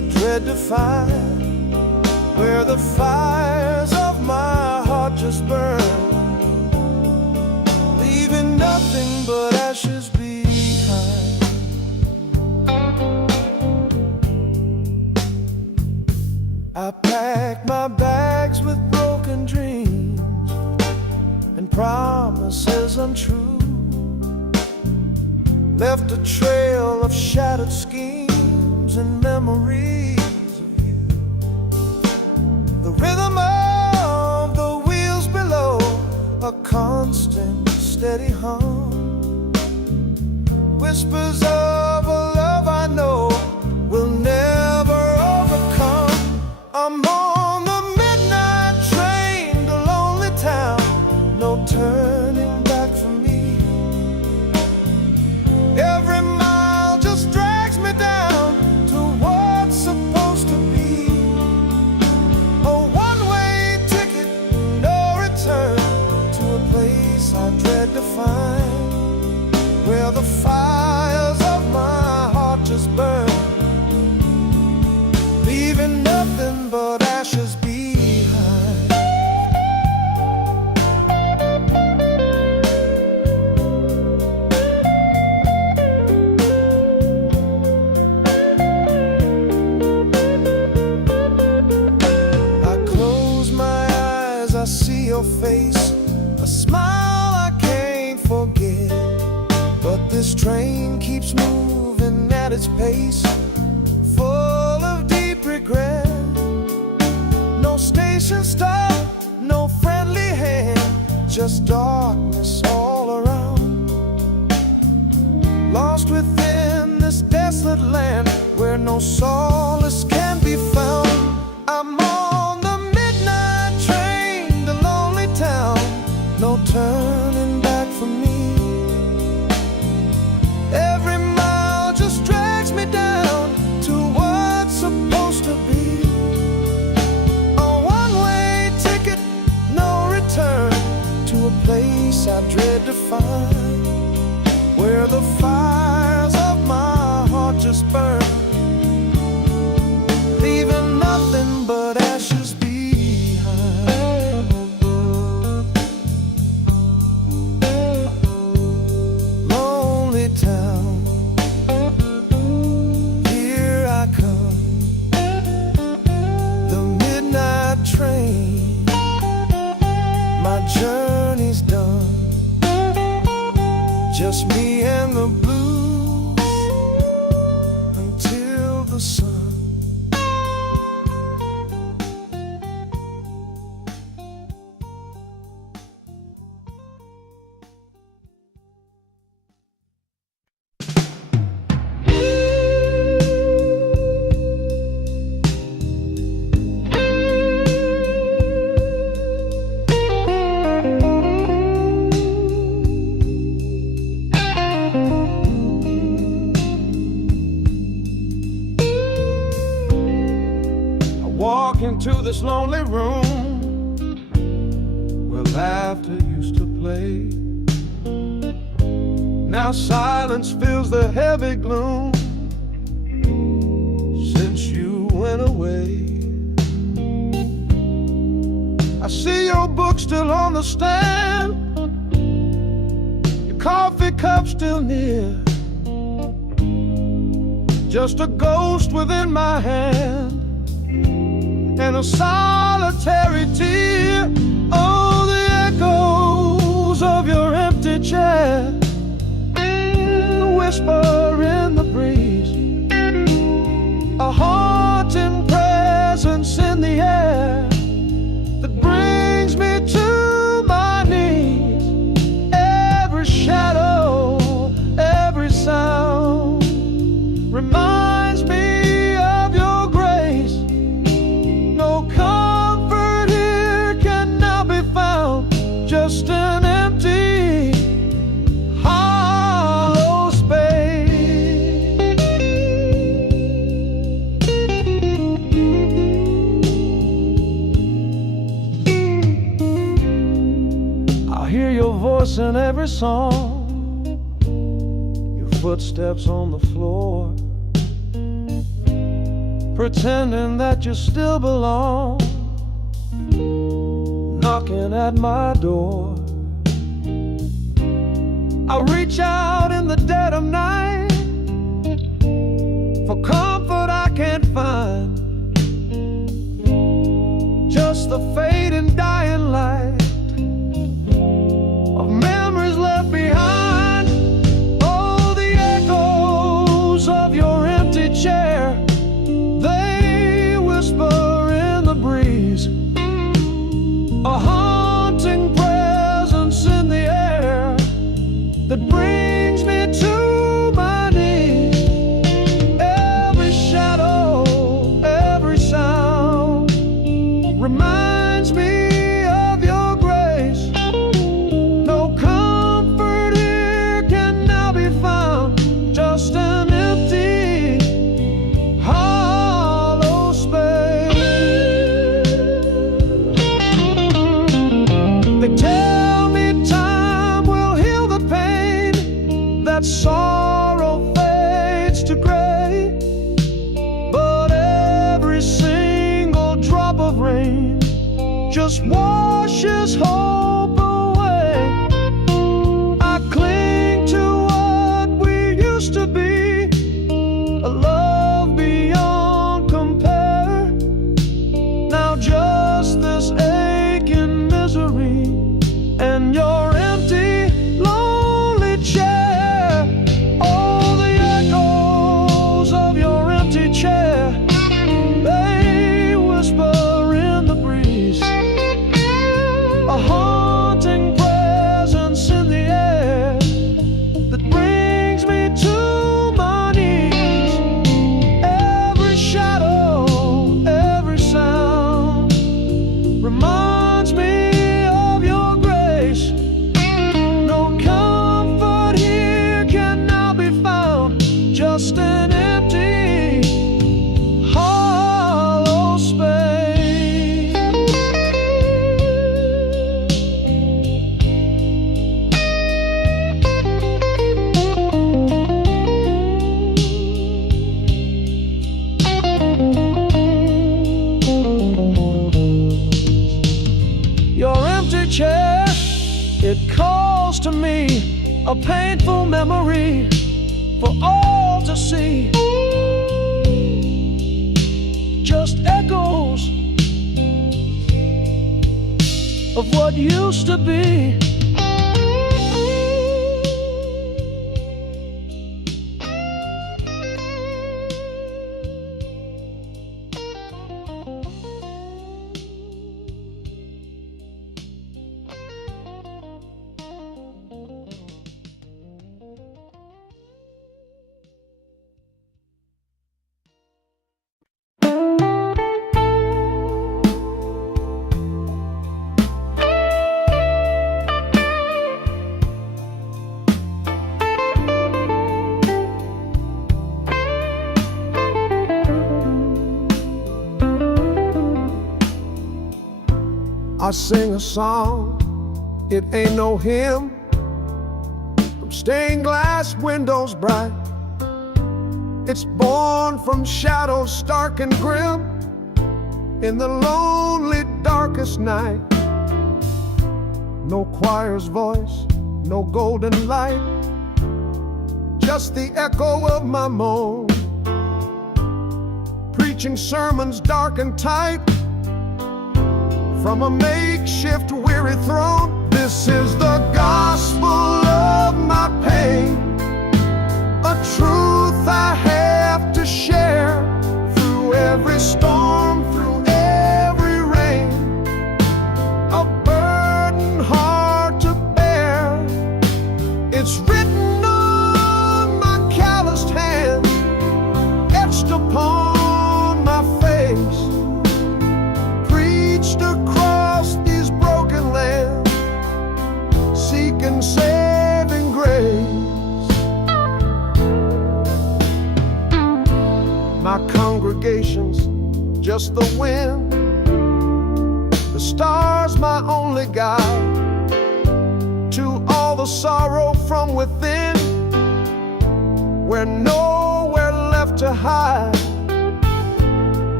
I dread to find, where the fires of my heart just burn, leaving nothing but ashes behind. I packed my bags with broken dreams and promises untrue, left a trail of shattered schemes and memories of you. The rhythm of the wheels below, a constant steady hum, whispers of a love I know will never overcome. I'm on the midnight train to lonely town, no turning back for me. Every mile just drags me down to what's supposed to be a one-way ticket, no return, to a place I dread to find, where the fires of my heart just burn, leaving nothing but ashes behind. I close my eyes, I see your face, a smile I can't forget, but this train keeps moving at its pace, full of deep regret. No station stop, no friendly hand, just darkness all around. Lost within this desolate land where no solace can be found. I'm on the midnight train to lonely town, no turning back for me. Every mile just drags me down to what's supposed to be a one-way ticket, no return, to a place I dread to find, where the fires of my heart just burn, leaving nothing but ashes behind. Lonely town, here I come, the midnight train, my journey's done, just me and the blues until the sun. Walk into this lonely room where laughter used to play. Now silence fills the heavy gloom since you went away. I see your book still on the stand, your coffee cup still near, just a ghost within my hand and a solitary tear. Oh, the echoes of your empty chair, the whisper in the breeze, a haunting presence in the air that brings me to my knees. Every shadow, every sound reminds me of your grace. No comfort here can now be found, just an empty, hollow space. I hear your voice in every song, your footsteps on the floor, pretending that you still belong, knocking at my door. I reach out in the dead of night for comfort I can't find, just the fading dying light of memories left behind. Oh, the echoes of your empty chair, they whisper in the breeze, a haunting presence in the air that brings me to my knees. Every shadow, every sound reminds me of your grace. No comfort here can now be found, just an empty, hollow space. They tell me time will heal the pain, that sorrow fades to gray, but every single drop of rain just washes hope away. I cling to what we used to be, a love beyond compare. Now just this aching misery and your empty, lonely chair. Oh, the echoes of your empty chair, they whisper in the breeze, a haunting presence in the air that brings me to my knees. Every shadow, every sound reminds me of your grace. No comfort here can now be found, just an empty, hollow space. Your empty chair, it calls to me, a painful memory for all to see. Just echoes of what used to be. I sing a song, it ain't no hymn, from stained glass windows bright. It's born from shadows stark and grim, in the lonely darkest night. No choir's voice, no golden light, just the echo of my moan, preaching sermons dark and tight from a makeshift weary throne. This is the gospel of my pain, a truth I have to share through every storm, through every rain, a burden hard to bear. It's written on my calloused hand, etched upon my face, preached across these broken lands, seeking saving grace. My congregation's just the wind, the stars my only guide, to all the sorrow from within, we're nowhere left to hide.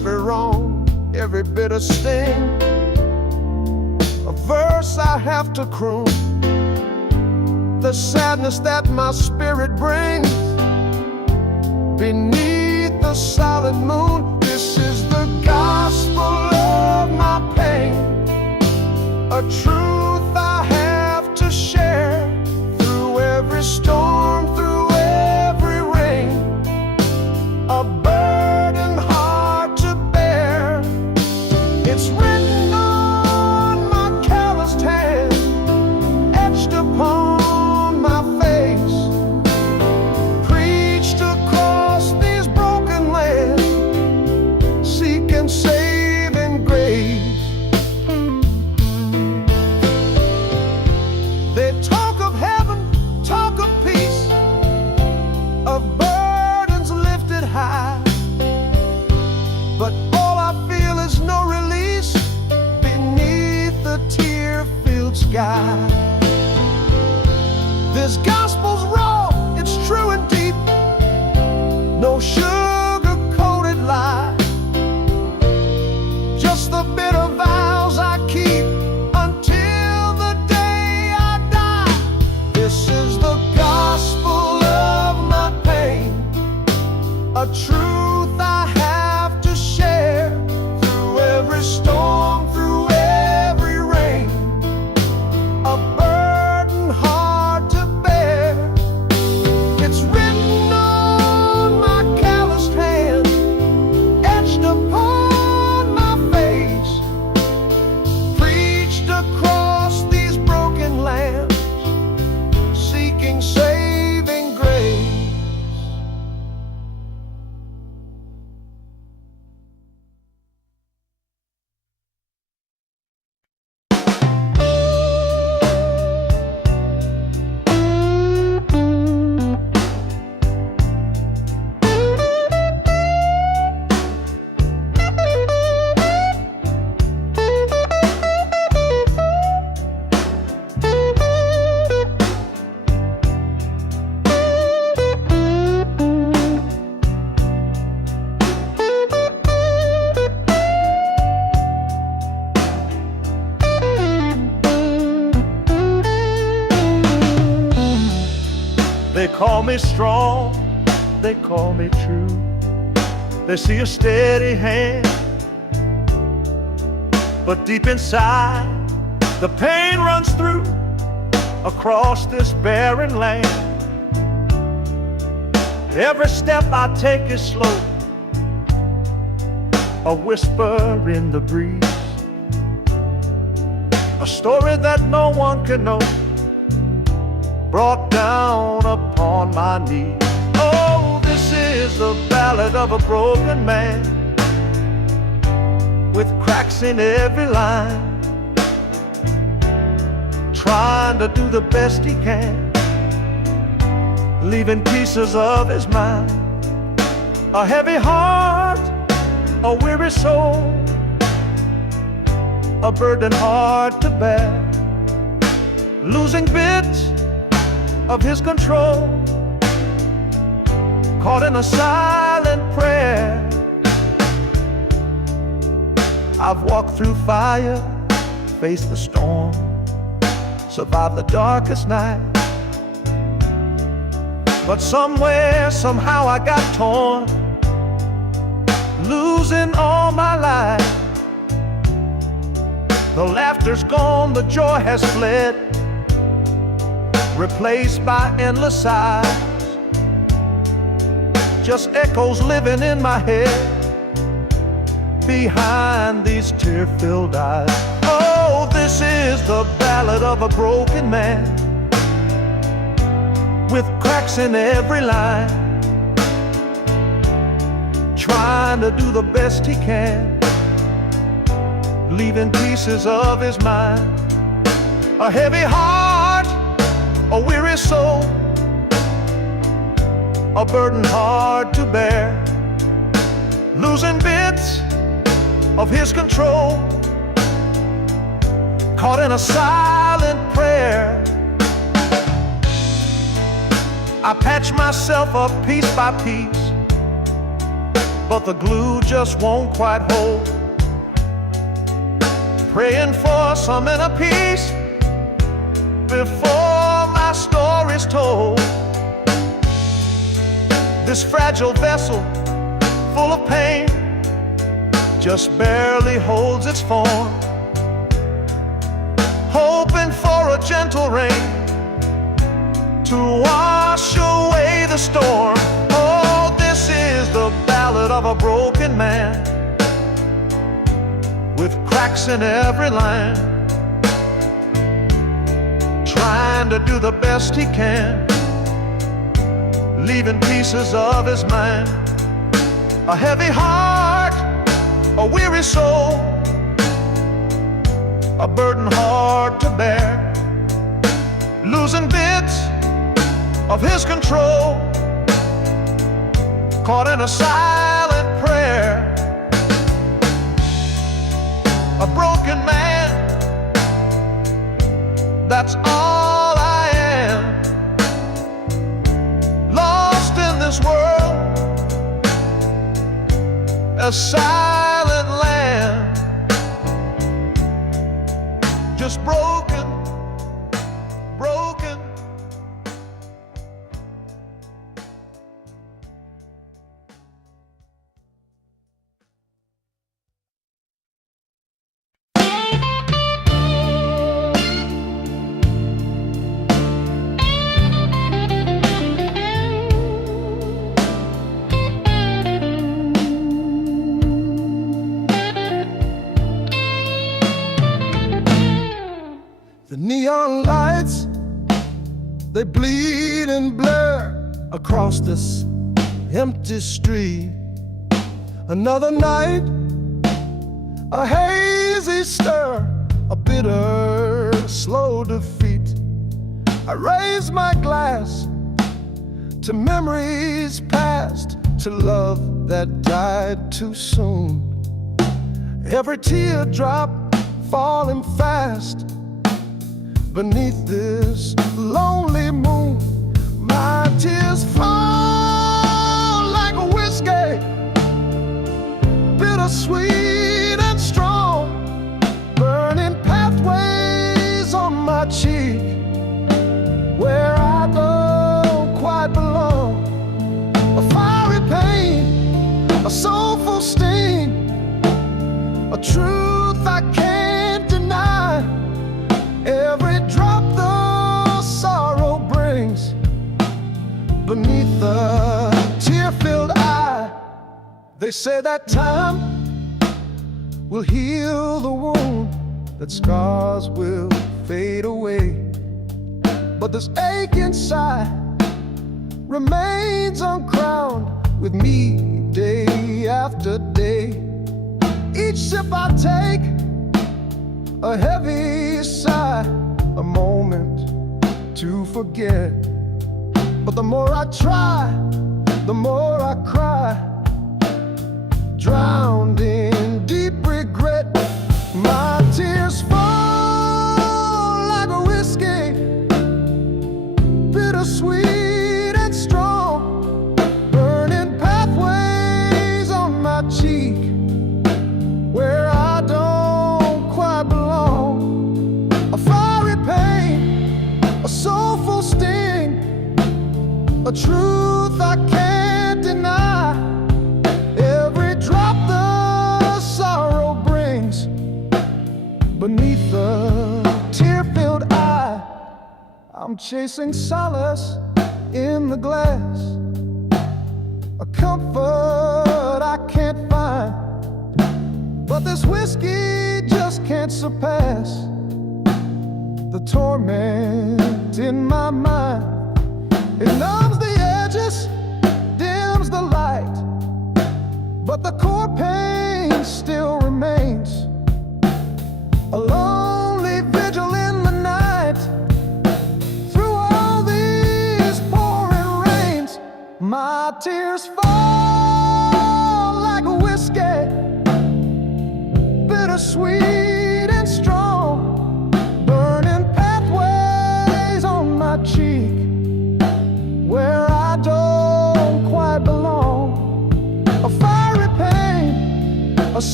every wrong, every bitter sting. A verse I have to croon, the sadness that my spirit brings beneath the solid moon. This is the gospel of my pain, a truth I have to share. Through every storm, through every rain, a burden hard to bear. It's written on my calloused hand, etched upon my face, preached across these broken lands, seeking saving grace. They talk of heaven, talk of peace, of burdens lifted high, but all I feel is no release beneath the tear-filled sky. This gospel's raw, it's true and deep, no sugar-coated lie, just the bitter vows I keep until the day I die. This is the gospel of my pain, a truth I have to share. Through every storm, through every rain, a burden hard to bear. It's written on my calloused hand, etched upon my face, preached across these broken lands, seeking saving grace. They call me strong, they call me true. They see a steady hand, but deep inside the pain runs through across this barren land. Every step I take is slow, a whisper in the breeze, a story that no one can know, brought down upon my knees. Oh, this is the ballad of a broken man, with cracks in every line, trying to do the best he can, leaving pieces of his mind. A heavy heart, a weary soul, a burden hard to bear, losing bits of his control, caught in a silent prayer. I've walked through fire, faced the storm, survived the darkest night, but somewhere, somehow I got torn, losing all my life. The laughter's gone, the joy has fled, replaced by endless sighs, just echoes living in my head behind these tear-filled eyes. Oh, this is the ballad of a broken man, with cracks in every line, trying to do the best he can, leaving pieces of his mind. A heavy heart, a weary soul, a burden hard to bear, losing bits of his control, caught in a silent prayer. I patch myself up piece by piece, but the glue just won't quite hold. Praying for some inner peace before my story's told. This fragile vessel, full of pain, just barely holds its form, hoping for a gentle rain to wash away the storm. Oh, this is the ballad of a broken man, with cracks in every line, trying to do the best he can, leaving pieces of his mind. A heavy heart, a weary soul, a burden hard to bear, losing bits of his control, caught in a silent prayer. A broken man, that's all I am, lost in this world, a silent land, just broken, broken. The neon lights, they bleed and blur across this empty street. Another night, a hazy stir, a bitter, slow defeat. I raise my glass to memories past, to love that died too soon. Every teardrop falling fast beneath this lonely moon. My tears fall like a whiskey, bittersweet and strong, burning pathways on my cheek, where I don't quite belong. A fiery pain, a soulful sting, a truth I can't deny. Every drop the sorrow brings beneath the tear-filled eye. They say that time will heal the wound, that scars will fade away, but this ache inside remains uncrowned with me day after day. Each sip I take, a heavy sigh, a moment to forget. But the more I try, the more I cry, drowned in deep regret. My tears fall like a whiskey, bittersweet and strong, burning pathways on my cheek, where I don't quite belong. A fiery pain, a soulful sting, a truth I can't deny. Every drop the sorrow brings beneath the tear-filled eye. I'm chasing solace in the glass, a comfort I can't find, but this whiskey just can't surpass the torment in my mind. It numbs the edges, dims the light, but the core pain still remains. A lonely vigil in the night, through all these pouring rains. My tears fall like a whiskey, bittersweet and strong, burning pathways on my cheek, where I don't quite belong. A fiery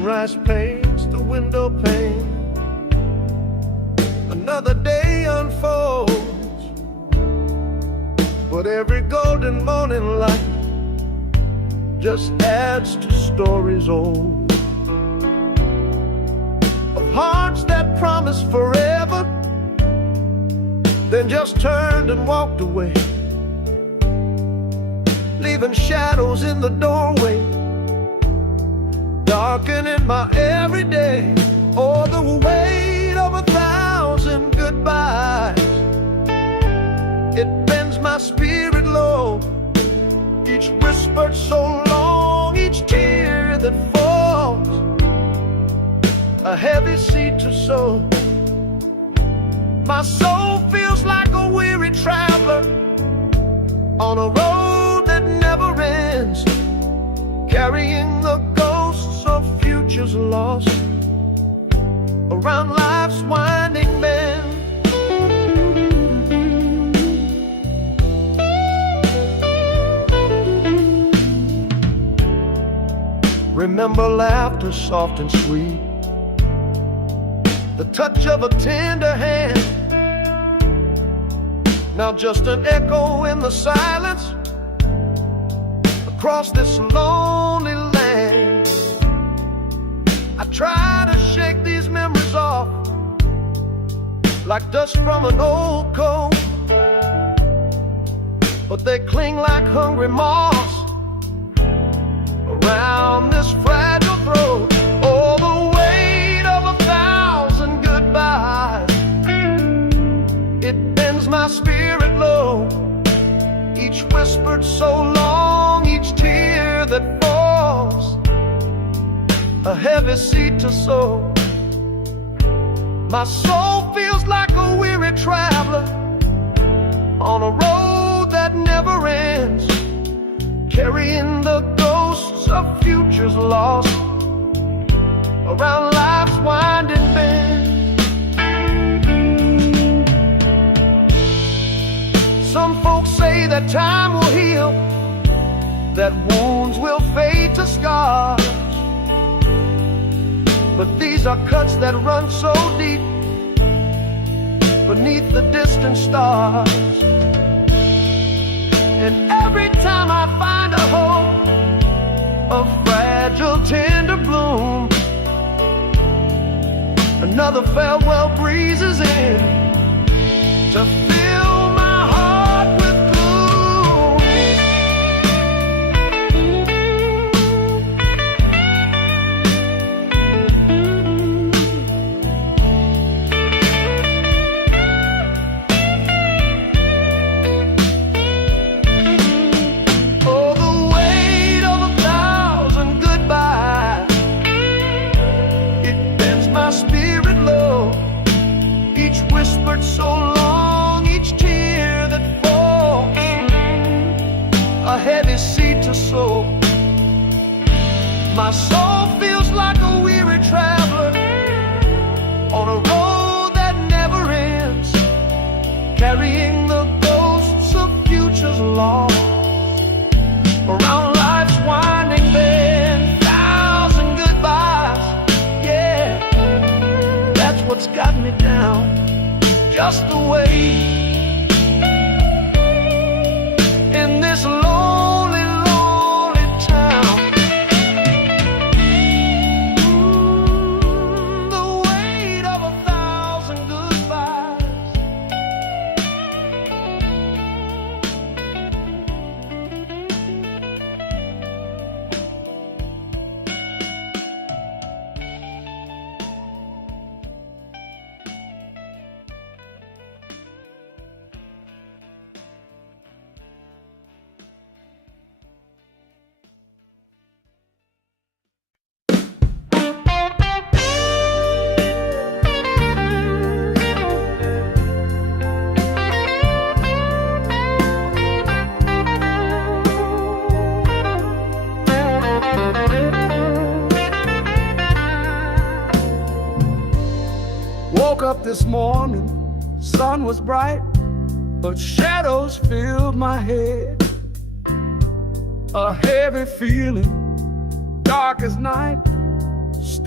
Sunrise paints the window pane. Another day unfolds, but every golden morning light just adds to stories old of hearts that promised forever, then just turned and walked away, leaving shadows in the doorway, darkening my everyday. Oh, the weight of 1,000 goodbyes, it bends my spirit low. Each whispered so long, each tear that falls, a heavy seed to sow. My soul feels like a weary traveler on a road that never ends, carrying the ghosts of futures lost around life's winding bend. Remember laughter soft and sweet, the touch of a tender hand. Now just an echo in the silence across this lonely land. I try to shake these memories off like dust from an old coat, but they cling like hungry moths around this fragile throat. Oh, the weight of 1,000 goodbyes, it bends my spirit low. Each whispered so long, each tear that falls, a heavy seed to sow. My soul feels like a weary traveler on a road that never ends, carrying the ghosts of futures lost around life's winding bend. Some folks say that time will heal, that wounds will fade to scars, but these are cuts that run so deep beneath the distant stars. And every time I find a hope, a fragile tender bloom, another farewell breezes in to fill my heart with so long, each tear that falls, a heavy seed to sow. My soul feels like a weary traveler on a road that never ends, carrying the ghosts of futures lost around life's winding bend. 1,000 goodbyes, yeah, that's what's got me down. Just the way in this lonely, lonely town. The weight of 1,000 goodbyes. Woke up this morning, sun was bright, but shadows filled my head. A heavy feeling, dark as night,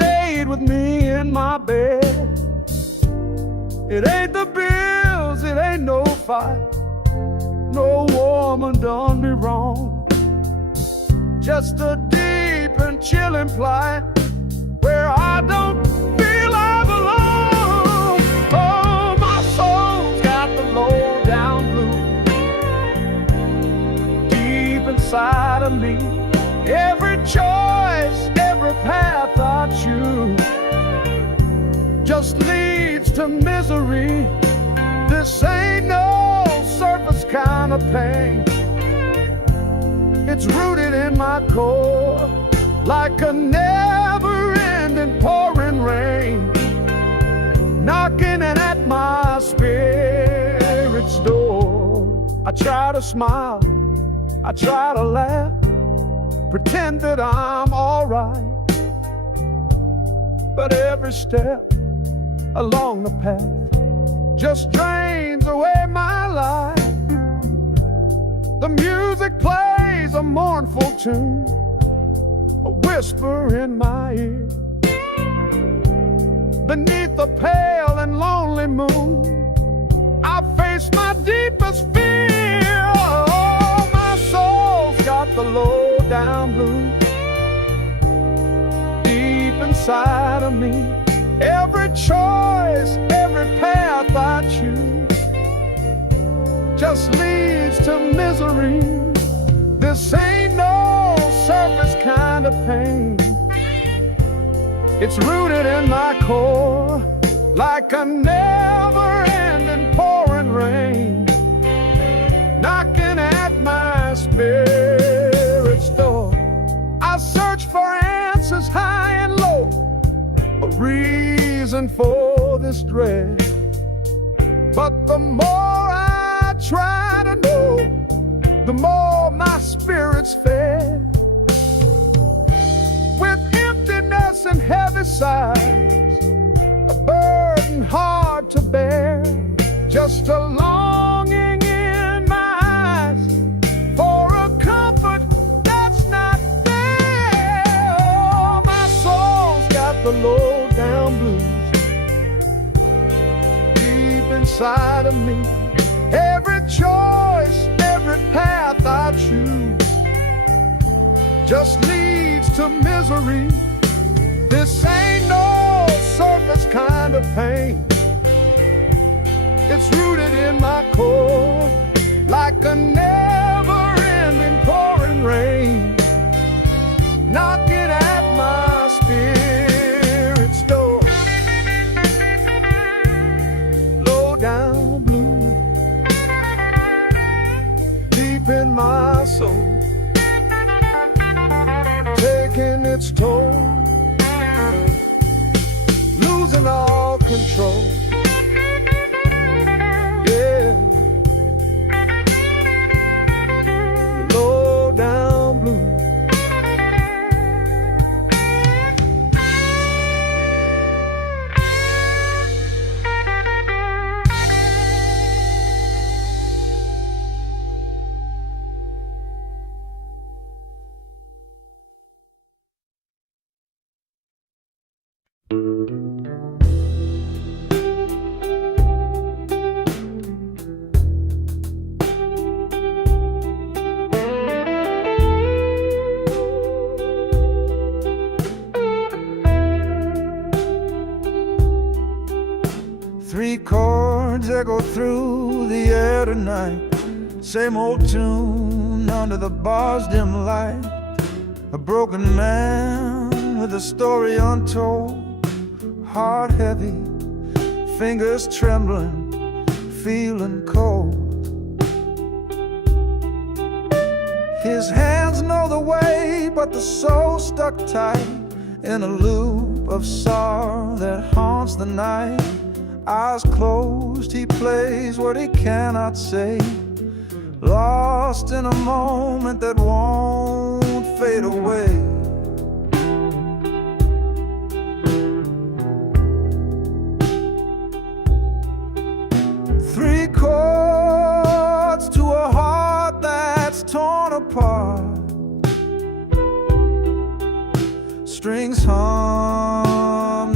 laid with me in my bed. It ain't the bills, it ain't no fight. No woman done me wrong. Just a deep and chilling plight where I don't feel I belong. Oh, my soul's got the low down blues deep inside of me. Every choice, every path I choose just leads to misery. This ain't no surface kind of pain. It's rooted in my core like a never-ending pouring rain, knocking at my spirit's door. I try to smile, I try to laugh, pretend that I'm alright, but every step along the path just drains away my life. The music plays a mournful tune, a whisper in my ear. Beneath the pale and lonely moon, I face my deepest fear. Oh, my soul's got the low down blues deep inside of me. Every choice, every path I choose just leads to misery. This ain't no surface kind of pain. It's rooted in my core like a never-ending pouring rain, knocking at my spirit's door. I search for answers high and low, a reason for this dread. But the more I try to know, the more my spirit's fed. With emptiness and heavy sighs, a burden hard to bear, just a longing in my eyes for a comfort that's not there. Oh, my soul's got the low down blues deep inside of me. Every choice, every path I choose just leads to misery. This ain't no surface kind of pain. It's rooted in my core like a never-ending pouring rain, knocking at my spirit's door. Low down blue deep in my soul, taking its toll, losing all control. Yeah, low down blue. Three chords echo through the air tonight, same old tune under the bar's dim light. A broken man with a story untold, heart heavy, fingers trembling, feeling cold. His hands know the way, but the soul stuck tight in a loop of sorrow that haunts the night. Eyes closed, he plays what he cannot say, lost in a moment that won't fade away. Three chords to a heart that's torn apart, strings hung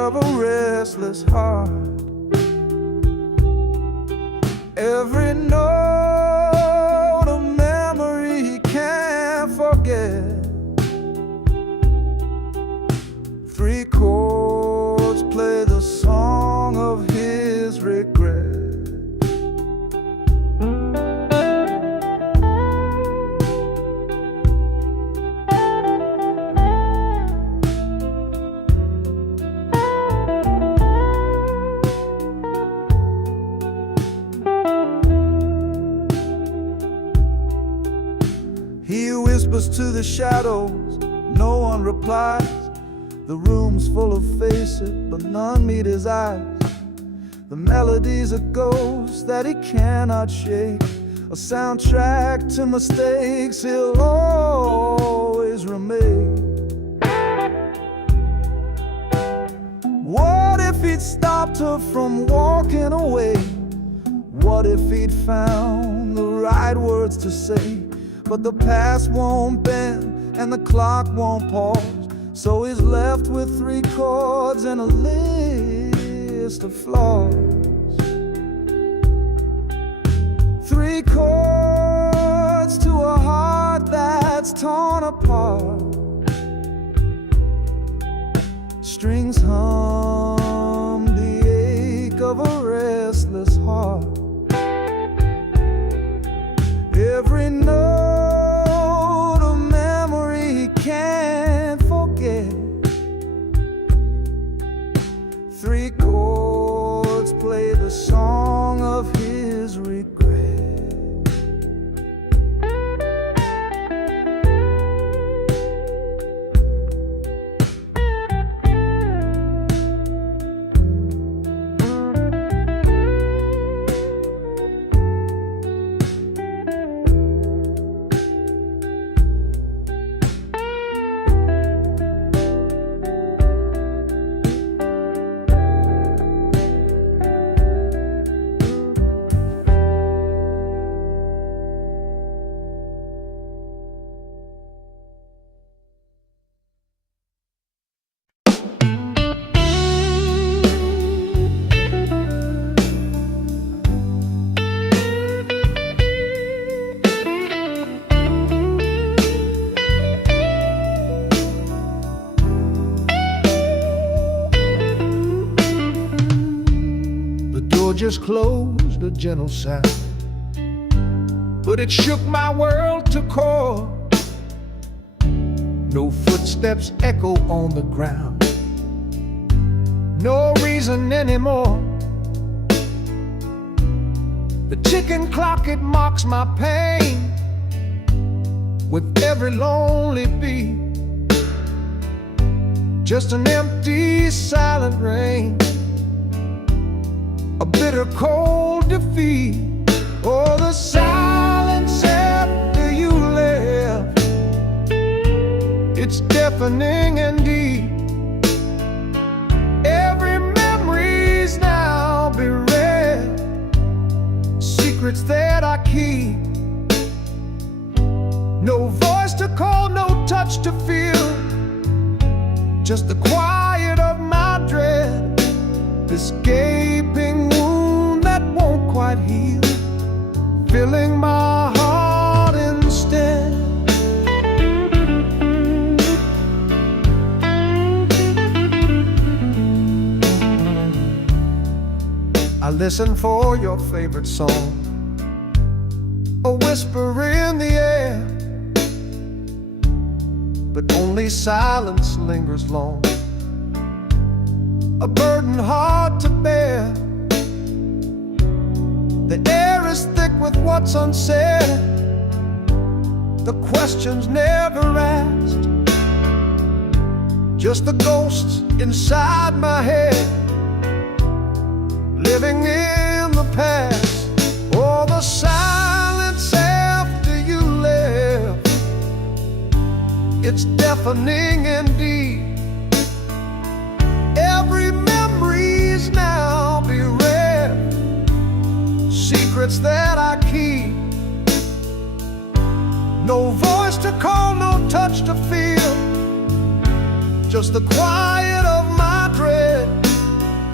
of a restless heart. Every note a memory he can't forget. 3 chords play the song of his regret. He whispers to the shadows, no one replies. The room's full of faces, but none meet his eyes. The melody's a ghost that he cannot shake, a soundtrack to mistakes he'll always remake. What if he'd stopped her from walking away? What if he'd found the right words to say? But the past won't bend and the clock won't pause, so he's left with 3 chords and a list of flaws. 3 chords to a heart that's torn apart. Strings hum the ache of a restless heart. Every note a memory he can't forget. 3 chords play the song of his regret. Just closed, a gentle sound, but it shook my world to core. No footsteps echo on the ground, no reason anymore. The ticking clock, it mocks my pain with every lonely beat. Just an empty, silent rain, a bitter cold defeat. Oh, the silence after you left, it's deafening and deep. Every memory's now bereft, secrets that I keep. No voice to call, no touch to feel, just the quiet of my dread. This gaping wound that won't quite heal, filling my heart instead. I listen for your favorite song, a whisper in the air, but only silence lingers long, a burden hard to bear. The air is thick with what's unsaid, the questions never asked, just the ghosts inside my head, living in the past. Oh, the silence after you left, it's deafening indeed. Every memory's now bereft, secrets that I keep. No voice to call, no touch to feel, just the quiet of my dread.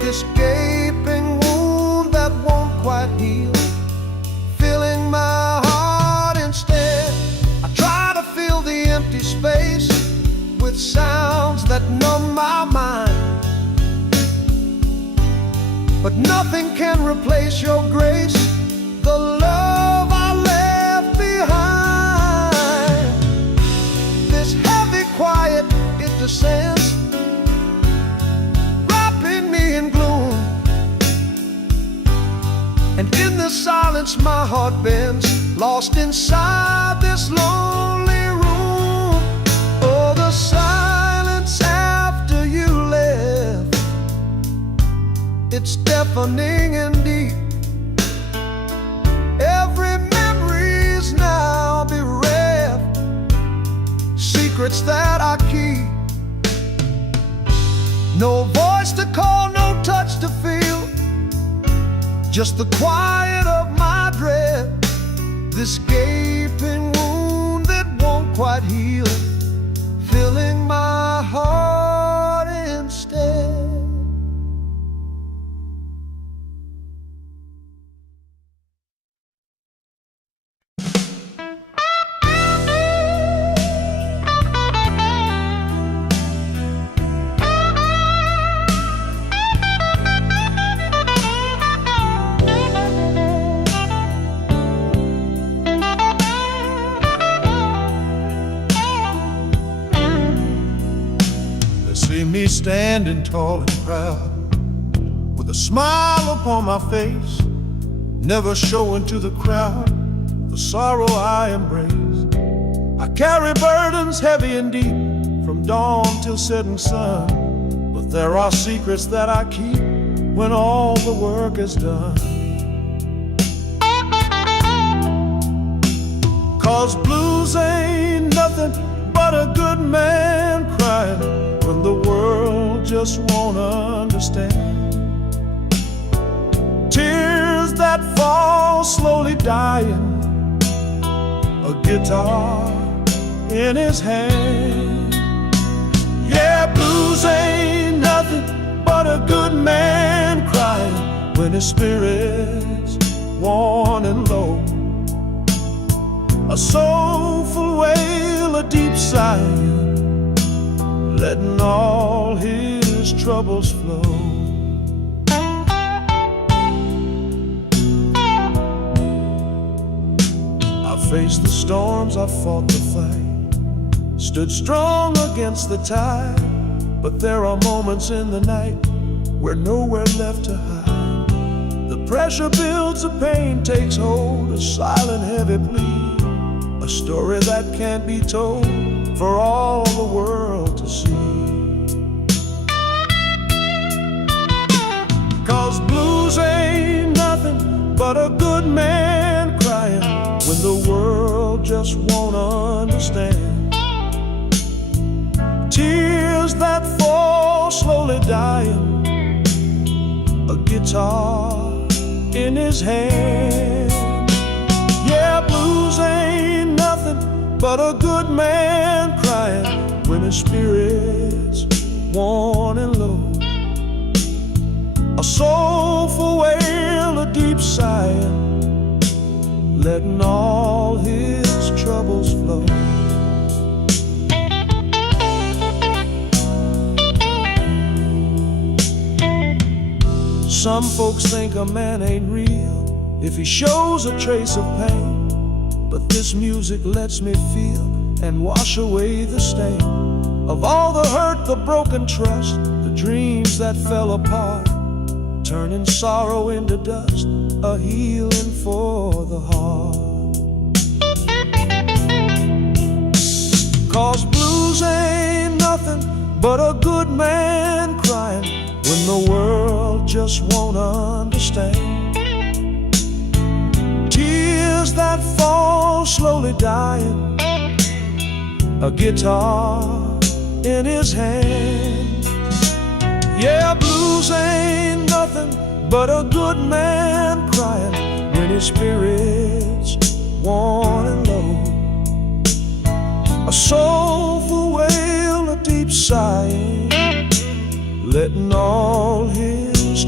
this gaping wound that won't quite heal, filling my heart instead. I try to fill the empty space with sounds that numb my mind, but nothing can replace your grace, the love I left behind. This heavy quiet, it descends, wrapping me in gloom, and in the silence my heart bends, lost inside this lonely room. Oh, the silence after you left, it's deafening and deep. Every memory's now bereft, secrets that I keep. No voice to call, no touch to feel, just the quiet of my breath. This gaping wound that won't quite heal, filling my heart instead. See me standing tall and proud, with a smile upon my face, never showing to the crowd the sorrow I embrace. I carry burdens heavy and deep, from dawn till setting sun, but there are secrets that I keep when all the work is done. 'Cause blues ain't nothing but a good man crying when the world just won't understand. Tears that fall slowly dying, a guitar in his hand. Yeah, blues ain't nothing but a good man crying when his spirit's worn and low. A soulful wail, a deep sigh, letting all his troubles flow. I faced the storms, I fought the fight, stood strong against the tide, but there are moments in the night where nowhere left to hide. The pressure builds, the pain takes hold, a silent heavy plea, a story that can't be told for all the world to see. 'Cause blues ain't nothing but a good man crying when the world just won't understand. Tears that fall slowly dying, a guitar in his hand. Yeah, blues ain't nothing but a good man crying when his spirit's worn and low. A soulful wail, a deep sigh, letting all his troubles flow. Some folks think a man ain't real if he shows a trace of pain, but this music lets me feel and wash away the stain of all the hurt, the broken trust, the dreams that fell apart, turning sorrow into dust, a healing for the heart. 'Cause blues ain't nothing but a good man crying when the world just won't understand. Tears that fall slowly dying, a guitar in his hand. Yeah, blues ain't nothing but a good man crying when his spirit's worn and low. A soulful wail, a deep sigh, letting all his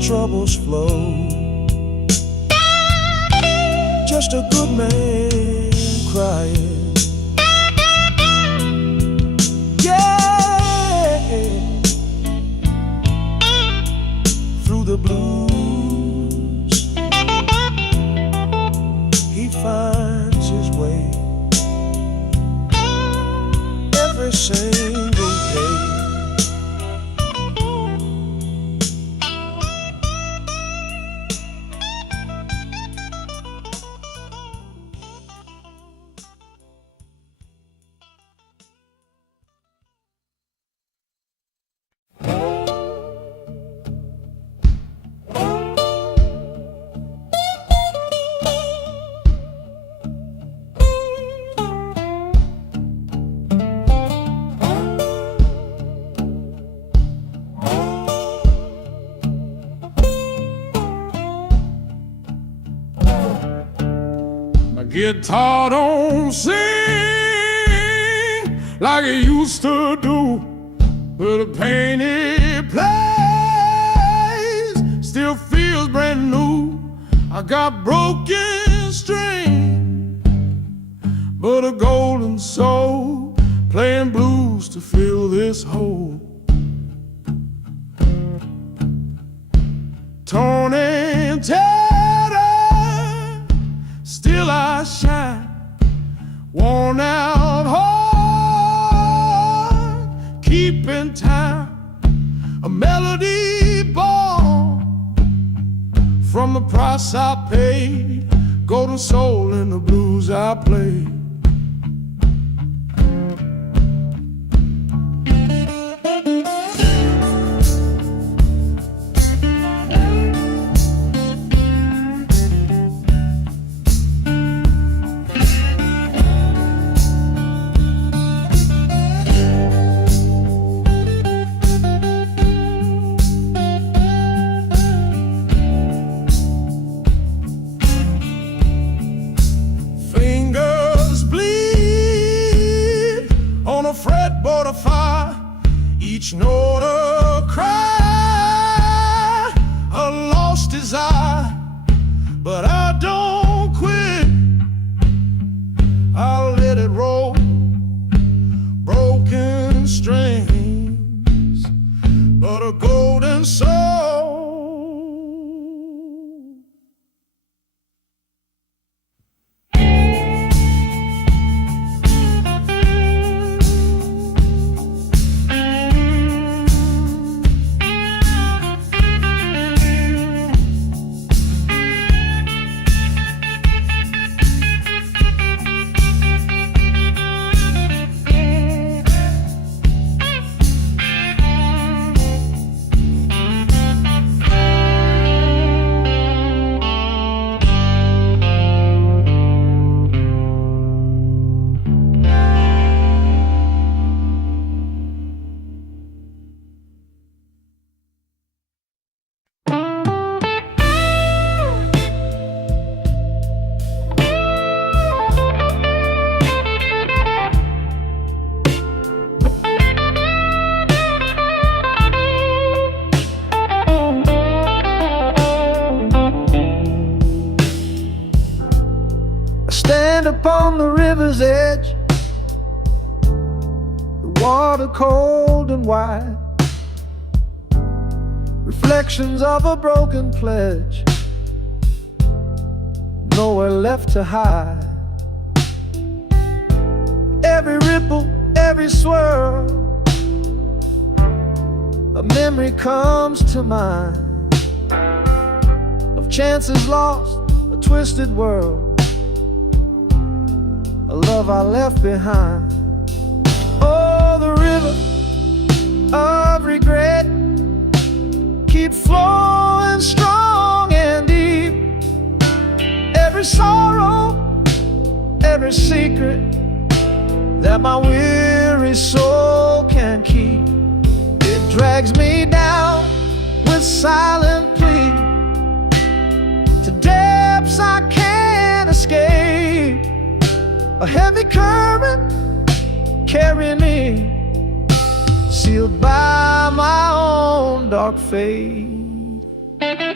troubles flow. Just a good man crying. Yeah, through the blues he finds his way every single day. Guitar don't sing like it used to do, but the pain it plays still feels brand new. I got broken string, but a golden soul playing blues to fill this hole. Torn and tattered, still I shine, worn out heart, keeping time, a melody born from the price I paid, golden soul in the blues I play. Fretboard of fire, each note a cry, a lost desire, but I don't quit. I'll let it roll, broken strings, but a golden soul. Stand upon the river's edge, the water cold and wide, reflections of a broken pledge, nowhere left to hide. Every ripple, every swirl, a memory comes to mind of chances lost, a twisted world, a love I left behind. Oh, the river of regret keep flowing strong and deep. Every sorrow, every secret that my weary soul can keep, it drags me down with silent plea to depths I can't escape. A heavy current carrying me, sealed by my own dark fate.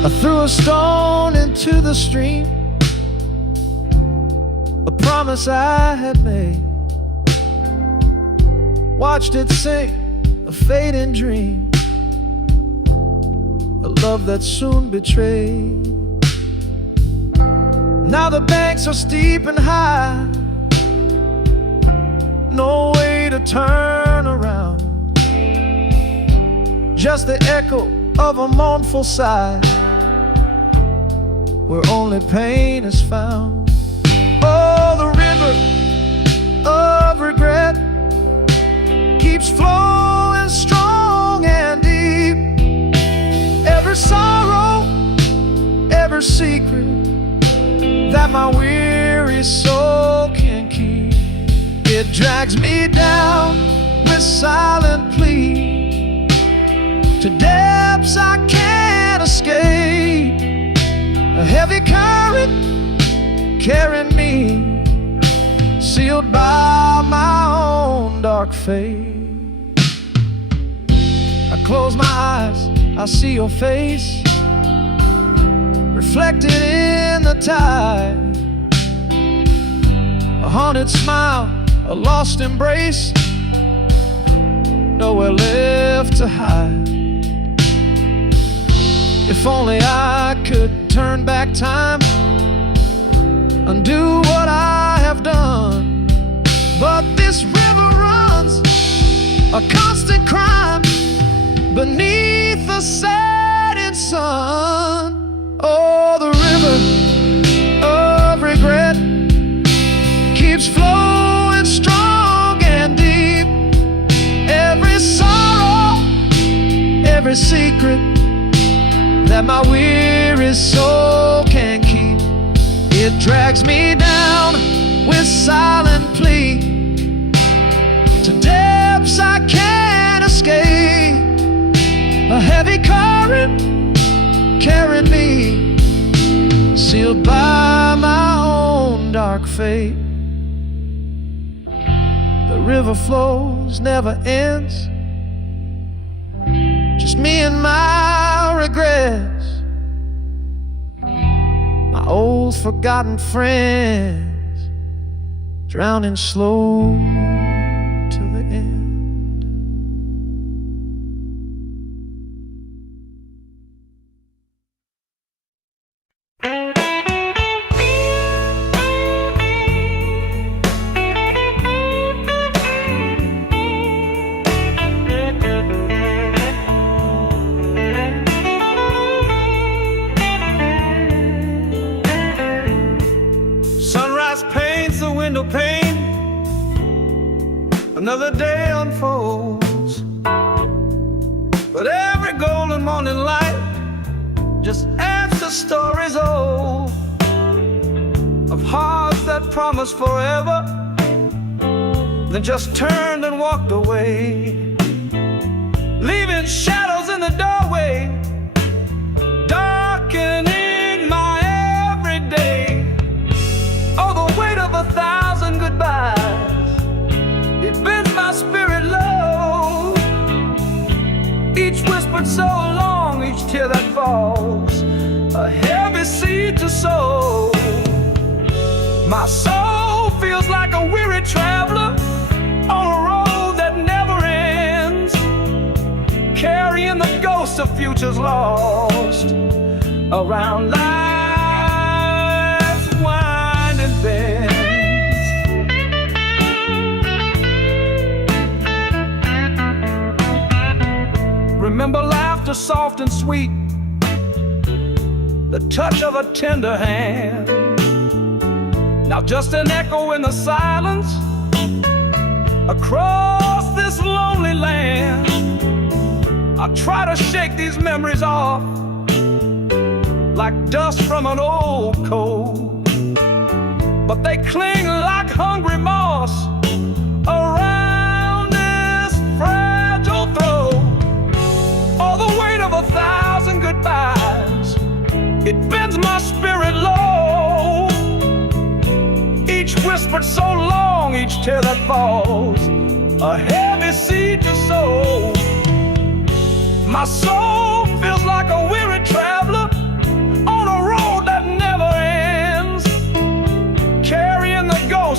I threw a stone into the stream, a promise I had made. Watched it sink, a fading dream, a love that soon betrayed. Now the banks are steep and high, no way to turn around, just the echo of a mournful sigh, where only pain is found. Oh, the river of regret keeps flowing strong and deep. Every sorrow, every secret that my weary soul can keep, it drags me down with silent plea to depths I can't escape. A heavy current carrying me, sealed by my own dark fate. I close my eyes, I see your face reflected in the tide. A haunted smile, a lost embrace, nowhere left to hide. If only I could turn back time, undo what I have done. But this river runs a constant crime beneath the setting sun. Oh, the river of regret keeps flowing strong and deep. Every sorrow, every secret that my weary soul can keep, it drags me down with silent plea to depths I can't escape. A heavy current carrying me, sealed by my own dark fate. The river flows, never ends, just me and my regrets, my old forgotten friends, drowning slow till the end. Window pane, another day unfolds, but every golden morning light just adds to stories old of hearts that promised forever, then just turned and walked away, leaving shadows in the doorway, darkening my everyday. Oh, the weight of 1,000 goodbyes, it bends my spirit low. Each whispered so long, each tear that falls, a heavy seed to sow. My soul feels like a weary traveler on a road that never ends, carrying the ghosts of futures lost around life's winding bends. Remember laughter soft and sweet, the touch of a tender hand. Now just an echo in the silence across this lonely land. I try to shake these memories off like dust from an old coat, but they cling like hungry moss around this fragile throat. Oh, the weight of 1,000 goodbyes, it bends my spirit low. Each whispered so long, each tear that falls, a heavy seed to sow. My soul feels like a weary traveler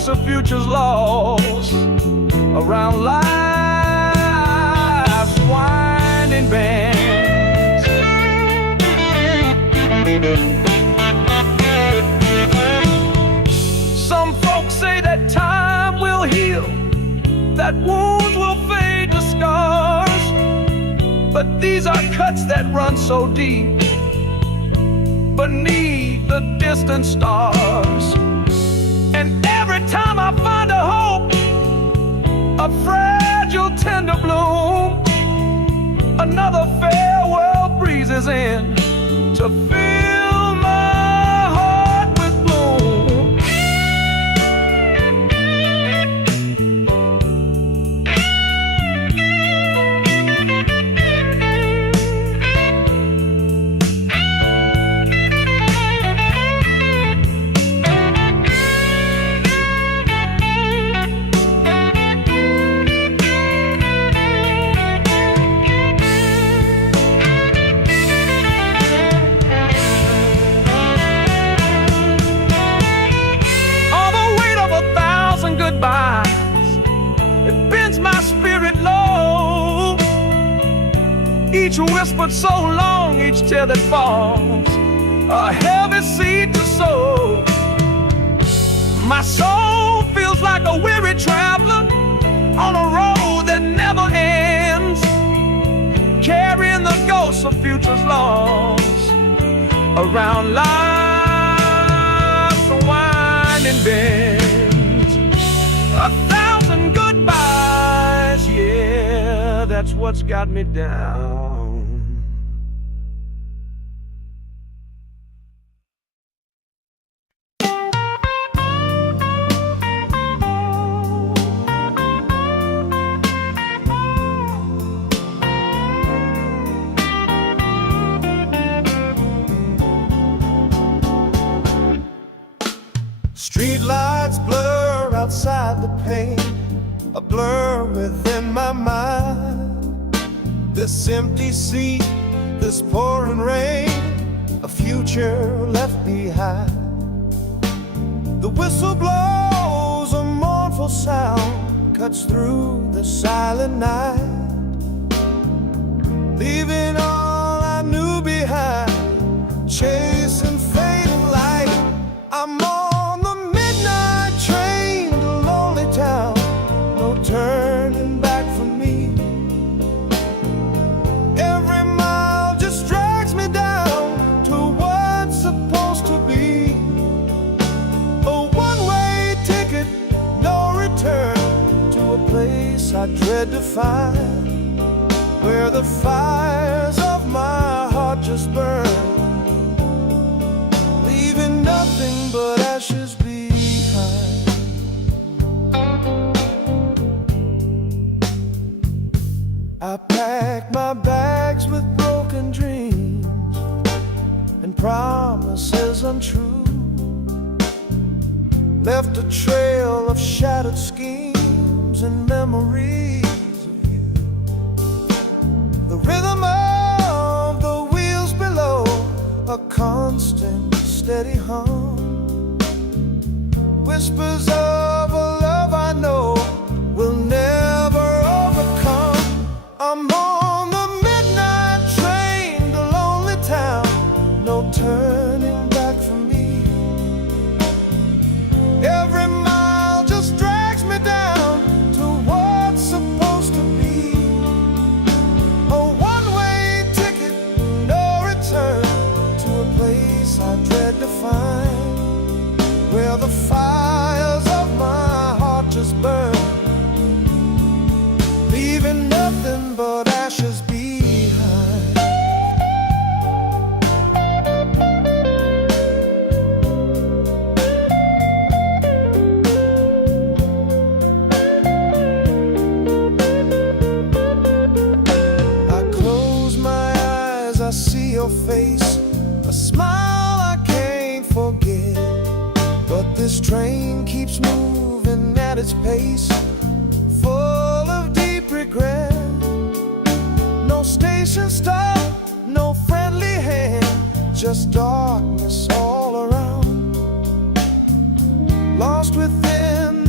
ghosts of futures lost around life's winding bends. Some folks say that time will heal, that wounds will fade to scars, but these are cuts that run so deep beneath the distant stars. And every time I find a hope, a fragile tender bloom, another farewell breezes in to fill my heart with gloom. It bends my spirit low. Each whispered so long, each tear that falls, a heavy seed to sow. My soul feels like a weary traveler on a road that never ends, carrying the ghosts of futures lost around life's winding bend. 1,000 goodbyes, yeah, that's what's got me down. Street lights blur outside the pane, a blur within my mind. This empty sea, this pouring rain, a future left behind. The whistle blows a mournful sound, cuts through the silent night, leaving all I knew behind, chasing fading light. I'm on the midnight train to lonely town, no turning back for me. Every mile just drags me down to what's supposed to be. A one-way ticket, no return, to a place I dread to find, where the fires of my heart just burn, leaving nothing but ashes behind. I packed my bags with broken dreams and promises untrue, left a trail of shattered schemes and memories of you. The rhythm of the wheels below, a constant steady hum, whispers of a love I know will never overcome. I'm on the midnight train to lonely town, no turning back for me. Every mile just drags me down to what's supposed to be. A one-way ticket, no return, to a place I dread to find, where the fires of my heart just burn, leaving nothing but ashes behind. I close my eyes, I see your face, a smile I can't forget. But this train keeps moving at its pace, full of deep regret. No station stop, no friendly hand, just darkness all around, lost within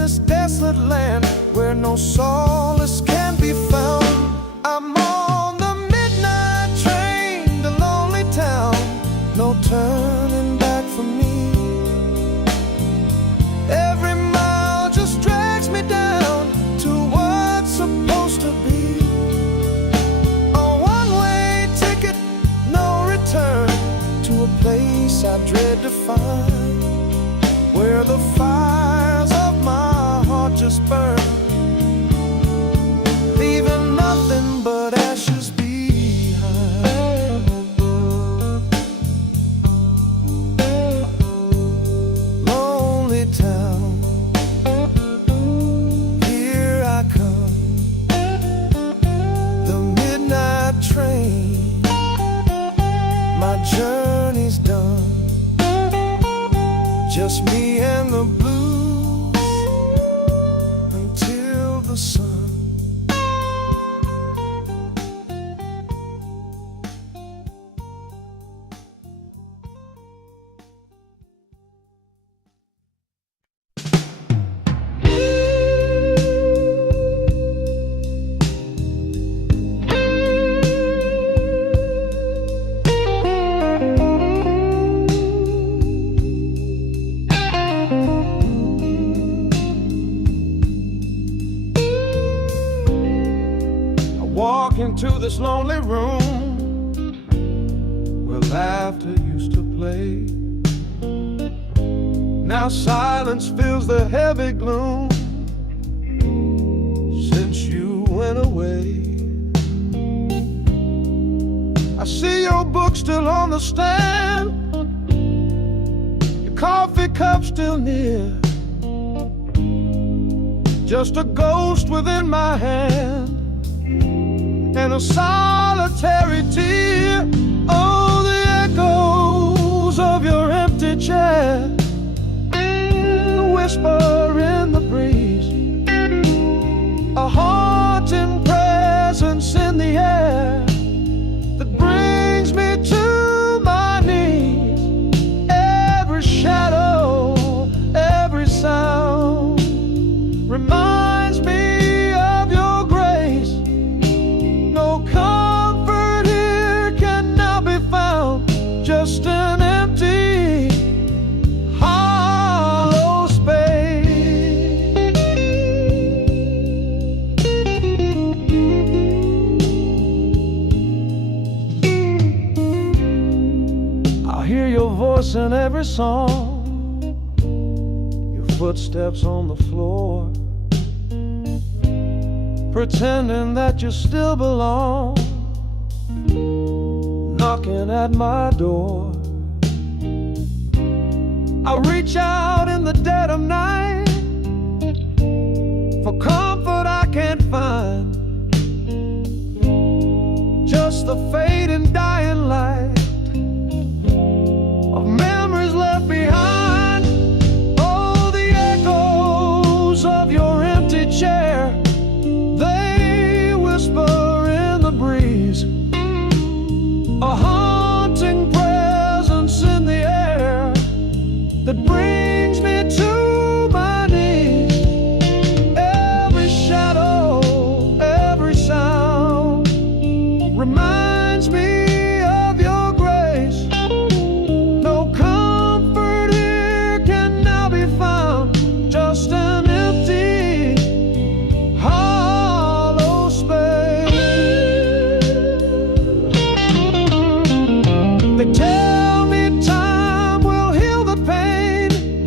desolate land where no solace can be found. I'm on the midnight train to lonely town, no turning back for me. Every mile just drags me down to what's supposed to be. A one-way ticket, no return, to a place I dread to find, where the fires of my heart just burn, leaving nothing but ashes behind. Lonely town, here I come, the midnight train, my journey's done, just me and the blues until the sun. Walk into this lonely room where laughter used to play. Now silence fills the heavy gloom since you went away. I see your book still on the stand, your coffee cup still near, just a ghost within my hand and a solitary tear. Oh, the echoes of your empty chair, the whisper in the breeze, a haunting presence in the air that brings me to my knees. Every shadow, every sound reminds me of your grace. No comfort here can now be found, just an empty, hollow space. I hear your voice in every song, your footsteps on the floor, pretending that you still belong, knocking at my door. I reach out in the dead of night for comfort I can't find, just the fading dying light of memories left behind. Oh, the echoes of your empty chair, they whisper in the breeze, a haunting presence in the air that brings me to my knees. Every shadow, every sound reminds me of your grace. No comfort here can now be found, just an empty, hollow space. They tell me time will heal the pain,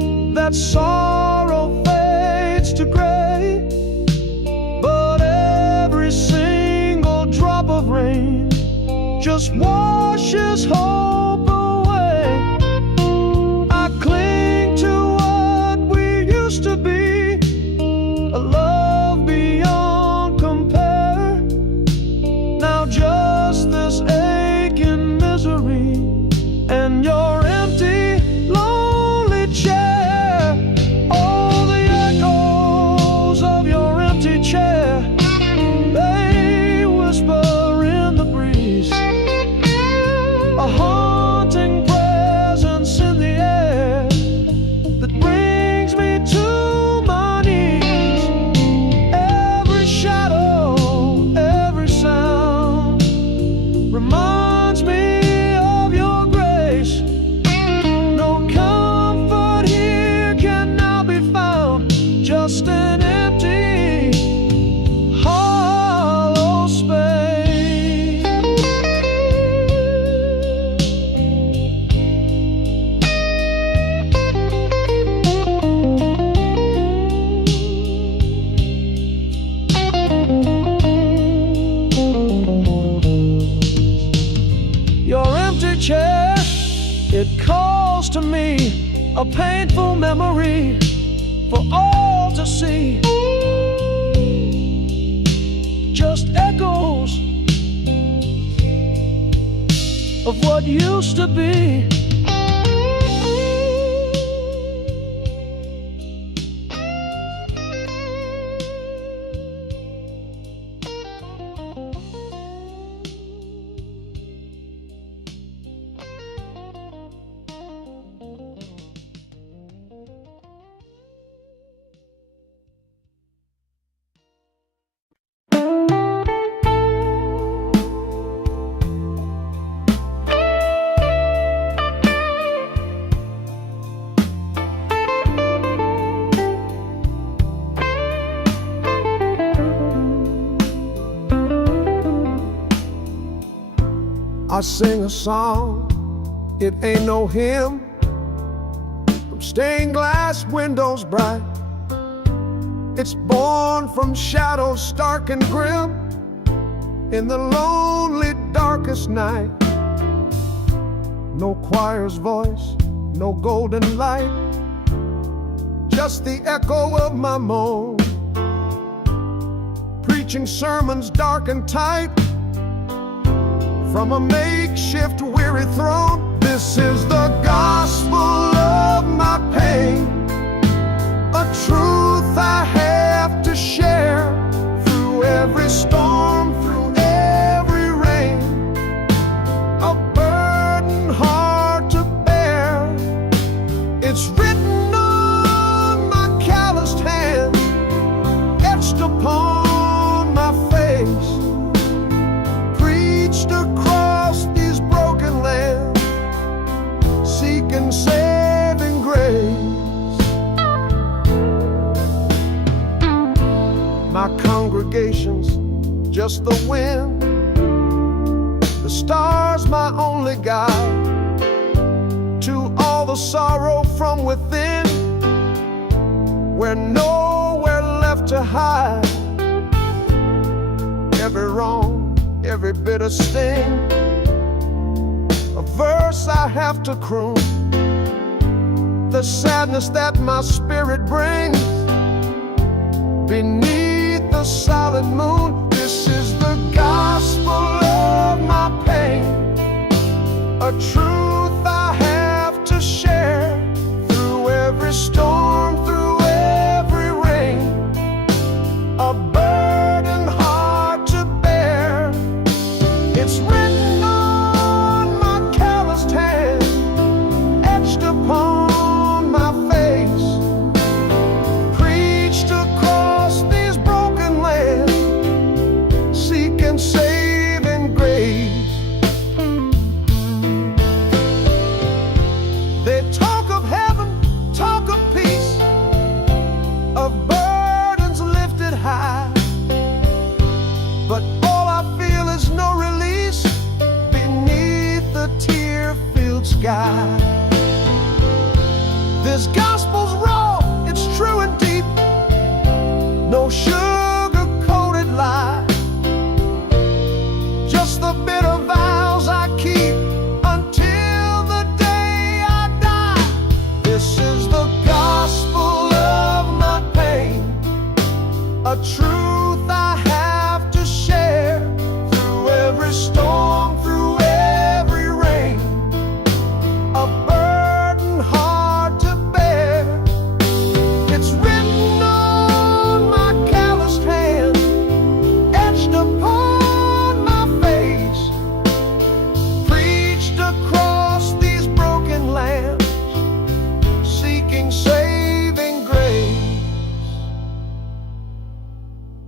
lost to me, a painful memory for all to see. Just echoes of what used to be. I sing a song, it ain't no hymn, from stained glass windows bright. It's born from shadows stark and grim, in the lonely darkest night. No choir's voice, no golden light, just the echo of my moan, preaching sermons dark and tight from a makeshift weary throne. This is the gospel of my pain, a truth I have to share through every storm, through every rain, a burden hard to bear. It's written on my calloused hand, etched upon my face, preached across these broken lands, seeking saving grace. My congregation's just the wind, the stars my only guide to all the sorrow from within, where nowhere left to hide. Every wrong, every bitter sting, a verse I have to croon, the sadness that my spirit brings beneath the solid moon. This is the gospel of my pain, a truth I have to share through every storm, through every rain, a burden hard to bear. It's written on my calloused hand, etched upon my face, preached across these broken lands, seeking saving grace. They talk of heaven, talk of peace, of burdens lifted high, but all I feel is no release beneath the tear-filled sky. This gospel's raw, it's true and deep, no sugar-coated lie, just the bitter vows I keep until the day I die. This is the gospel of my pain, a truth I have to share through every storm, through every rain, a burden hard to bear. It's written on my calloused hand, etched upon my face, preached across these broken lands, seeking saving grace.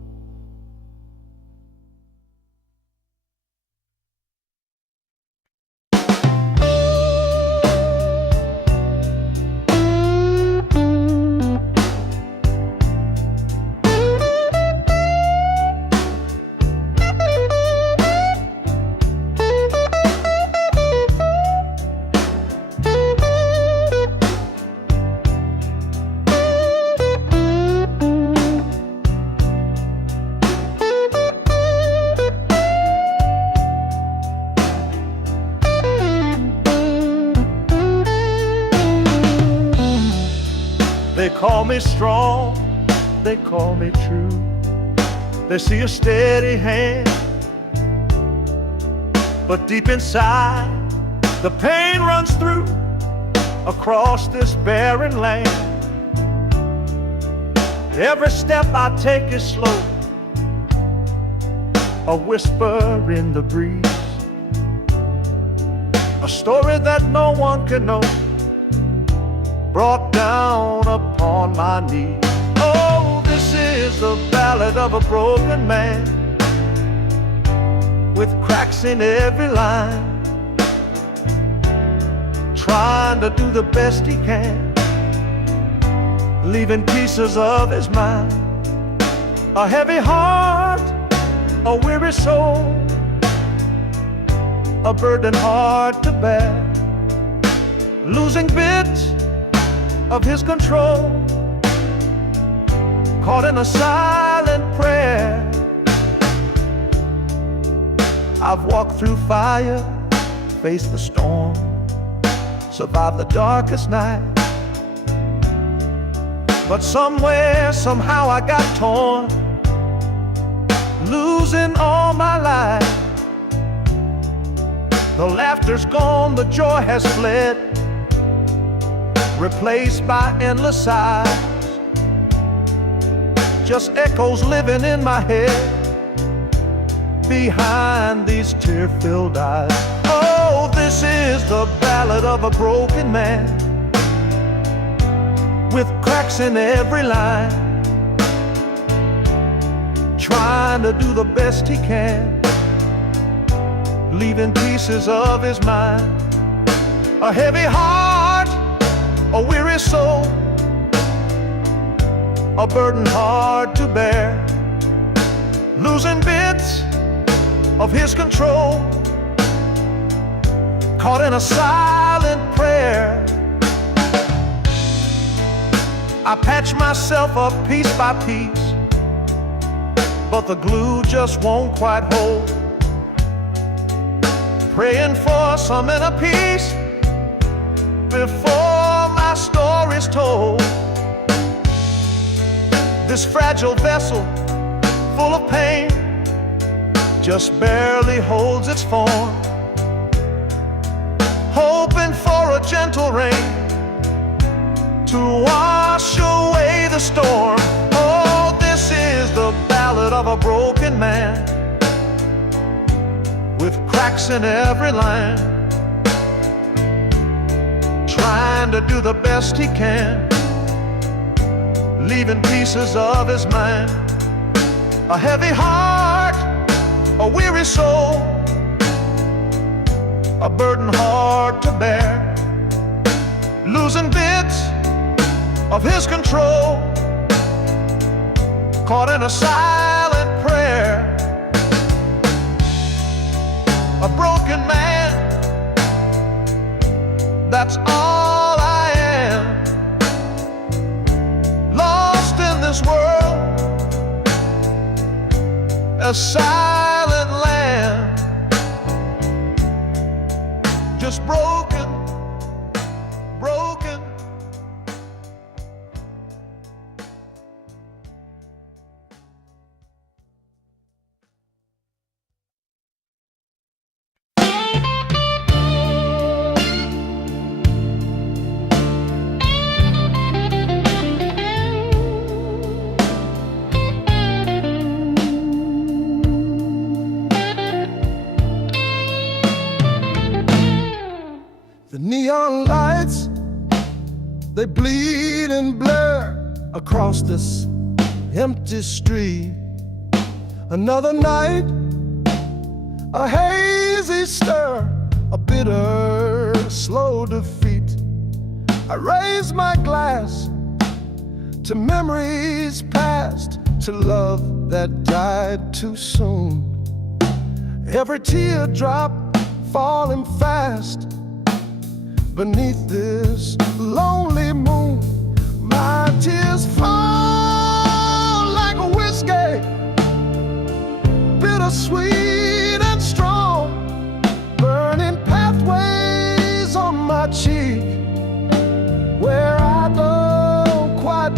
They call me strong, they call me true. They see a steady hand, but deep inside the pain runs through across this barren land. Every step I take is slow, a whisper in the breeze, a story that no one can know, brought down upon my knees. Oh, this is the ballad of a broken man, with cracks in every line, trying to do the best he can, leaving pieces of his mind. A heavy heart, a weary soul, a burden hard to bear, losing bits of his control, caught in a silent prayer. I've walked through fire, faced the storm, survived the darkest night, but somewhere, somehow I got torn, losing all my life. The laughter's gone, the joy has fled, replaced by endless sighs, just echoes living in my head behind these tear-filled eyes. Oh, this is the ballad of a broken man, with cracks in every line, trying to do the best he can, leaving pieces of his mind. A heavy heart, a weary soul, a burden hard to bear, losing bits of his control, caught in a silent prayer. I patch myself up piece by piece, but the glue just won't quite hold, praying for some inner peace before my story's told. This fragile vessel, full of pain, just barely holds its form, hoping for a gentle rain to wash away the storm. Oh, this is the ballad of a broken man, with cracks in every line, trying to do the best he can, leaving pieces of his mind. A heavy heart, a weary soul, a burden hard to bear, losing bits of his control, caught in a silent prayer. A broken man, that's all I am, lost in this world, a silent land, just broken, broken. The neon lights, they bleed and blur across this empty street. Another night, a hazy stir, a bitter, slow defeat. I raise my glass to memories past, to love that died too soon. Every teardrop falling fast beneath this lonely moon. My tears fall like a whiskey, bittersweet and strong, burning pathways on my cheek where I don't quite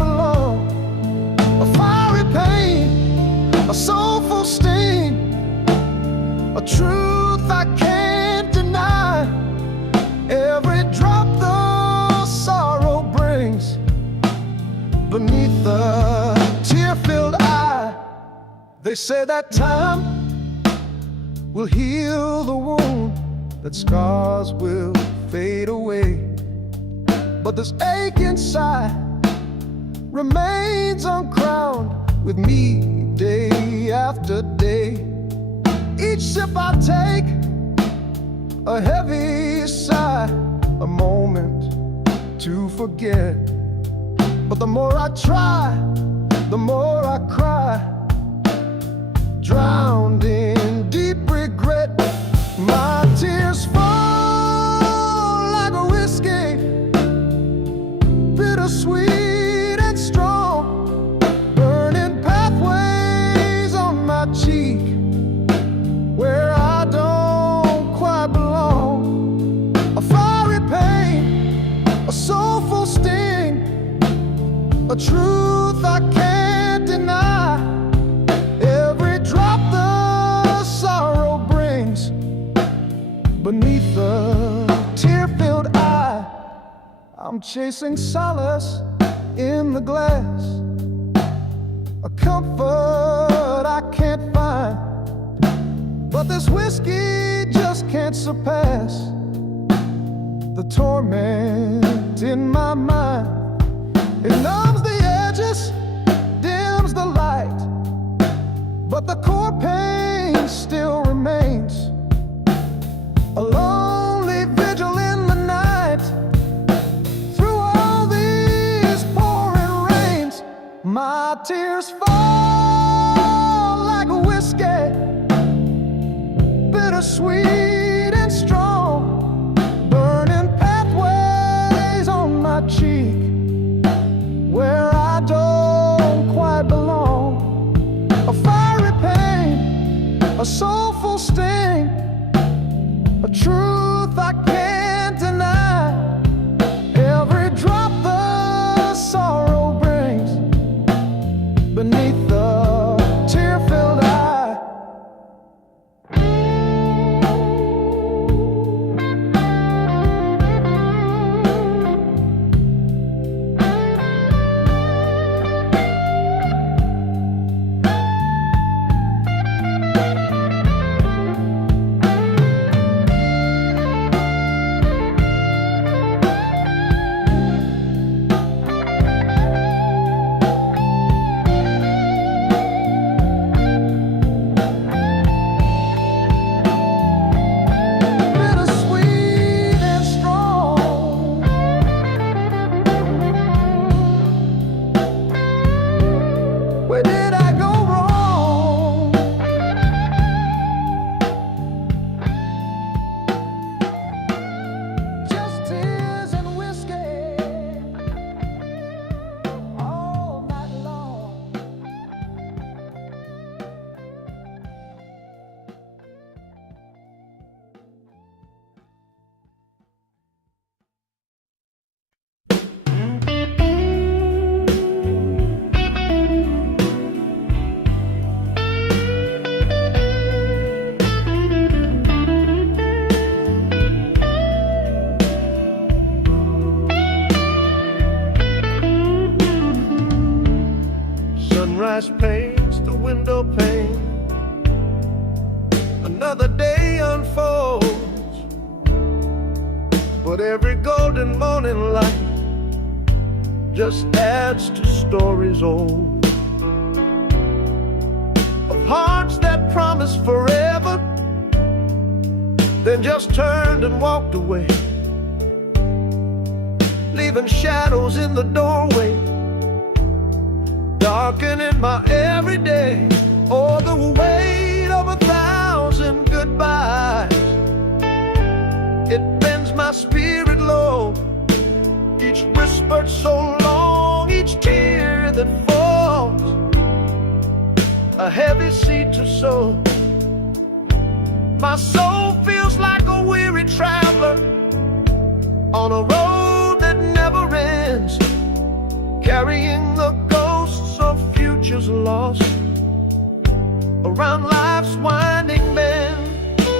truth I can't deny. Every drop the sorrow brings beneath the tear-filled eye. They say that time will heal the wound, that scars will fade away, but this ache inside remains uncrowned with me day after day. Each sip I take, a heavy sigh, a moment to forget. But the more I try, the more I cry, drowned in deep regret. My tears fall like a whiskey, bittersweet and strong, burning pathways on my cheek where I don't quite belong. A fiery pain, a soulful sting, a truth I can't deny. Every drop the sorrow brings beneath the tear-filled eye. I'm chasing solace in the glass, a comfort I can't find, but this whiskey just can't surpass the torment in my mind. It numbs the edges, dims the light, but the core pain still remains. A lonely vigil in the night, through all these pouring rains. My tears fall like a whiskey, bittersweet and strong, burning pathways on my cheek where I don't quite belong. A fiery pain, a soulful sting, a truth I can't deny. Every drop the sorrow brings beneath the tear-filled eye. Where did I go wrong? Just tears and whiskey all night long. Sunrise paints the window pane, another day unfolds, but every golden morning light just adds to stories old, of hearts that promised forever, then just turned and walked away, leaving shadows in the doorway, darkening my everyday. Oh, the weight of 1,000 goodbyes, it bends my spirit low. Each whispered so long, each tear that falls, a heavy seed to sow. My soul feels like a weary traveler on a road that never ends, carrying the ghosts of futures lost around life's winding bend.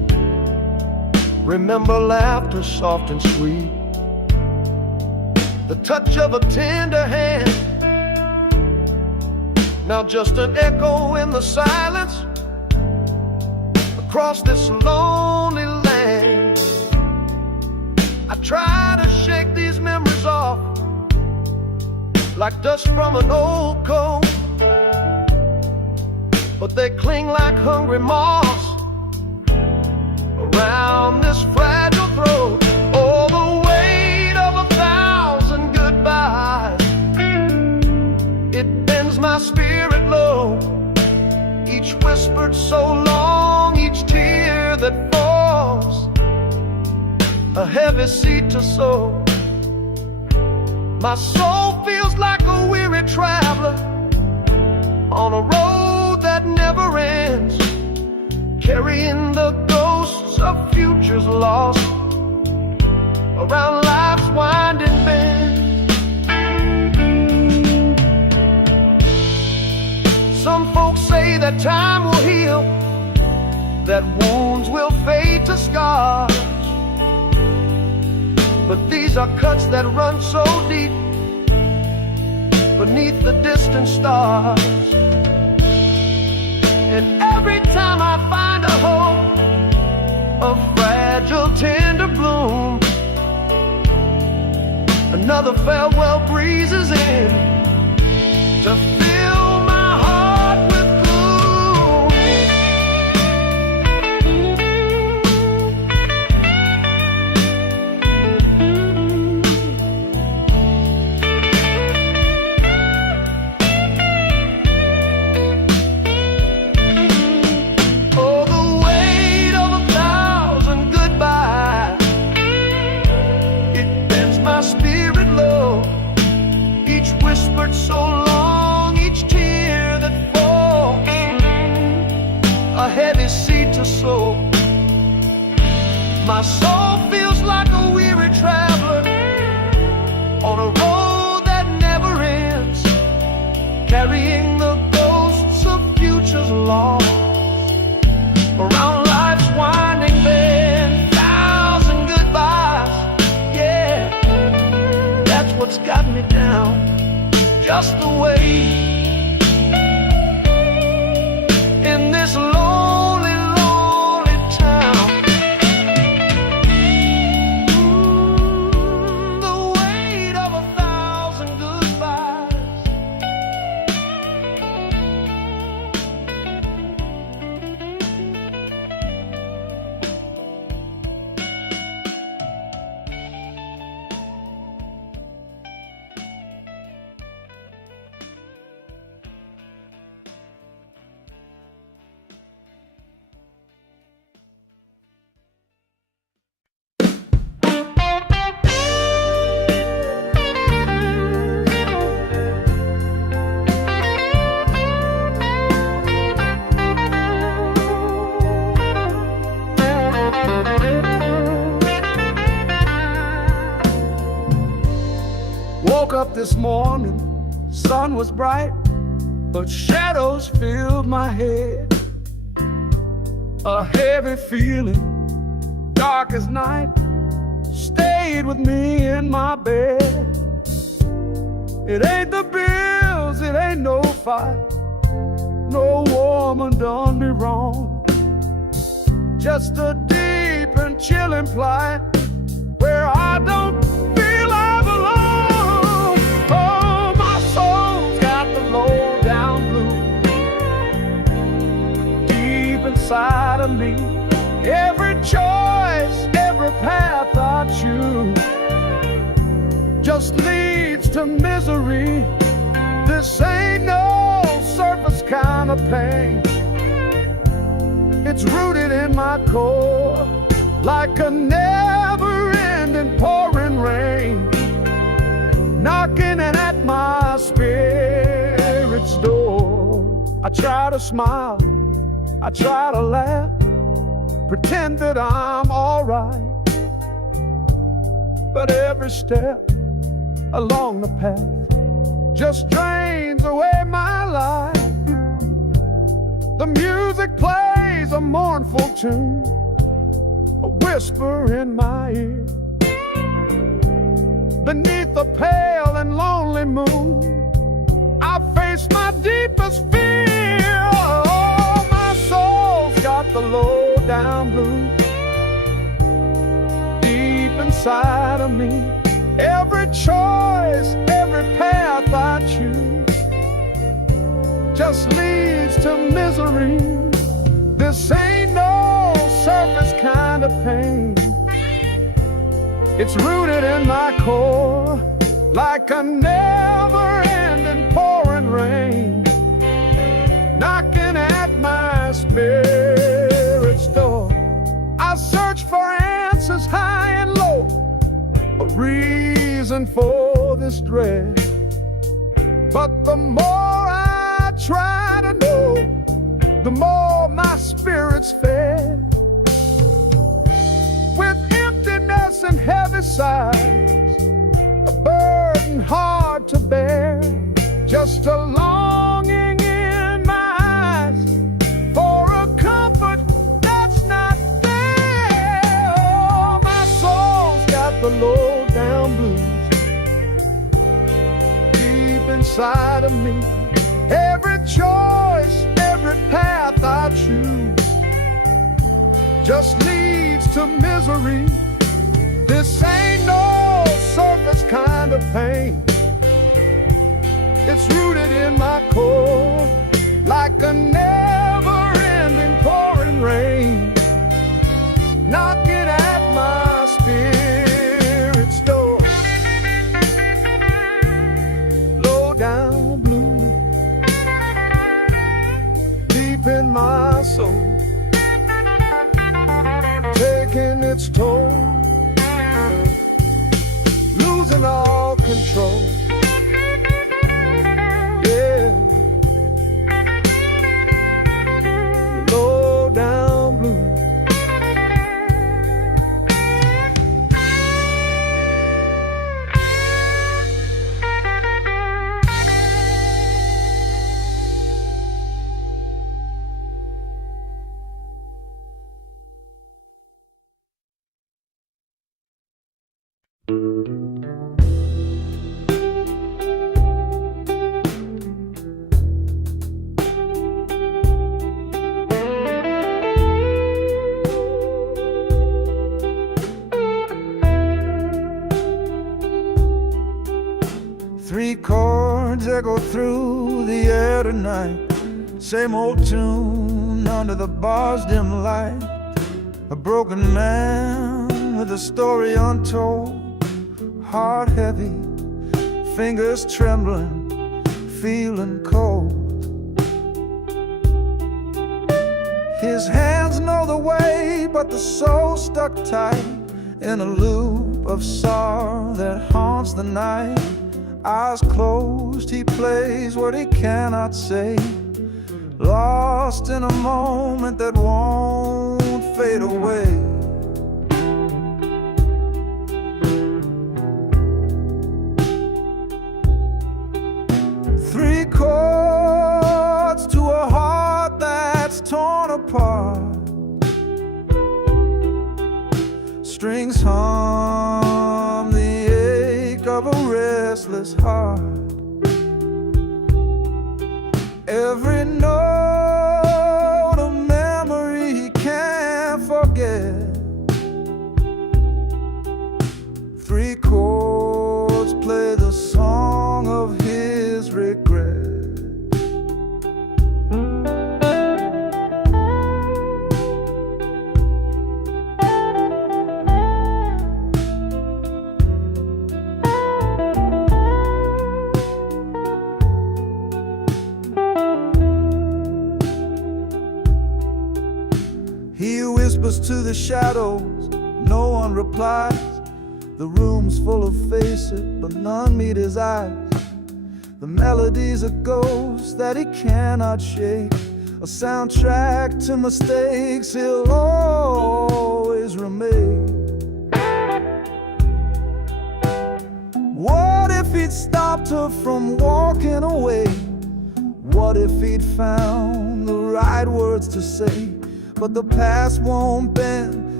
remember laughter soft and sweet, the touch of a tender hand. Now just an echo in the silence across this lonely land. I try to shake these memories off like dust from an old coat, but they cling like hungry moths around this fragile throat. Oh, the weight of 1,000 goodbyes, it bends my spirit low. Each whispered so long, each tear that falls, a heavy seed to sow. My soul feels like a weary traveler on a road that never ends, carrying the ghosts of futures lost around life's winding bend. Some folks say that time will heal, that wounds will fade to scars, but these are cuts that run so deep beneath the distant stars. And every time I find a hope, a fragile tender bloom, another farewell breezes in to fill my heart with gloom. Oh, the weight of 1,000 goodbyes, it bends my spirit low. Each whispered so long, each tear that falls, a heavy seed to sow. My soul feels like a weary traveler on a road that never ends, carrying the ghosts of futures lost around life's winding bend. 1,000 goodbyes, yeah, that's what's got me down, just the way in this lonely, lonely town. The weight of 1,000 goodbyes. Woke up this morning, sun was bright, but shadows filled my head. A heavy feeling, dark as night, stayed with me in my bed. It ain't the bills, it ain't no fight, no woman done me wrong. Just a deep and chilling plight where I don't feel I belong. Oh, my soul's got the low down blues deep inside of me. Every choice, every path I choose just leads to misery. This ain't no surface kind of pain. It's rooted in my core like a never-ending pouring rain, knocking at my spirit's door. I try to smile, I try to laugh, pretend that I'm alright, but every step along the path just drains away my life. The music plays a mournful tune, a whisper in my ear. Beneath the pale and lonely moon, I face my deepest fear. Oh, my soul's got the low down blues deep inside of me. Every choice, every path I choose just leads to misery. This ain't no surface kind of pain. It's rooted in my core, like a never-ending pouring rain, knocking at my spirit's door. I search for answers high and low, a reason for this dread. But the more I try to know, the more my spirit's fed. With emptiness and heavy sighs, a burden hard to bear, just a longing in my eyes for a comfort that's not there. Oh, my soul's got the low down blues deep inside of me. Every choice, every path I choose just leads to misery. This ain't no surface kind of pain. It's rooted in my core, like a never-ending pouring rain, knocking at my spirit's door. Low down blue, deep in my soul, taking its toll, losing all control. Yeah, low down blue. Three chords echo through the air tonight, same old tune under the bar's dim light. A broken man with a story untold, heart heavy, fingers trembling, feeling cold. His hands know the way, but the soul stuck tight in a loop of sorrow that haunts the night. Eyes closed, he plays what he cannot say, lost in a moment that won't fade away. Three chords to a heart that's torn apart, strings hum the ache of a restless heart. Every note a memory he can't forget. Three chords play the song of his regret. He whispers to the shadows, no one replies. The room's full of faces, but none meet his eyes. The melody's a ghost that he cannot shake, a soundtrack to mistakes he'll always remake. What if he'd stopped her from walking away? What if he'd found the right words to say? But the past won't bend,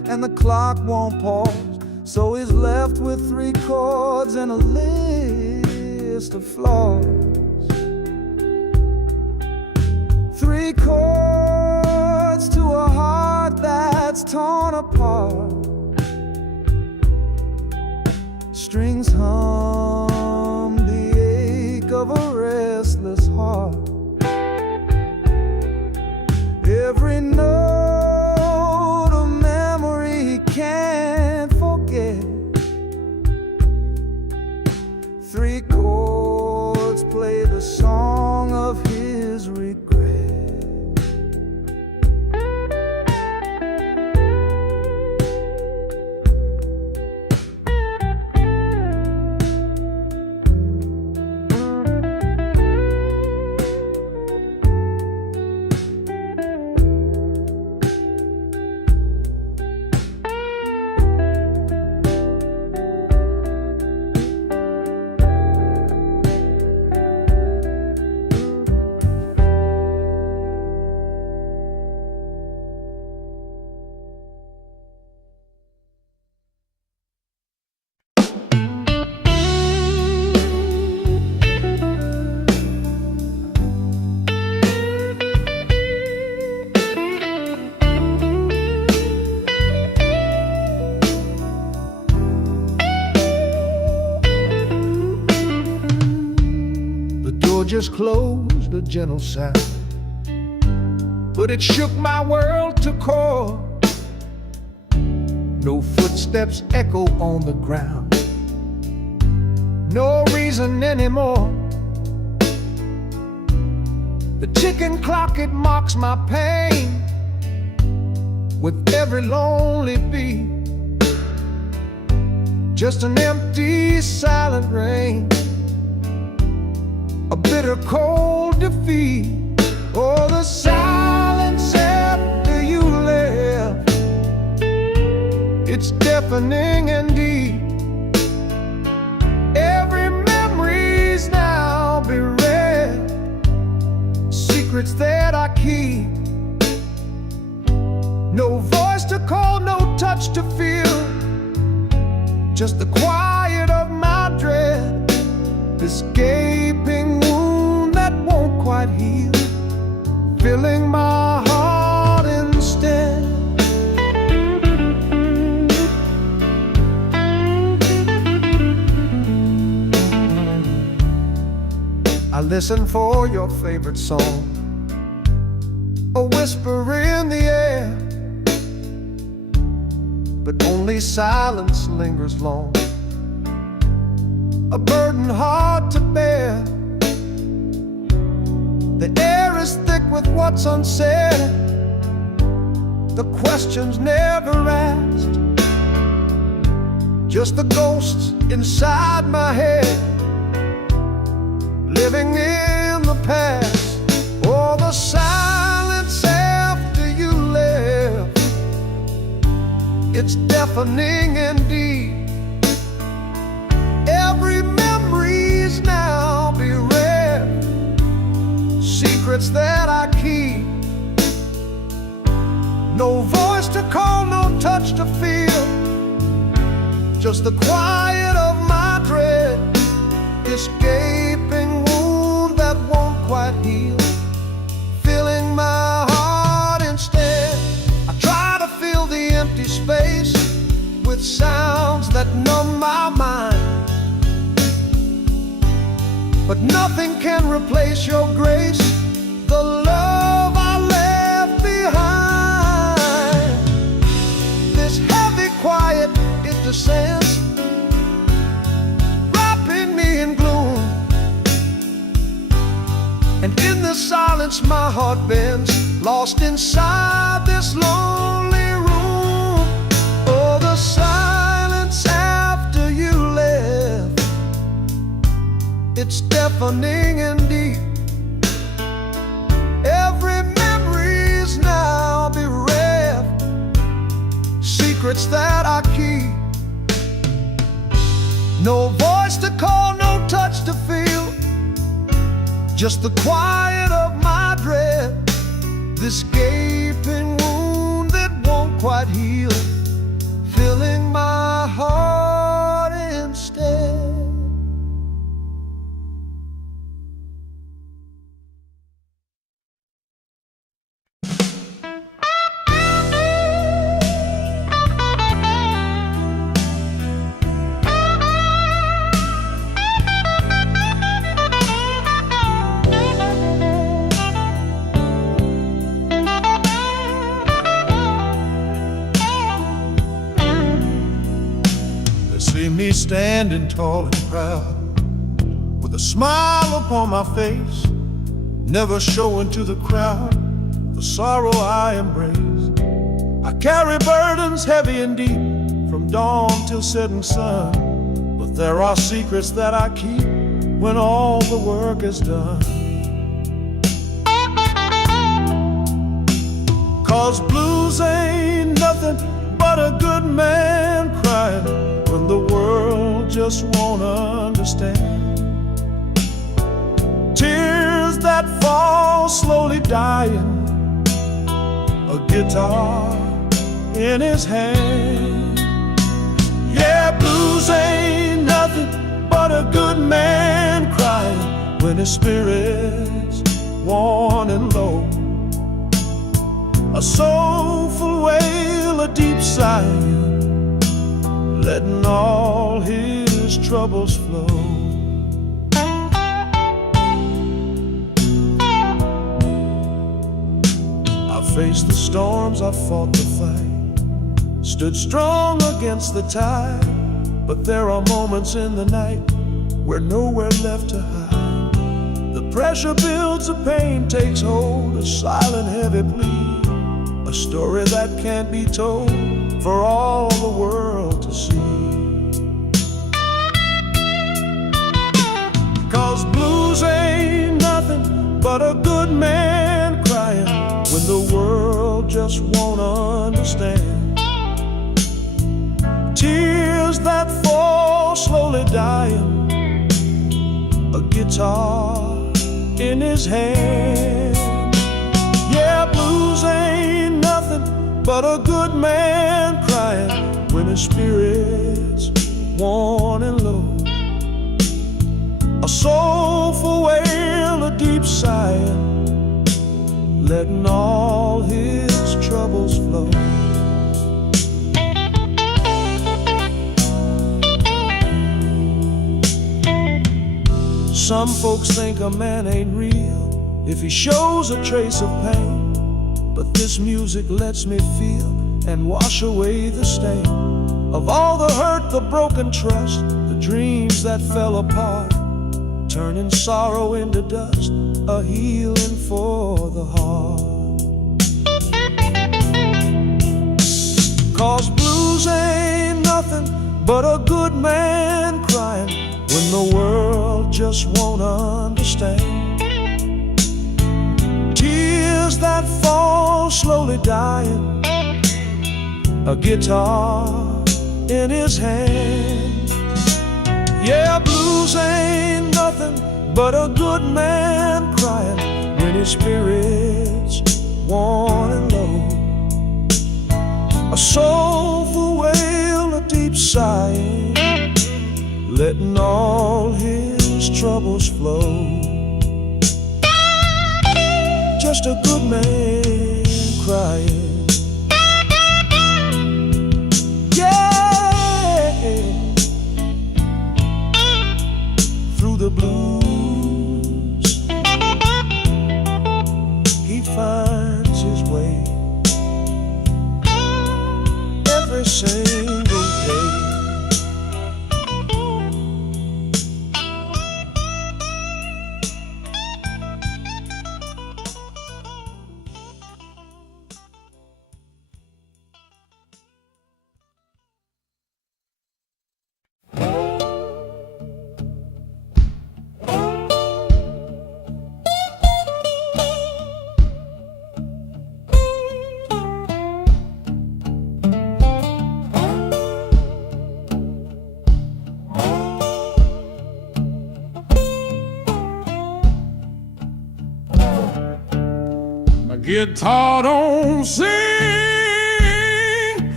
and the clock won't pause. So he's left with 3 chords and a list of flaws. 3 chords to a heart that's torn apart. Strings hum the ache of a restless heart. Every note of memory he can't forget. 3 chords play the song of his regret. Just closed, a gentle sound, but it shook my world to core. No footsteps echo on the ground, no reason anymore. The ticking clock, it mocks my pain with every lonely beat. Just an empty, silent rain, a bitter cold defeat. Oh, the silence after you left, it's deafening indeed. Every memory's now bereft, secrets that I keep. No voice to call, no touch to feel, just the quiet of my dread. This gaping wound that won't quite heal, filling my heart instead. I listen for your favorite song, a whisper in the air, but only silence lingers long, a burden hard to bear. The air is thick with what's unsaid, the questions never asked, just the ghosts inside my head, living in the past. Oh, the silence after you left, it's deafening indeed. Every memory's now bereft, secrets that I keep. No voice to call, no touch to feel, just the quiet of my dread. This gaping wound that won't quite heal, filling my heart instead. I try to fill the empty space with sounds that numb my mind, but nothing can replace your grace, the love I left behind. This heavy quiet, it descends, wrapping me in gloom, and in the silence my heart bends, lost inside this lonely room. Oh, the silence after you left, it's deafening indeed. Every memory's now bereft, secrets that I keep. No voice to call, no touch to feel, just the quiet of my dread. This gaping wound that won't quite heal, filling my heart instead. See me standing tall and proud, with a smile upon my face, never showing to the crowd the sorrow I embraced. I carry burdens heavy and deep, from dawn till setting sun, but there are secrets that I keep when all the work is done. 'Cause blues ain't nothing but a good man crying when the world just won't understand. Tears that fall slowly dying, a guitar in his hand. Yeah, blues ain't nothing but a good man crying when his spirit's worn and low. A soulful wail, a deep sigh, letting all his troubles flow. I faced the storms, I fought the fight, stood strong against the tide, but there are moments in the night where nowhere left to hide. The pressure builds, the pain takes hold, a silent heavy plea, a story that can't be told for all the world to see. 'Cause blues ain't nothing but a good man crying when the world just won't understand. Tears that fall slowly dying, a guitar in his hand. Yeah, blues ain't nothing but a good man crying when his spirit's worn and low. A soulful wail, a deep sigh, letting all his troubles flow. Some folks think a man ain't real if he shows a trace of pain, but this music lets me feel and wash away the stain of all the hurt, the broken trust, the dreams that fell apart, turning sorrow into dust, a healing for the heart. 'Cause blues ain't nothing but a good man crying when the world just won't understand. Tears that fall slowly dying, a guitar in his hand. Yeah, blues ain't nothing but a good man crying when his spirit's worn and low. A soulful wail, a deep sigh, letting all his troubles flow. Just a good man crying. Yeah, through the blues he finds his way every single day. Guitar don't sing,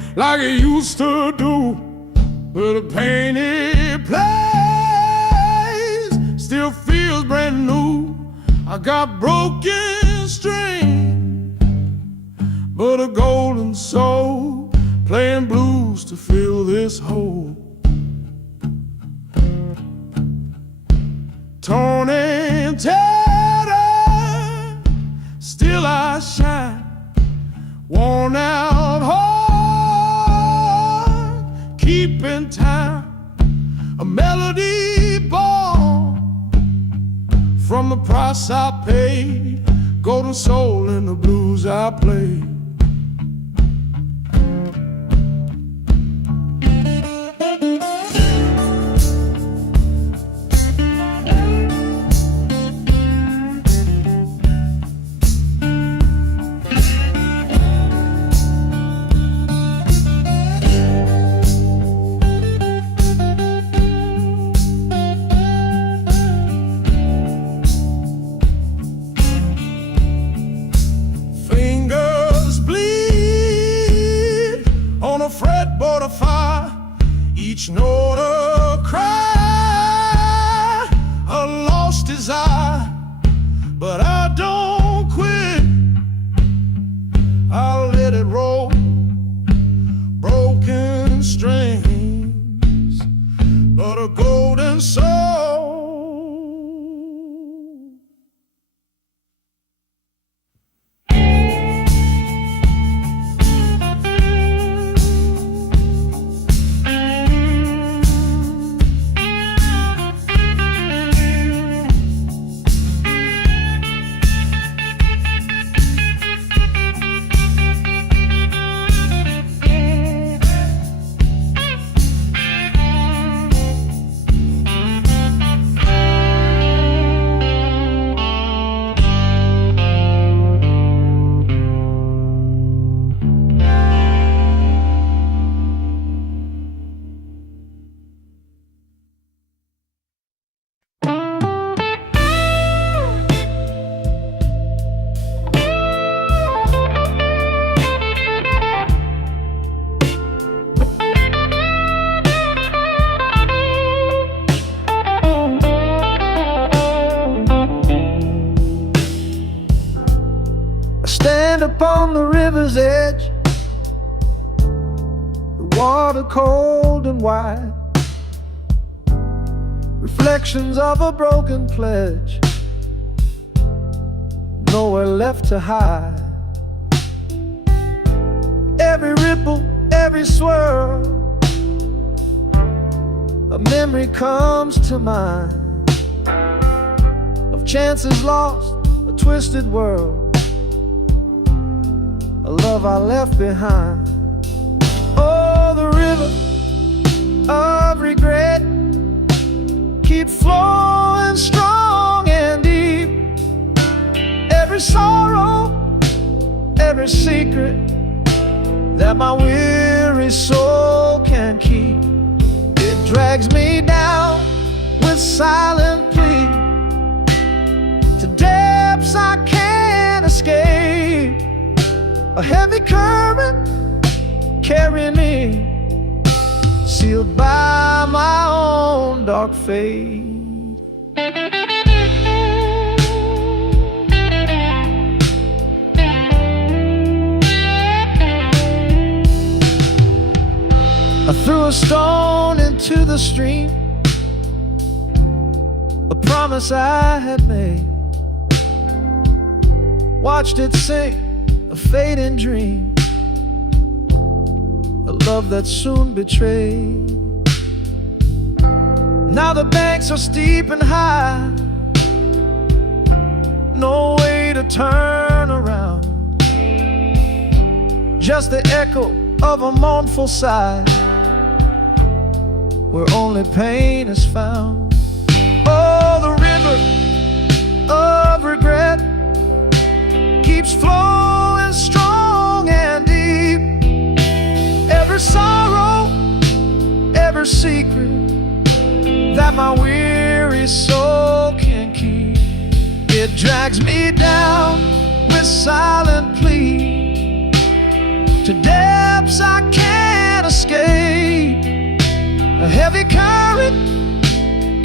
like it used to do. But a painted place still feels brand new. I got broken string, but a golden soul playing blues to fill this hole. Torn and tattered, still I shine. Worn out heart, keeping time. A melody born from the price I paid. Golden soul in the blues I play. Fretboard of fire, each note a cry, a lost desire. But I don't quit, I'll let it roll. Broken strings, but a golden soul. Stand upon the river's edge, the water cold and wide, reflections of a broken pledge, nowhere left to hide. Every ripple, every swirl, a memory comes to mind of chances lost, a twisted world, a love I left behind. Oh, the river of regret keeps flowing strong and deep. Every sorrow, every secret that my weary soul can keep, it drags me down with silent plea to depths I can't escape. A heavy current carrying me, sealed by my own dark fate. I threw a stone into the stream, a promise I had made, watched it sink, a fading dream, a love that soon betrayed. Now the banks are steep and high, no way to turn around, just the echo of a mournful sigh, where only pain is found. Oh, the river of regret keeps flowing strong and deep. Every sorrow, every secret that my weary soul can keep, it drags me down with silent plea to depths I can't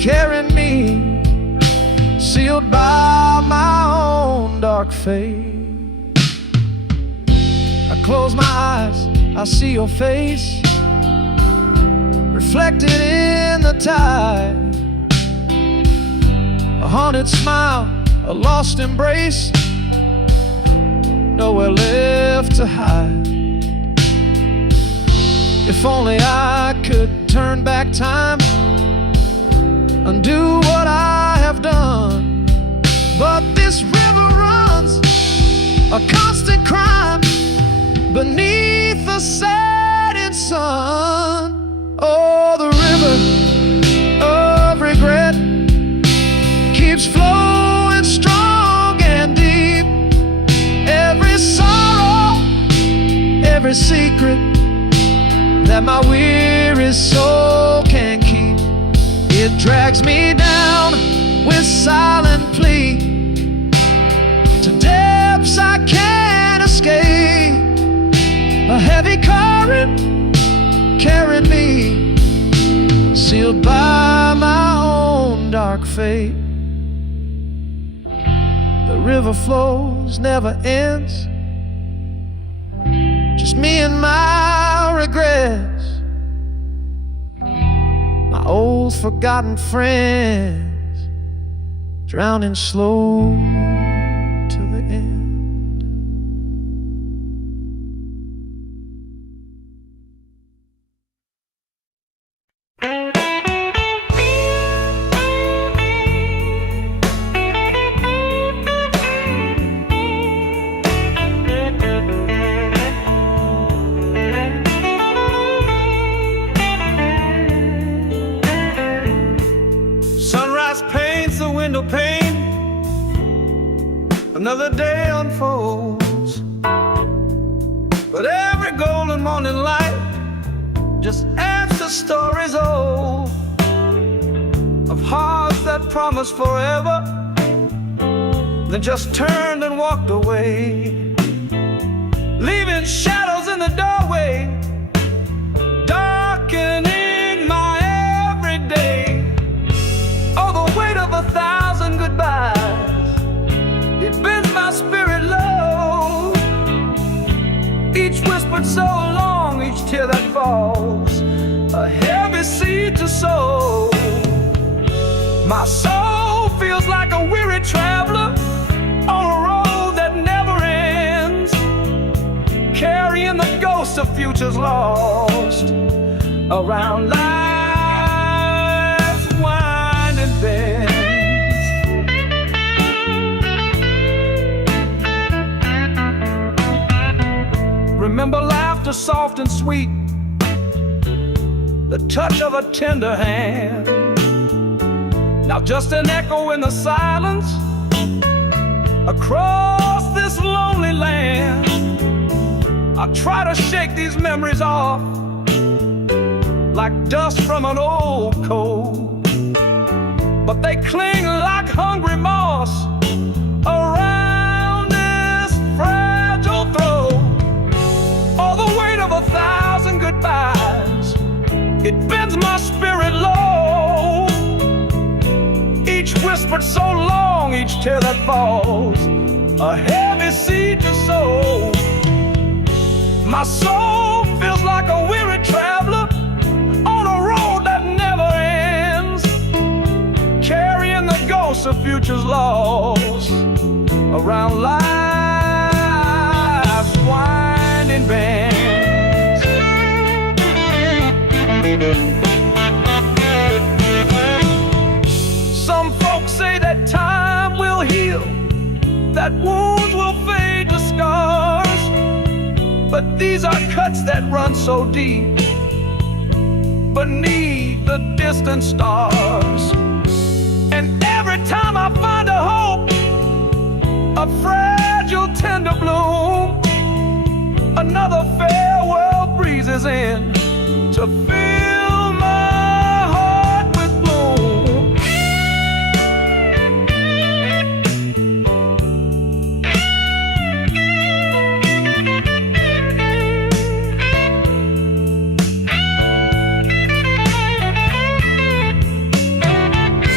carrying me, sealed by my own dark fate. I close my eyes, I see your face, reflected in the tide. A haunted smile, a lost embrace, nowhere left to hide. If only I could turn back time, undo what I have done. But this river runs a constant crime beneath the setting sun. Oh, the river of regret keeps flowing strong and deep. Every sorrow, every secret that my weary soul can keep, it drags me down with silent plea to depths I can't escape. A heavy current carrying me, sealed by my own dark fate. The river flows, never ends, just me and my regrets, my old forgotten friends, drowning slow to the end. Paints the window pane, another day unfolds, but every golden morning light just adds to stories old, of hearts that promised forever, then just turned and walked away, leaving shadows in the doorway, darkening my everyday. Oh, the weight of 1,000 goodbyes, it bends my spirit low. Each whispered so long, each tear that falls, a heavy seed to sow. My soul feels like a weary traveler on a road that never ends, carrying the ghosts of futures lost around life's winding bends. Remember laughter soft and sweet, the touch of a tender hand. Now just an echo in the silence across this lonely land. I try to shake these memories off like dust from an old coat, but they cling like hungry moss around this fragile throat. All the weight of 1,000 goodbyes, it bends my spirit low. Each whispered so long, each tear that falls, a heavy seed to sow. My soul feels like a weary traveler on a road that never ends, carrying the ghosts of futures lost around life's winding bends. Some folks say that time will heal, that wounds will fade to scars, but these are cuts that run so deep beneath the distant stars. And every time I find a hope, a fragile tender bloom, another farewell breezes in to fill my heart with gloom.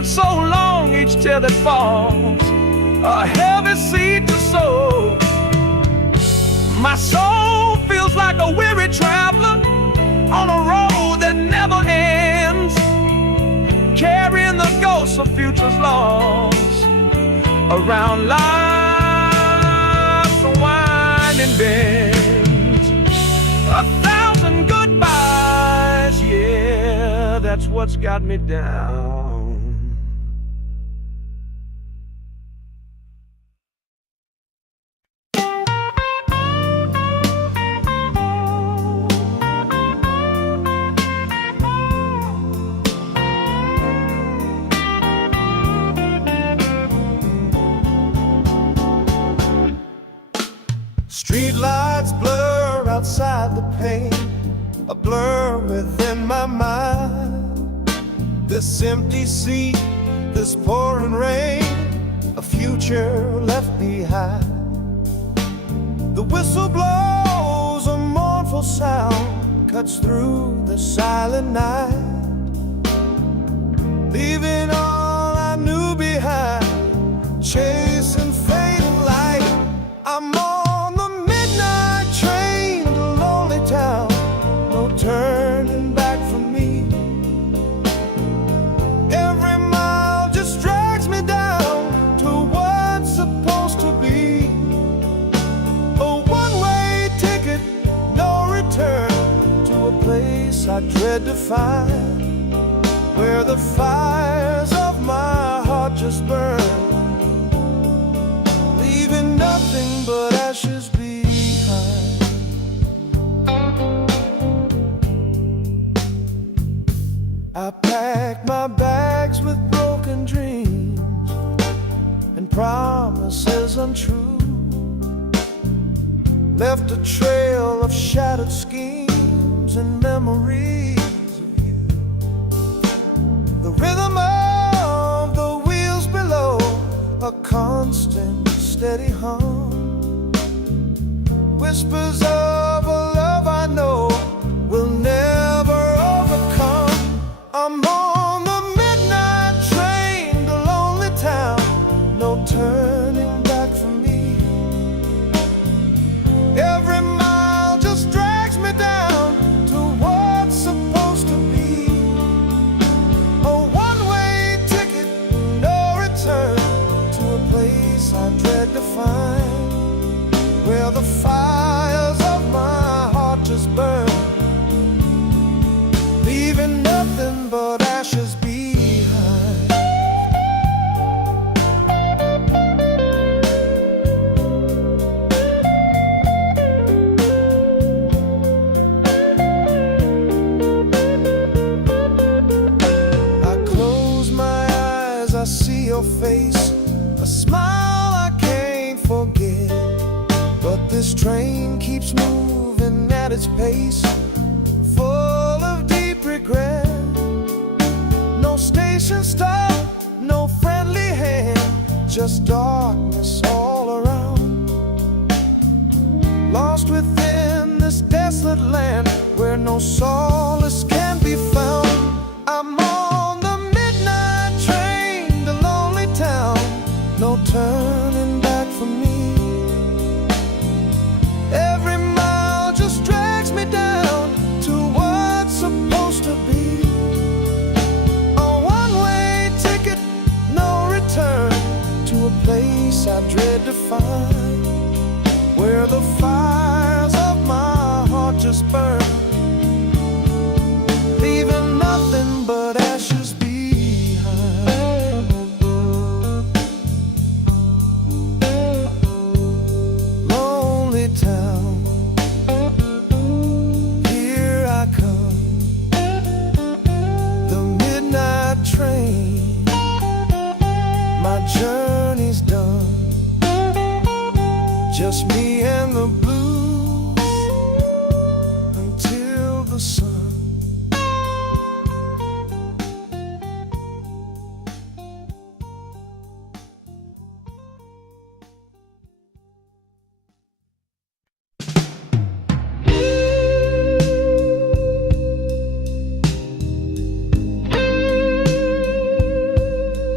whispered so long, each tear that falls, a heavy seed to sow. My soul feels like a weary traveler on a road that never ends, carrying the ghosts of futures lost around life's winding bends. 1,000 goodbyes, yeah, that's what's got me down. Street lights blur outside the pane, a blur within my mind. This empty seat, this pouring rain, a future left behind. The whistle blows, a mournful sound cuts through the silent night, leaving all I knew behind, chasing fading light. I'm on the midnight train to lonely town, no turning back for me. Every mile just drags me down to what's supposed to be. A one-way ticket, no return, to a place I dread to find, where the fires of my heart just burn, leaving nothing but ashes behind. I packed my bags with broken dreams and promises untrue, left a trail of shattered schemes and memories of you. The rhythm of the wheels below, a constant steady hum, whispers of a love I know will never overcome. I'm on the midnight train to lonely town, no turning back for me. Every mile just drags me down to what's supposed to be. A one-way ticket, no return, to a place I dread to find, where the fires of my heart just burn, leaving nothing but ashes behind. I close my eyes, I see your face, a smile I can't forget. But this train keeps moving at its pace, full of deep regret. No station stop, no friendly hand, just darkness all around. Lost within this desolate land, where no solace can be found. I'm on the midnight train to lonely town, no turning back for me. Every mile just drags me down to what's supposed to be. A one-way ticket, no return, to a place I dread to find, where the fires of my heart just burn, leaving nothing but ashes behind. Lonely town, here I come, the midnight train, my journey's done, just me and the blues until the sun.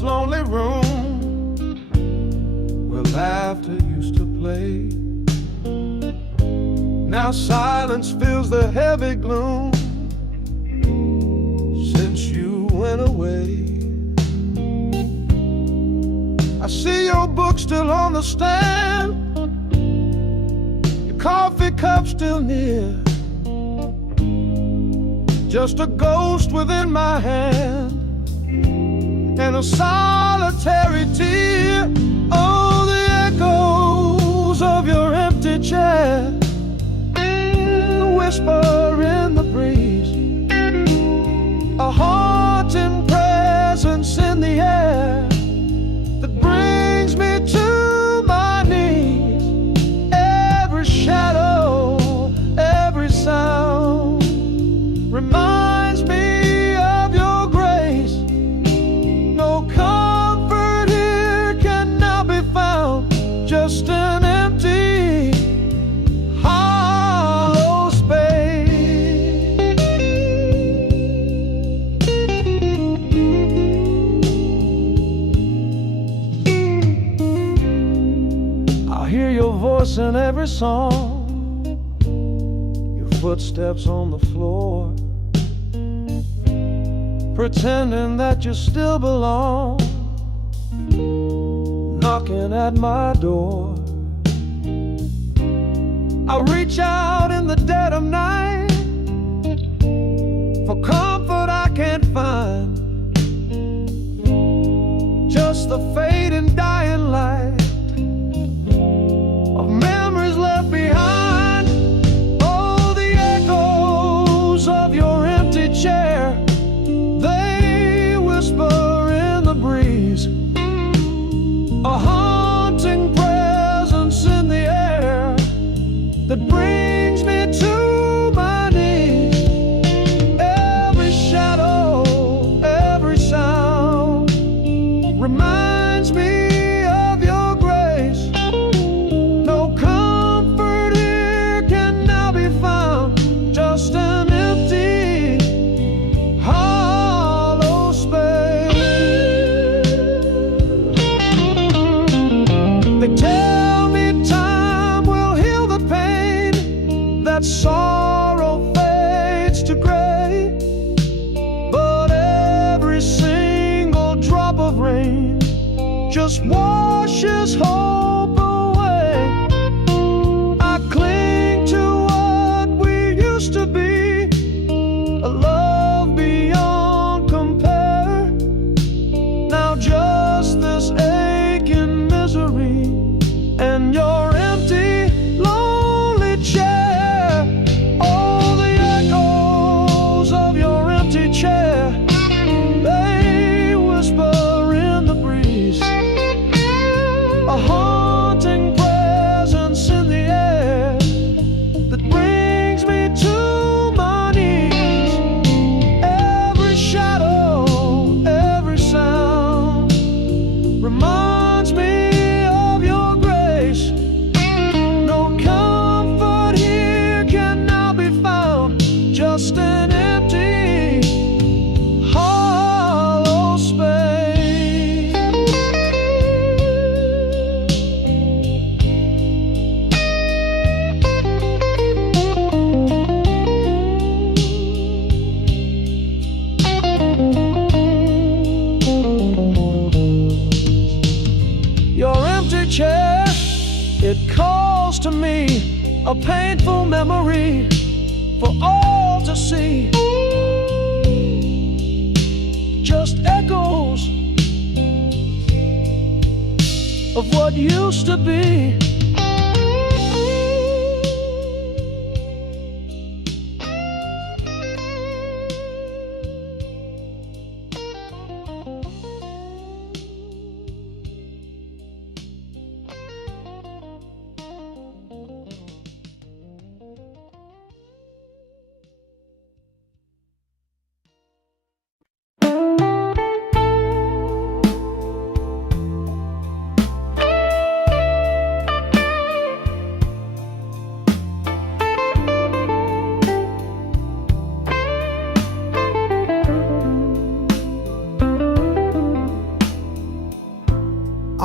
this lonely room where laughter used to play. Now silence fills the heavy gloom since you went away. I see your book still on the stand, your coffee cup still near, just a ghost within my hand and a solitary tear. Oh, the echoes of your empty chair, the whisper in the breeze, a haunting presence in the air that brings me to my knees. Every shadow, every sound reminds me of your grace. No comfort here can now be found, just an empty, hollow space. I hear your voice in every song, your footsteps on the floor, pretending that you still belong, knocking at my door. I reach out in the dead of night for comfort I can't find, just the fading dying light of memories left behind. Oh, the echoes of your empty chair, they whisper in the breeze, a haunting presence in the air that brings me to my knees. Every shadow, every sound reminds me of your grace. No comfort here can now be found, just an empty, hollow space. They tell me time will heal the pain, that sorrow fades to gray, but every single drop of rain just washes hope away. I cling to what we used to be, a love beyond compare. Now just this aching misery and your empty, lonely chair. Oh, the echoes of your empty chair, they whisper in the breeze, a haunting presence in the air that brings me to my knees. Every shadow, every sound reminds me of your grace. No comfort here can now be found, just an empty, hollow space. Your empty chair, it calls to me, a painful memory for all to see. Just echoes of what used to be.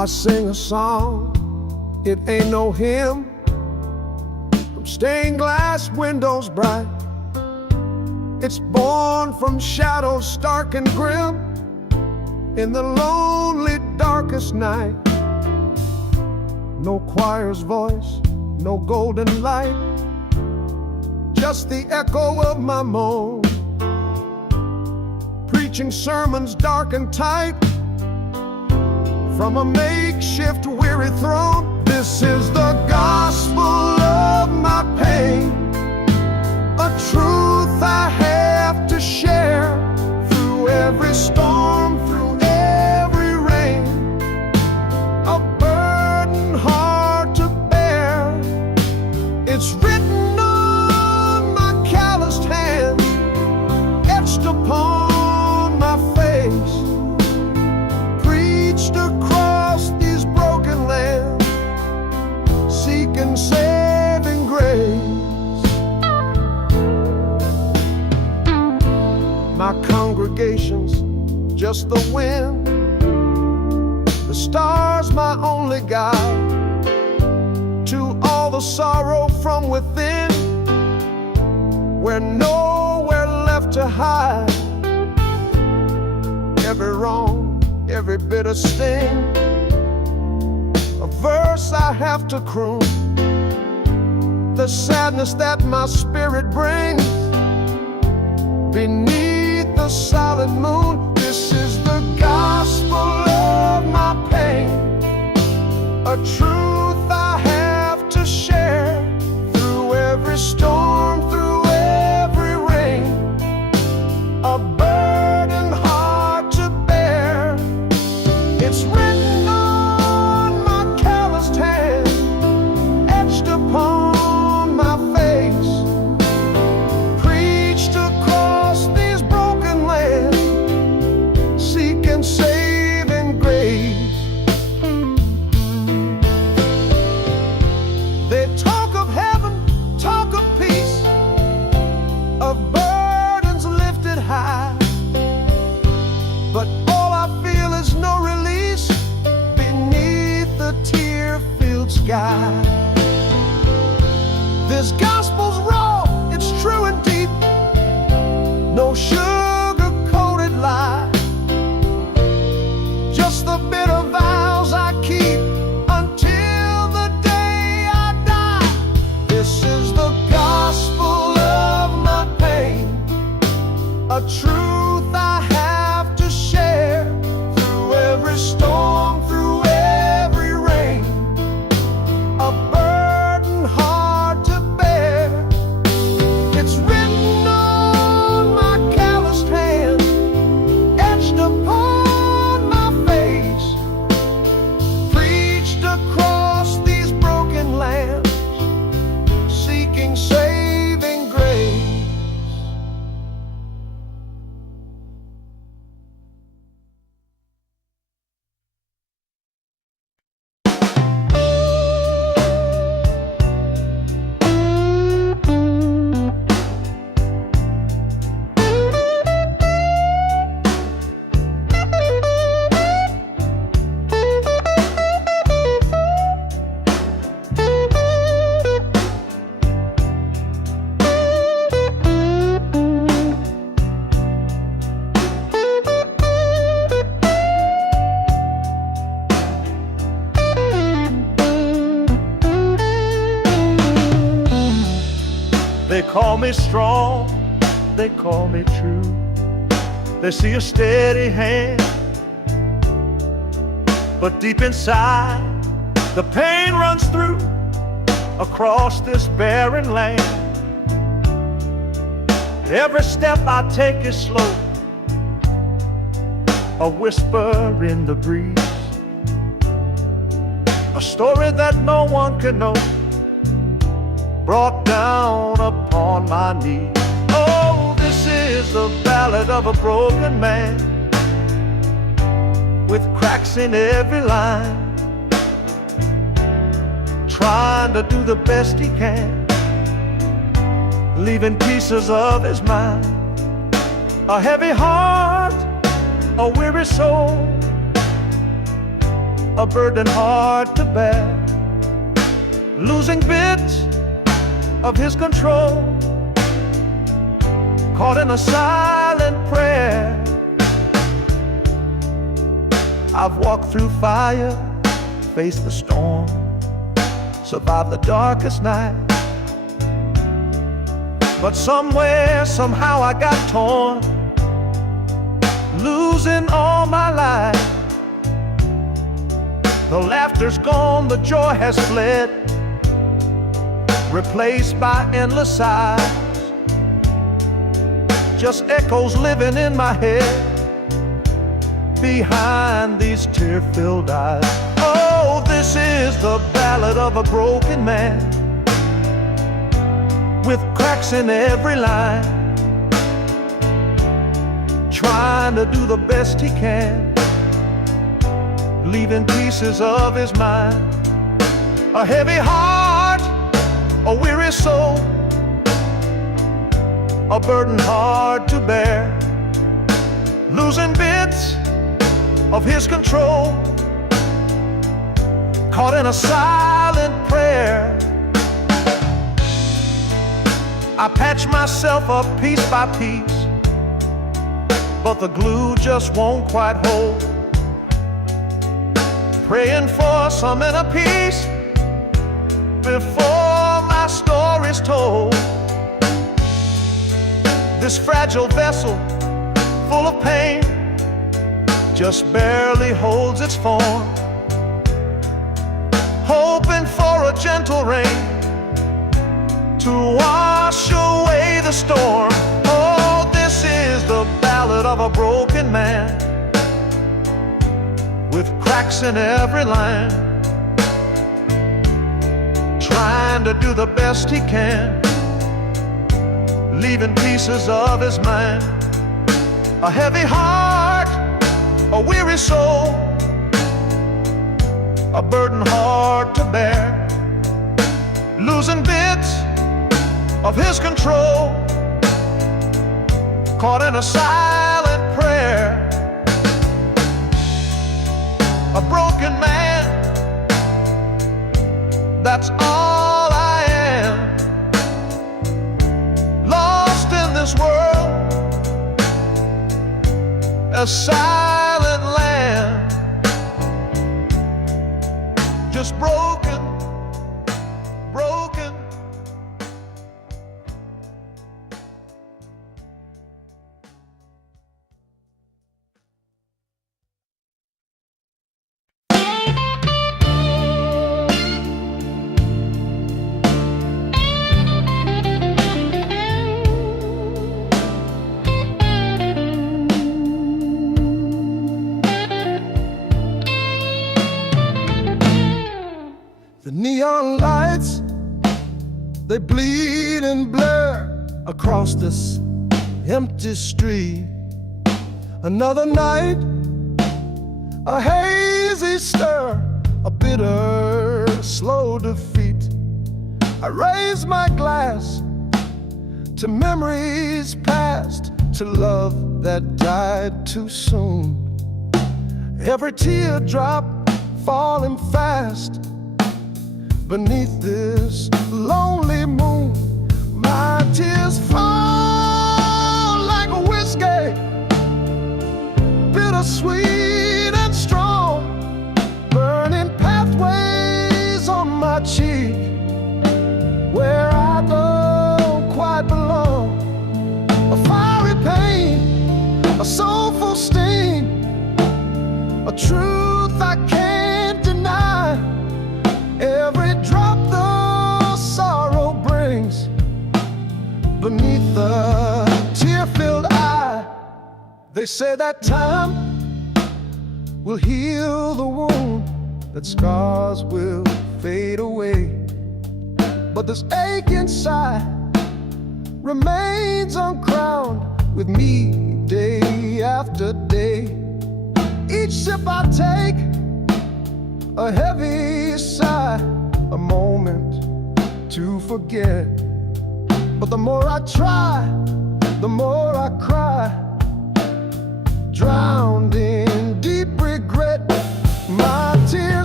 sing a song, it ain't no hymn, from stained glass windows bright. It's born from shadows stark and grim, in the lonely darkest night. No choir's voice, no golden light, just the echo of my moan, preaching sermons dark and tight from a makeshift weary throne. This is the gospel of my pain, a truth I have to share through every storm, through every rain, a burden hard to bear. It's written on my calloused hand, etched upon my face, preached across these broken lands, seeking saving grace. My congregation's just the wind, the stars my only guide to all the sorrow from within, where nowhere left to hide. Every wrong, every bitter sting, a verse I have to croon, the sadness that my spirit brings beneath the silent moon. This is the gospel of my pain, a truth I have to share through every storm, through every rain, a burden hard to bear. It's written on my calloused hand, etched upon my face, preached across these broken lands, seeking saving grace. They talk of heaven, talk of peace, of burdens lifted high, but all I feel is no release beneath the tear-filled sky. This gospel's raw, it's true and deep, no sugar-coated lie, just the bitter vows I keep until the day I die. This is the gospel of my pain, a truth I have to share through every storm, through every rain, a burden hard to bear. It's written on my calloused hand, etched upon my face, preached across these broken lands, seeking saving grace. They call me strong, they call me true. They see a steady hand, but deep inside the pain runs through across this barren land. Every step I take is slow, a whisper in the breeze, a story that no one can know, brought down upon my knees. Oh, this is the ballad of a broken man, with cracks in every line, trying to do the best he can, leaving pieces of his mind, a heavy heart, a weary soul, a burden hard to bear, losing bits of his control, caught in a silent prayer. I've walked through fire, faced the storm, survived the darkest night. But somewhere, somehow I got torn, losing all my life. The laughter's gone, the joy has fled, replaced by endless sighs. Just echoes living in my head, behind these tear-filled eyes. Oh, this is the ballad of a broken man, with cracks in every line, trying to do the best he can, leaving pieces of his mind. A heavy heart, a weary soul, a burden hard to bear, losing bits of his control, caught in a silent prayer. I patch myself up piece by piece, but the glue just won't quite hold. Praying for some inner peace before my story's told. This fragile vessel, full of pain, just barely holds its form, hoping for a gentle rain to wash away the storm. Oh, this is the ballad of a broken man, with cracks in every line, trying to do the best he can, leaving pieces of his mind. A heavy heart, a weary soul, a burden hard to bear, losing bits of his control, caught in a silent prayer. A broken man, that's all I am, lost in this world, a silent land, just broken, broken. The neon lights, they bleed and blur across this empty street. Another night, a hazy stir, a bitter, slow defeat. I raise my glass to memories past, to love that died too soon. Every teardrop falling fast beneath this lonely moon. My tears fall like a whiskey, bittersweet and strong, burning pathways on my cheek, where I don't quite belong. A fiery pain, a soulful sting, a truth I can't deny. Every drop the sorrow brings beneath the tear-filled eye. They say that time will heal the wound, that scars will fade away, but this ache inside remains uncrowned with me day after day. Each sip I take, a heavy sigh, a moment to forget. But the more I try, the more I cry, drowned in deep regret. My tears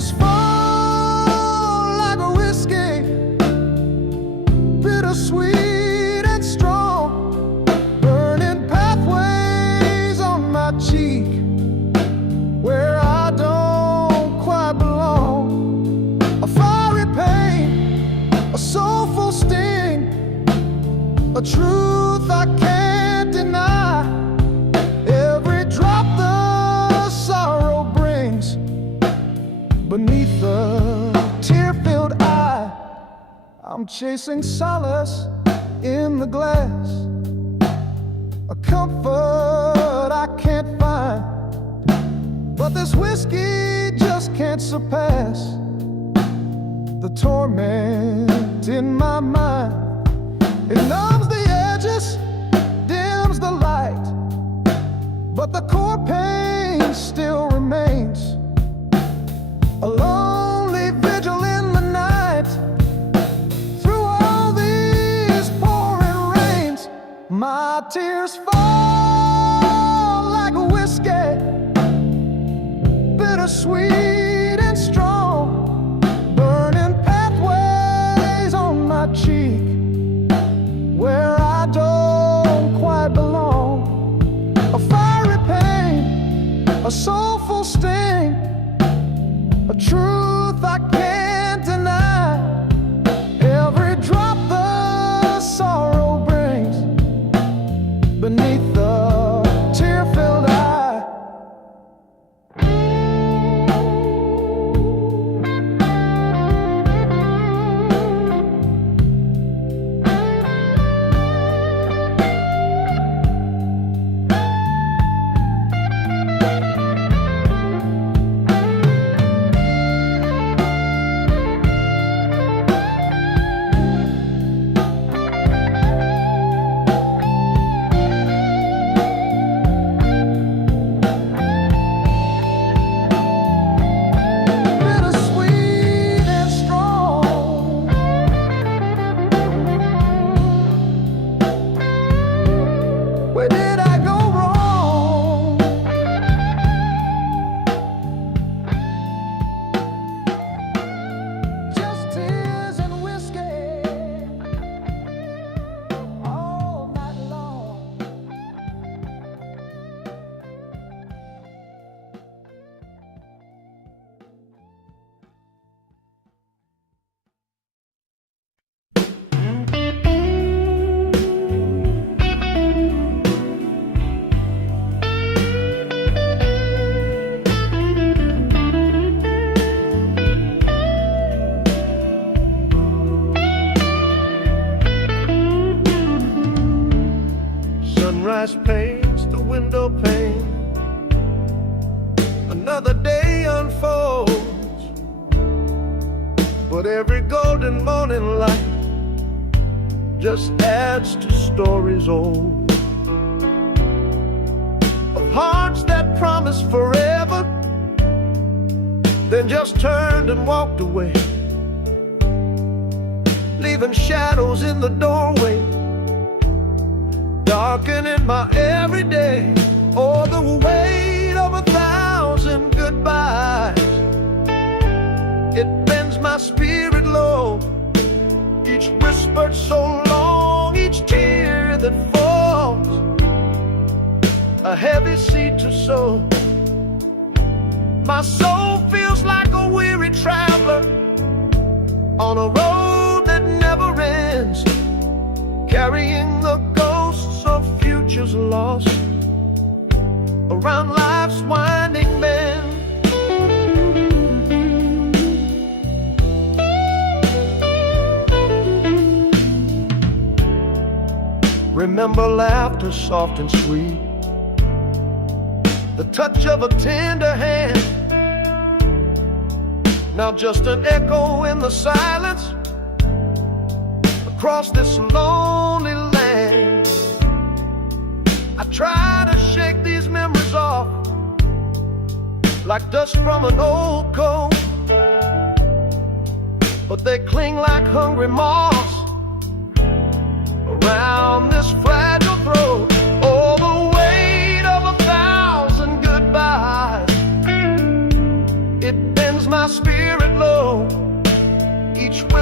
tears fall like a whiskey, bittersweet and strong, burning pathways on my cheek where I don't quite belong. A fiery pain, a soulful sting, a truth I can't deny. Every drop the sorrow brings beneath the tear-filled eye. I'm chasing solace in the glass, a comfort I can't find, but this whiskey just can't surpass the torment in my mind. It numbs the edges, dims the light, but the core pain still remains. A lonely vigil in the night, through all these pouring rains. My tears fall like a whiskey, bittersweet and strong, burning pathways on my cheek where I don't quite belong. A fiery pain, a soulful sting, a truth I can't deny. Every drop the sorrow brings beneath the tear-filled eye. Where did I go wrong? Just tears and whiskey all night long. Sunrise paints the window pane, another day unfolds, but every golden morning light just adds to stories old, of hearts that promised forever, then just turned and walked away, leaving shadows in the doorway, darkening my everyday. Oh, the weight of 1,000 goodbyes, it bends my spirit low. Each whispered so long, each tear that falls, a heavy seed to sow. My soul feels like a weary traveler on a road that never ends, carrying the ghosts of futures lost around life's winding bend. Remember laughter soft and sweet, the touch of a tender hand, now just an echo in the silence across this lonely land. I try to shake these memories off like dust from an old coat, but they cling like hungry moths around this fragile throat. Oh, the weight of 1,000 goodbyes, it bends my spirit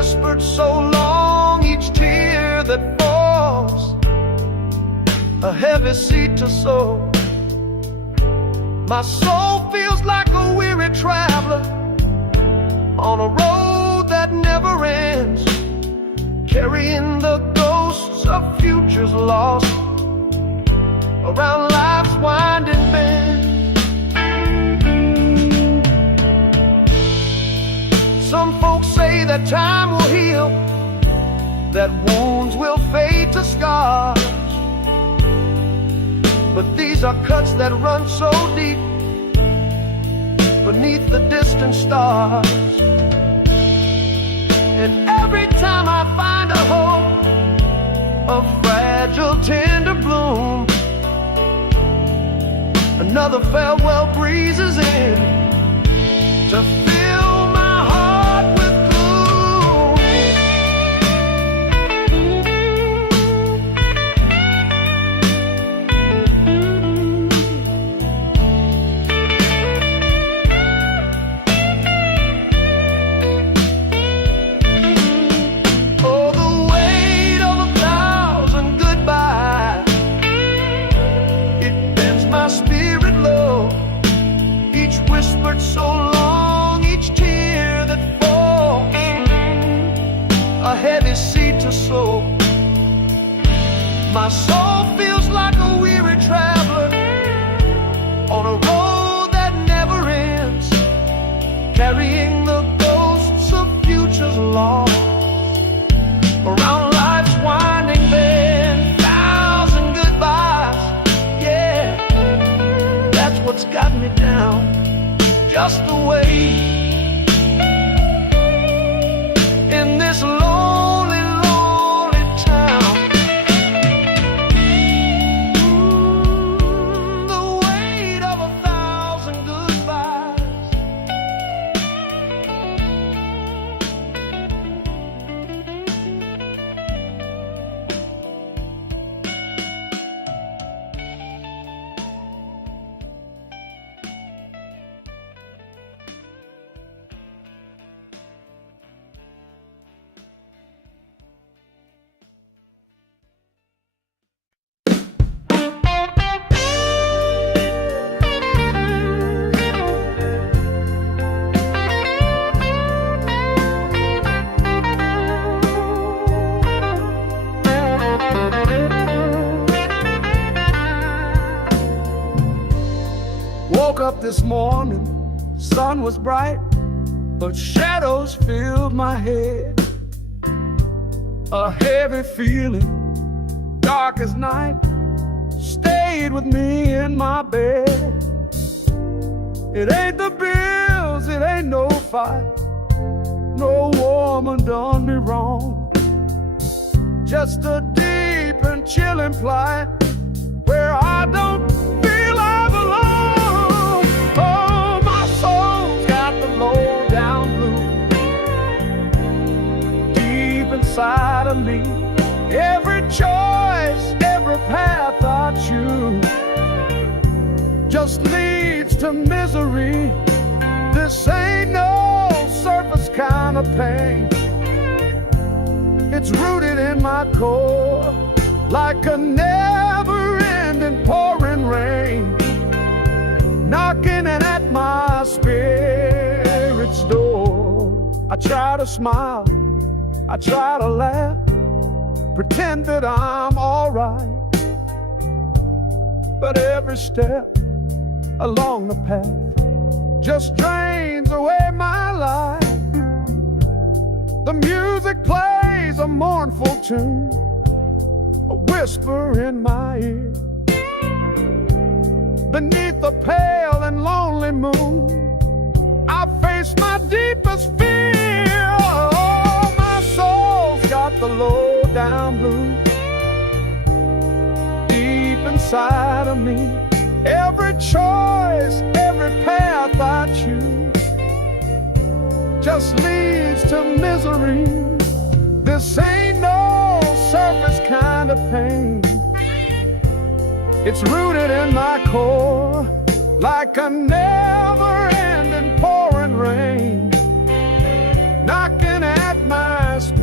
whispered so long, each tear that falls, a heavy seed to sow. My soul feels like a weary traveler on a road that never ends, carrying the ghosts of futures lost around life's winding bend. Some folks say that time will heal, that wounds will fade to scars, but these are cuts that run so deep beneath the distant stars. And every time I find a hope, a fragile tender bloom, another farewell breezes in to fill my heart with gloom. Oh, the weight of 1,000 goodbyes, it bends my spirit low. Each whispered so long, each tear that falls, a heavy seed to sow. My soul feels like a weary traveler on a road that never ends, carrying the ghosts of futures lost around life's winding bend. 1,000 goodbyes, yeah, that's what's got me down, just the way in this lonely, lonely town. The weight of 1,000 goodbyes. Woke up this morning, sun was bright, but shadows filled my head. A heavy feeling, dark as night, stayed with me in my bed. It ain't the bills, it ain't no fight, no woman done me wrong. Just a deep and chilling plight where I don't feel I belong. Oh, my soul's got the low down blues deep inside of me. Every choice, every path I choose just leads to misery. This ain't no surface kind of pain. It's rooted in my core like a never-ending pouring rain, knocking at my spirit's door. I try to smile, I try to laugh, pretend that I'm alright, but every step along the path just drains away my life. The music plays a mournful tune, a whisper in my ear. Beneath the pale and lonely moon, I face my deepest fear. Oh, my soul's got the low down blues deep inside of me. Every choice, every path I choose just leads to misery. This ain't no surface kind of pain. It's rooted in my core like a never-ending pouring rain, knocking at my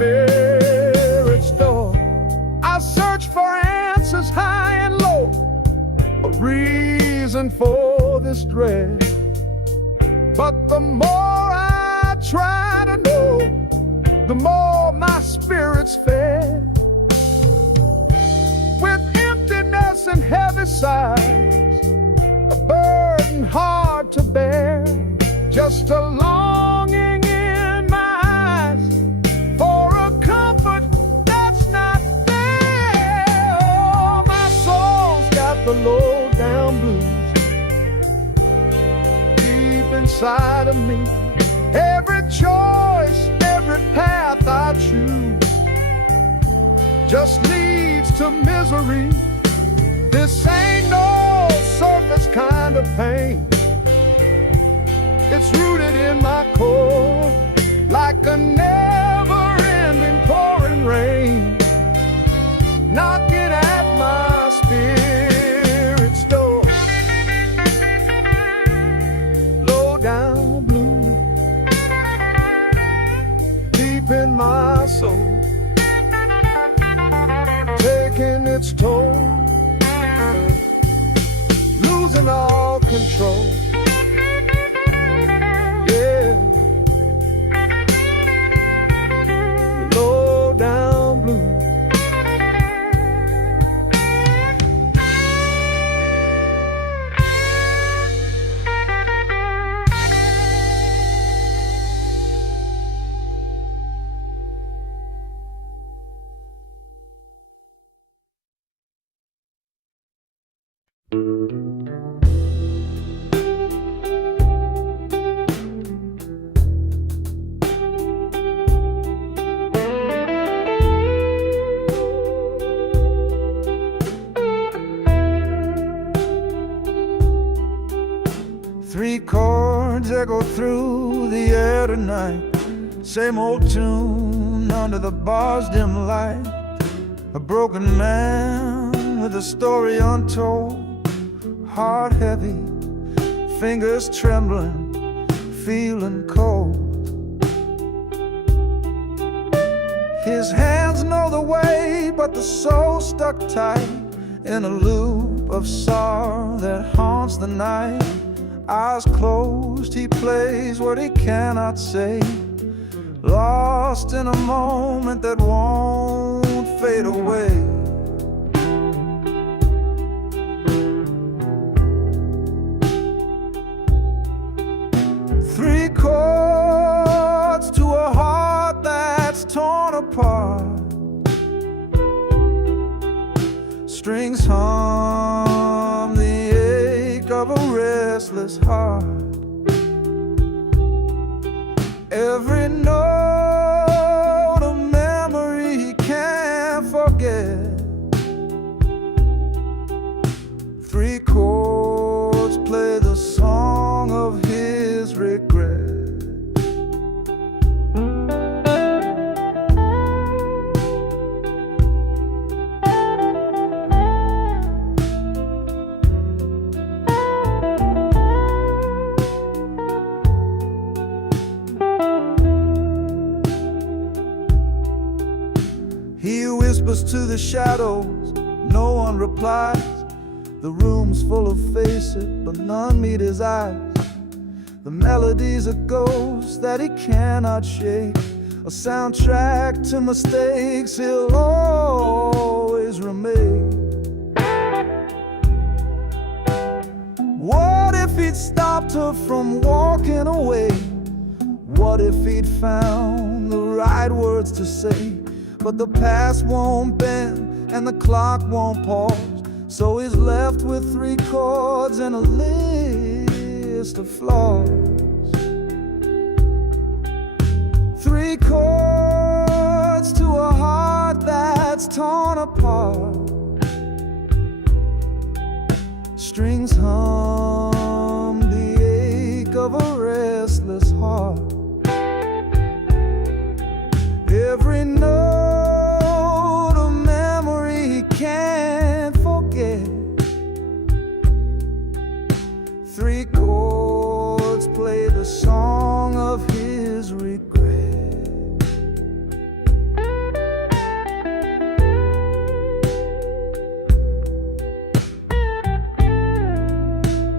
reason for this dread, but the more I try to know, the more my spirit's fed. With emptiness and heavy sighs, a burden hard to bear, just a longing in my eyes for a comfort that's not there. Oh, my soul's got the low down blues deep inside of me. Every choice, every path I choose just leads to misery. This ain't no surface kind of pain. It's rooted in my core, like a never-ending pouring rain, knocking at my spirit's door. Low down blue, deep in my soul, taking its toll, losing all control. Yeah, low down blue. Three chords echo through the air tonight, same old tune under the bar's dim light. A broken man with a story untold, heart heavy, fingers trembling, feeling cold. His hands know the way, but the soul stuck tight in a loop of sorrow that haunts the night. Eyes closed, he plays what he cannot say, lost in a moment that won't fade away. Three chords to a heart that's torn apart, strings hum the ache of a restless heart. Every note a memory he can't forget. Three chords play the song of his regret. He whispers to the shadows, no one replies. The room's full of faces, but none meet his eyes. The melody's a ghost that he cannot shake, a soundtrack to mistakes he'll always remake. What if he'd stopped her from walking away? What if he'd found the right words to say? But the past won't bend and the clock won't pause, so he's left with three chords and a list of flaws. Three chords to a heart that's torn apart, strings hum the ache of a restless heart. Every note a memory he can't forget. Three chords play the song of his regret.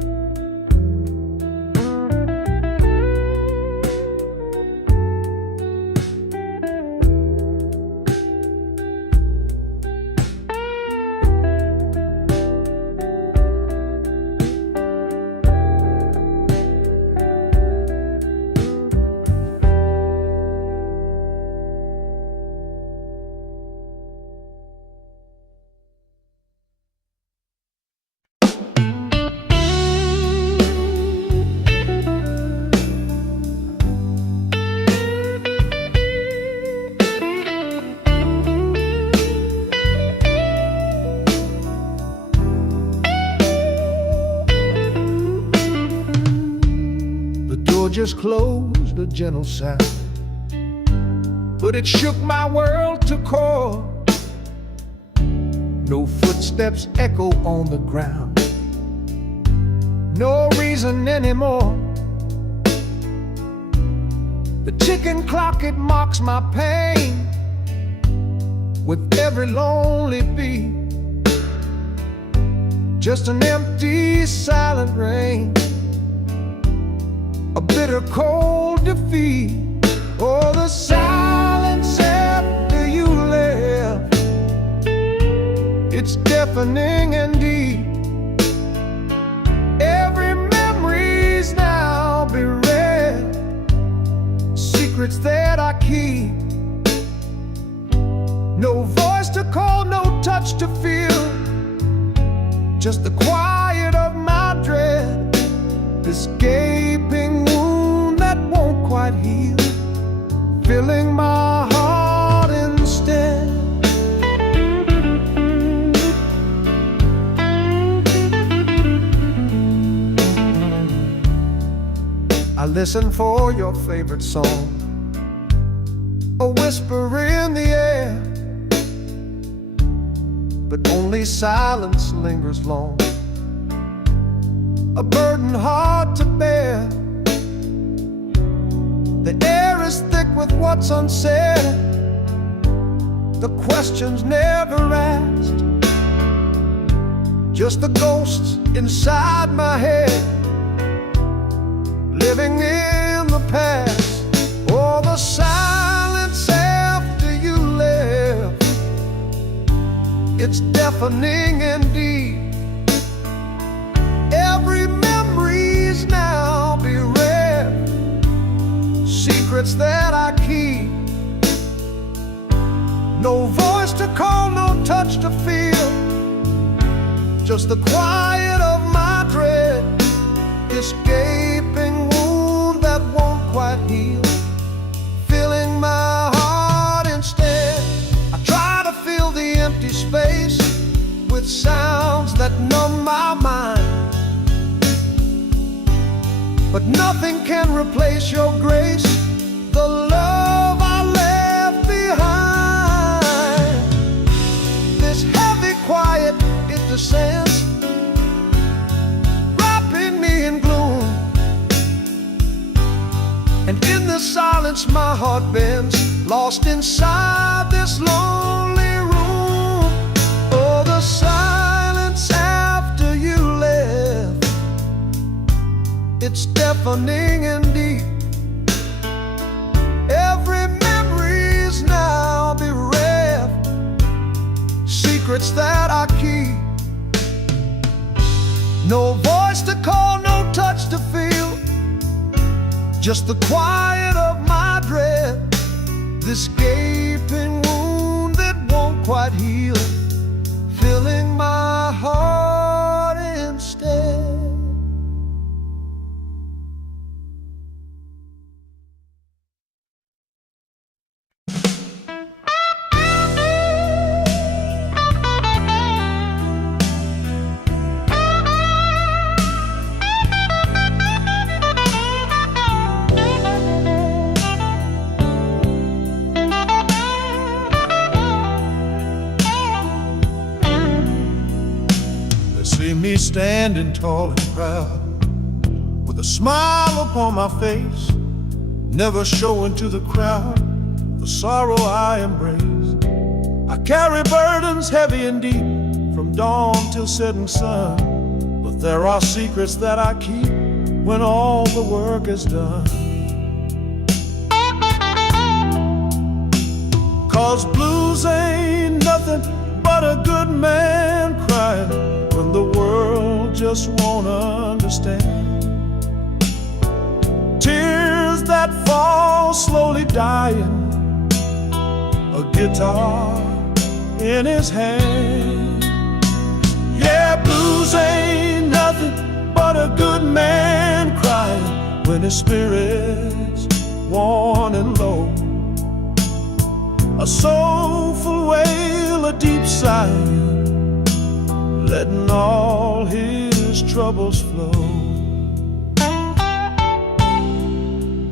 disclosed a gentle sound, but it shook my world to core. No footsteps echo on the ground, no reason anymore. The ticking clock, it mocks my pain with every lonely beat. Just an empty, silent rain, a bitter, cold defeat. Oh, the silence after you left, it's deafening and deep. Every memory's now bereft, secrets that I keep. No voice to call, no touch to feel, just the quiet of my dread. This gaping wound that won't quite heal, filling my heart instead. I listen for your favorite song, a whisper in the air, but only silence lingers long, a burden hard to bear. The air is thick with what's unsaid, the questions never asked, just the ghosts inside my head, living in the past. Oh, the silence after you left, it's deafening and deep. Every memory's now bereft, secrets that I keep. No voice to call, no touch to feel, just the quiet of my dread. This gaping wound that won't quite heal, filling my heart instead. I try to fill the empty space with sounds that numb my mind, but nothing can replace your grace, the love I left behind. This heavy quiet, it descends, wrapping me in gloom, and in the silence my heart bends, lost inside this lonely room. Oh, the silence after you left, it's deafening and deep. Every memory's now bereft, secrets that I keep. No voice to call, no touch to feel, just the quiet of my dread. This gaping wound that won't quite heal, filling my heart instead. See me standing tall and proud, with a smile upon my face, never showing to the crowd the sorrow I embrace. I carry burdens heavy and deep, from dawn till setting sun, but there are secrets that I keep when all the work is done. 'Cause blues ain't nothing but a good man crying when the world just won't understand. Tears that fall slowly dying, a guitar in his hand. Yeah, blues ain't nothing but a good man crying when his spirit's worn and low. A soulful wail, a deep sigh, letting all his troubles flow.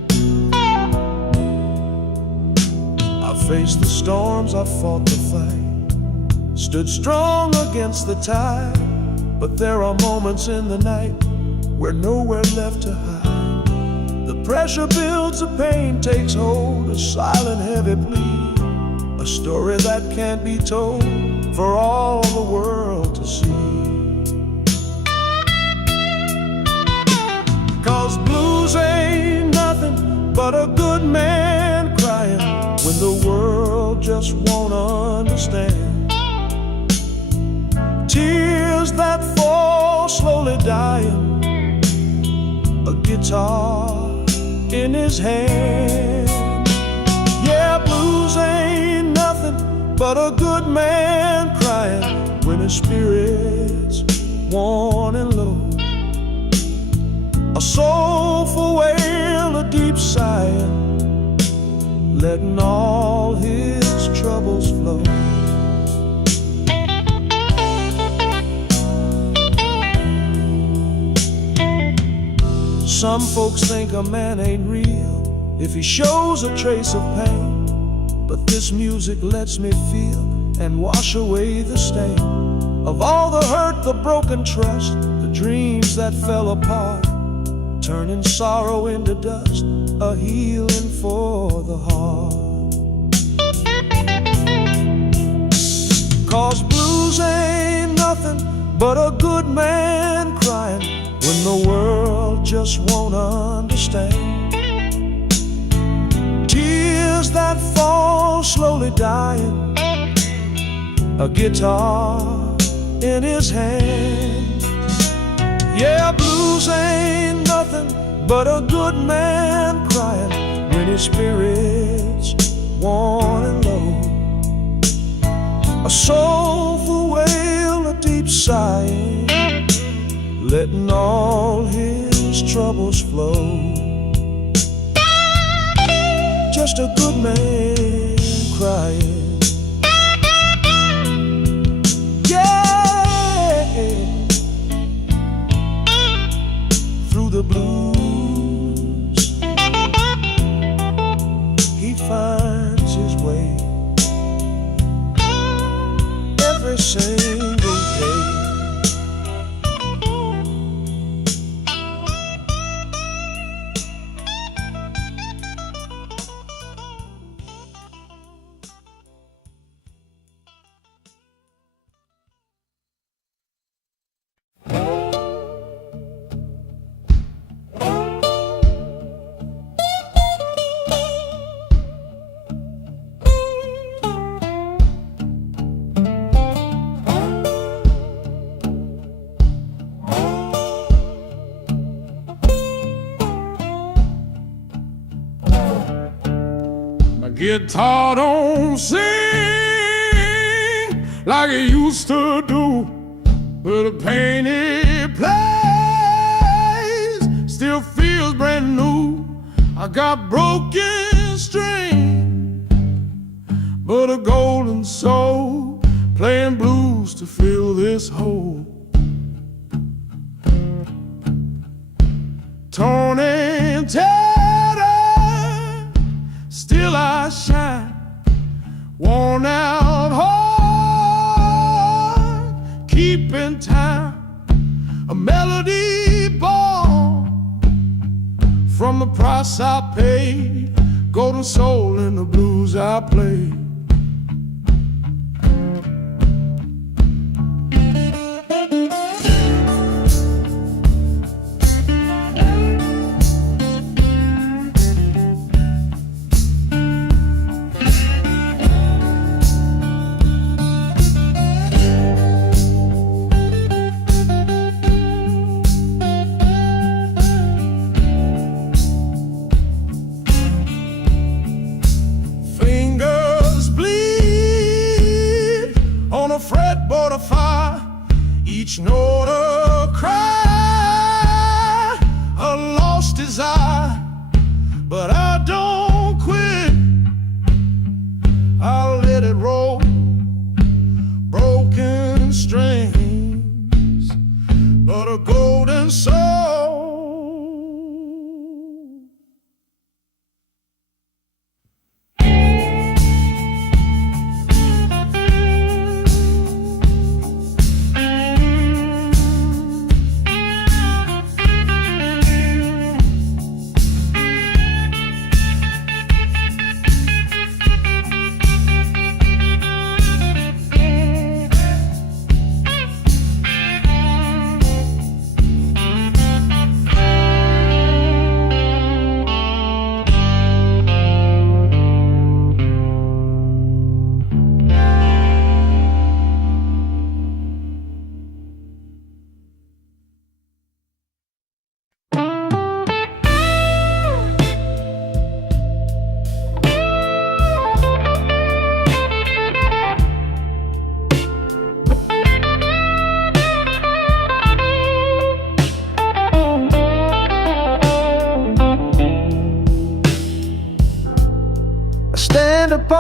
faced the storms, I fought the fight, stood strong against the tide. But there are moments in the night where nowhere left to hide. The pressure builds, the pain takes hold, a silent heavy plea, a story that can't be told for all the world to see. 'Cause blues ain't nothing but a good man crying when the world just won't understand. Tears that fall slowly dying, a guitar in his hand. Yeah, blues ain't nothing but a good man crying when his spirit's worn and low. A soulful wail, a deep sigh, letting all his troubles flow. Some folks think a man ain't real if he shows a trace of pain, but this music lets me feel and wash away the stain of all the hurt, the broken trust, the dreams that fell apart, turning sorrow into dust, a healing for the heart. 'Cause blues ain't nothing but a good man crying when the world just won't understand. Tears that fall slowly dying, a guitar in his hand. Yeah, blues ain't nothing but a good man crying when his spirit's worn and low. A soulful wail, a deep sigh, letting all his troubles flow. Just a good man crying. Yeah, through the blues he finds his way every single day. Guitar don't sing like it used to do, but the pain it plays still feels brand new. I got broken strings, but a golden soul playing blues to fill this hole. Torn and tattered, still I shine, worn out heart, keeping time, a melody born from the price I paid, golden soul in the blues I play. Fretboard of fire, each note a cry, a lost desire, but I don't quit. I'll let it roll, broken strings, but a golden soul.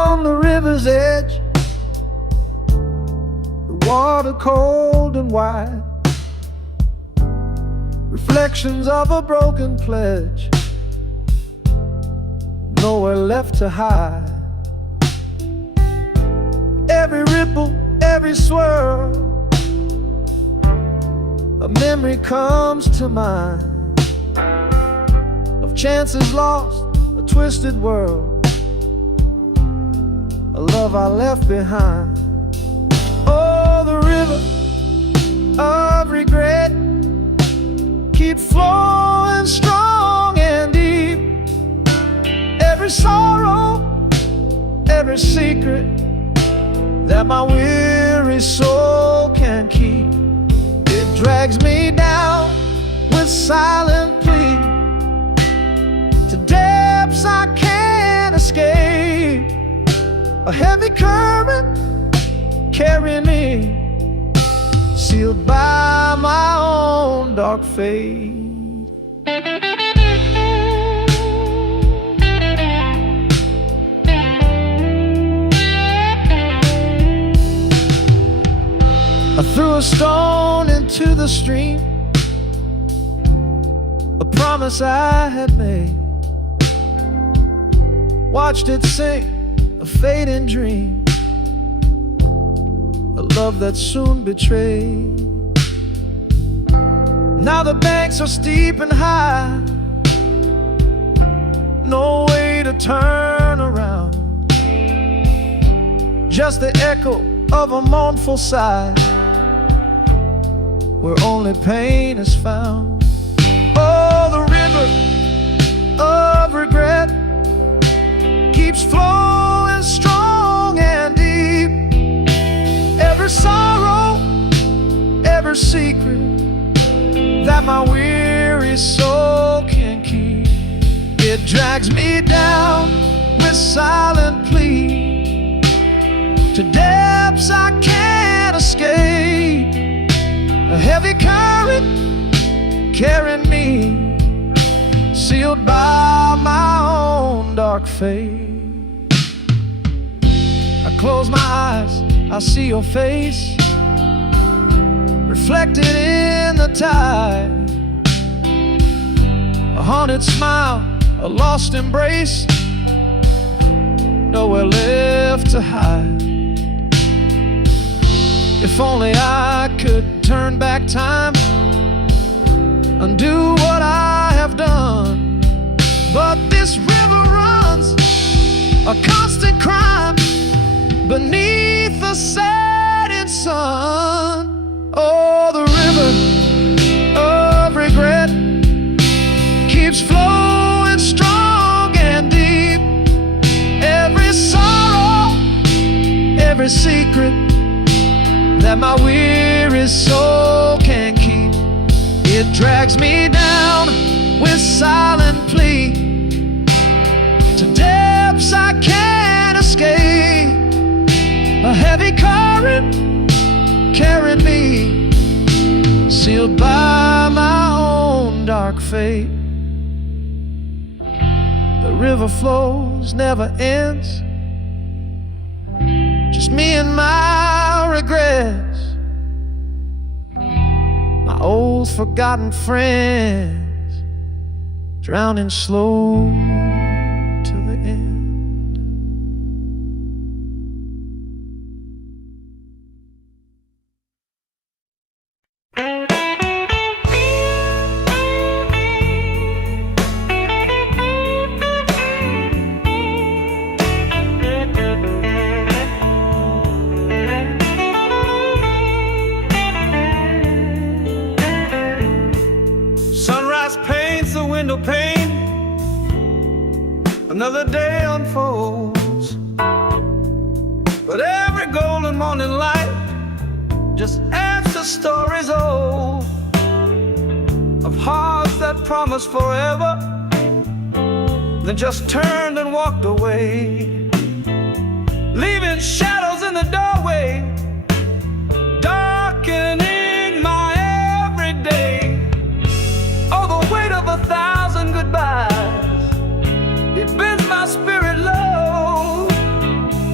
on the river's edge, the water cold and wide, reflections of a broken pledge, nowhere left to hide. Every ripple, every swirl, a memory comes to mind of chances lost, a twisted world, a love I left behind. Oh, the river of regret keeps flowing strong and deep. Every sorrow, every secret that my weary soul can keep, it drags me down with silent plea to depths I can't escape. A heavy current carrying me, sealed by my own dark fate. I threw a stone into the stream, a promise I had made, watched it sink, a fading dream, a love that soon betrayed. Now the banks are steep and high, no way to turn around, just the echo of a mournful sigh, where only pain is found. Oh, the river of regret keeps flowing strong and deep. Every sorrow, every secret that my weary soul can keep, it drags me down with silent plea to depths I can't escape. A heavy current carrying me, sealed by my own dark fate. I close my eyes, I see your face reflected in the tide, a haunted smile, a lost embrace, nowhere left to hide. If only I could turn back time, undo what I have done, but this river runs a constant crime beneath the setting sun. Oh, the river of regret keeps flowing strong and deep. Every sorrow, every secret that my weary soul can keep, it drags me down with silent plea to depths I can't escape. A heavy current carrying me, sealed by my own dark fate. The river flows, never ends, just me and my regrets, my old forgotten friends, drowning slow to the end. Window pane, another day unfolds, but every golden morning light just adds to stories old of hearts that promised forever, then just turned and walked away, leaving shadows in the doorway, darkening my everyday. Oh, the weight of 1,000 goodbyes, it bends my spirit low.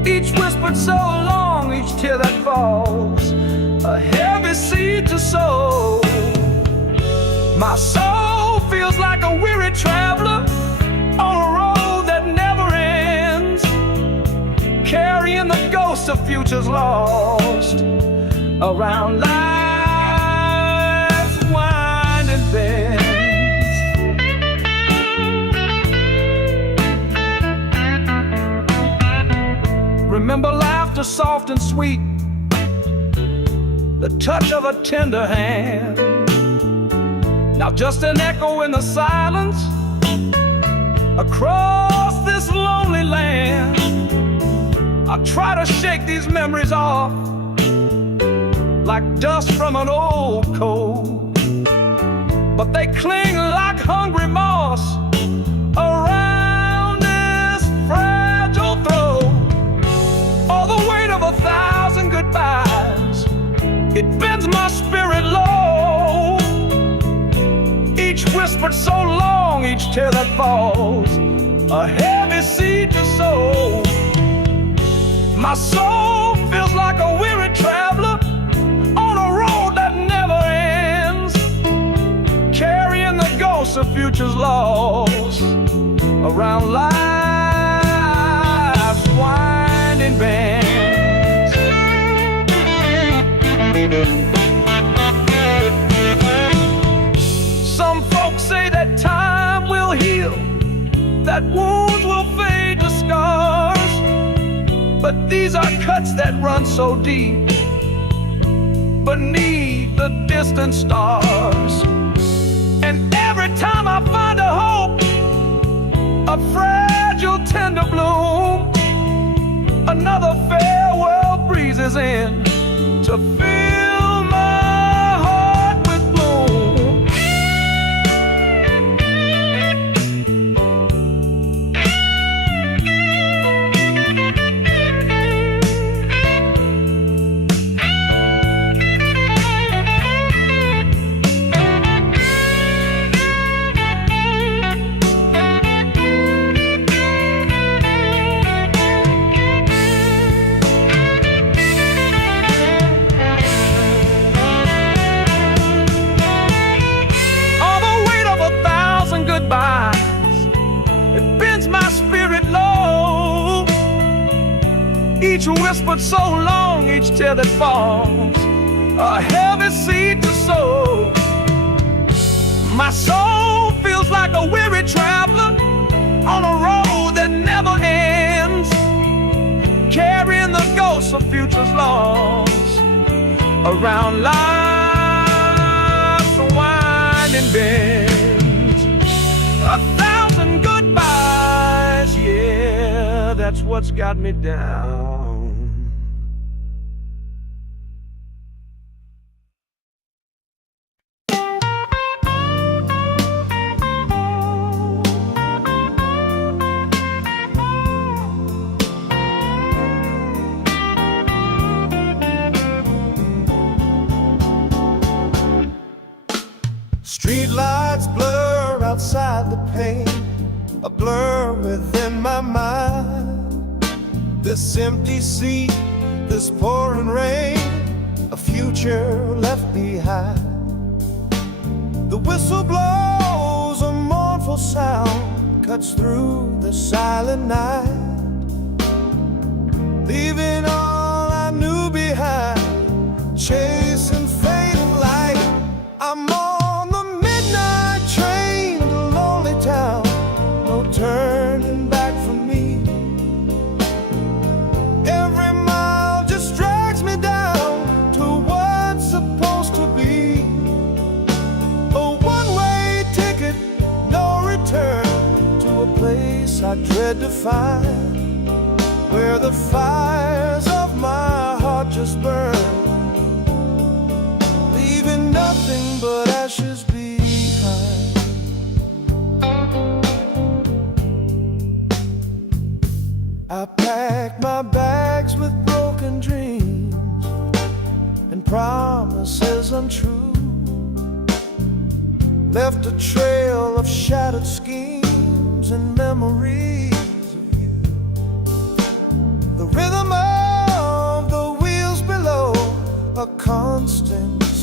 Each whispered so long, each tear that falls, a heavy seed to sow. My soul feels like a weary traveler on a road that never ends, carrying the ghosts of futures lost around life's winding bends. Remember laughter soft and sweet, the touch of a tender hand. Now just an echo in the silence across this lonely land. I try to shake these memories off like dust from an old coat, but they cling like hungry moss around this fragile throat. Oh, the weight of 1,000 goodbyes, it bends my spirit low. Each whispered so long, each tear that falls, a heavy seed to sow. My soul feels like a weary traveler on a road that never ends, carrying the ghosts of futures lost around life's winding bends. Some folks say that time will heal, that wounds will fade to scars, but these are cuts that run so deep beneath the distant stars. And every time I find a hope, a fragile tender bloom, another farewell breezes in to fill my heart with gloom. It bends my spirit low. Each whispered so long, each tear that falls, a heavy seed to sow. My soul feels like a weary traveler on a road that never ends, carrying the ghosts of futures lost around life's winding bend. 1,000 goodbyes, yeah, that's what's got me down. Street lights blur outside the pane, a blur within my mind. This empty sea, this pouring rain, a future left behind. The whistle blows, a mournful sound cuts through the silent night, leaving all I knew behind, chasing fading light. I'm on the midnight train to lonely town, no turning back for me. Every mile just drags me down to what's supposed to be a one-way ticket, no return, to a place I dread to find, where the fires of my heart just burn, leaving nothing but ashes behind. I packed my bags with broken dreams and promises untrue, left a trail of shattered schemes and memories of you. The rhythm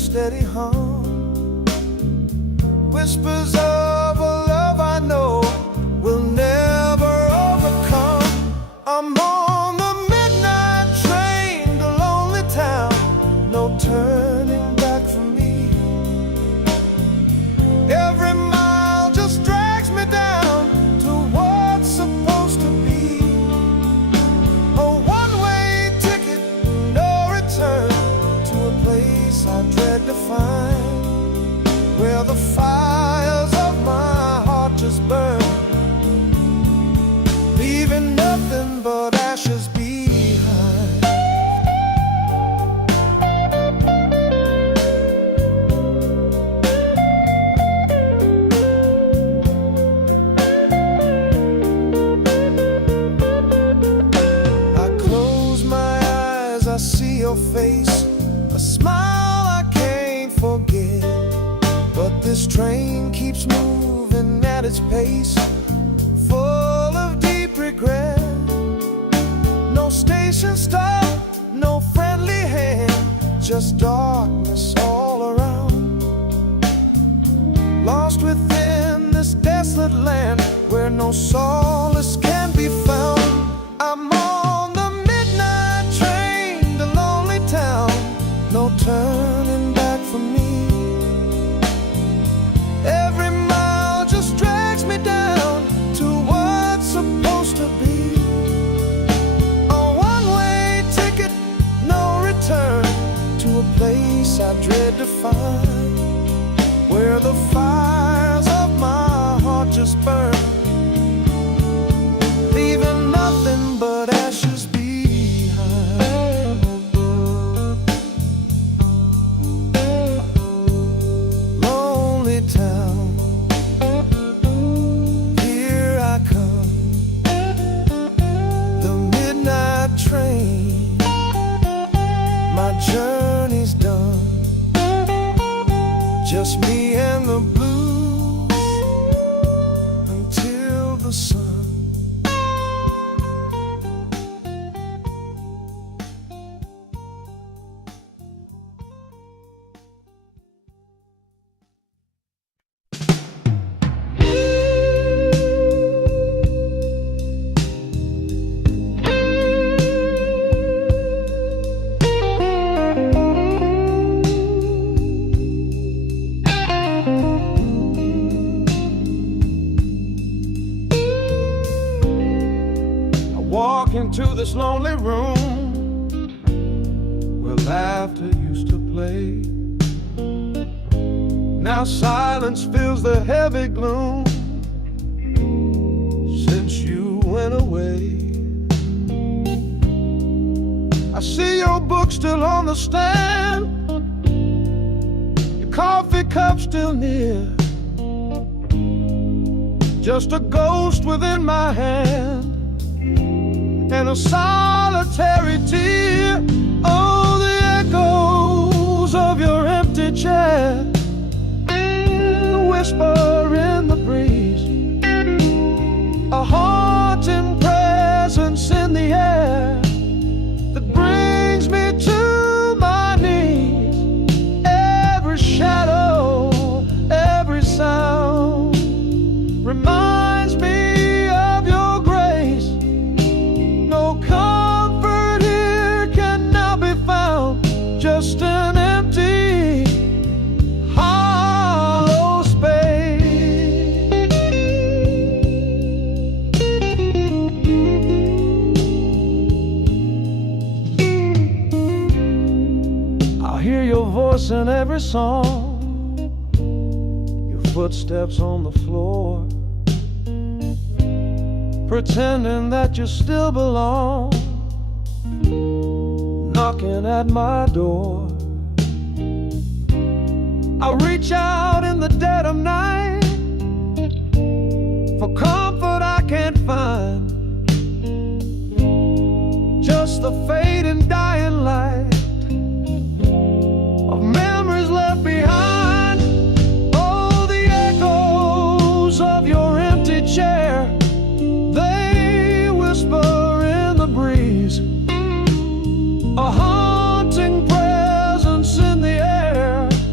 steady hum. Whispers of a love I know will never overcome. I'm on the midnight train to lonely town, no turning back for me. Every mile just drags me down to what's supposed to be. A one-way ticket, no return, to a place I dread to find, where the fires of my heart just burn, leaving nothing but ashes behind. I close my eyes, I see your face, a smile I can't forget. But this train keeps moving at its pace, full of deep regret. No station stop, no friendly hand, just darkness all around. Lost within this desolate land where no solace can be found. I'm on the midnight train to lonely town, no turning back for me. Every mile just drags me down to what's supposed to be. A one-way ticket, no return, to a place I dread to find, where the fires of my heart just burn, leaving nothing but ashes behind. Lonely town, here I come, the midnight train, my journey's done, just me and the blues until the sun. Walk into this lonely room where laughter used to play. Now silence fills the heavy gloom since you went away. I see your book still on the stand, your coffee cup still near, just a ghost within my hand and a solitary tear. Oh, the echoes of your empty chair, the whisper in the breeze, a haunting presence in the air that brings me to my knees. Every shadow, every sound reminds me of your grace. No comfort here can now be found, just an empty, hollow space. I'll hear your voice in every song, your footsteps on the floor, pretending that you still belong, knocking at my door. I reach out in the dead of night for comfort I can't find, just the fading dying light of memories left behind. Oh, the echoes of your empty chair, they whisper in the breeze, a haunting presence in the air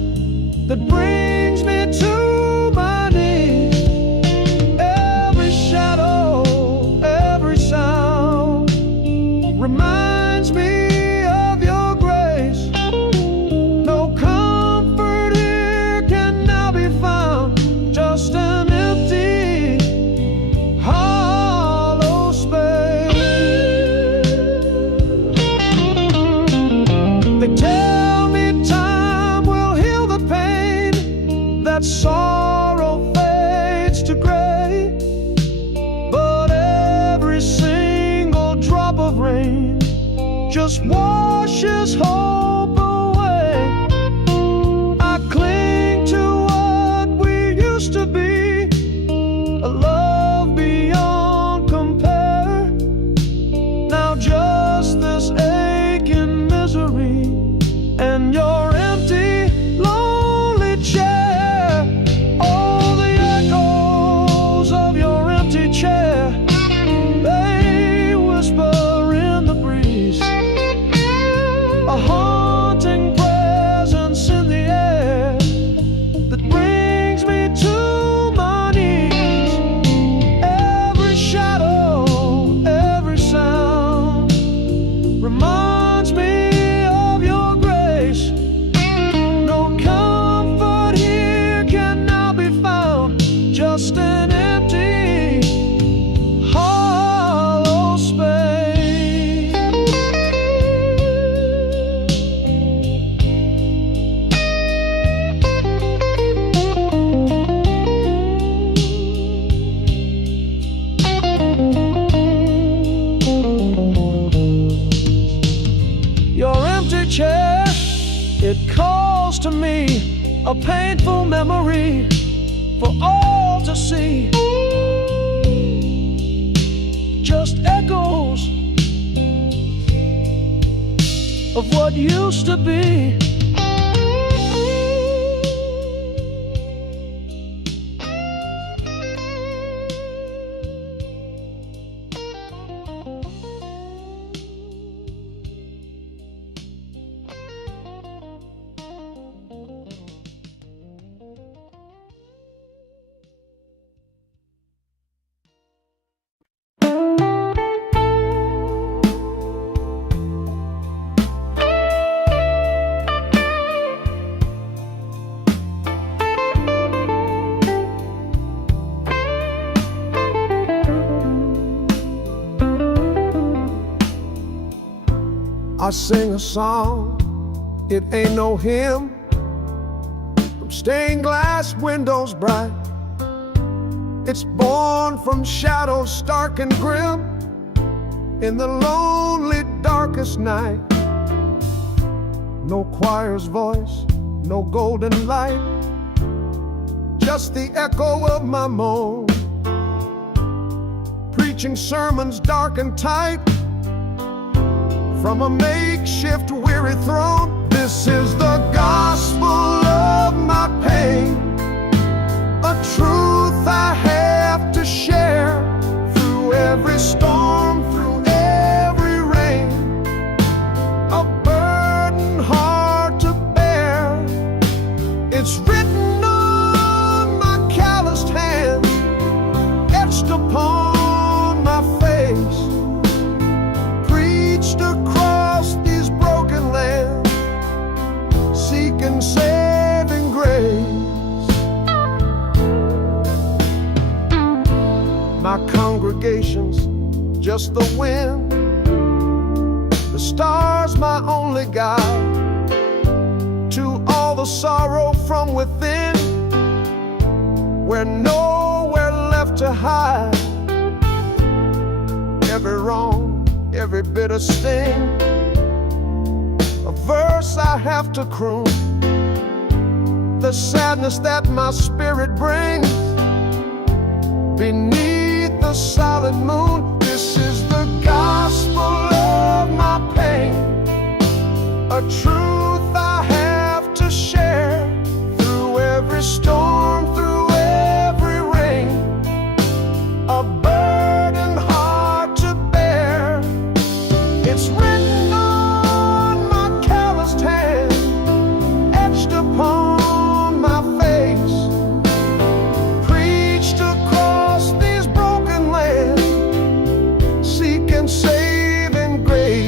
reminds me of your grace. No comfort here can now be found, just an empty, hollow space. They tell me time will heal the pain, that sorrow fades to gray, but every single drop of rain just washes hope away. I cling to what we used to be, a love beyond compare. Now just this aching misery and your empty, lonely chair. Oh, the echoes of your empty chair, they whisper in the breeze, a haunting presence in the air that brings me to my knees. Every shadow, every sound reminds me of your grace. No comfort here can now be found, just an empty, hollow space. Your empty chair, it calls to me, a painful memory for all to see. Just echoes of what used to be. I sing a song, it ain't no hymn, from stained glass windows bright. It's born from shadows stark and grim, in the lonely darkest night. No choir's voice, no golden light, just the echo of my moan, preaching sermons dark and tight from a makeshift weary throne. This is the gospel of my pain, a truth I have to share through every storm, through every rain, a burden hard to bear. It's written on my calloused hands, etched upon my face, preached across these broken lands, seeking saving grace. My congregation's just the wind, the stars my only guide to all the sorrow from within, where nowhere left to hide. Every wrong, every bitter sting, a verse I have to croon, the sadness that my spirit brings beneath the solid moon. This is the gospel of my pain, a truth I have to share through every storm, through every rain, a burden hard to bear. It's written on my calloused hand, etched upon my face, preached across these broken lands, seeking saving grace.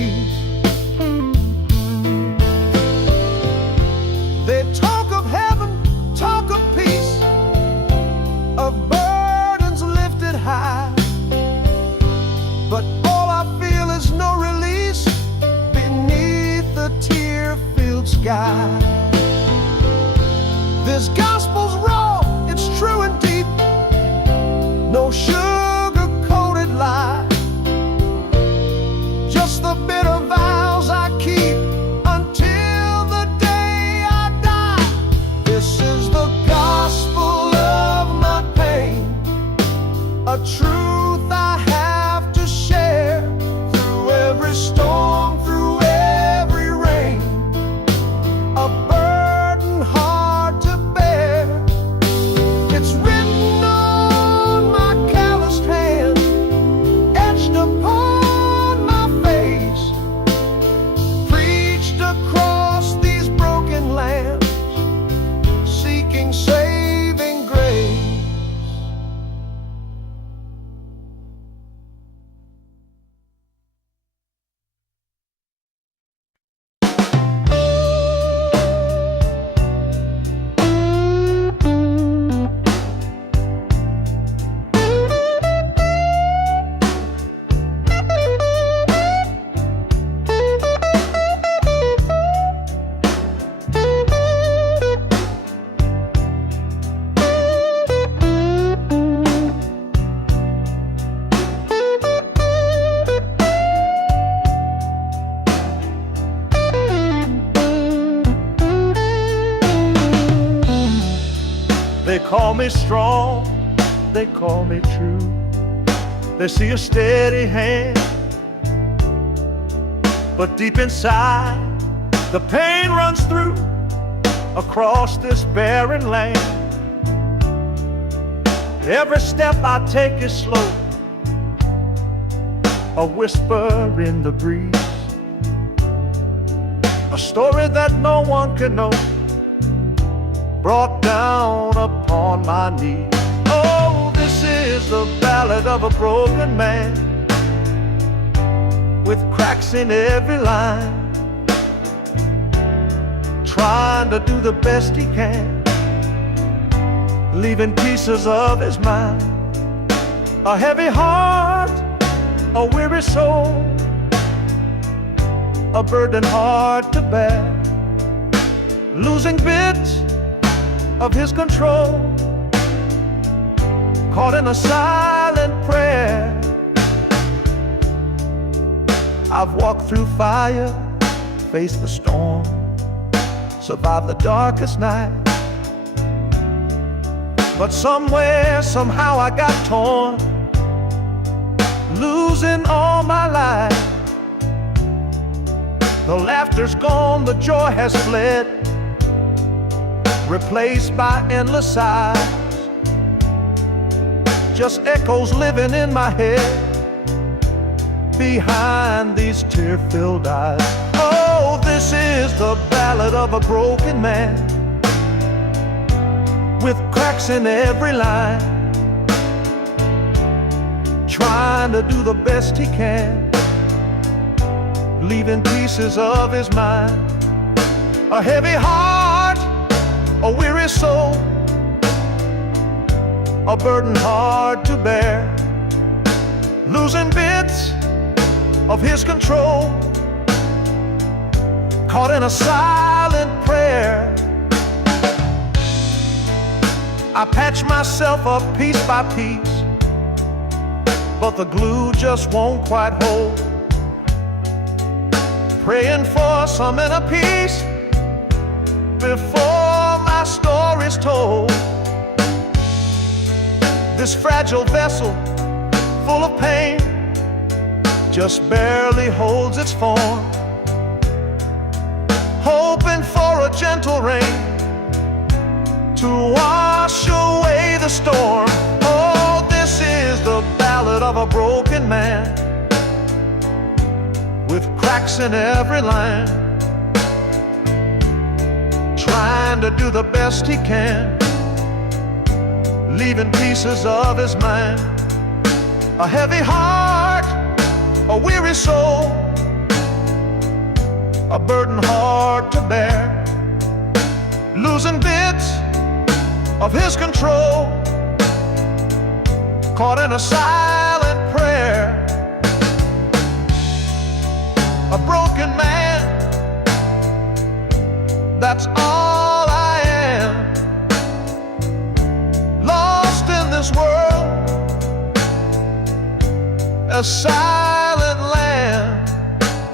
the bitter vows I keep until the day I die. This is the gospel of my pain, a truth I have to share through every storm, through every rain, a burden hard to bear. It's written on my calloused hand, etched upon my face, preached across these broken lands, seeking saving grace. They call me strong, they call me true. They see a steady hand, but deep inside the pain runs through across this barren land. Every step I take is slow, a whisper in the breeze, a story that no one can know, brought down upon my knees. Oh, this is the ballad of a broken man, with cracks in every line, trying to do the best he can, leaving pieces of his mind. A heavy heart, a weary soul, a burden hard to bear, losing bits of his control, caught in a silent prayer. I've walked through fire, faced the storm, survived the darkest night, but somewhere, somehow I got torn, losing all my life. The laughter's gone, the joy has fled, replaced by endless sighs, just echoes living in my head behind these tear-filled eyes. Oh, this is the ballad of a broken man, with cracks in every line, trying to do the best he can, leaving pieces of his mind. A heavy heart, a weary soul, a burden hard to bear, losing bits of his control, caught in a silent prayer. I patch myself up piece by piece, but the glue just won't quite hold, praying for some inner peace before my story's told. This fragile vessel, full of pain, just barely holds its form, hoping for a gentle rain to wash away the storm. Oh, this is the ballad of a broken man, with cracks in every line, trying to do the best he can, leaving pieces of his mind. A heavy heart, a weary soul, a burden hard to bear, losing bits of his control, caught in a silent prayer. A broken man, that's all I am, lost in this world, a silent land,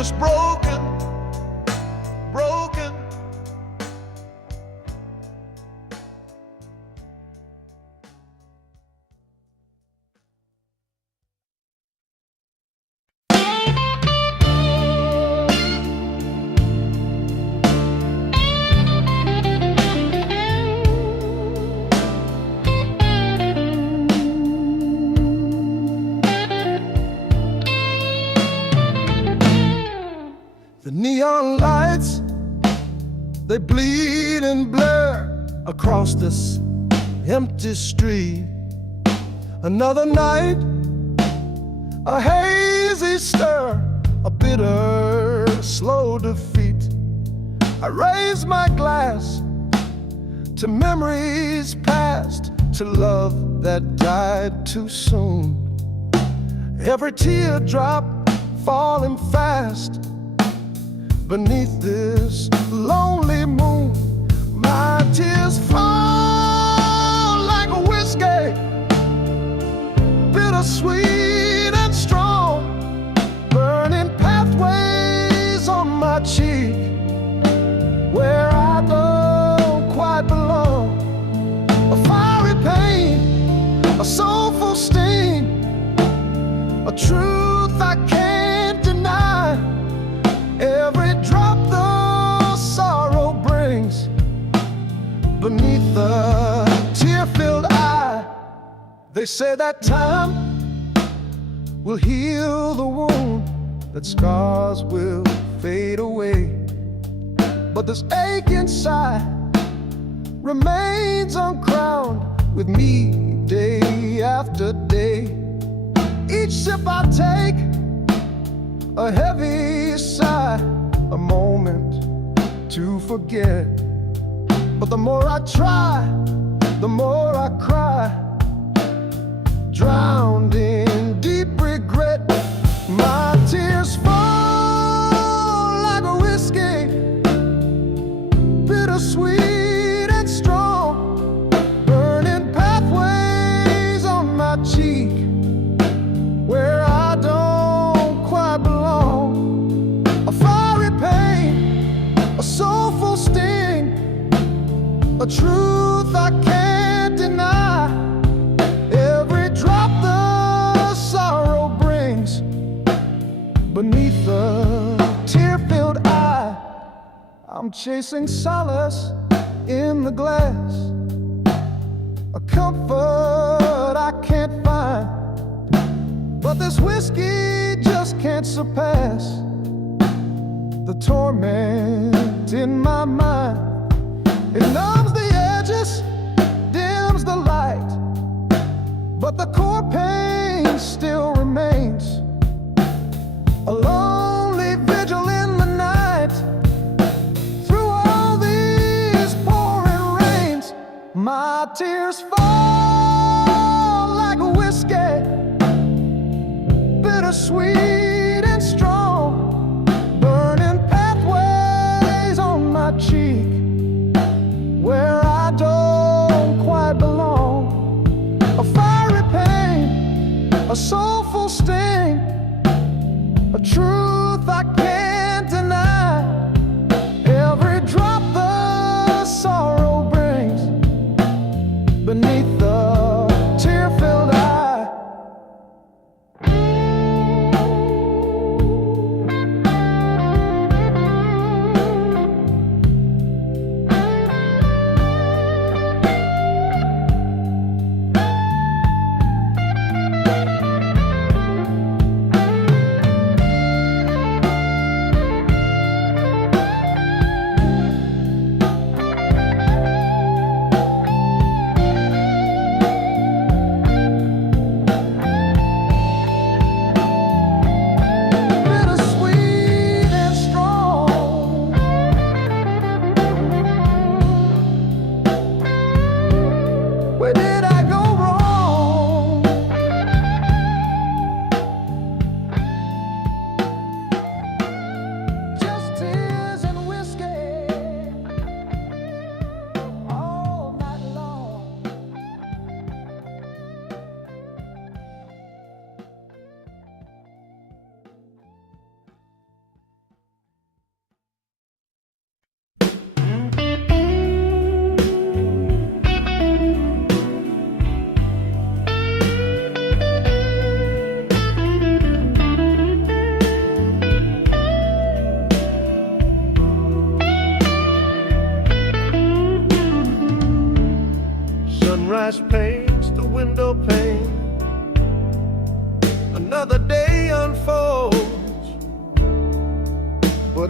just broken, broken. The neon lights, they bleed and blur across this empty street. Another night, a hazy stir, a bitter, slow defeat. I raise my glass to memories past, to love that died too soon. Every teardrop falling fast beneath this lonely moon. My tears fall like a whiskey, bittersweet and strong, burning pathways on my cheek where I don't quite belong. A fiery pain, a soulful sting, a truth I can't deny. Every drop the sorrow brings beneath the tear-filled eye. They say that time will heal the wound, that scars will fade away, but this ache inside remains uncrowned with me day after day. Each sip I take, a heavy sigh, a moment to forget. But the more I try, the more I cry, drowned in deep regret. My tears fall like a whiskey, bittersweet and strong, burning pathways on my cheek where I don't quite belong. A fiery pain, a soulful sting, a truth I can't deny. Every drop the sorrow brings beneath the tear-filled eye. I'm chasing solace in the glass, a comfort I can't find, but this whiskey just can't surpass the torment in my mind. It numbs the edges, dims the light, but the core pain still remains. A lonely vigil in the night, through all these pouring rains. My tears fall like a whiskey, bittersweet and strong, burning pathways on my cheek where I don't quite belong. A fiery pain, a soulful sting, a truth I can't deny. Every drop the sorrow brings beneath the tear-filled eye.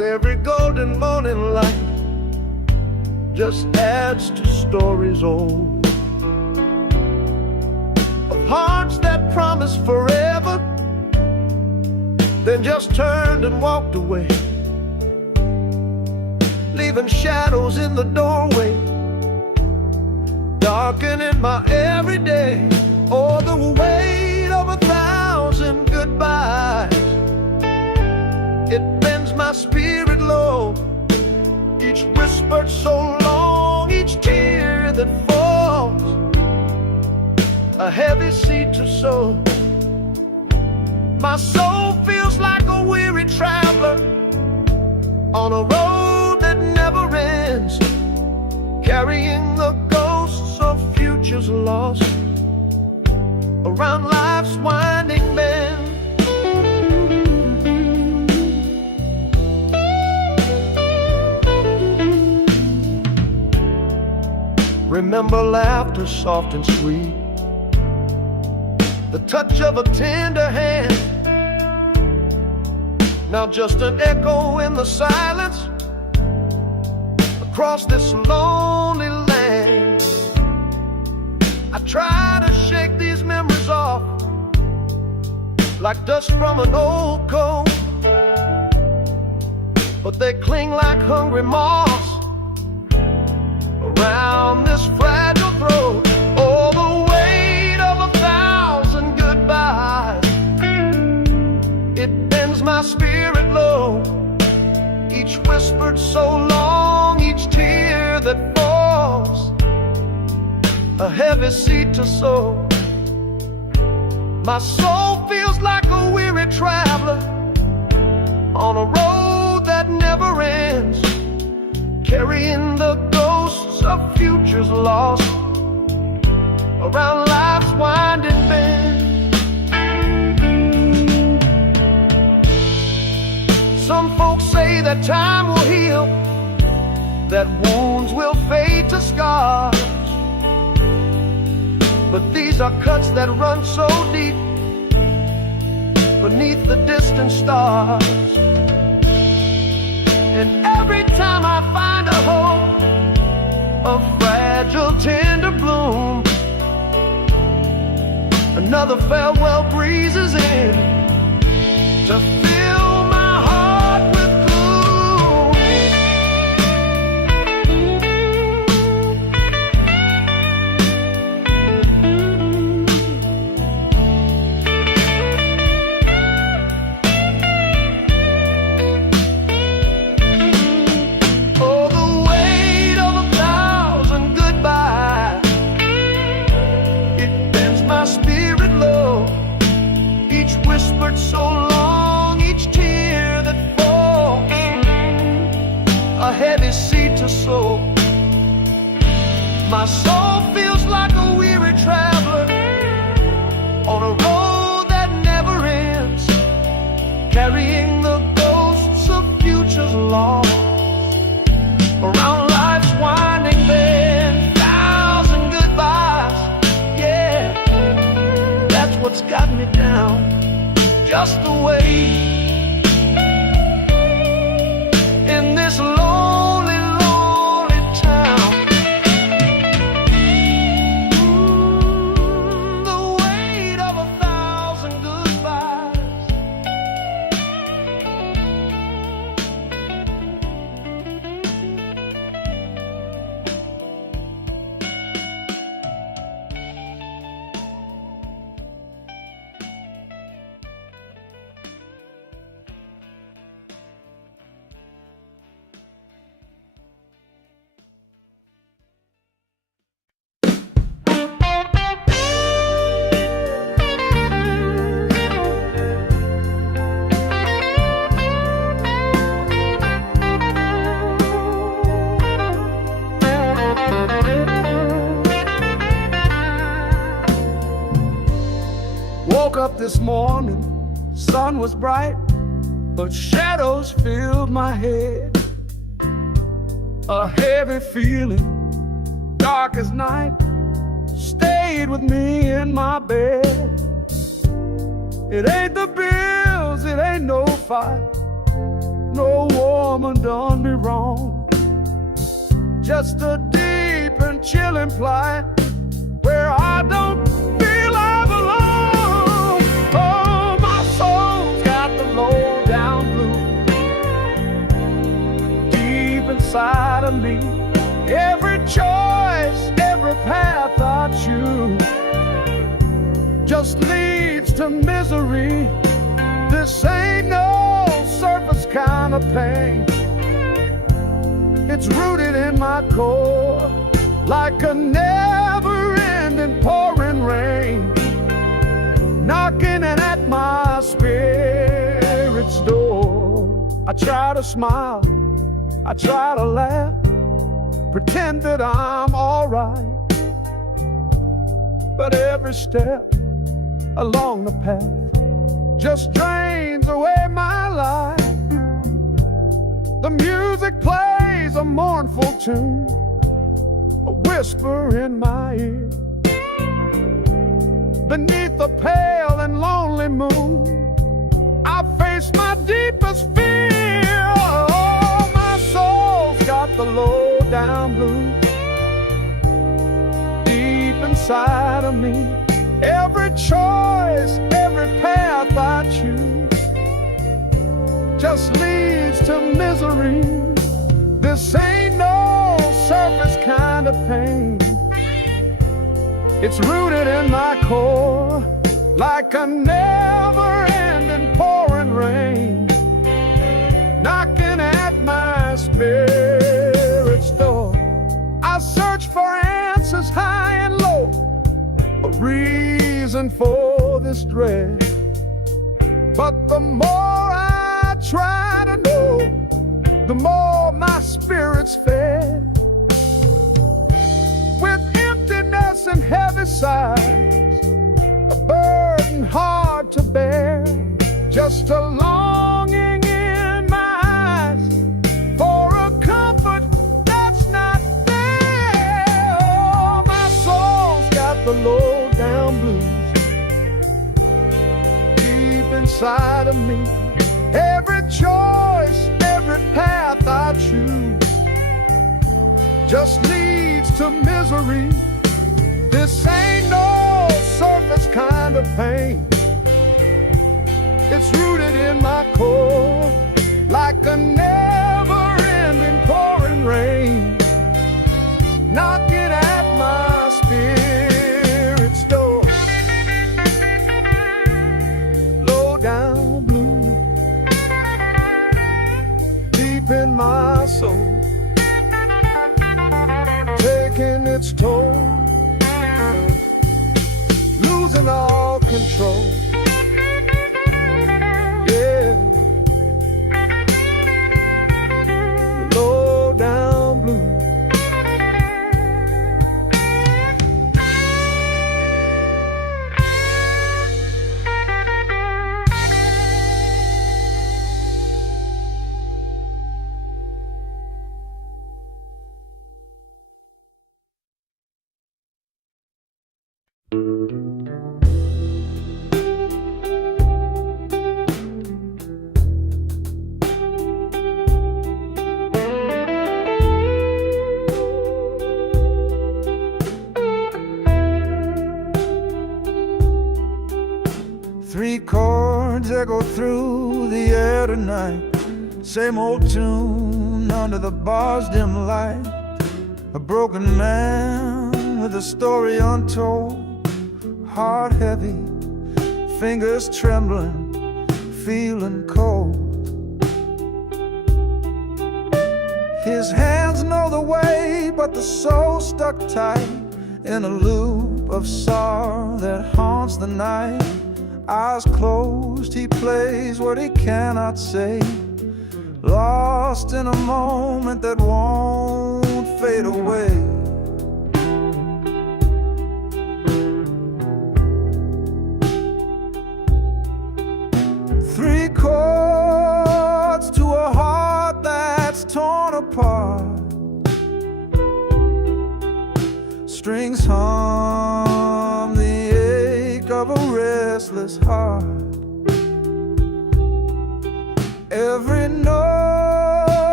But every golden morning light just adds to stories old of hearts that promised forever, then just turned and walked away, leaving shadows in the doorway, darkening my everyday. Oh, the weight of 1,000 goodbyes, it bends my spirit low. Each whispered so long, each tear that falls, a heavy seed to sow. My soul feels like a weary traveler on a road that never ends, carrying the ghosts of futures lost around life's winding bend. Remember laughter soft and sweet, the touch of a tender hand. Now just an echo in the silence across this lonely land. I try to shake these memories off like dust from an old coat, but they cling like hungry moths around this fragile throat. Oh, the weight of 1,000 goodbyes, it bends my spirit low. Each whispered so long, each tear that falls, a heavy seed to sow. My soul feels like a weary traveler on a road that never ends, carrying the ghosts of futures lost around life's winding bend. Some folks say that time will heal, that wounds will fade to scars, but these are cuts that run so deep beneath the distant stars. And every time I find a hope, a fragile tender bloom, another farewell breezes in to fill my heart with gloom. Oh, the weight of 1,000 goodbyes, it bends my spirit low. Each whispered so long, each tear that falls, a heavy seed to sow. My soul feels like a weary traveler on a road that never ends, carrying the ghosts of futures lost around life's winding bend. 1,000 goodbyes, yeah, that's what's got me down, just the way in this lonely, lonely town. The weight of 1,000 goodbyes. Woke up this morning, sun was bright, but shadows filled my head. A heavy feeling, dark as night, stayed with me in my bed. It ain't the bills, it ain't no fight, no woman done me wrong. Just a deep and chilling plight where I don't feel I belong. Oh, my soul's got the low down blues deep inside of me. Every choice, every path I choose just leads to misery. This ain't no surface kind of pain. It's rooted in my core like a never-ending pouring rain, knocking at my spirit's door. I try to smile, I try to laugh, pretend that I'm alright, but every step along the path just drains away my life. The music plays a mournful tune, a whisper in my ear. Beneath the pale and lonely moon, I face my deepest fear. Oh, my soul's got the low down blues deep inside of me. Every choice, every path I choose just leads to misery. This ain't no surface kind of pain. It's rooted in my core like a never-ending pouring rain, knocking at my spirit's door. I search for answers high and low, a reason for this dread, but the more I try to know, the more my spirit's fed. With emptiness and heavy sighs, a burden hard to bear, just a longing in my eyes for a comfort that's not there. Oh, my soul's got the low down blues deep inside of me. Every choice, every path I choose just leads to misery. This ain't no surface kind of pain. It's rooted in my core like a never-ending pouring rain, knocking at my spirit's door. Low down blue deep in my soul, taking its toll, losing all control. Yeah, low down blue. Three chords echo through the air tonight, same old tune under the bar's dim light. A broken man with a story untold, heart heavy, fingers trembling, feeling cold. His hands know the way, but the soul stuck tight in a loop of sorrow that haunts the night. Eyes closed, he plays what he cannot say, lost in a moment that won't fade away. Three chords to a heart that's torn apart, strings hum the ache of a restless heart. Every note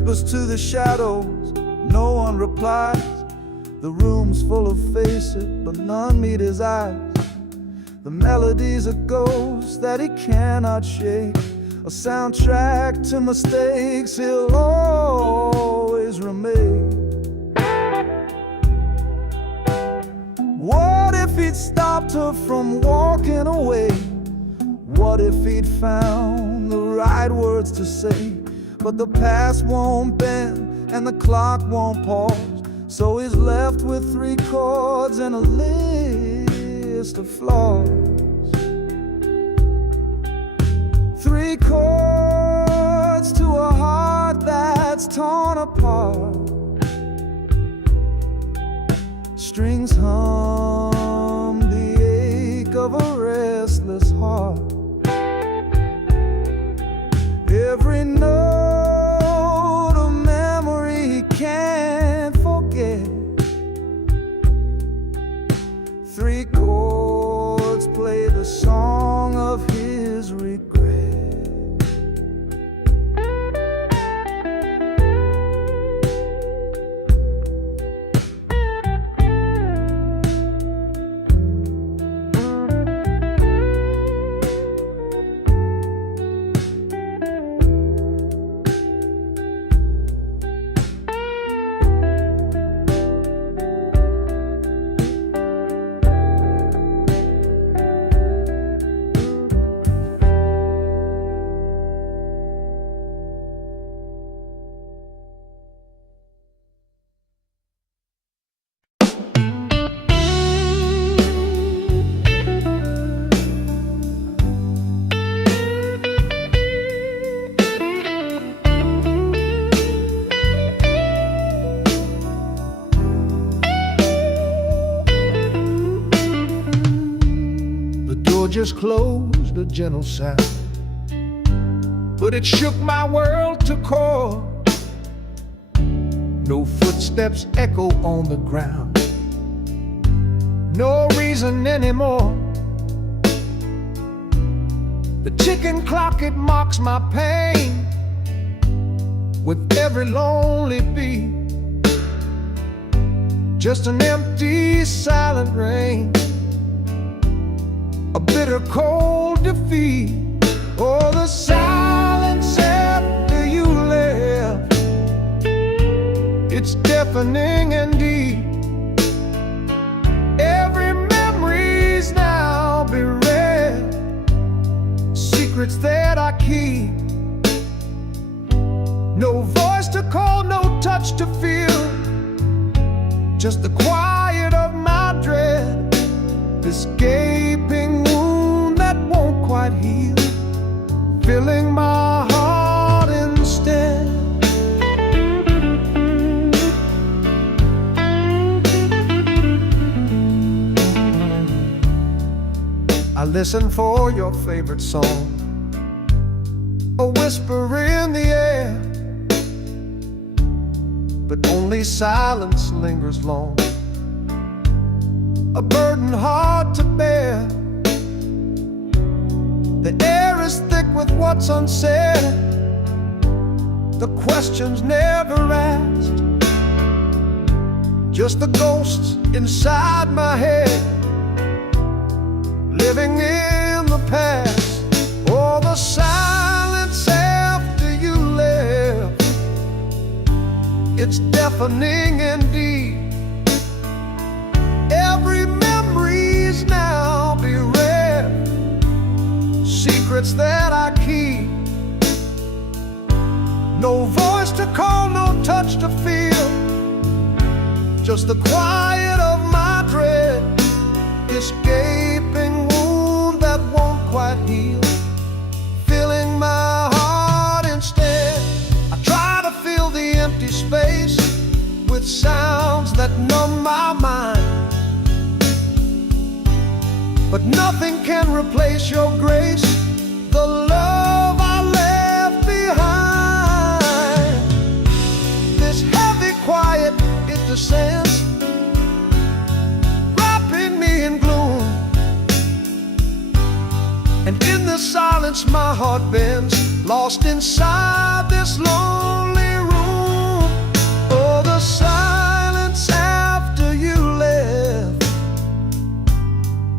whispers to the shadows, no one replies. The room's full of faces, but none meet his eyes. The melody's a ghost that he cannot shake, a soundtrack to mistakes he'll always remain. What if he'd stopped her from walking away? What if he'd found the right words to say? But the past won't bend and the clock won't pause, so he's left with 3 chords and a list of flaws. 3 chords to a heart that's torn apart. Strings hum the ache of a restless heart. Every note a memory he can't forget. 3 chords play the song of his regret. Just closed, a gentle sound, but it shook my world to core. No footsteps echo on the ground, no reason anymore. The ticking clock, it mocks my pain with every lonely beat. Just an empty, silent rain, a bitter cold defeat. Oh, the silence after you left, it's deafening and deep. Every memory's now bereft, secrets that I keep. No voice to call, no touch to feel, just the quiet of my dread. This gaping wound that won't quite heal, filling my heart instead. I listen for your favorite song, a whisper in the air, but only silence lingers long, a burden hard to bear. The air is thick with what's unsaid, the questions never asked, just the ghosts inside my head, living in the past. Oh, the silence after you left, it's deafening indeed. Every memory's now bereft, secrets that I keep. No voice to call, no touch to feel, just the quiet of my dread. This gaping wound that won't quite heal, filling my heart instead. I try to fill the empty space with sounds that numb my mind, but nothing can replace your grace, the love I left behind. This heavy quiet, it descends, wrapping me in gloom, and in the silence my heart bends, lost inside this lonely room.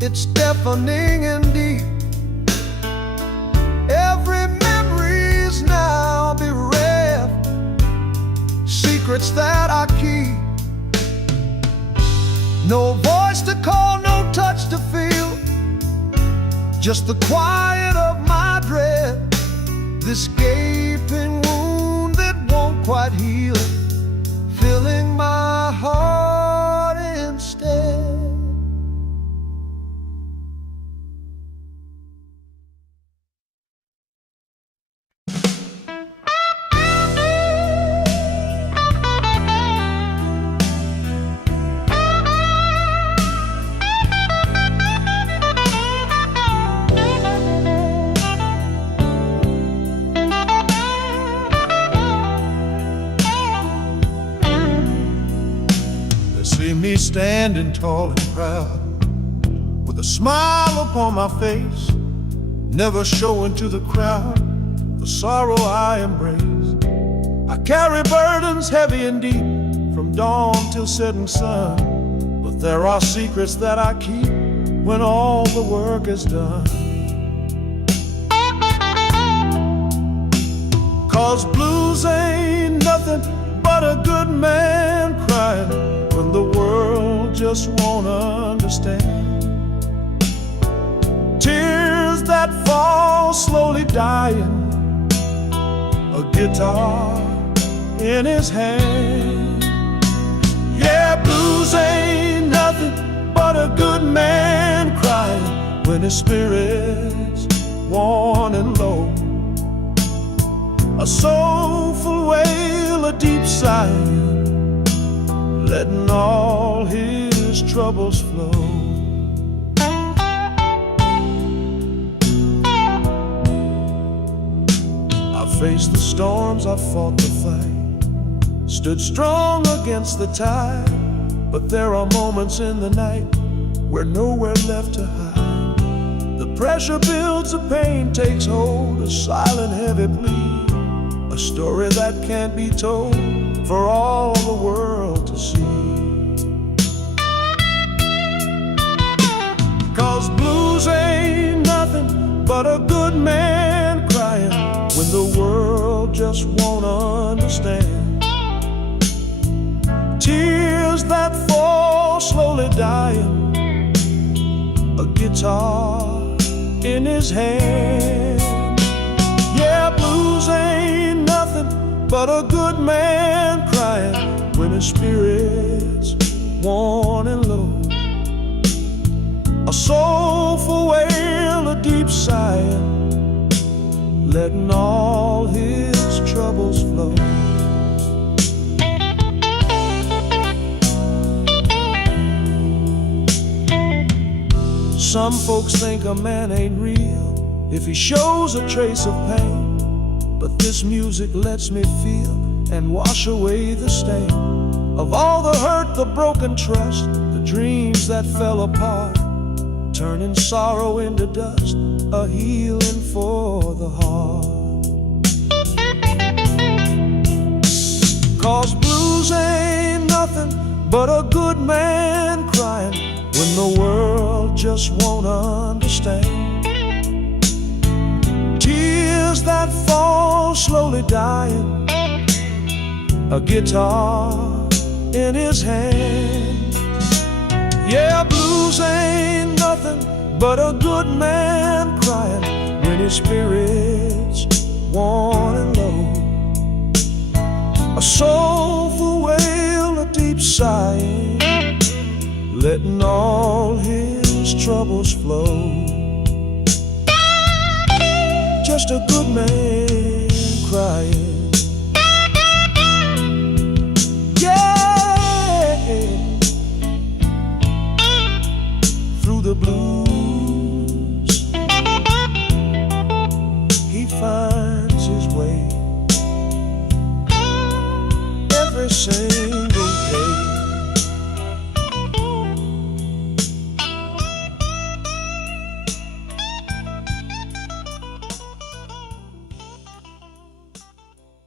It's deafening and deep. Every memory's now bereft, secrets that I keep. No voice to call, no touch to feel, just the quiet of my dread. This gaping wound that won't quite heal, filling my heart instead. See me standing tall and proud, with a smile upon my face, never showing to the crowd the sorrow I embrace. I carry burdens heavy and deep, from dawn till setting sun, but there are secrets that I keep when all the work is done. 'Cause blues ain't nothing but a good man crying when the world just won't understand. Tears that fall slowly dying, a guitar in his hand. Yeah, blues ain't nothing but a good man crying when his spirit's worn and low. A soulful wail, a deep sigh, letting all his troubles flow. I faced the storms, I fought the fight, stood strong against the tide, but there are moments in the night where nowhere left to hide. The pressure builds, the pain takes hold, a silent heavy plea, a story that can't be told for all the world to see. 'Cause blues ain't nothing but a good man crying when the world just won't understand. Tears that fall slowly dying, a guitar in his hand. Yeah, blues ain't nothing but a good man crying when his spirit's worn and low. A soulful wail, a deep sigh, letting all his troubles flow. Some folks think a man ain't real if he shows a trace of pain, but this music lets me feel and wash away the stain of all the hurt, the broken trust, the dreams that fell apart, turning sorrow into dust, a healing for the heart. 'Cause blues ain't nothing but a good man crying when the world just won't understand. Tears that fall slowly dying, a guitar in his hand. Yeah, blues ain't nothing but a good man crying when his spirit's worn and low. A soulful wail, a deep sigh, letting all his troubles flow. Just a good man crying. Yeah, through the blues he finds his way every single day.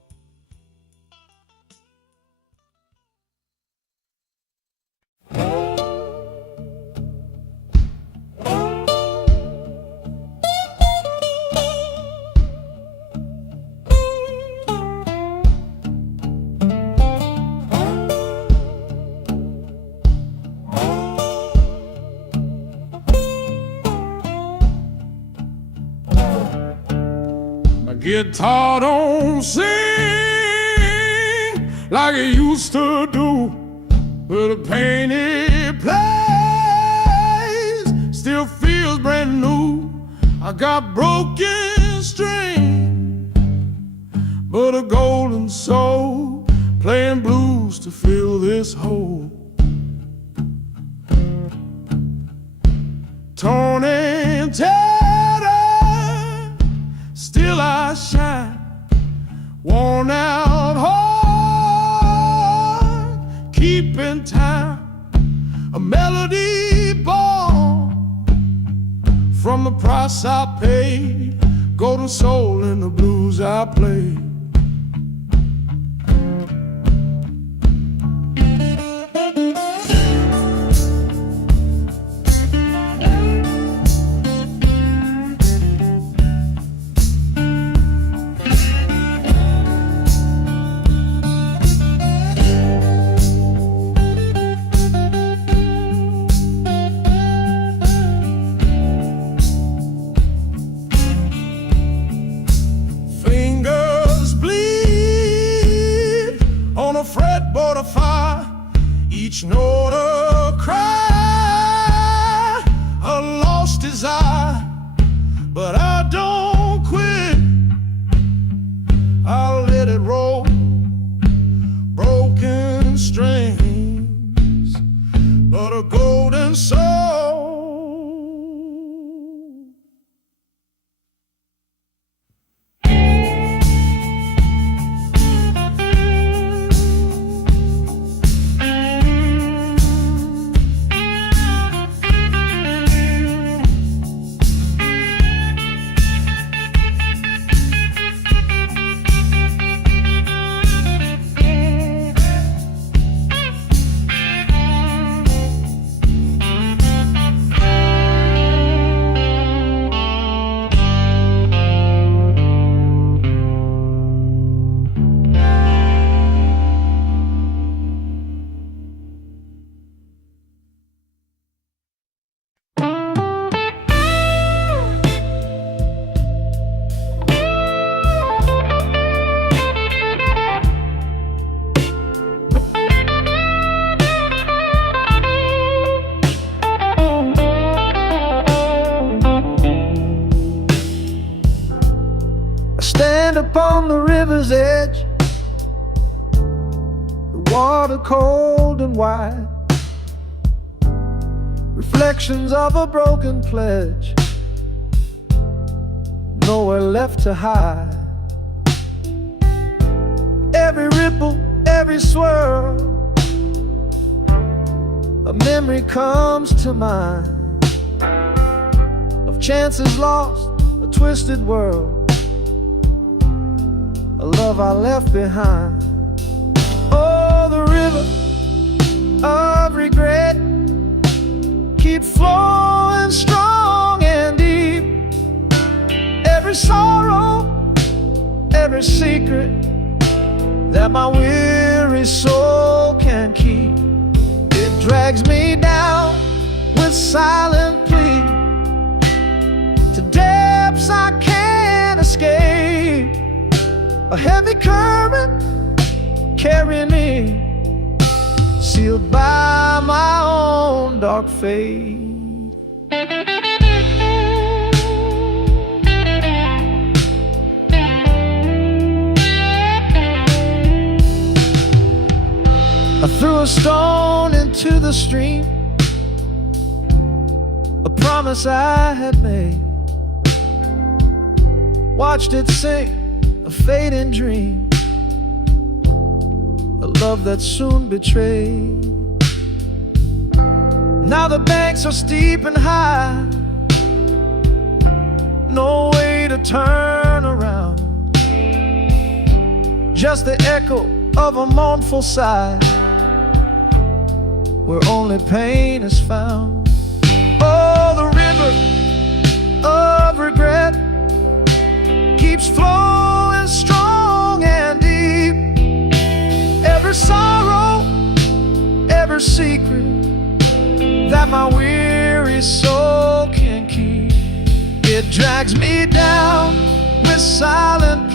guitar don't sing like it used to do, but the pain it plays still feels brand new. I got broken strings, but a golden soul playing blues to fill this hole. Torn and tattered, still I shine. Worn out heart, keeping time. A melody born from the price I paid. Golden soul in the blues I play. Fretboard of fire, each note a cry, a lost desire. But I don't quit, I'll let it roll. Broken strings, but a golden soul. Stand upon the river's edge, the water cold and wide, reflections of a broken pledge, nowhere left to hide. Every ripple, every swirl, a memory comes to mind of chances lost, a twisted world, a love I left behind. Oh, the river of regret keeps flowing strong and deep. Every sorrow, every secret that my weary soul can keep, it drags me down with silent plea to depths I can't escape. A heavy current carrying me, sealed by my own dark fate. I threw a stone into the stream, a promise I had made, watched it sink, a fading dream, a love that soon betrayed. Now the banks are steep and high, no way to turn around, just the echo of a mournful sigh, where only pain is found. Oh, the river of regret keeps flowing strong and deep. Every sorrow, every secret that my weary soul can keep, it drags me down with silent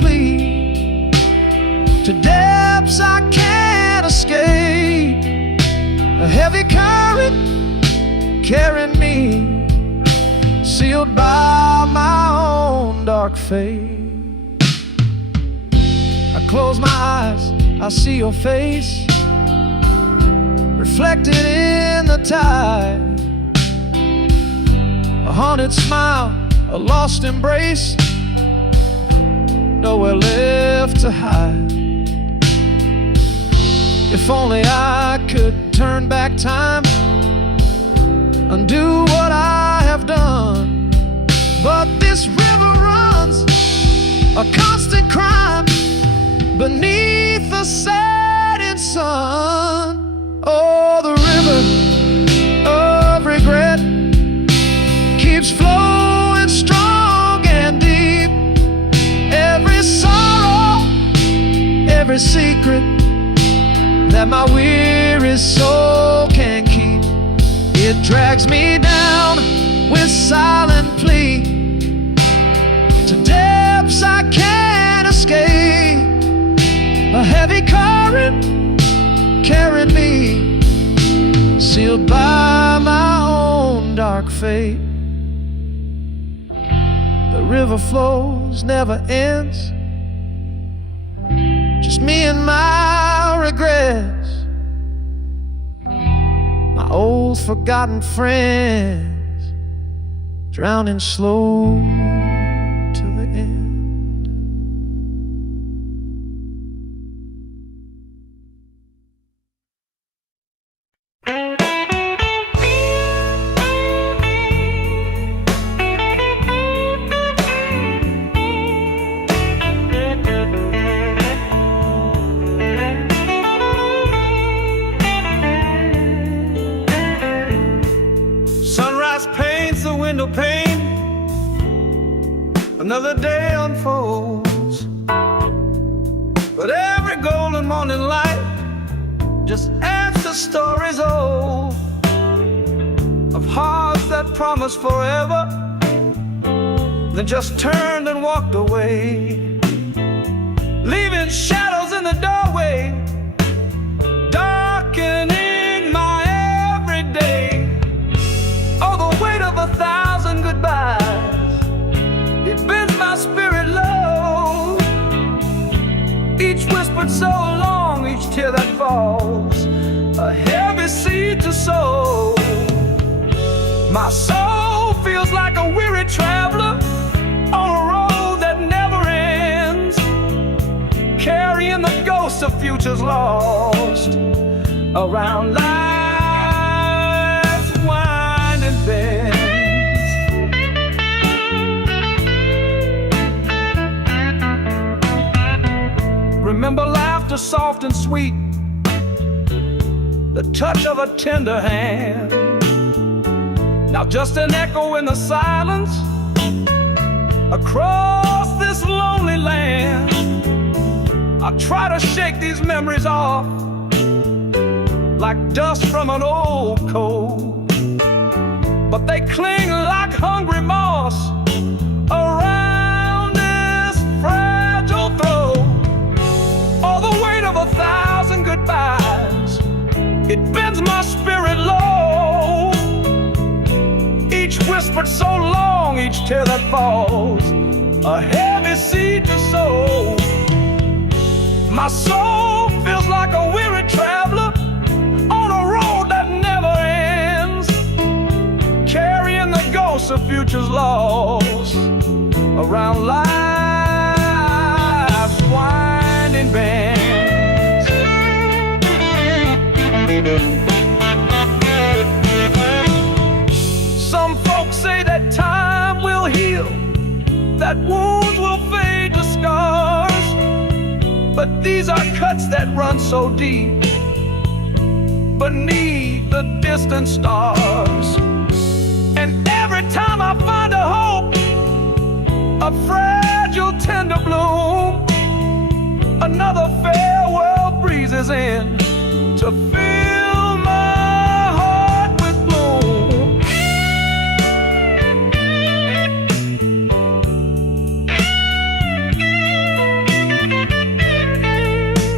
to depths I can't escape. A heavy current carrying me, sealed by my own dark fate. I close my eyes, I see your face reflected in the tide. A haunted smile, a lost embrace, nowhere left to hide. If only I could turn back time, undo what I have done. But this river runs a constant crime beneath the setting sun. Oh, the river of regret keeps flowing strong and deep. Every sorrow, every secret that my weary soul can keep, it drags me down with silent plea to depths I can't escape. A heavy current carrying me, sealed by my own dark fate. The river flows, never ends, just me and my regrets, my old forgotten friends, drowning slow till the end. Window pane, another day unfolds, but every golden morning light just adds to stories old of hearts that promised forever, then just turned and walked away, leaving shadows in the doorway, darkening my everyday. Oh, the weight of 1,000 goodbyes, it bends my spirit low. Each whispered so long, each tear that falls, a heavy seed to sow. My soul feels like a weary traveler on a road that never ends, carrying the ghosts of futures lost around life's winding bends. Remember laughter soft and sweet, the touch of a tender hand. Now just an echo in the silence across this lonely land. I try to shake these memories off like dust from an old coat, but they cling like hungry moss around this fragile throat. All the weight of 1,000 goodbyes, it bends my spirit low. Each whispered so long, each tear that falls, a heavy seed to sow. My soul feels like a weary traveler on a road that never ends, carrying the ghosts of futures lost around life's winding bends. Some folks say that time will heal, that wounds will fade to scars, but these are cuts that run so deep beneath the distant stars. And every time I find a hope, a fragile tender bloom, another farewell breezes in to fill my heart with gloom.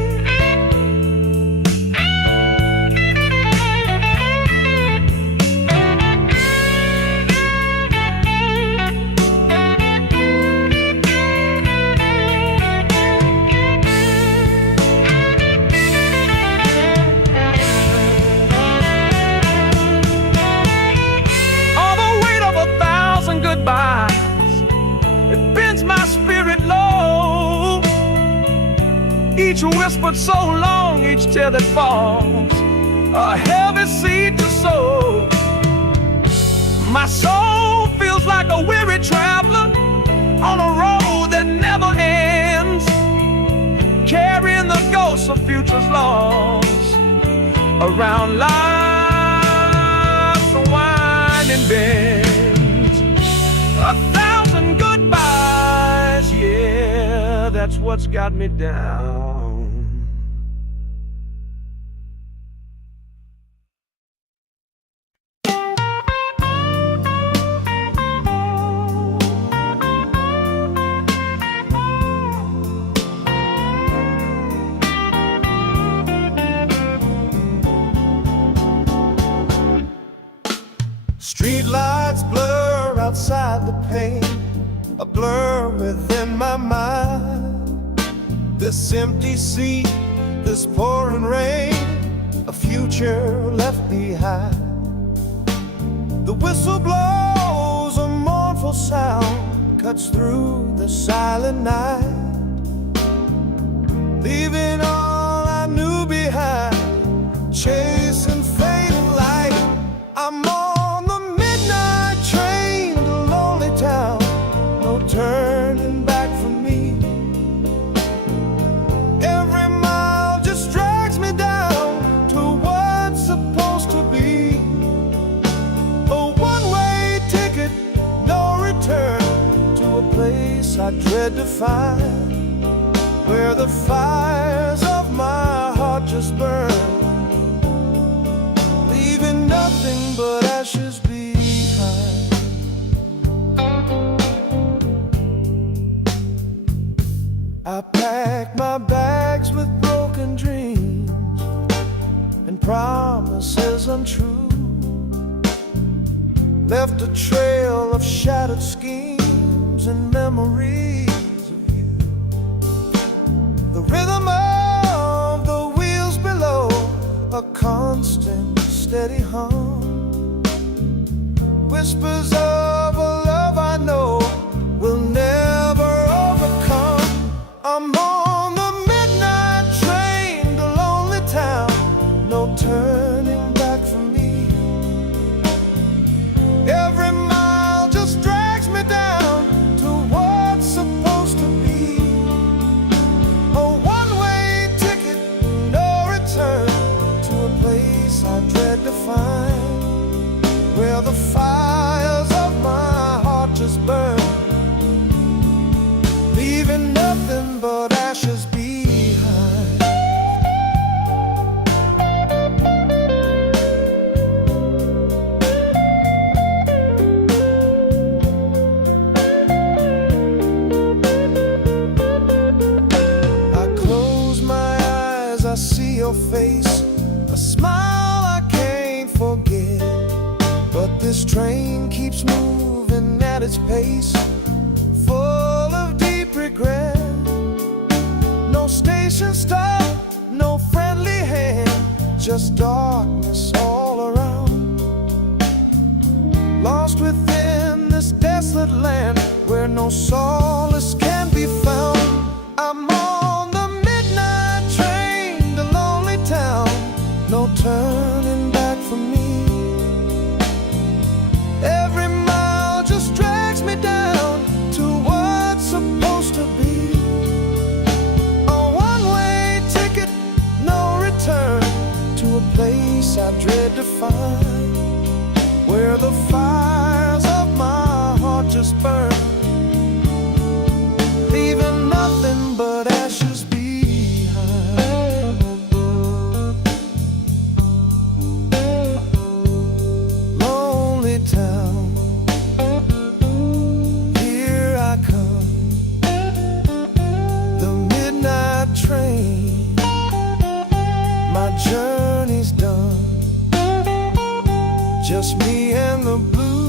drags my spirit low. Each whispered so long, each tear that falls, a heavy seed to sow. My soul feels like a weary traveler on a road that never ends, carrying the ghosts of futures lost around life's winding bends. 1,000 goodbyes, yeah, that's what's got me down. Street lights blur outside the pane, a blur within my mind. This empty sea, this pouring rain, a future left behind. The whistle blows, a mournful sound cuts through the silent night, leaving all I knew behind, chasing fading light. I'm on the midnight train to lonely town, no turning back for me. Every mile just drags me down to what's supposed to be. A one-way ticket, no return, to a place I dread to find, where the fires of my heart just burn, leaving nothing but ashes behind. I packed my bags with broken dreams and promises untrue, left a trail of shattered schemes and memories of you. The rhythm of the wheels below, a constant steady hum, whispers of a love I know will never overcome. I'm on the midnight train to lonely town, no turning back for me. Every mile just drags me down to what's supposed to be. A one-way ticket, no return, to a place I dread to find, where the fires of my heart just burn, leaving nothing but ashes behind. I close my eyes, I see your face, a smile I can't forget. But this train keeps moving at its pace, full of deep regret. No station stop, no friendly hand, just darkness all around. Lost within this desolate land where no solace can be found. I'm on the midnight train to lonely town, no turning back for me. Every mile just drags me down to what's supposed to be. A one-way ticket, no return, to a place I dread to find, where the fires of my heart just burn, leaving nothing but ashes behind. Lonely town, here I come, the midnight train, my journey's done, just me and the blue.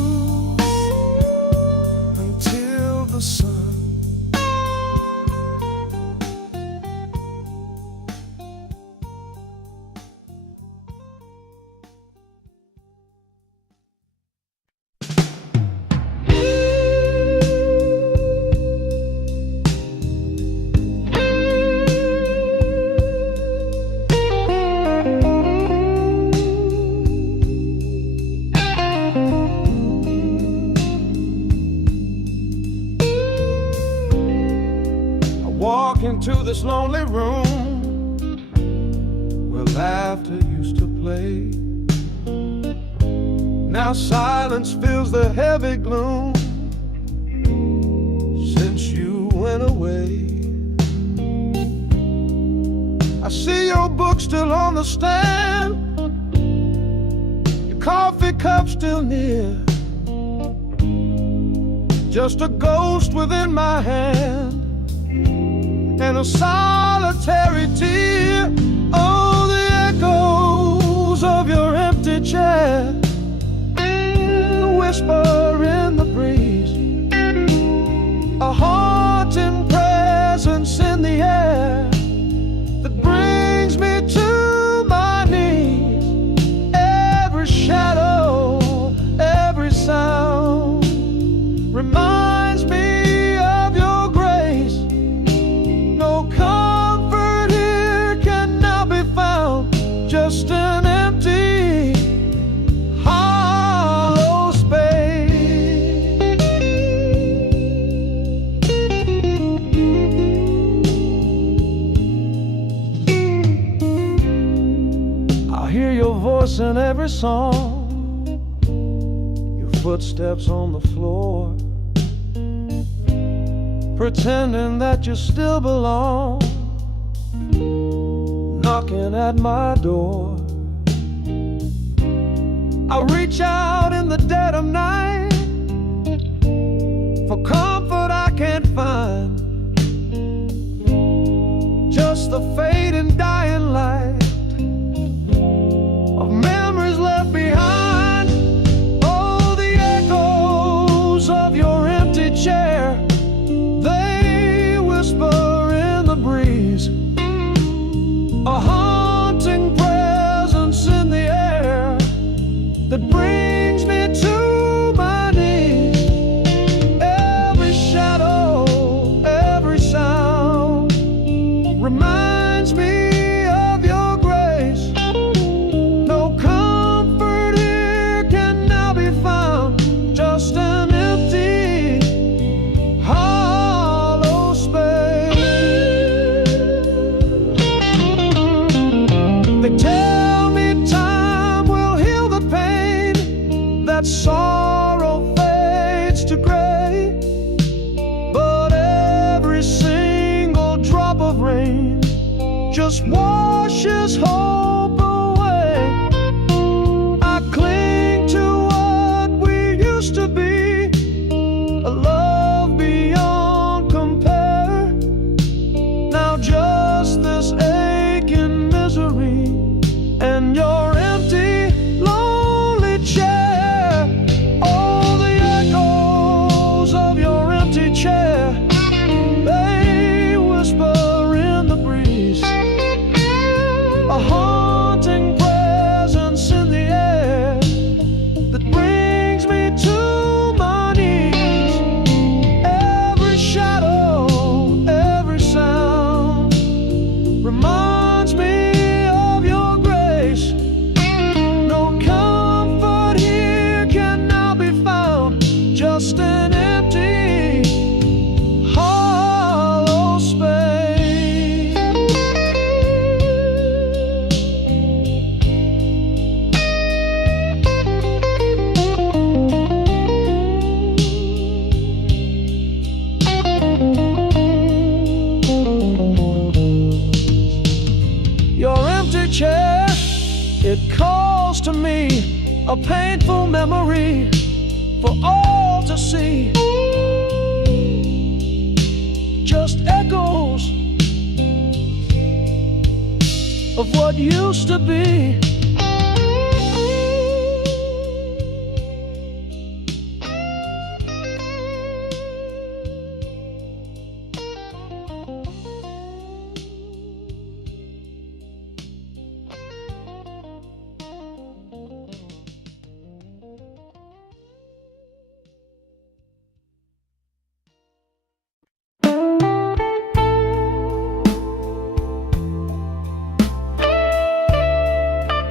walk into this lonely room where laughter used to play. Now silence fills the heavy gloom since you went away. I see your book still on the stand, your coffee cup still near, just a ghost within my hand and a solitary tear. Oh, the echoes of your empty chair, the whisper in the breeze, a haunting presence in the air that brings me to my knees. Every shadow, every sound reminds me of your grace. No comfort here can now be found, just an empty, hollow space. I hear your voice in every song, your footsteps on the floor, pretending that you still belong, knocking at my door. I reach out in the dead of night for comfort I can't find, just the fading dying light of memories left behind. Oh, the echoes of your empty chair, they whisper in the breeze, a haunting presence in the air that brings me to my knees. Every shadow, every sound reminds me of your grace. No comfort here can now be found, just an empty, hollow space. They tell me time will heal the pain, that sorrow fades to gray, but every single drop of rain just washes hope away. I cling to what we used to be, a love beyond compare. Now just this aching misery and your empty, lonely chair. Oh, the echoes of your empty chair, they whisper in the breeze, a haunting presence in the air that brings me to my knees. Every shadow, every sound reminds me of your grace. No comfort here can now be found, just an empty, hollow space. Your empty chair, it calls to me, a painful memory for all to see. Just echoes of what used to be.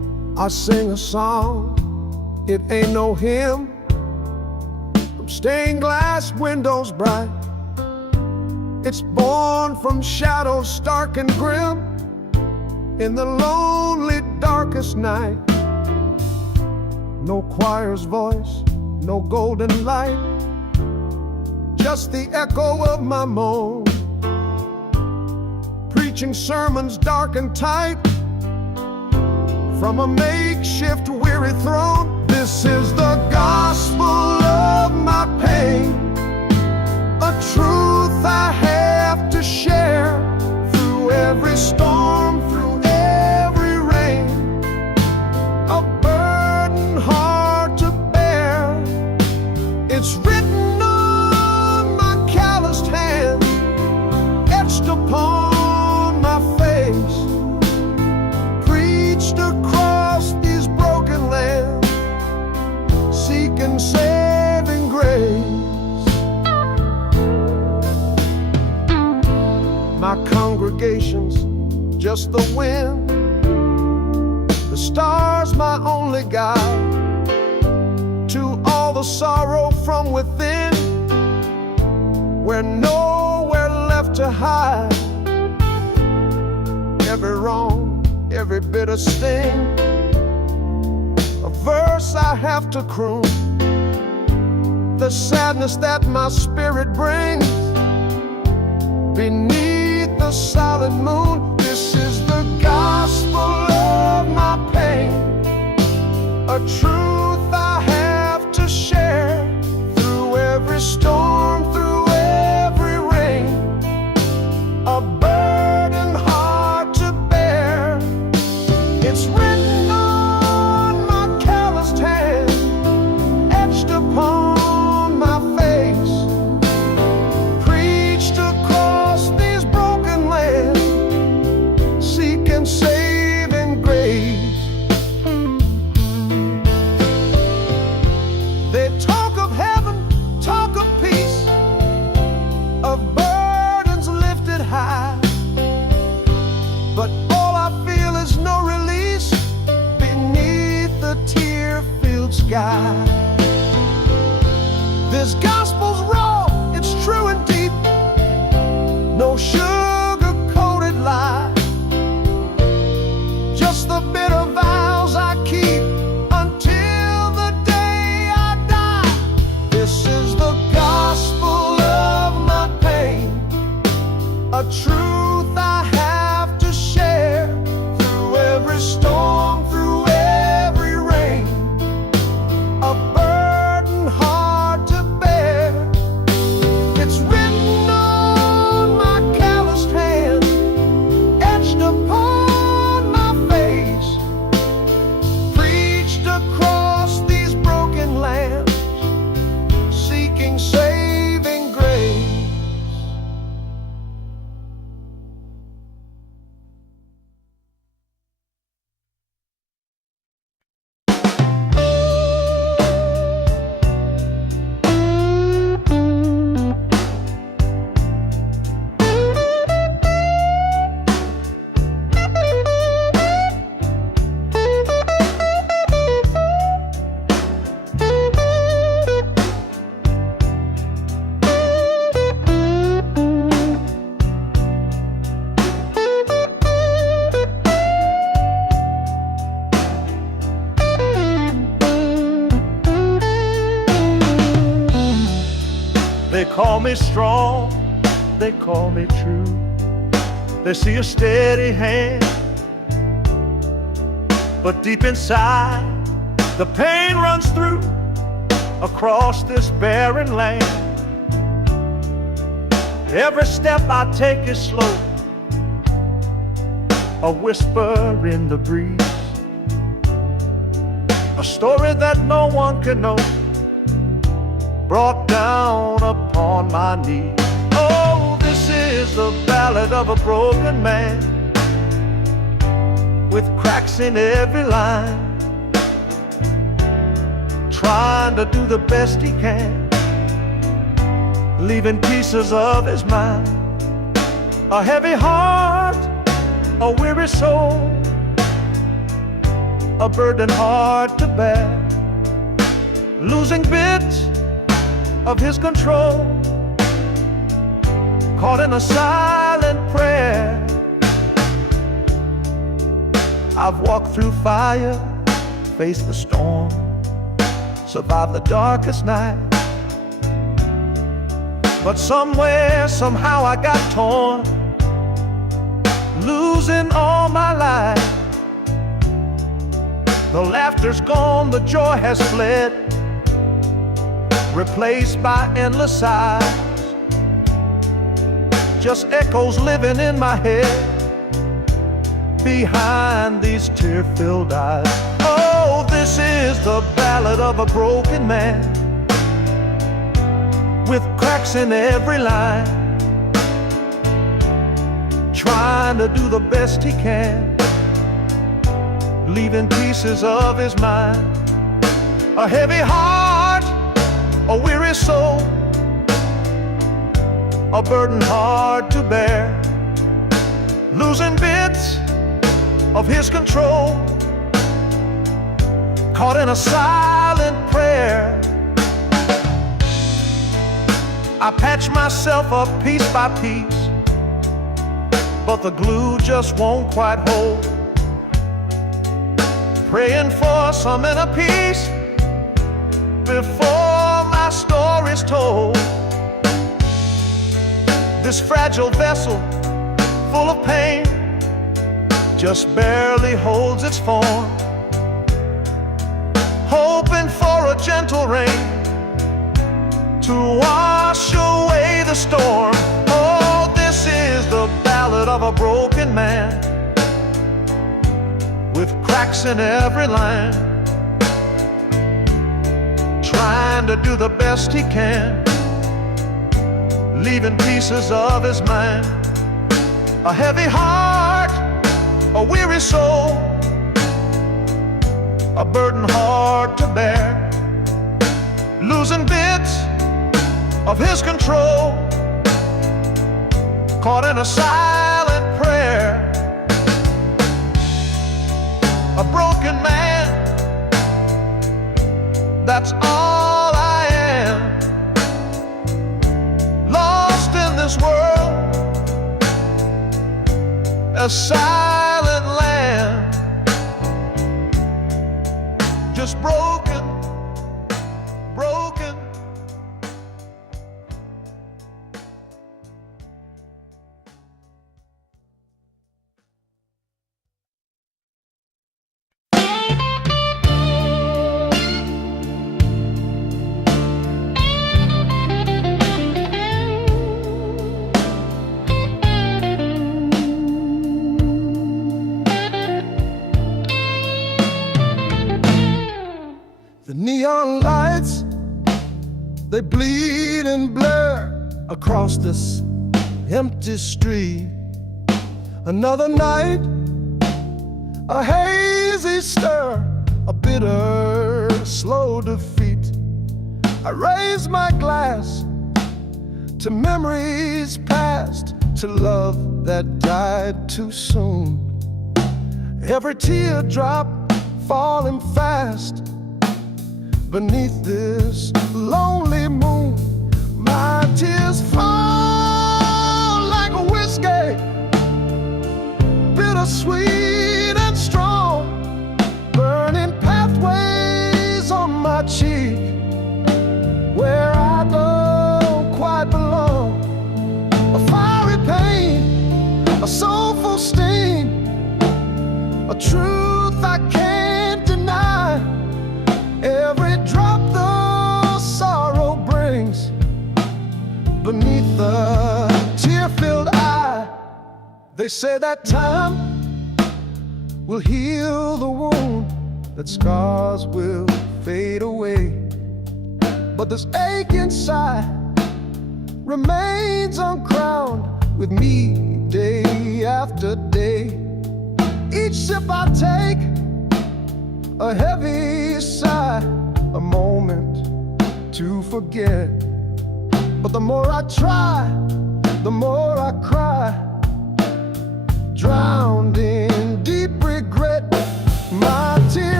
I sing a song, it ain't no hymn, from stained glass windows bright. It's born from shadows stark and grim, in the lonely darkest night. No choir's voice, no golden light, just the echo of my moan, preaching sermons dark and tight from a makeshift weary throne. This is the gospel of my pain, a truth I have to share through every storm, through every rain, a burden hard to bear. It's written on my calloused hand, etched upon my face, preached across these broken lands, seeking saving grace. My congregation's just the wind, the stars my only guide to all the sorrow from within, where nowhere left to hide. Every wrong, every bitter sting, a verse I have to croon, the sadness that my spirit brings beneath the silent moon. This is the gospel of my pain, a truth I have to share through every storm, through every rain, a burden hard to bear. It's written on my calloused hand, etched upon my face, preached across these broken lands, seeking saving grace. They talk of heaven, talk of peace, of burdens lifted high, but all I feel is no release beneath the tear-filled sky. This gospel's raw, it's true and deep, no sugar-coated lie, just the bitter vows I keep until the day I die. This is the gospel of my pain, a truth I have to share through every storm, through every rain, a burden hard to bear. It's written on my calloused hand, etched upon my face, preached across these broken lands, seeking saving grace. They call me strong, they call me true. They see a steady hand, but deep inside the pain runs through across this barren land. Every step I take is slow, a whisper in the breeze, a story that no one can know, brought down upon my knees. Oh, this is the ballad of a broken man, with cracks in every line, trying to do the best he can, leaving pieces of his mind, a heavy heart, a weary soul, a burden hard to bear, losing bits of his control, caught in a silent prayer. I've walked through fire, faced the storm, survived the darkest night. But somewhere, somehow I got torn, losing all my life. The laughter's gone, the joy has fled, replaced by endless sighs. Just echoes living in my head, behind these tear-filled eyes. Oh, this is the ballad of a broken man, with cracks in every line, trying to do the best he can, leaving pieces of his mind. A heavy heart, a weary soul, a burden hard to bear, losing bits of his control, caught in a silent prayer. I patch myself up piece by piece, but the glue just won't quite hold, praying for some inner peace before my story's told. This fragile vessel, full of pain, just barely holds its form, hoping for a gentle rain to wash away the storm. Oh, this is the ballad of a broken man, with cracks in every line, trying to do the best he can, leaving pieces of his mind. A heavy heart, a weary soul, a burden hard to bear, losing bits of his control, caught in a silent prayer. A broken man, that's all I am, lost in this world, a silent land, just broken, broken. The neon lights, they bleed and blur across this empty street. Another night, a hazy stir, a bitter, slow defeat. I raise my glass to memories past, to love that died too soon. Every teardrop falling fast beneath this lonely moon. My tears fall like a whiskey, bittersweet and strong, burning pathways on my cheek, where I don't quite belong. A fiery pain, a soulful sting, a truth I can't deny. Every drop the sorrow brings beneath the tear-filled eye. They say that time will heal the wound, that scars will fade away, but this ache inside remains uncrowned with me day after day. Each sip I take, a heavy sigh, a moment to forget. But the more I try, the more I cry, drowned in deep regret. My tears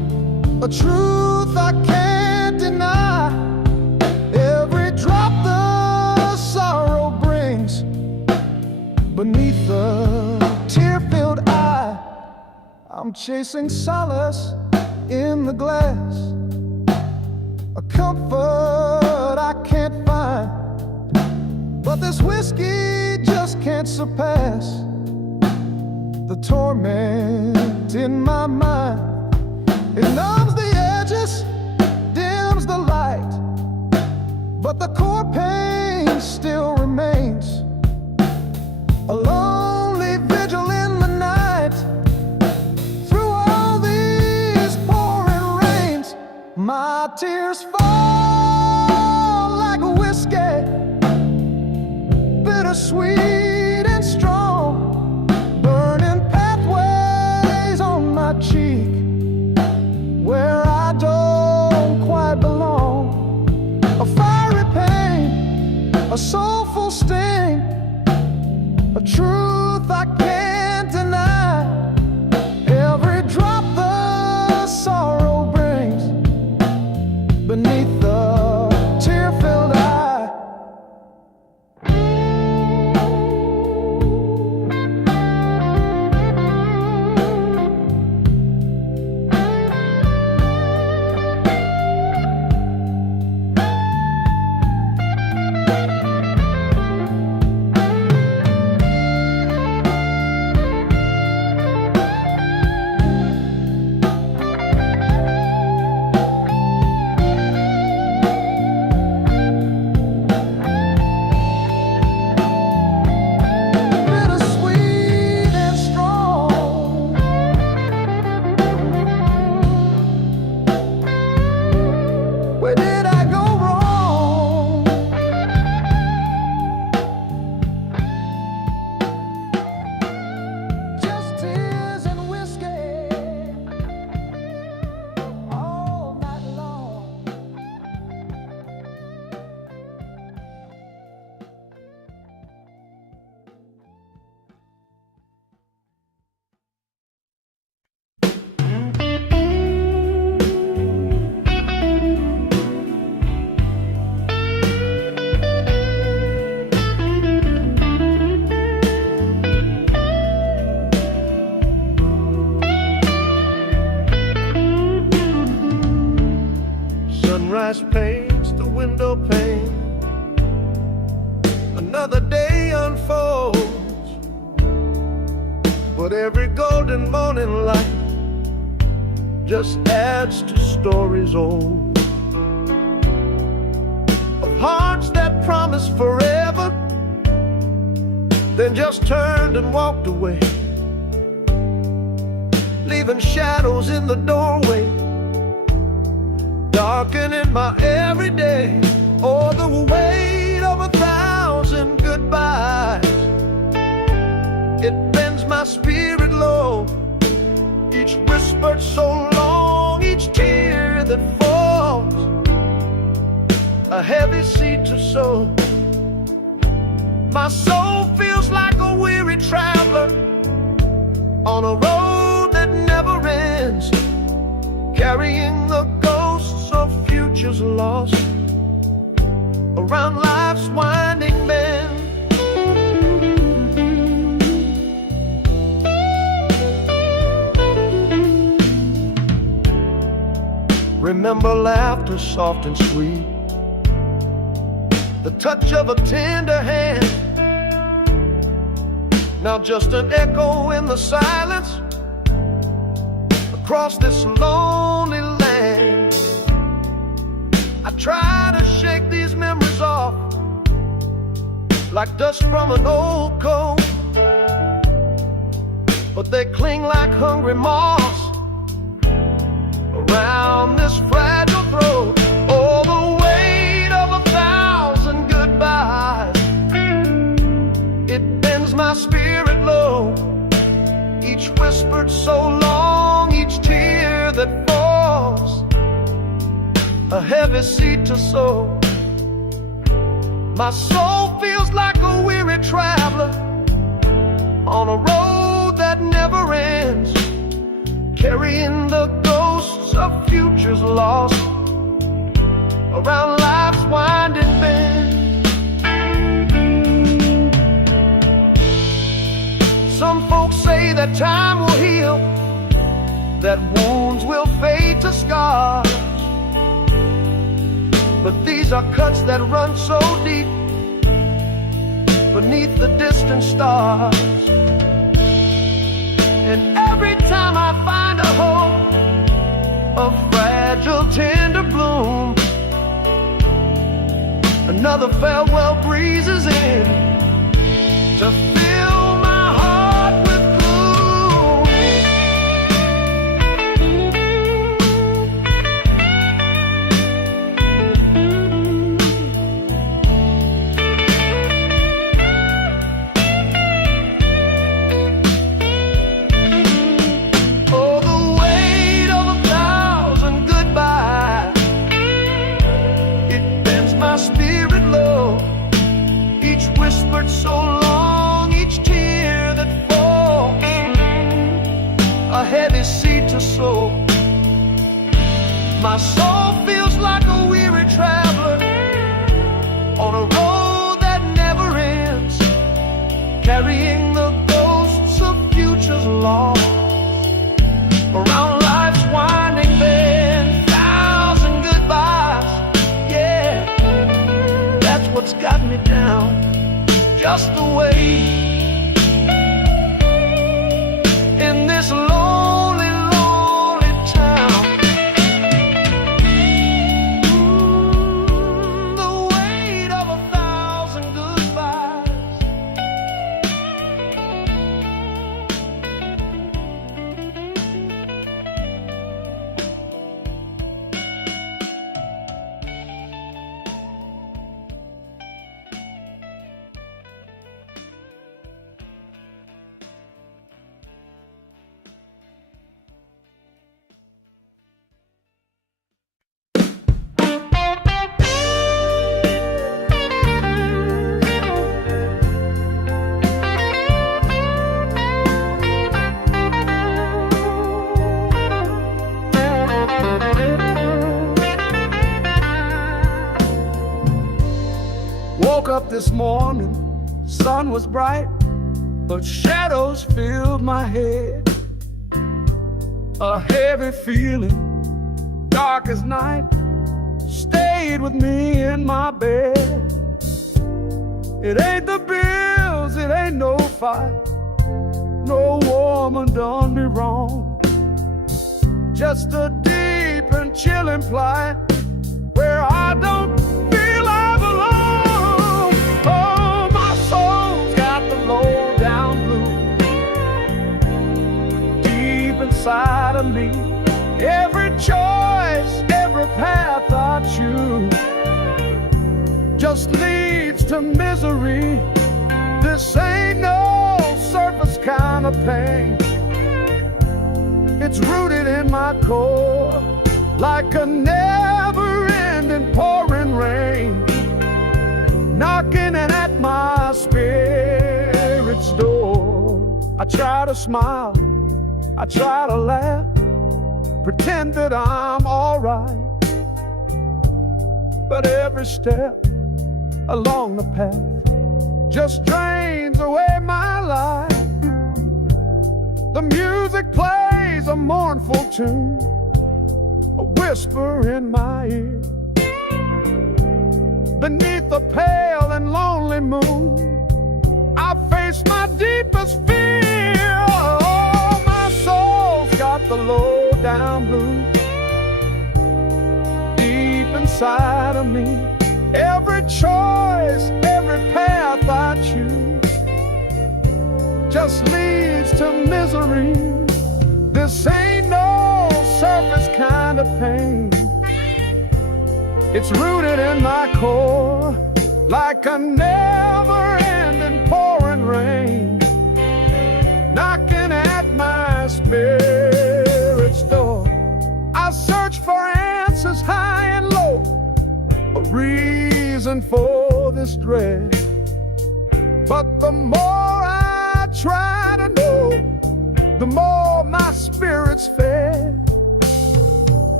a truth I can't deny. Every drop the sorrow brings beneath the tear-filled eye. I'm chasing solace in the glass, a comfort I can't find, but this whiskey just can't surpass the torment in my mind. It numbs the edges, dims the light, but the core pain still remains. A lonely vigil in the night. Through all these pouring rains, my tears fall like a whiskey, bittersweet and strong, burning pathways on my cheek where I don't quite belong. A fiery pain, a soulful sting, a truth I can't deny. Every drop the sorrow brings beneath the tear-filled eye. Where did I go wrong? Just tears and whiskey all night long. Sunrise paints the window pane. Another day unfolds, but every golden morning light just adds to stories old of hearts that promised forever, then just turned and walked away, leaving shadows in the doorway, darkening my everyday. Oh, the weight of 1,000 goodbyes, it bends my spirit low. Each whispered so long, each tear that falls, a heavy seed to sow. My soul feels like a weary traveler on a road that never ends, carrying the ghosts of futures lost around life's winding bend. Remember laughter soft and sweet, the touch of a tender hand, now just an echo in the silence across this lonely land. I try to shake these memories off like dust from an old coat, but they cling like hungry moths around this fragile throat. Oh, the weight of 1,000 goodbyes, it bends my spirit low. Each whispered so long, each tear that falls, a heavy seed to sow. My soul feels like a weary traveler on a road that never ends, carrying the ghosts of futures lost around life's winding bend. Some folks say that time will heal, that wounds will fade to scars, but these are cuts that run so deep beneath the distant stars. And every time I find a hope, a fragile tender bloom, another farewell breezes in to fill my heart with gloom. Oh, the weight of 1,000 goodbyes, it bends my spirit low. Each whispered so long, each tear that falls, a heavy seed to sow. My soul feels like a weary traveler on a road that never ends, carrying the ghosts of futures lost around life's winding bend. 1,000 goodbyes, yeah, that's what's got me down, just the way in this lonely, lonely town. The weight of 1,000 goodbyes. Woke up this morning, sun was bright, but shadows filled my head. A heavy feeling, dark as night, stayed with me in my bed. It ain't the bills, it ain't no fight, no woman done me wrong. Just a deep and chilling plight where I don't feel I belong. Oh, my soul's got the low down blues deep inside of me. Every choice, every path I choose just leads to misery. This ain't no surface kind of pain. It's rooted in my core like a never-ending pouring rain, knocking at my spirit's door. I try to smile, I try to laugh, pretend that I'm alright, but every step along the path just drains away my life. The music plays a mournful tune, a whisper in my ear. Beneath the pale and lonely moon, I face my deepest fear. Oh, my soul's got the low down blues deep inside of me. Every choice, every path I choose just leads to misery. This ain't no surface kind of pain. It's rooted in my core like a never-ending pouring rain, knocking at my spirit's door. I search for answers high and low, a reason for this dread, but the more I try to know, the more my spirit's fed.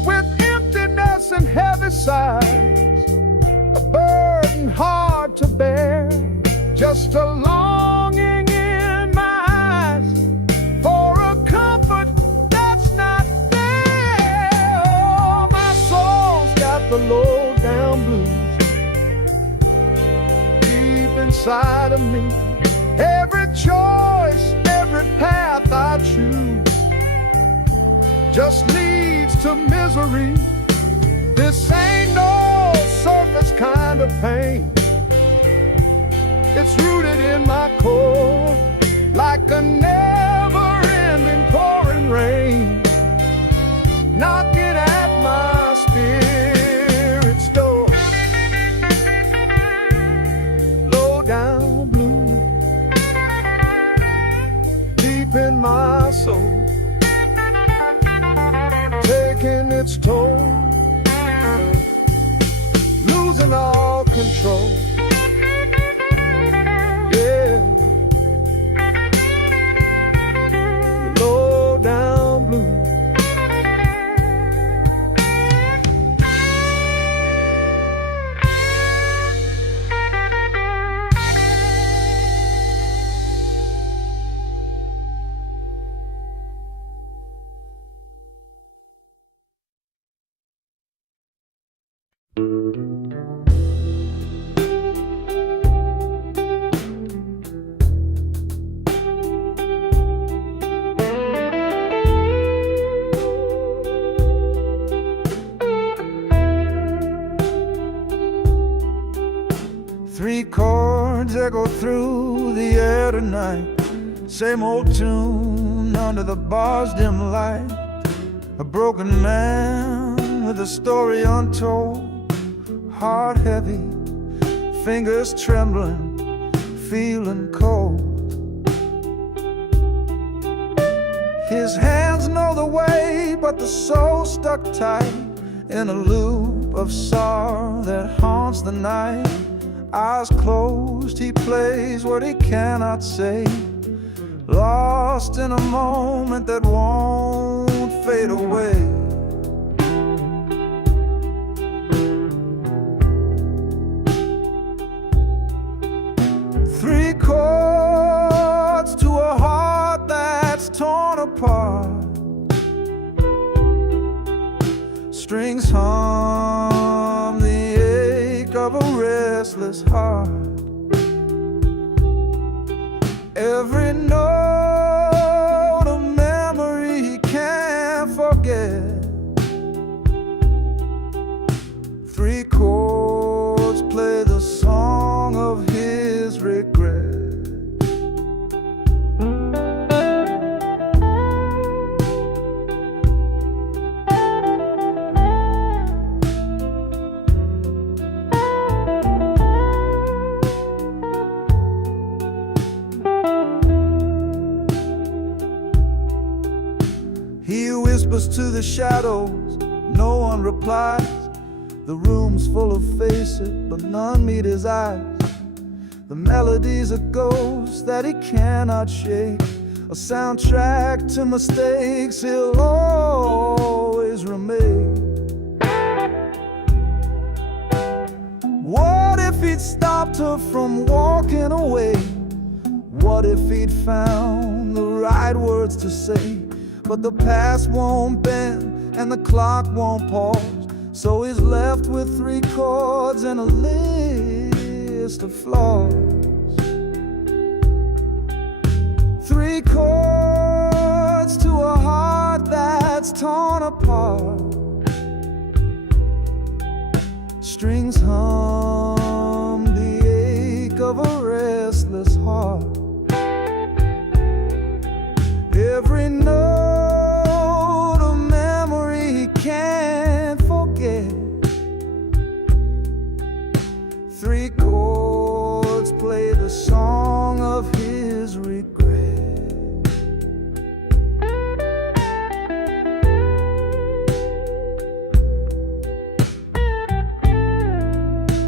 with emptiness and heavy sighs, a burden hard to bear, just a longing in my eyes for a comfort that's not there. Oh, my soul's got the low down blues deep inside of me. Every choice, every path I choose just leads to misery. This ain't no surface kind of pain. It's rooted in my core, like a never-ending pouring rain, knocking at my spirit's door. Low down blue, deep in my soul, taking its toll, losing all control. Yeah, low down blue. Three chords echo through the air tonight, same old tune under the bar's dim light. A broken man with a story untold, heart heavy, fingers trembling, feeling cold. His hands know the way, but the soul stuck tight in a loop of sorrow that haunts the night. Eyes closed, he plays what he cannot say, lost in a moment that won't fade away. Three chords to a heart that's torn apart, strings hum the ache of a restless heart. Every note a memory he can't forget. Three chords play the song of his regret. He whispers to the shadows, no one replies. The room's full of faces, but none meet his eyes. The melody's a ghost that he cannot shake, a soundtrack to mistakes he'll always remake. What if he'd stopped her from walking away? What if he'd found the right words to say? But the past won't bend and the clock won't pause, so he's left with three chords and a list of flaws. Three chords to a heart that's torn apart, strings hum the ache of a restless heart. Every note a memory he can't forget. Three chords play the song of his regret.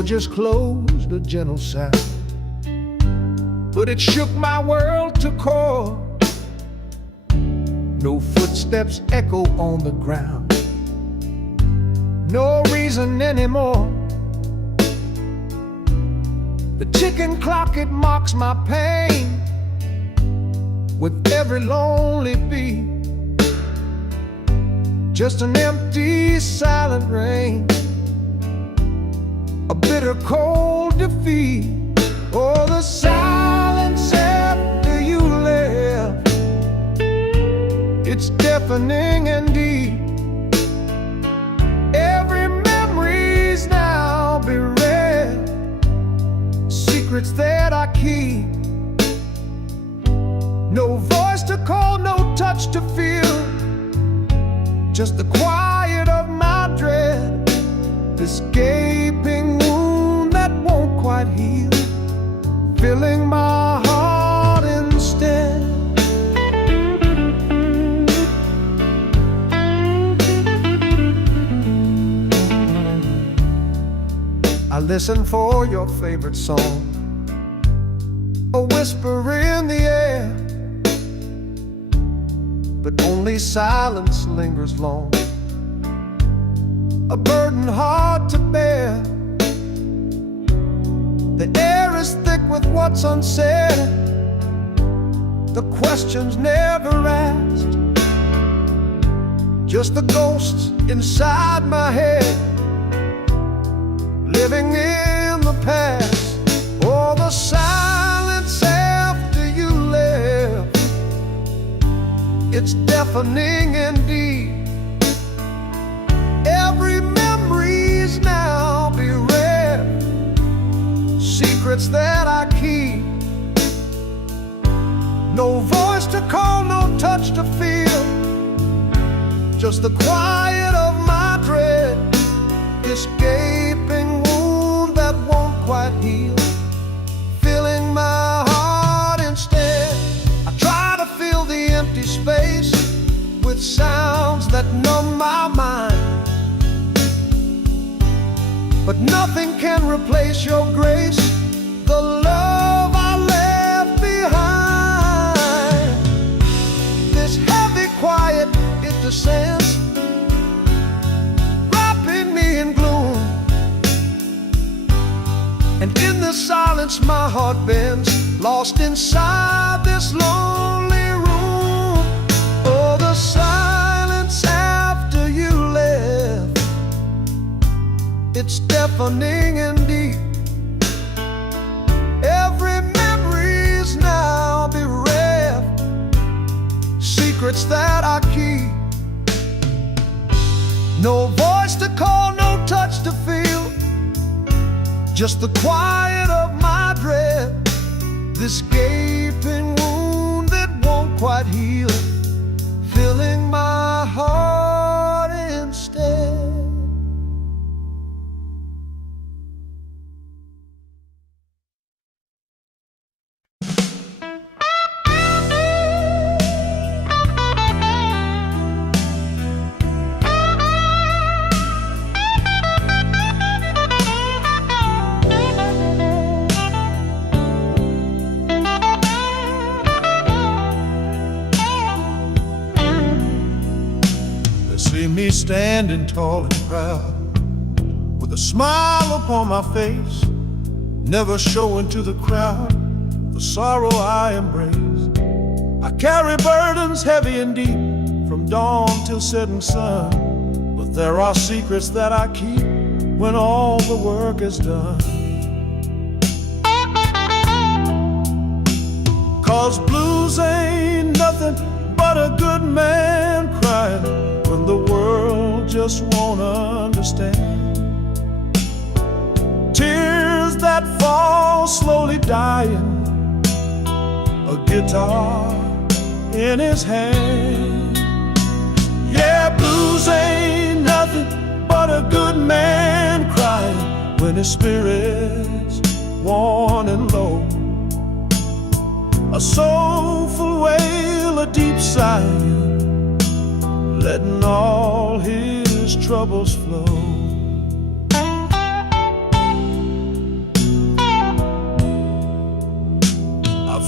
door just closed, a gentle sound, but it shook my world to core. No footsteps echo on the ground, no reason anymore. The ticking clock, it mocks my pain with every lonely beat. Just an empty, silent rain, a bitter, cold defeat. Oh, the silence after you left, it's deafening and deep. Every memory's now bereft, secrets that I keep. No voice to call, no touch to feel, just the quiet of my dread, this gaping wound that won't quite heal, filling my heart instead. I listen for your favorite song, a whisper in the air, but only silence lingers long, a burden hard to bear. The air is thick with what's unsaid, the questions never asked, just the ghosts inside my head, living in the past. Oh, the silence after you left, it's deafening and deep. Every memory's now bereft, secrets that I keep. No voice to call, no touch to feel, just the quiet of my dread, this gaping wound that won't quite heal, filling my heart instead. I try to fill the empty space with sounds that numb my mind, but nothing can replace your grace, the love I left behind. This heavy quiet, it descends, wrapping me in gloom, and in the silence my heart bends, lost inside this lonely room. Oh, the silence after you left, it's deafening and deep. Every memory's now bereft, secrets that I keep. No voice to call, no touch to feel, just the quiet of my dread, this gaping wound that won't quite heal, filling my heart instead. See me standing tall and proud, with a smile upon my face, never showing to the crowd the sorrow I embrace. I carry burdens heavy and deep, from dawn till setting sun, but there are secrets that I keep when all the work is done. 'Cause blues ain't nothing but a good man crying when the world just won't understand. Tears that fall slowly dying, a guitar in his hand. Yeah, blues ain't nothing but a good man crying when his spirit's worn and low. A soulful wail, a deep sigh, letting all his troubles flow.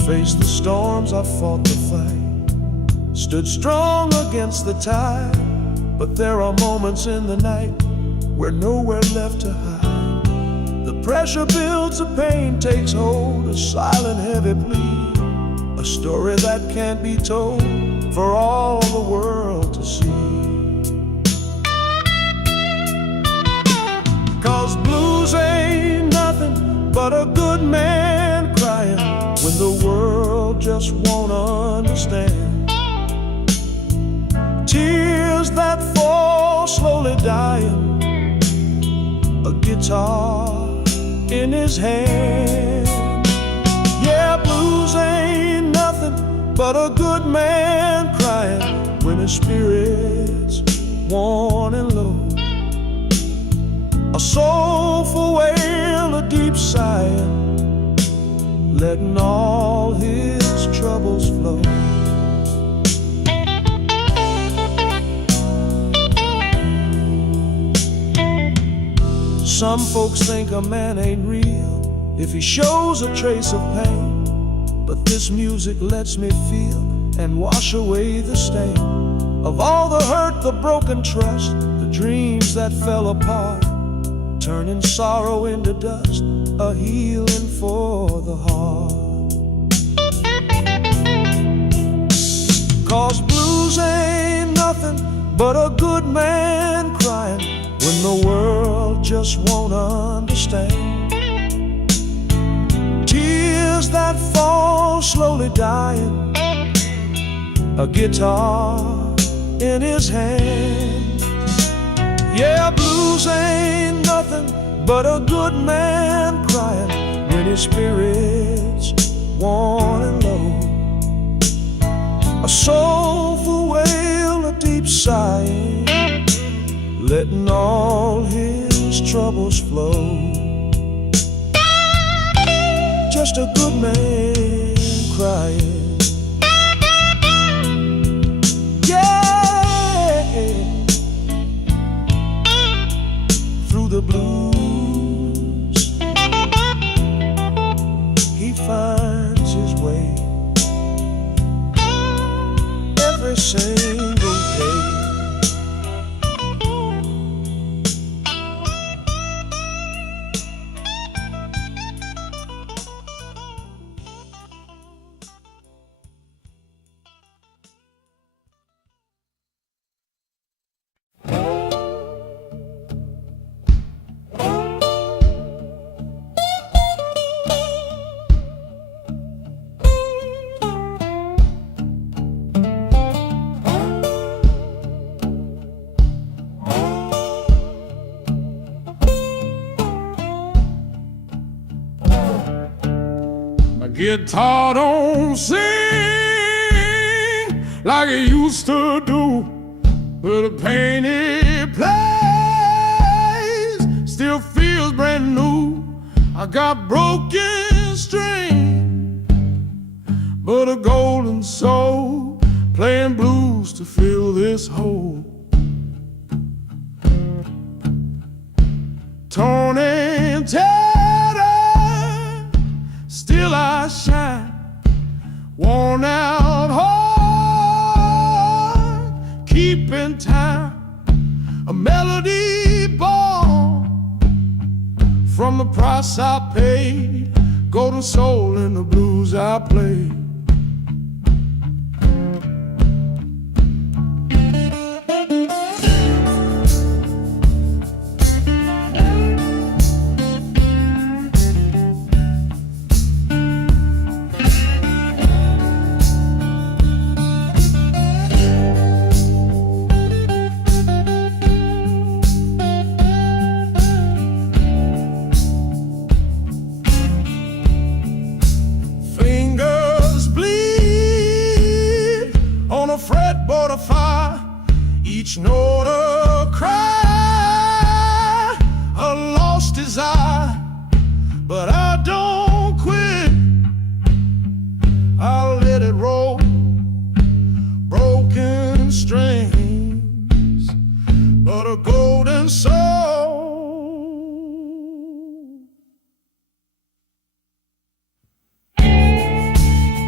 faced the storms, I fought the fight, stood strong against the tide. But there are moments in the night where nowhere left to hide. The pressure builds, the pain takes hold, a silent heavy plea, a story that can't be told for all the world to see. 'Cause blues ain't nothing but a good man crying when the world just won't understand. Tears that fall slowly dying, a guitar in his hand. Yeah, blues ain't nothing but a good man crying when his spirit's worn and low. A soulful wail, a deep sigh, letting all his troubles flow. Some folks think a man ain't real if he shows a trace of pain, but this music lets me feel and wash away the stain of all the hurt, the broken trust, the dreams that fell apart, turning sorrow into dust, a healing for the heart. 'Cause blues ain't nothing but a good man crying when the world just won't understand. Tears that fall slowly dying, a guitar in his hand. Yeah, blues ain't nothing but a good man crying when his spirit's worn and low. A soulful wail, a deep sigh, letting all his troubles flow. Just a good man crying. Yeah, through the blues he finds his way every single day. Guitar don't sing like it used to do, but the pain it plays still feels brand new. I got broken string, but a golden soul playing blues to fill this hole. Torn and tattered, still I shine, worn out heart, keeping time, a melody born from the price I paid, golden soul in the blues I play. Fretboard of fire, each note a cry, a lost desire, but I don't quit. I'll let it roll, broken strings, but a golden soul.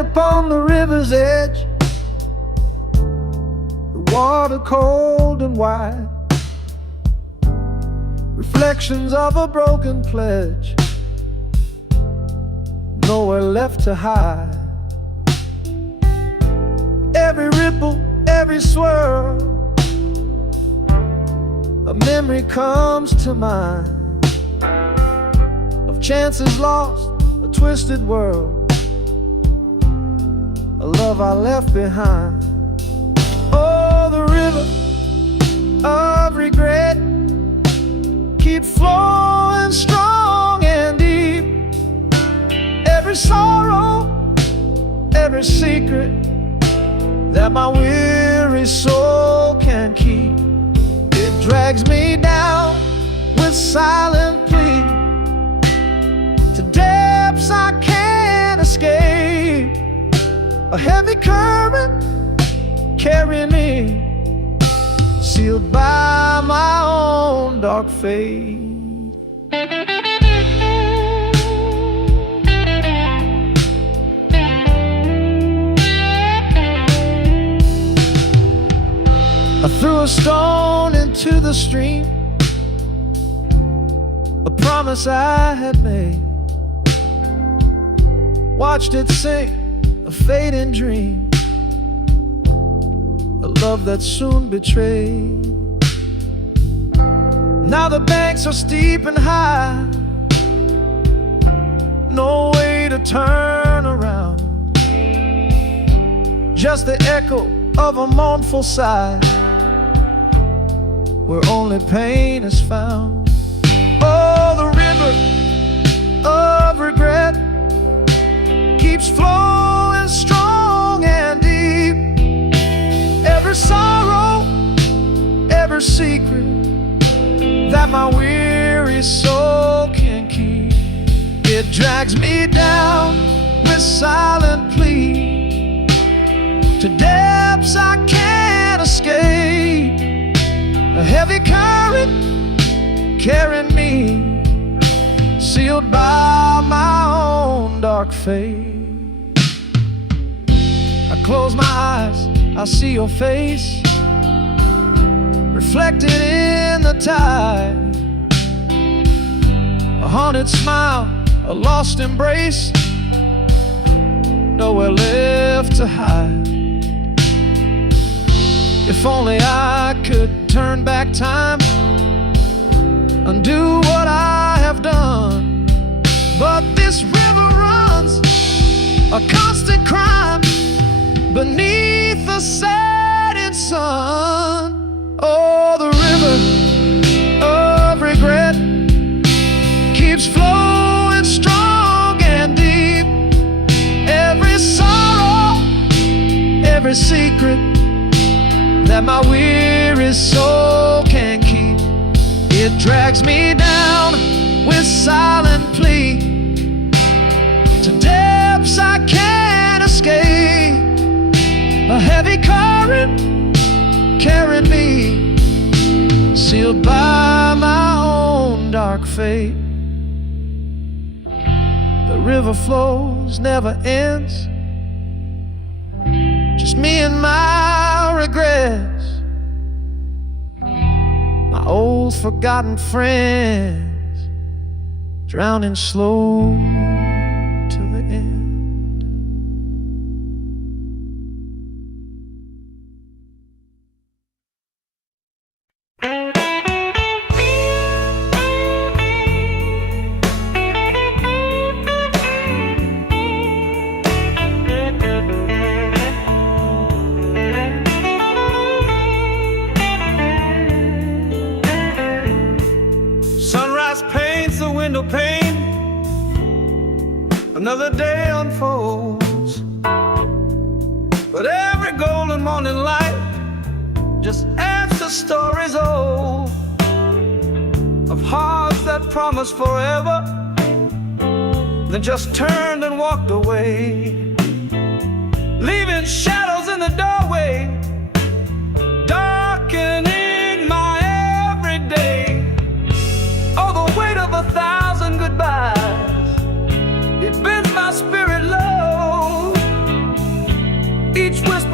upon the river's edge, the water cold and wide, reflections of a broken pledge, nowhere left to hide. Every ripple, every swirl, a memory comes to mind of chances lost, a twisted world, a love I left behind. Oh, the river of regret keeps flowing strong and deep. Every sorrow, every secret that my weary soul can keep, it drags me down with silent plea to depths I can't escape. A heavy current carrying me, sealed by my own dark fate. I threw a stone into the stream, a promise I had made, watched it sink, a fading dream, a love that soon betrayed. Now the banks are steep and high, no way to turn around, just the echo of a mournful sigh, where only pain is found. Oh, the river of regret keeps flowing strong and deep. Every sorrow, every secret that my weary soul can keep, it drags me down with silent plea to depths I can't escape. A heavy current carrying me, sealed by my own dark fate. I close my eyes, I see your face reflected in the tide, a haunted smile, a lost embrace, nowhere left to hide. If only I could turn back time, undo what I have done, but this river runs a constant crime beneath the setting sun. Oh, the river of regret keeps flowing strong and deep. Every sorrow, every secret that my weary soul can keep, it drags me down with silent plea to depths I can't escape. A heavy current carrying me, sealed by my own dark fate. The river flows, never ends, just me and my regrets, my old forgotten friends, drowning slow to the end. Window pane, another day unfolds, but every golden morning light just adds to stories old of hearts that promised forever, then just turned and walked away, leaving shadows in the doorway, darkening my everyday. Oh, the weight of 1,000 goodbyes, it bends my spirit low.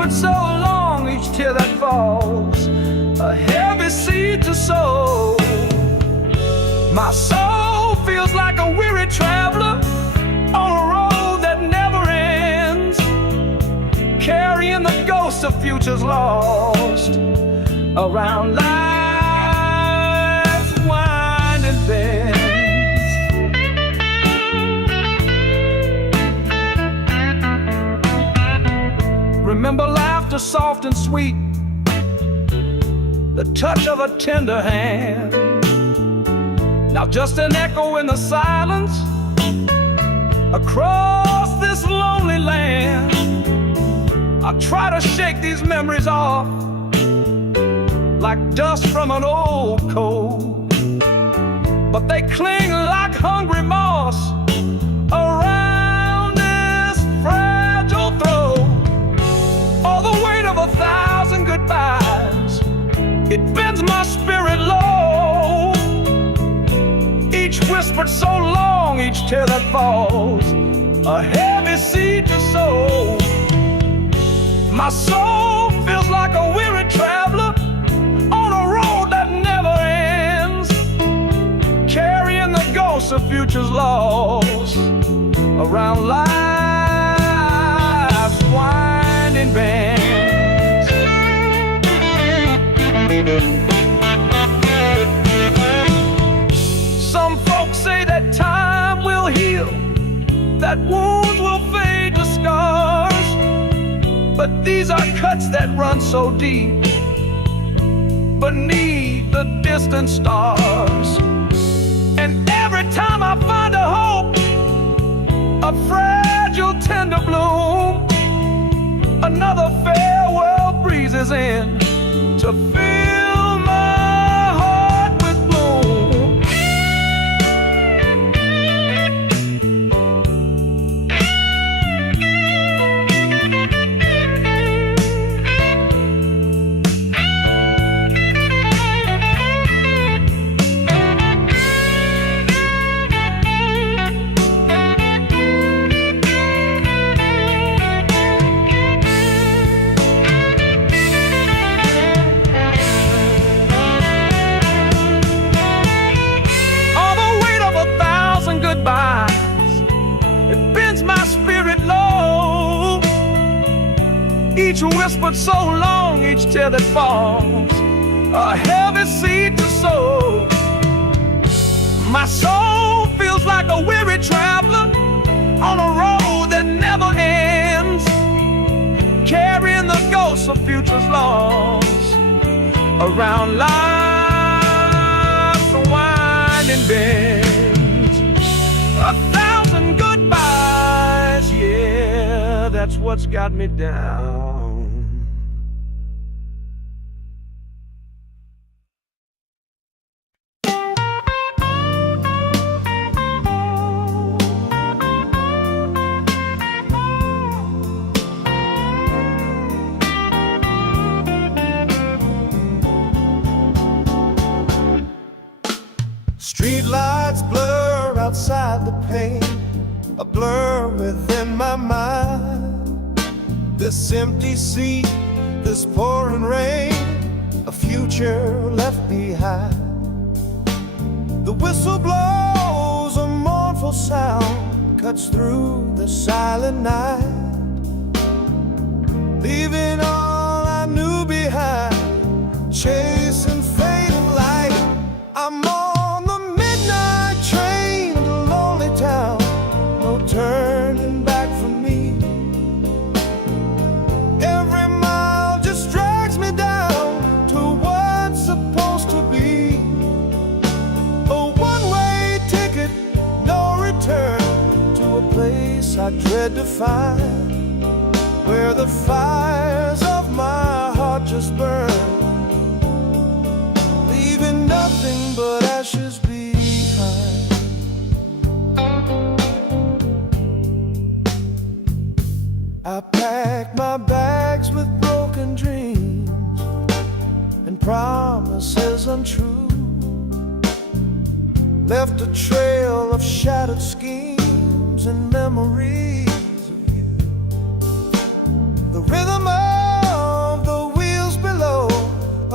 whispered so long, each tear that falls, a heavy seed to sow. My soul feels like a weary traveler on a road that never ends, carrying the ghosts of futures lost around life's winding bends. Remember laughter soft and sweet, the touch of a tender hand. Now just an echo in the silence across this lonely land. I try to shake these memories off like dust from an old coat, but they cling like hungry moss around this fragile throat. All the weight of 1,000 goodbyes, it bends my spirit low. Each whispered so long, each tear that falls, a heavy seed to sow. My soul feels like a weary traveler on a road that never ends, carrying the ghosts of futures lost around life's winding bends. Some folks say that time will heal, that wounds will fade to scars, but these are cuts that run so deep beneath the distant stars. And every time I find a hope, a fragile tender bloom, another farewell breezes in to fill my heart with gloom. It bends my spirit low. Each whispered so long, each tear that falls, a heavy seed to sow. My soul feels like a weary traveler on a road that never ends, carrying the ghosts of futures lost around life's winding bends. 1,000 goodbyes, yeah, that's what's got me down. Street lights blur outside the pane, a blur within my mind. This empty sea, this pouring rain, a future left behind. The whistle blows, a mournful sound cuts through the silent night, leaving all I knew behind, chasing fading light. I'm on the midnight train to lonely town, no turning back for me. Every mile just drags me down to what's supposed to be a one-way ticket, no return, to a place I dread to find, where the fires of my heart just burn, leaving nothing but ashes behind. I packed my bags with broken dreams and promises untrue, left a trail of shattered schemes and memories of you. The rhythm of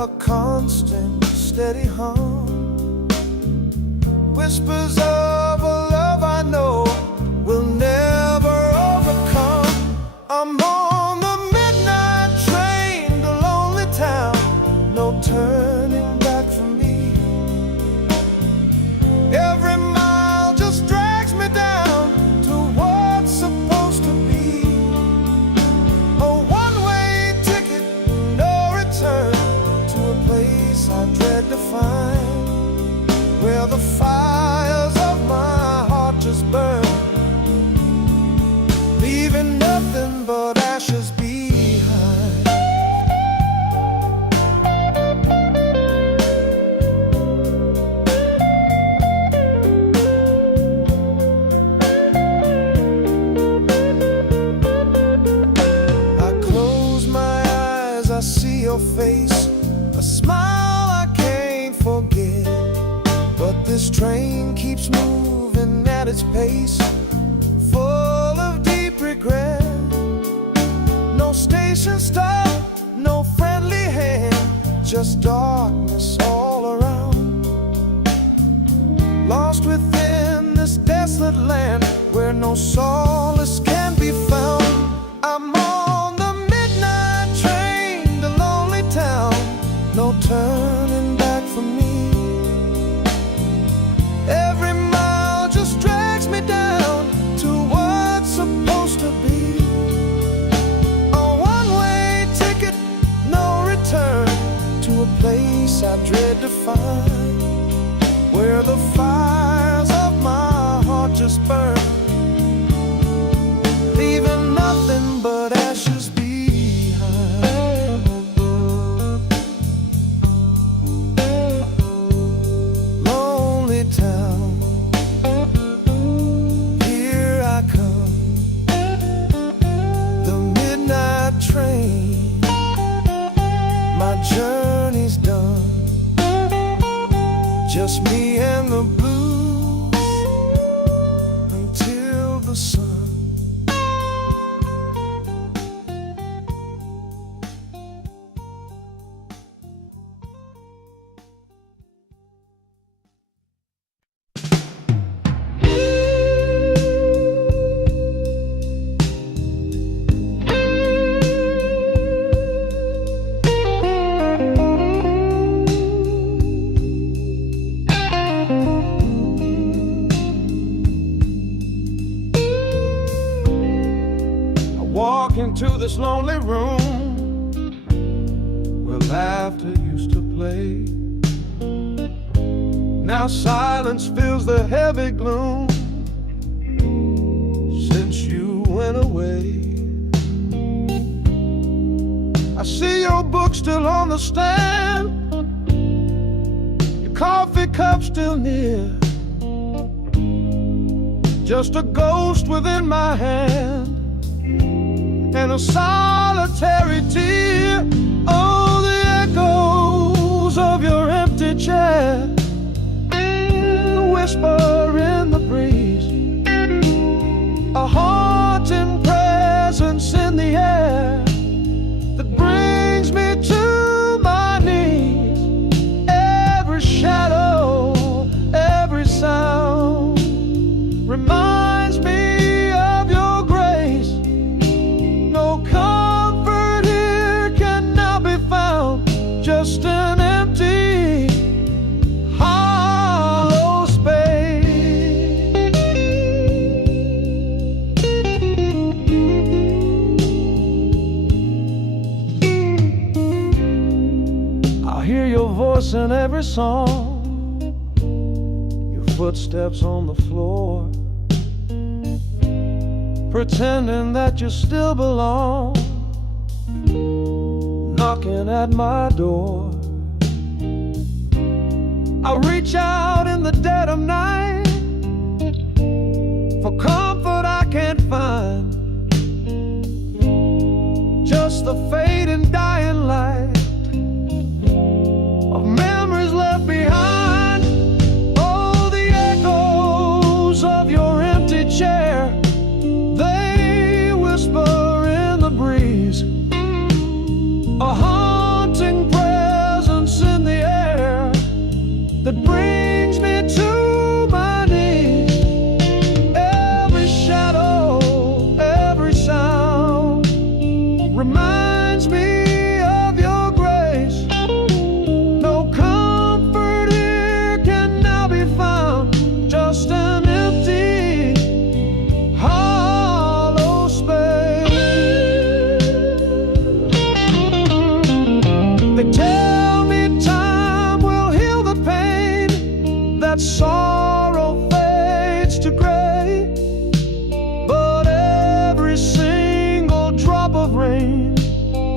a constant, steady hum. Whispers of a love I know will never overcome. I'm on the midnight train to lonely town, no turning back for me. Every mile just drags me down to what's supposed to be. A one-way ticket, no return, to a place I dread to find, where the fires of my heart just burn, leaving nothing but ashes behind. I close my eyes, I see your face, a smile I can't forget. But this train keeps moving at its pace, full of deep regret. No station stop, no friendly hand, just darkness all around. Lost within this desolate land where no solace can be found. I'm on the midnight train to lonely town, no turning back for me. Every mile just drags me down to what's supposed to be. A one-way ticket, no return, to a place I dread to find, where the fires of my heart just burn, leaving nothing but ashes behind. Lonely town, here I come, the midnight train, my journey's done, just me and the blues until the sun. Walk into this lonely room where laughter used to play. Now silence fills the heavy gloom since you went away. I see your book still on the stand, your coffee cup still near, just a ghost within my hand and a solitary tear. Oh, the echoes of your empty chair, the whisper in the breeze, a haunting presence in the air that brings me to my knees. Every shadow, every sound reminds me of your grace. No comfort here can now be found, just an empty, hollow space. I hear your voice in every song, your footsteps on the floor, pretending that you still belong, knocking at my door. I reach out in the dead of night for comfort I can't find, just the fading dying light of memories left behind. Oh, the echoes of your empty chair, they whisper in the breeze, a haunting presence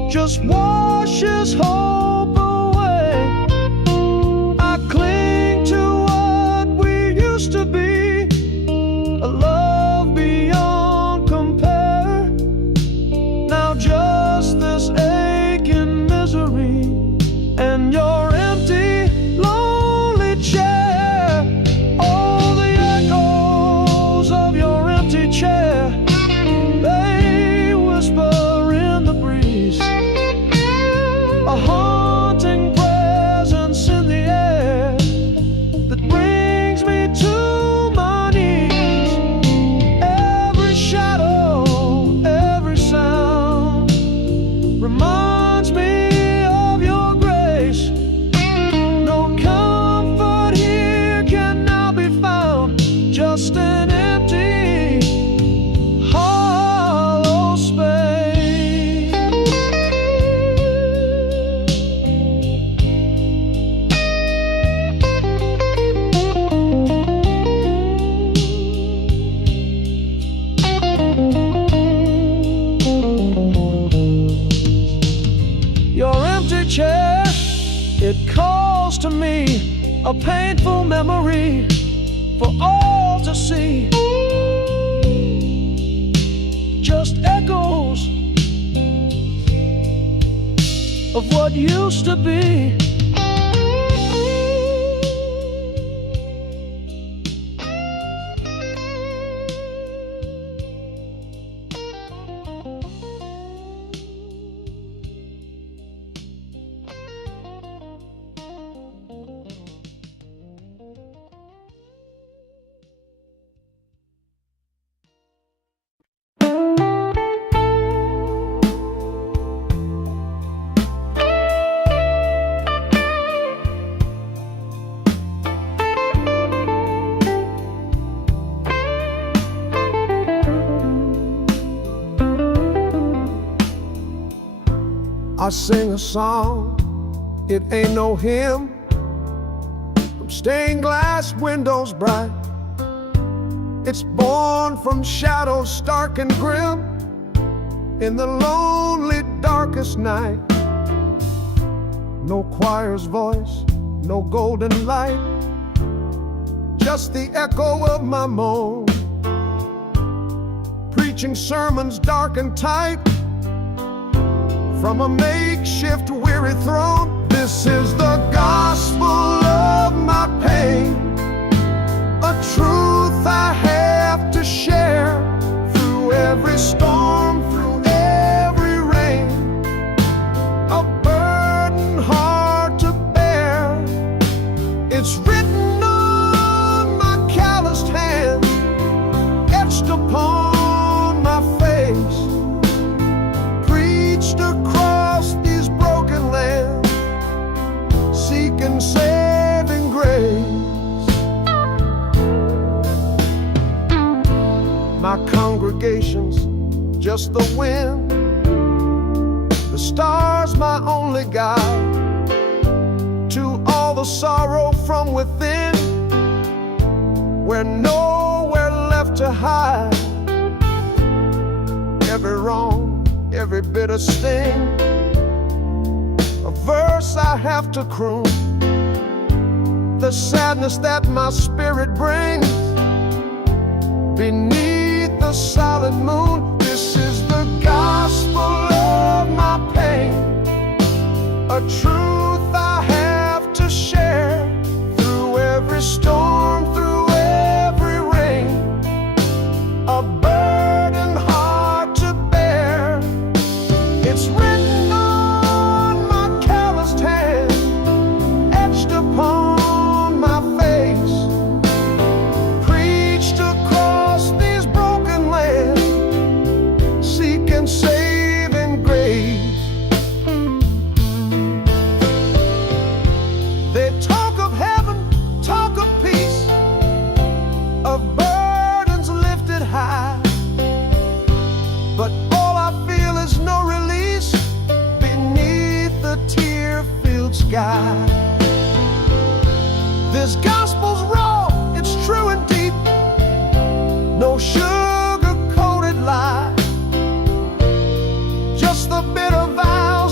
just washes hope away. I cling to what we used to be, a love beyond compare. Now just this aching misery and your empty, lonely chair. Oh, the echoes of your empty chair, they whisper in the breeze, a haunting presence in the air that brings me to my knees. Every shadow, every sound reminds me of your grace. No comfort here can now be found, just an empty, hollow space. Your empty chair, it calls to me, a painful memory for all to see. Just echoes of what used to be. I sing a song, it ain't no hymn, from stained glass windows bright. It's born from shadows stark and grim, in the lonely darkest night. No choir's voice, no golden light, just the echo of my moan, preaching sermons dark and tight from a makeshift weary throne. This is the gospel of my pain, a truth I have to share through every storm, through every rain, a burden hard to bear. It's written on my calloused hands, etched upon my face, preached across these broken lands, seeking saving grace. My congregation's just the wind, the stars my only guide to all the sorrow from within, where nowhere left to hide. Every wrong, every bitter sting, a verse I have to croon, the sadness that my spirit brings beneath the solid moon. This is the gospel of my pain, a truth I have to share through every storm, through every rain, a burden hard to bear. It's written on my calloused hand, etched upon my face, preached across these broken lands, seeking saving grace. They talk of heaven, talk of peace, of burdens lifted high, but all I feel is no release beneath the tear-filled sky. This gospel's raw, it's true and deep, no sugar-coated lie, just the bitter vow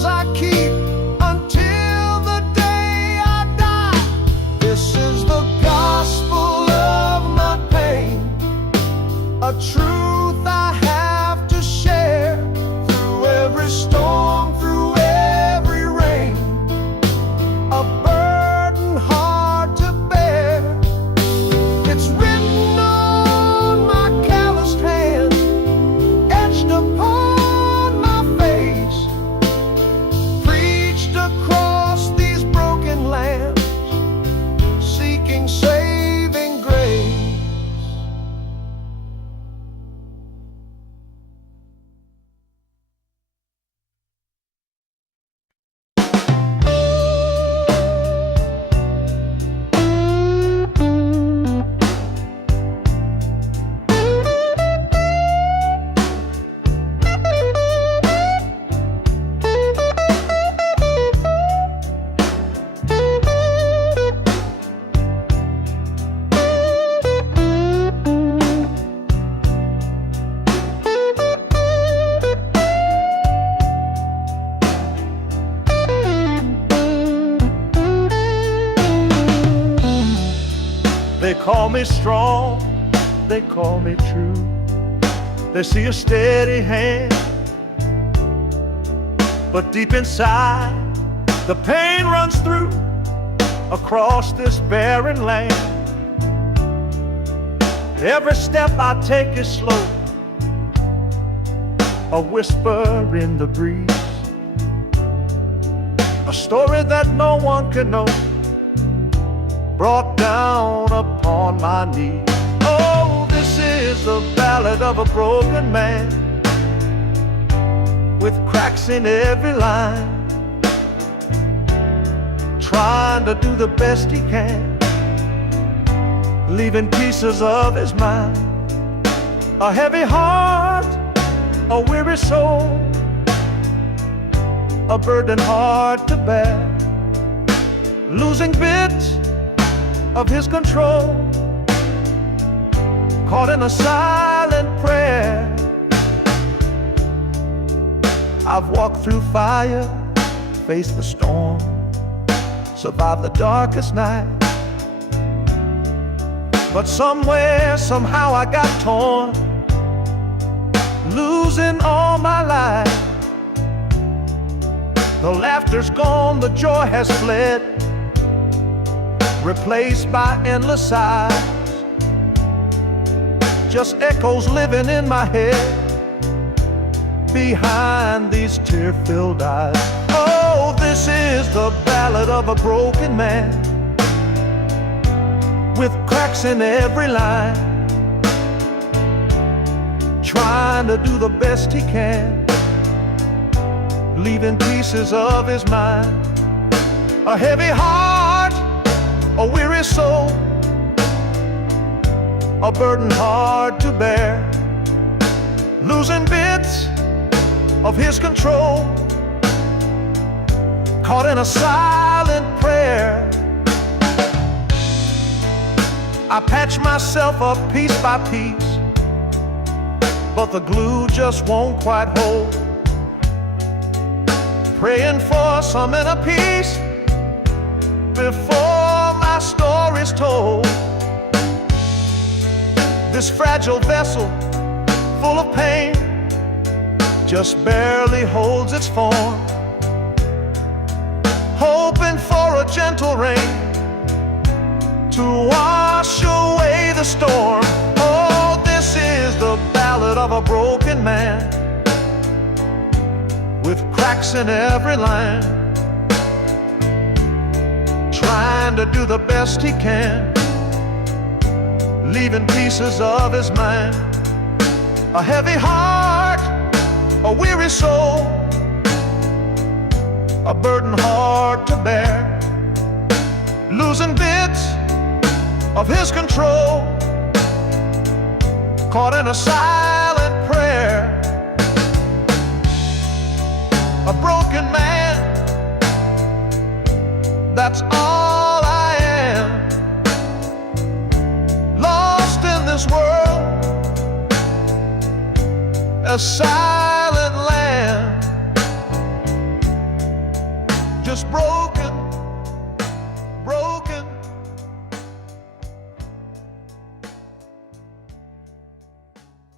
a truth I have to share. Through every storm, through every rain, a burden hard to bear. It's written on my calloused hand, etched upon my face, preached across these broken lands, seeking saving grace. They call me strong, they call me true. They see a steady hand, but deep inside the pain runs through across this barren land. Every step I take is slow, a whisper in the breeze, a story that no one can know, brought down upon my knees. Oh, this is the ballad of a broken man, with cracks in every line, trying to do the best he can, leaving pieces of his mind. A heavy heart, a weary soul, a burden hard to bear, losing bits of his control, caught in a silent prayer. I've walked through fire, faced the storm, survived the darkest night, but somewhere, somehow I got torn, losing all my life. The laughter's gone, the joy has fled, replaced by endless sighs, just echoes living in my head behind these tear-filled eyes. Oh, this is the ballad of a broken man, with cracks in every line, trying to do the best he can, leaving pieces of his mind. A heavy heart, a weary soul, a burden hard to bear, losing bits of his control, caught in a silent prayer. I patch myself up piece by piece, but the glue just won't quite hold, praying for some inner peace before my story's told. This fragile vessel, full of pain, just barely holds its form, hoping for a gentle rain to wash away the storm. Oh, this is the ballad of a broken man, with cracks in every line, trying to do the best he can, leaving pieces of his mind. A heavy heart, a weary soul, a burden hard to bear, losing bits of his control, caught in a silent prayer. A broken man, that's all I am, lost in this world, a silent land, just broken, broken.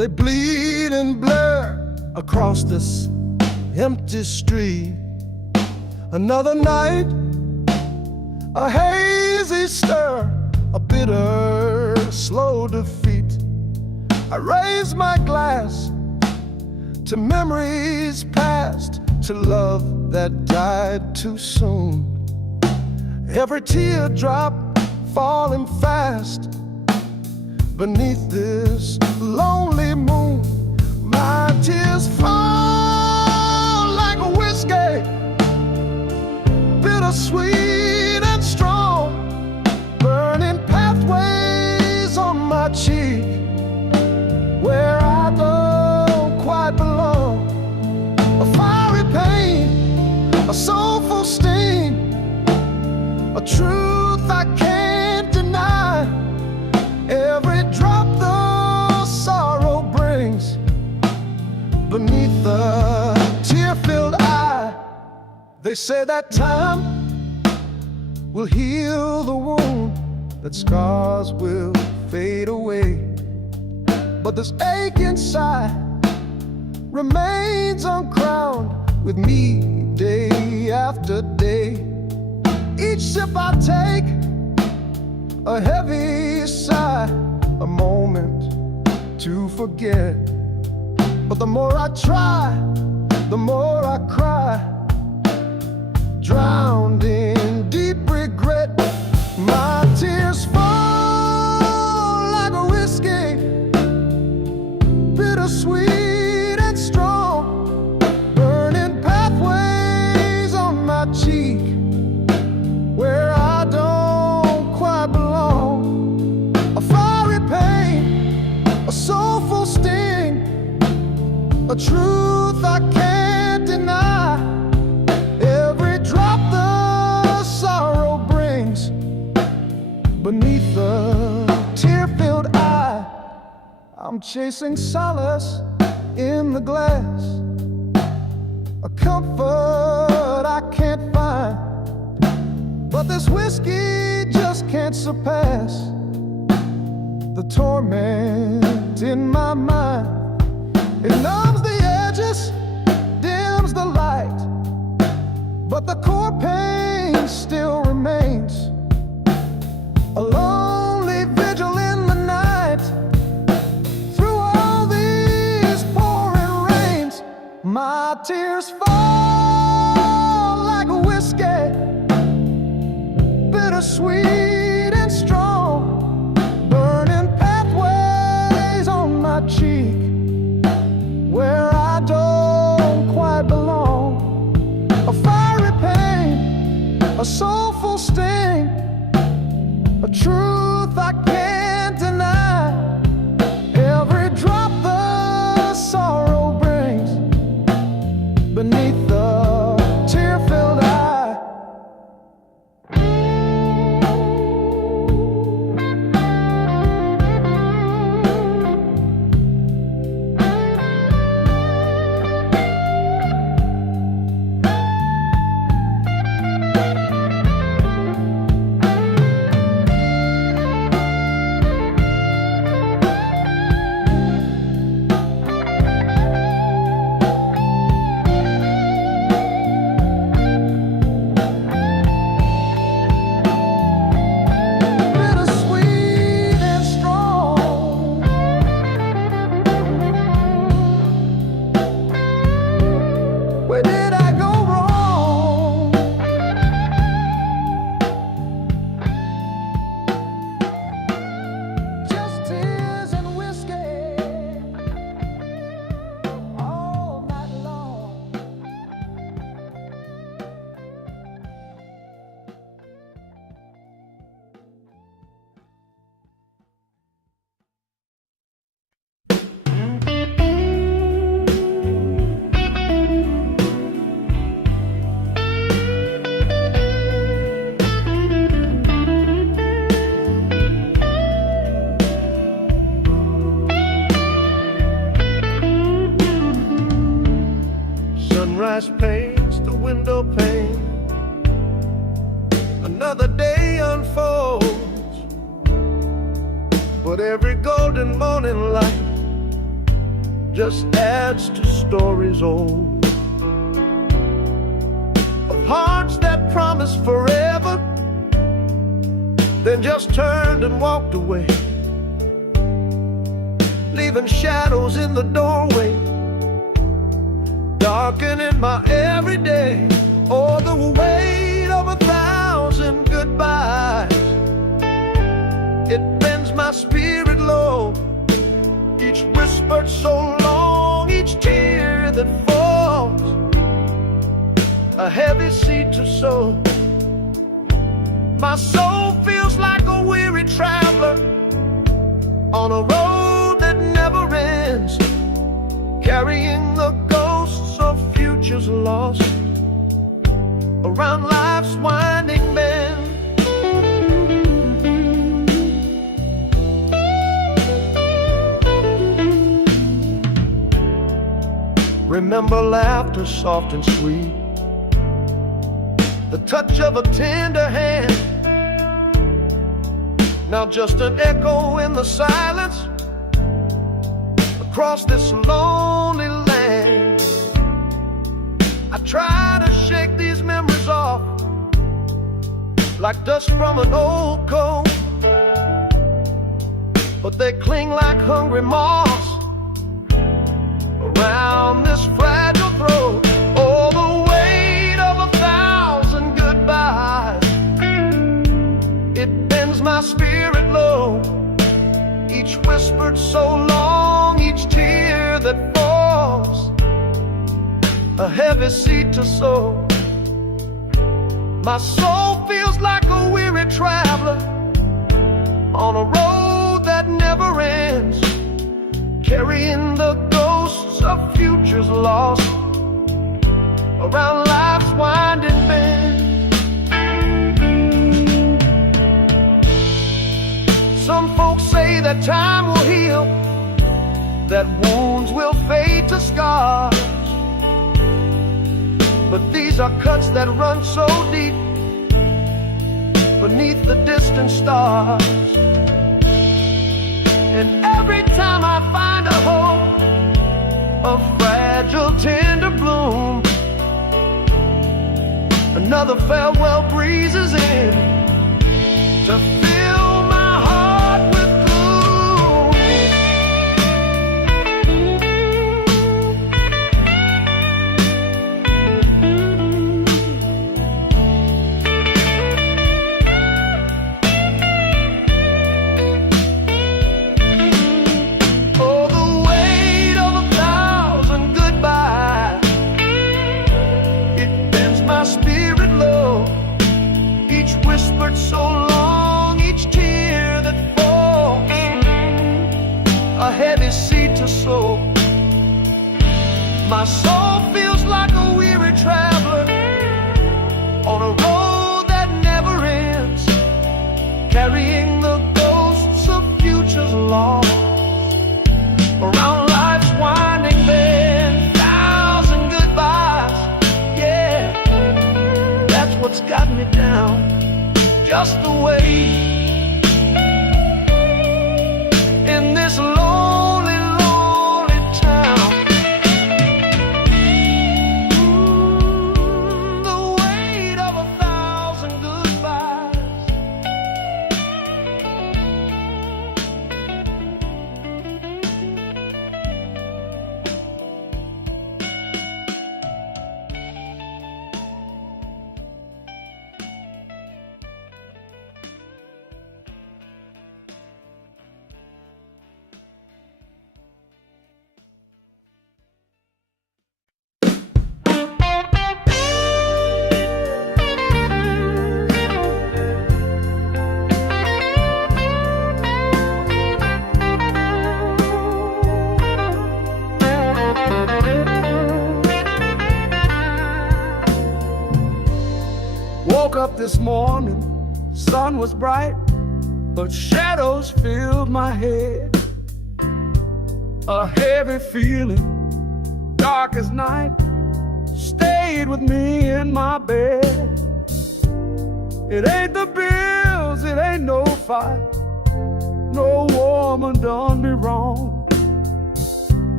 They bleed and blur across this empty street. Another night, a hazy stir, a bitter, slow defeat. I raise my glass to memories past, to love that died too soon. Every teardrop falling fast beneath this lonely moon. My tears fall like a whiskey, bittersweet and strong, burning pathways on my cheek where I don't quite belong. A fiery pain, a soulful sting, a truth I can't deny. Every drop the sorrow brings beneath the tear-filled eye. They say that time will heal the wound, that scars will fade away, but this ache inside remains uncrowned with me day after day. Each sip I take, a heavy sigh, a moment to forget. But the more I try, the more I cry, drowned in deep regret. My tears fall like a whiskey, bittersweet and strong, burning pathways on my cheek where I don't quite belong. A fiery pain, a soulful sting, a truth I can't deny. Every drop the sorrow brings beneath the tear-filled eye. I'm chasing solace in the glass, a comfort I can't find, but this whiskey just can't surpass the torment in my mind. It numbs the edges, dims the light, but the core pain still remains. A lonely vigil in the night, through all these pouring rains. My tears fall like a whiskey, bittersweet and strong, burning pathways on my cheek where I don't quite belong. A fiery pain, a soulful sting, a truth I can't deny. Every drop the sorrow brings beneath the tear-filled eye. Sunrise paints the window pane, another day unfolds, but every golden morning light just adds to stories old of hearts that promised forever, then just turned and walked away, leaving shadows in the doorway, darkening my everyday. Oh, the weight of 1,000 goodbyes, it bends my spirit low. Each whispered so long, each tear that falls, a heavy seed to sow. My soul feels like a weary traveler on a road that never ends, carrying the ghosts of futures lost around life's winding bend. Remember laughter soft and sweet, the touch of a tender hand. Now just an echo in the silence across this lonely land. I try to shake these memories off like dust from an old coat, but they cling like hungry moths around this fragile throat. Oh, the weight of 1,000 goodbyes, it bends my spirit low. Each whispered so long, each tear that falls, a heavy seed to sow. My soul feels like a weary traveler on a road that never ends, carrying the ghosts of futures lost around life's winding bend. Some folks say that time will heal, that wounds will fade to scars, but these are cuts that run so deep beneath the distant stars. And every time I find a hope, a fragile tender bloom, another farewell breezes in to fill my heart with gloom. Oh, the weight of 1,000 goodbyes, it bends my spirit low. Each whispered so long, each tear that falls, a heavy seed to sow. My soul feels like a weary traveler on a road that never ends, carrying the ghosts of futures lost around life's winding bend. 1,000 goodbyes, yeah, that's what's got me down, just the way in this lonely, lonely town. The weight of 1,000 goodbyes. Woke up this morning, sun was bright, but shadows filled my head. A heavy feeling, dark as night, stayed with me in my bed. It ain't the bills, it ain't no fight, no woman done me wrong.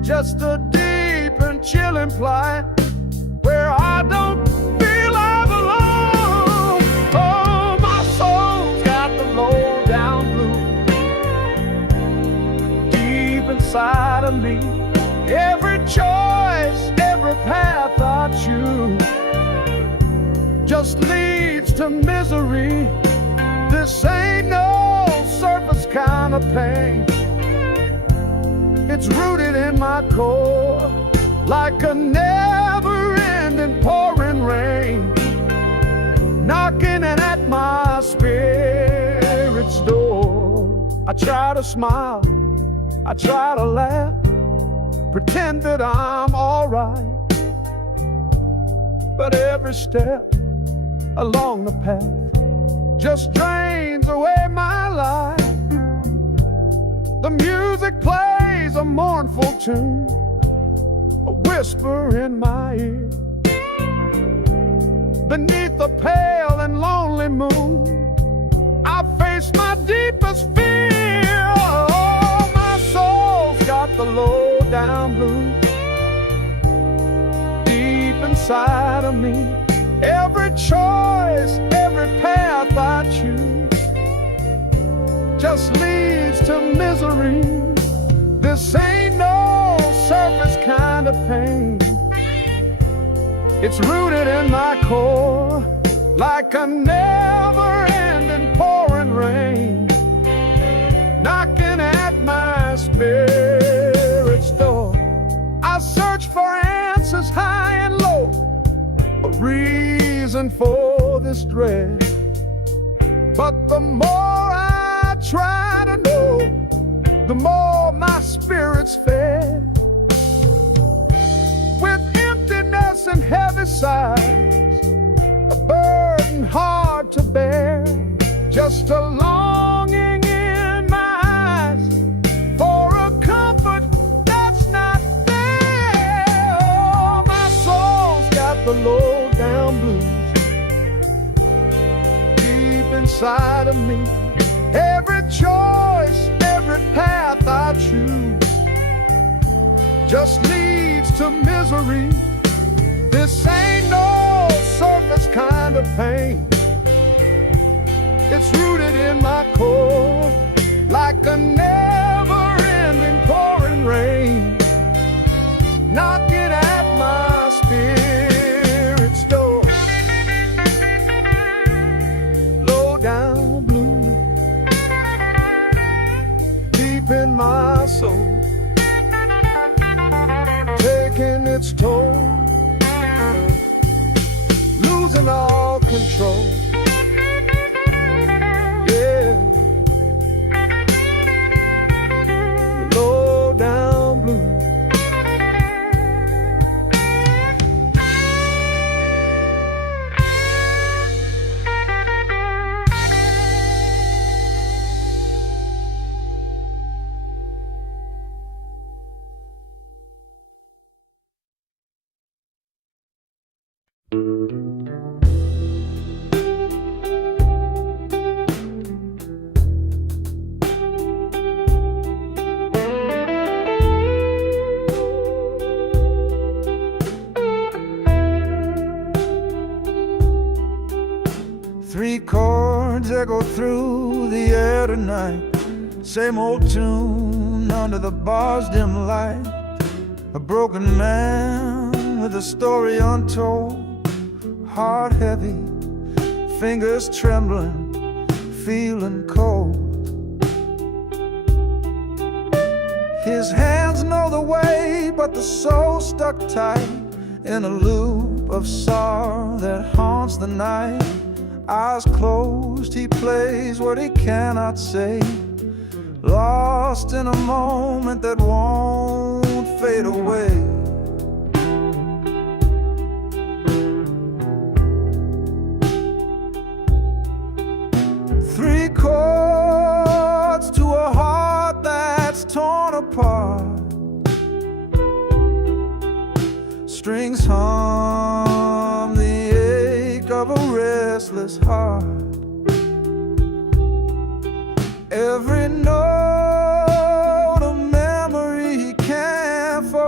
just a deep and chilling plight where I don't feel I belong. Oh, my soul's got the low down blues deep inside of me. Every choice, every path I choose just leads to misery. This ain't no surface kind of pain. It's rooted in my core like a never-ending pouring rain, knocking at my spirit's door. I try to smile, I try to laugh, pretend that I'm alright, but every step along the path just drains away my life. The music plays a mournful tune, a whisper in my ear. Beneath the pale and lonely moon, I face my deepest fear. Oh, my soul's got the low down blues deep inside of me. Every choice, every path I choose just leads to misery. This ain't no surface kind of pain. It's rooted in my core like a never-ending pouring rain, knocking at my spirit's door. I search for answers high and low, a reason for this dread, but the more I try to know, the more my spirit's fed. With emptiness and heavy sighs, a burden hard to bear, just a longing in my eyes for a comfort that's not there. Oh, my soul's got the low down blues deep inside of me. Every choice, every path I choose just leads to misery. This ain't no surface kind of pain. It's rooted in my core like a never-ending pouring rain, knocking at my spirit's door. Low down blue deep in my soul, taking its toll, losing all control. Yeah, low down blue. Three chords echo through the air tonight, same old tune under the bar's dim light. A broken man with a story untold, heart heavy, fingers trembling, feeling cold. His hands know the way, but the soul stuck tight in a loop of sorrow that haunts the night. Eyes closed, he plays what he cannot say, lost in a moment that won't fade away. Three chords to a heart that's torn apart, strings hum the ache of a restless heart. Every note a memory he can't forget.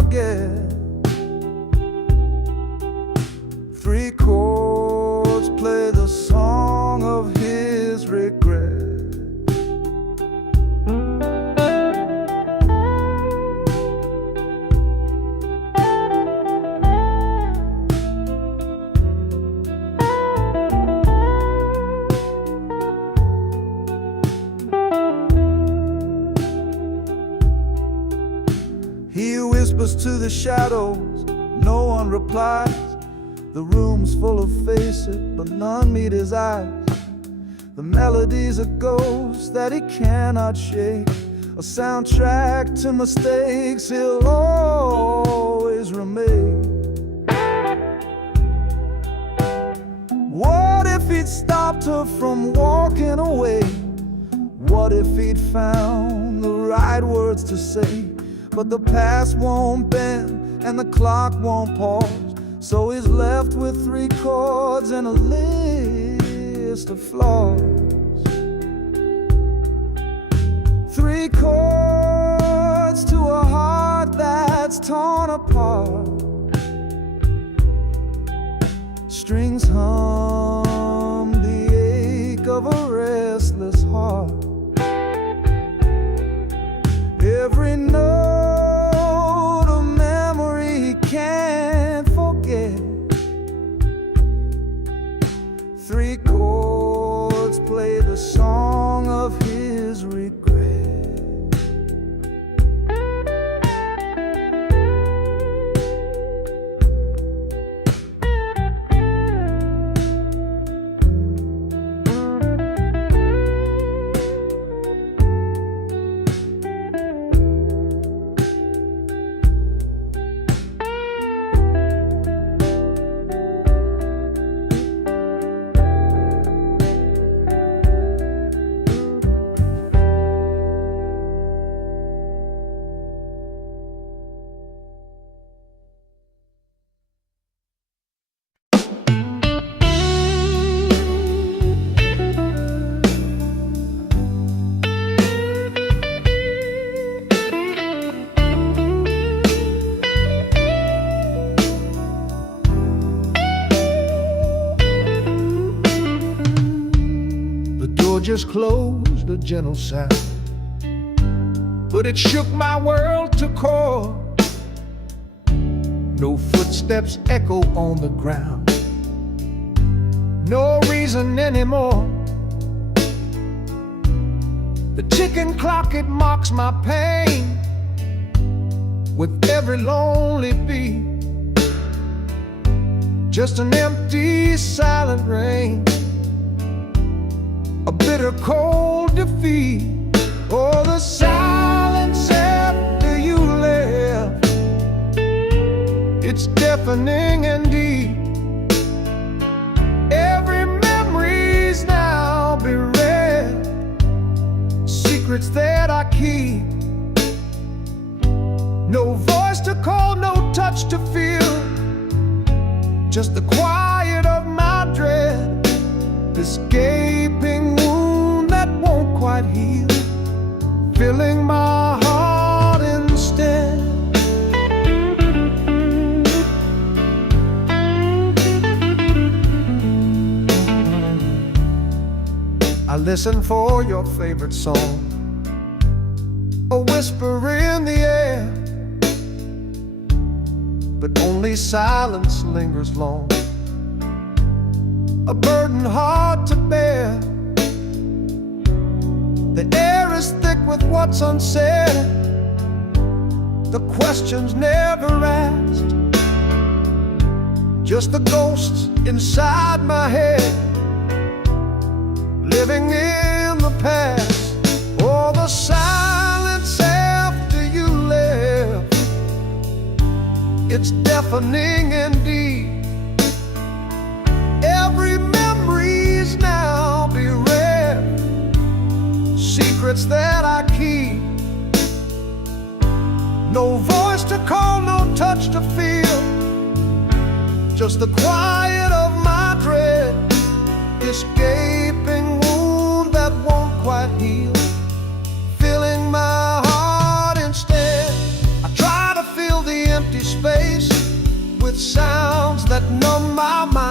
Three chords play the song of his regret. He whispers to the shadows, no one replies. The room's full of faces, but none meet his eyes. The melody's a ghost that he cannot shake, a soundtrack to mistakes he'll always remake. What if he'd stopped her from walking away? What if he'd found the right words to say? But the past won't bend and the clock won't pause, so he's left with three chords and a list of flaws. Three chords to a heart that's torn apart. Strings hum the ache of a restless heart. Every note a memory he can't forget. Three chords play the song of his regret. Just closed, a gentle sound, but it shook my world to core. No footsteps echo on the ground, no reason anymore. The ticking clock, it mocks my pain with every lonely beat. Just an empty, silent rain, a bitter cold defeat. Oh, the silence after you left, it's deafening indeed. Every memory's now bereft, secrets that I keep. No voice to call, no touch to feel, just the quiet of my dread. This gaping wound that won't quite heal, filling my heart instead. I listen for your favorite song, a whisper in the air, but only silence lingers long, a burden hard to bear. The air is thick with what's unsaid, the questions never asked, just the ghosts inside my head, living in the past. Oh, the silence after you left, it's deafening indeed. Every memory's now bereft, secrets that I keep. No voice to call, no touch to feel, just the quiet of my dread. This gaping wound that won't quite heal, filling my heart instead. I try to fill the empty space with sounds that numb my mind.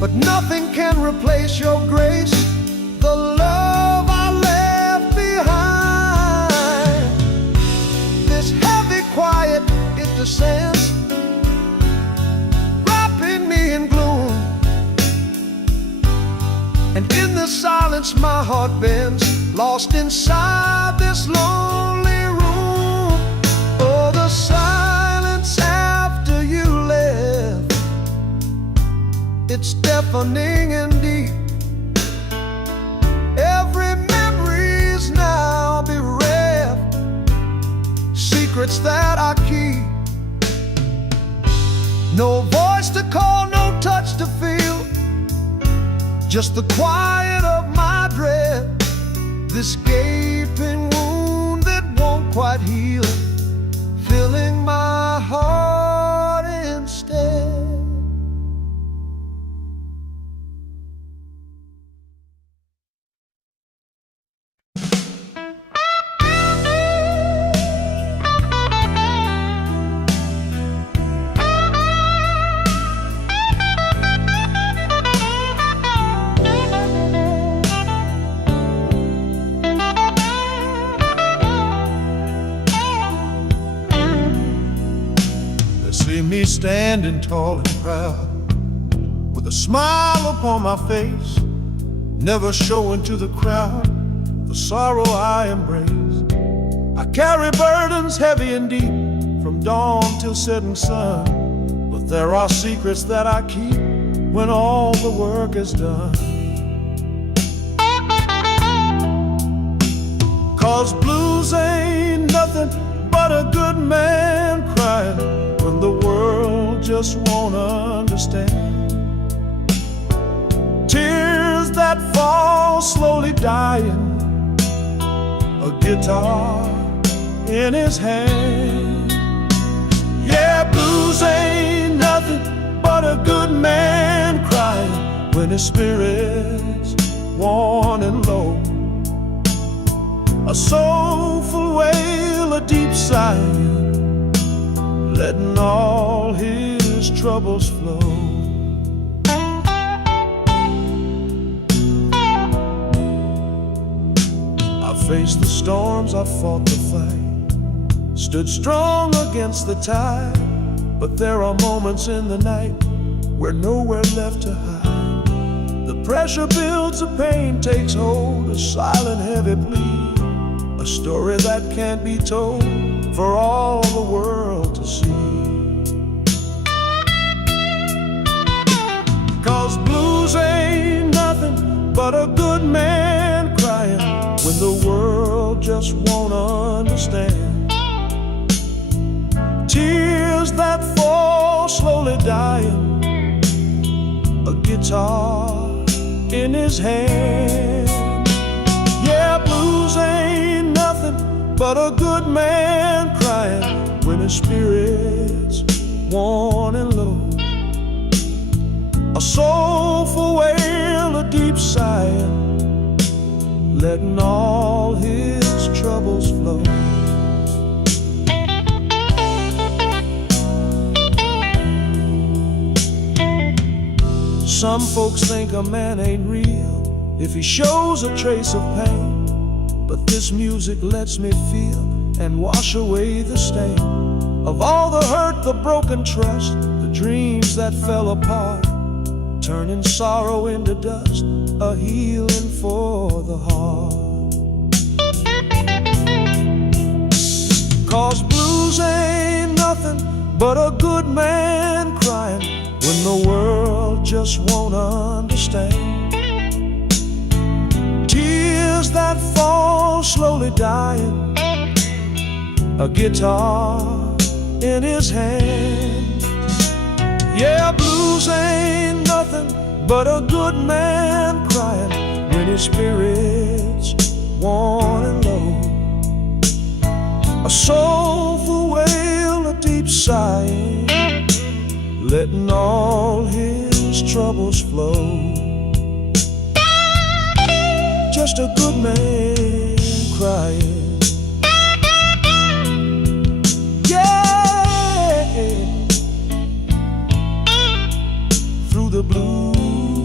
but nothing can replace your grace, the love I left behind. This heavy quiet, it descends, wrapping me in gloom. And in the silence my heart bends, lost inside this lonely room. Oh, the silence after you left, it's deafening and deep. Every memory's now bereft, secrets that I keep. No voice to call, no touch to feel, just the quiet of my dread. This gaping wound that won't quite heal, filling my heart instead. See me standing tall and proud, with a smile upon my face, never showing to the crowd the sorrow I embrace. I carry burdens heavy and deep, from dawn till setting sun, but there are secrets that I keep when all the work is done. 'Cause blues ain't nothing but a good man crying when the world just won't understand. Tears that fall slowly dying, a guitar in his hand. Yeah, blues ain't nothing but a good man crying when his spirit's worn and low. A soulful wail, a deep sigh, letting all his troubles flow. I faced the storms, I fought the fight, stood strong against the tide, but there are moments in the night where nowhere left to hide. The pressure builds, the pain takes hold, a silent heavy plea, a story that can't be told for all the world to see. 'Cause blues ain't nothing but a good man crying when the world just won't understand. Tears that fall slowly dying, a guitar in his hand. Yeah, blues ain't nothing but a good man crying when his spirit's worn and low. A soulful wail, a deep sigh, letting all his troubles flow. Some folks think a man ain't real if he shows a trace of pain, but this music lets me feel and wash away the stain of all the hurt, the broken trust, the dreams that fell apart, turning sorrow into dust, a healing for the heart. 'Cause blues ain't nothing but a good man crying when the world just won't understand. Tears that fall slowly dying, a guitar in his hand. Yeah, blues ain't nothing but a good man crying when his spirit's worn and low. A soulful wail, a deep sigh, letting all his troubles flow. Just a good man crying. Yeah, through the blues.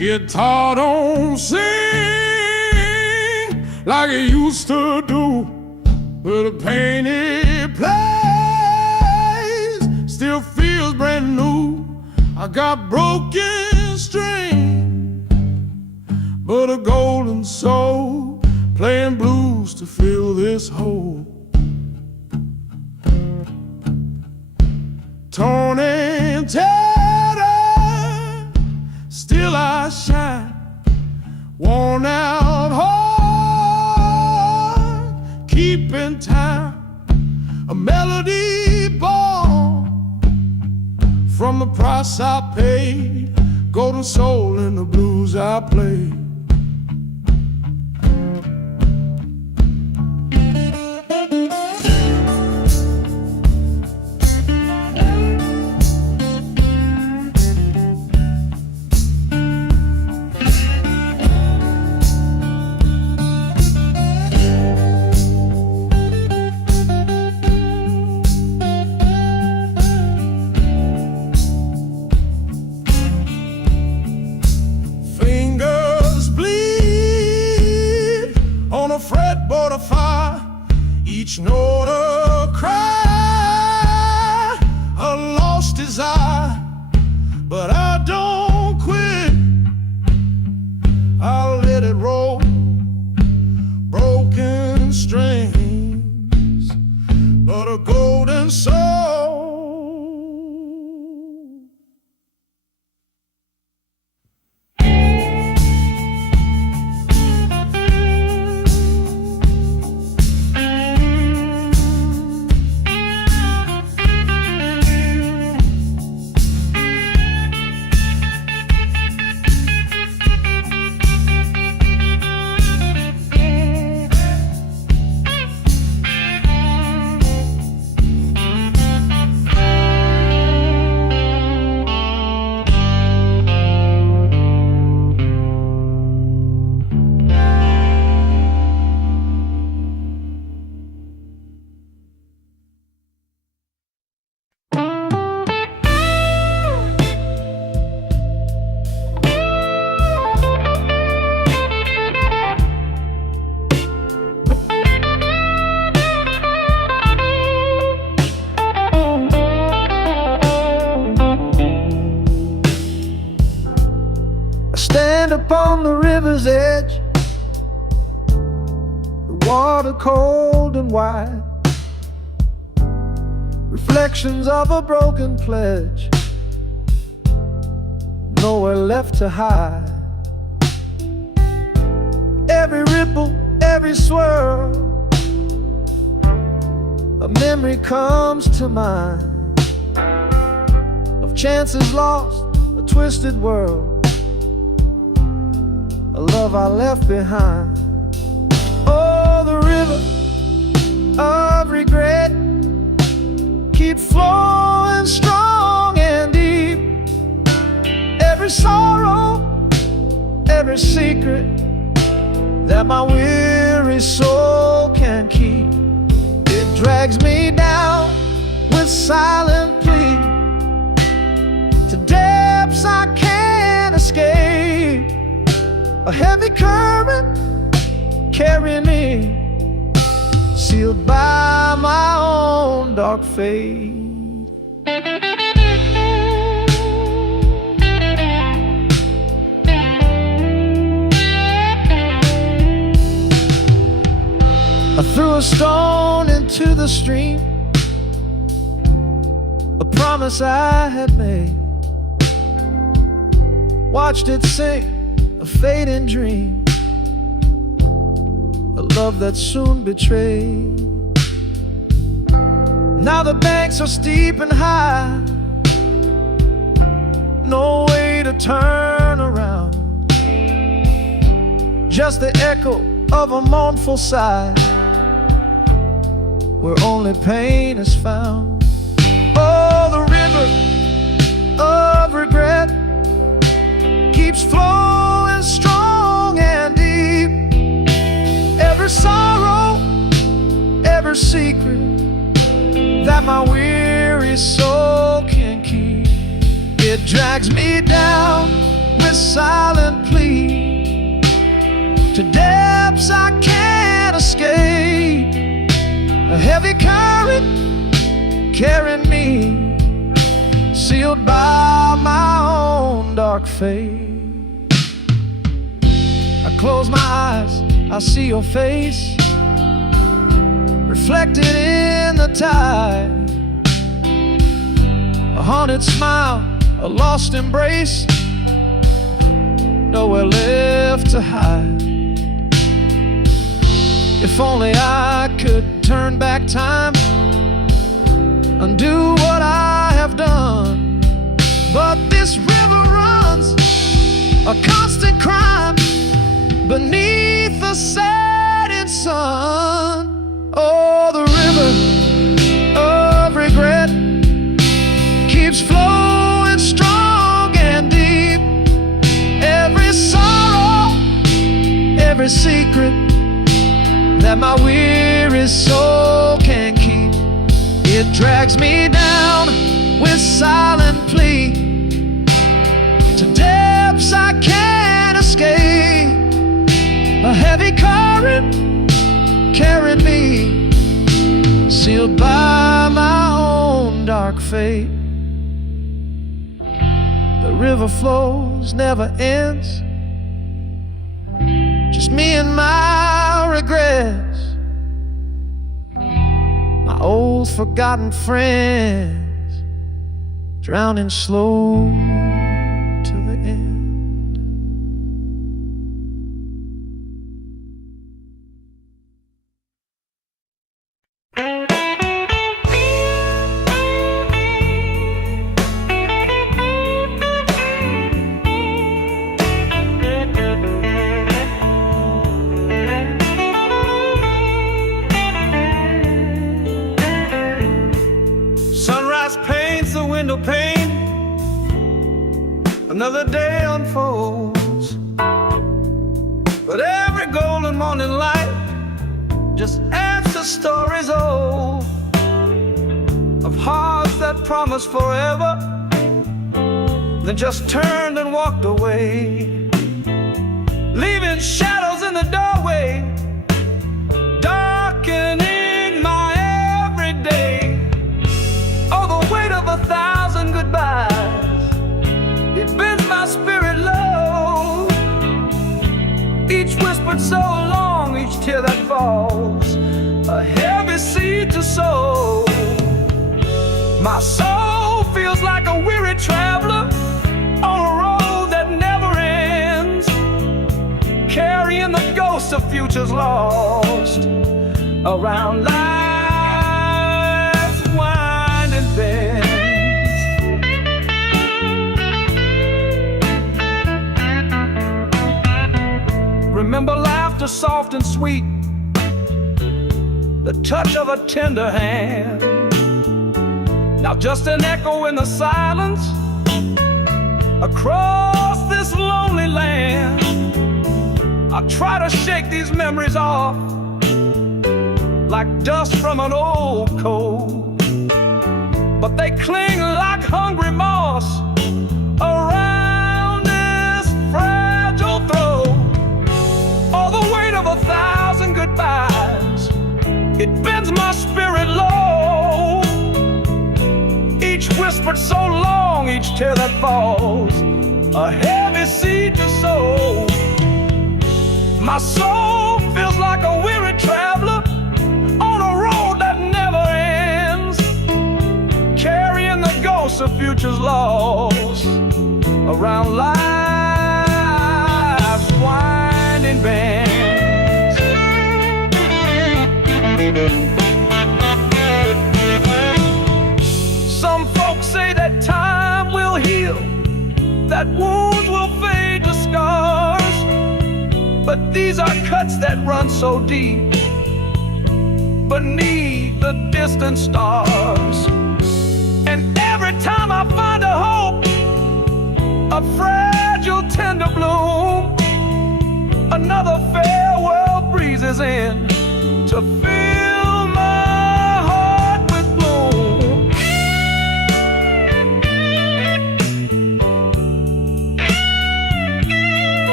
guitar don't sing like it used to do, but the pain it plays still feels brand new. I got broken strings, but a golden soul playing blues to fill this hole. Torn and tattered, still I shine. Worn out heart, keeping time. A melody born from the price I paid. Golden soul in the blues I play. Fretboard of fire, each note a cry, a lost desire. But I don't quit, I'll let it roll. Broken strings, but a golden soul. Stand upon the river's edge, the water cold and wide, reflections of a broken pledge, nowhere left to hide. Every ripple, every swirl, a memory comes to mind of chances lost, a twisted world, a love I left behind. Oh, the river of regret keeps flowing strong and deep. Every sorrow, every secret that my weary soul can keep, it drags me down with silent plea to depths I can't escape. A heavy current carrying me, sealed by my own dark fate. I threw a stone into the stream, a promise I had made, watched it sink, a fading dream, a love that soon betrayed. Now the banks are steep and high, no way to turn around, just the echo of a mournful sigh, where only pain is found. Oh, the river of regret keeps flowing strong and deep. Every sorrow, every secret that my weary soul can keep, it drags me down with silent plea to depths I can't escape. A heavy current carrying me, sealed by my own dark fate. I close my eyes, I see your face reflected in the tide. A haunted smile, a lost embrace, nowhere left to hide. If only I could turn back time, undo what I have done. But this river runs a constant crime beneath the setting sun. Oh, the river of regret keeps flowing strong and deep. Every sorrow, every secret that my weary soul can keep, it drags me down with silent plea to depths I can't escape. A heavy current carried me, sealed by my own dark fate. The river flows, never ends, just me and my regrets, my old forgotten friends, drowning slow to the end. Paints the window pane, another day unfolds, but every golden morning light just adds to stories old of hearts that promised forever, then just turned and walked away, leaving shadows in the doorway, darkening my everyday. Oh, the weight of 1,000 goodbyes, it bends my spirit low. Each whispered so long, each tear that falls, a heavy seed to sow. My soul feels like a weary traveler on a road that never ends, carrying the ghosts of futures lost around life's winding bends. Remember laughter soft and sweet, the touch of a tender hand. Now just an echo in the silence across this lonely land. I try to shake these memories off like dust from an old coat, but they cling like hungry moss around this fragile throat. All the weight of 1,000 goodbyes, it bends my spirit low. Each whispered so long, each tear that falls, a heavy seed to sow. My soul feels like a weary traveler on a road that never ends, carrying the ghosts of futures lost around life's winding bends. Some folks say that time will heal, that wounds will fade to scars, but these are cuts that run so deep beneath the distant stars. And every time I find a hope, a fragile tender bloom, another farewell breezes in to fill my heart with gloom.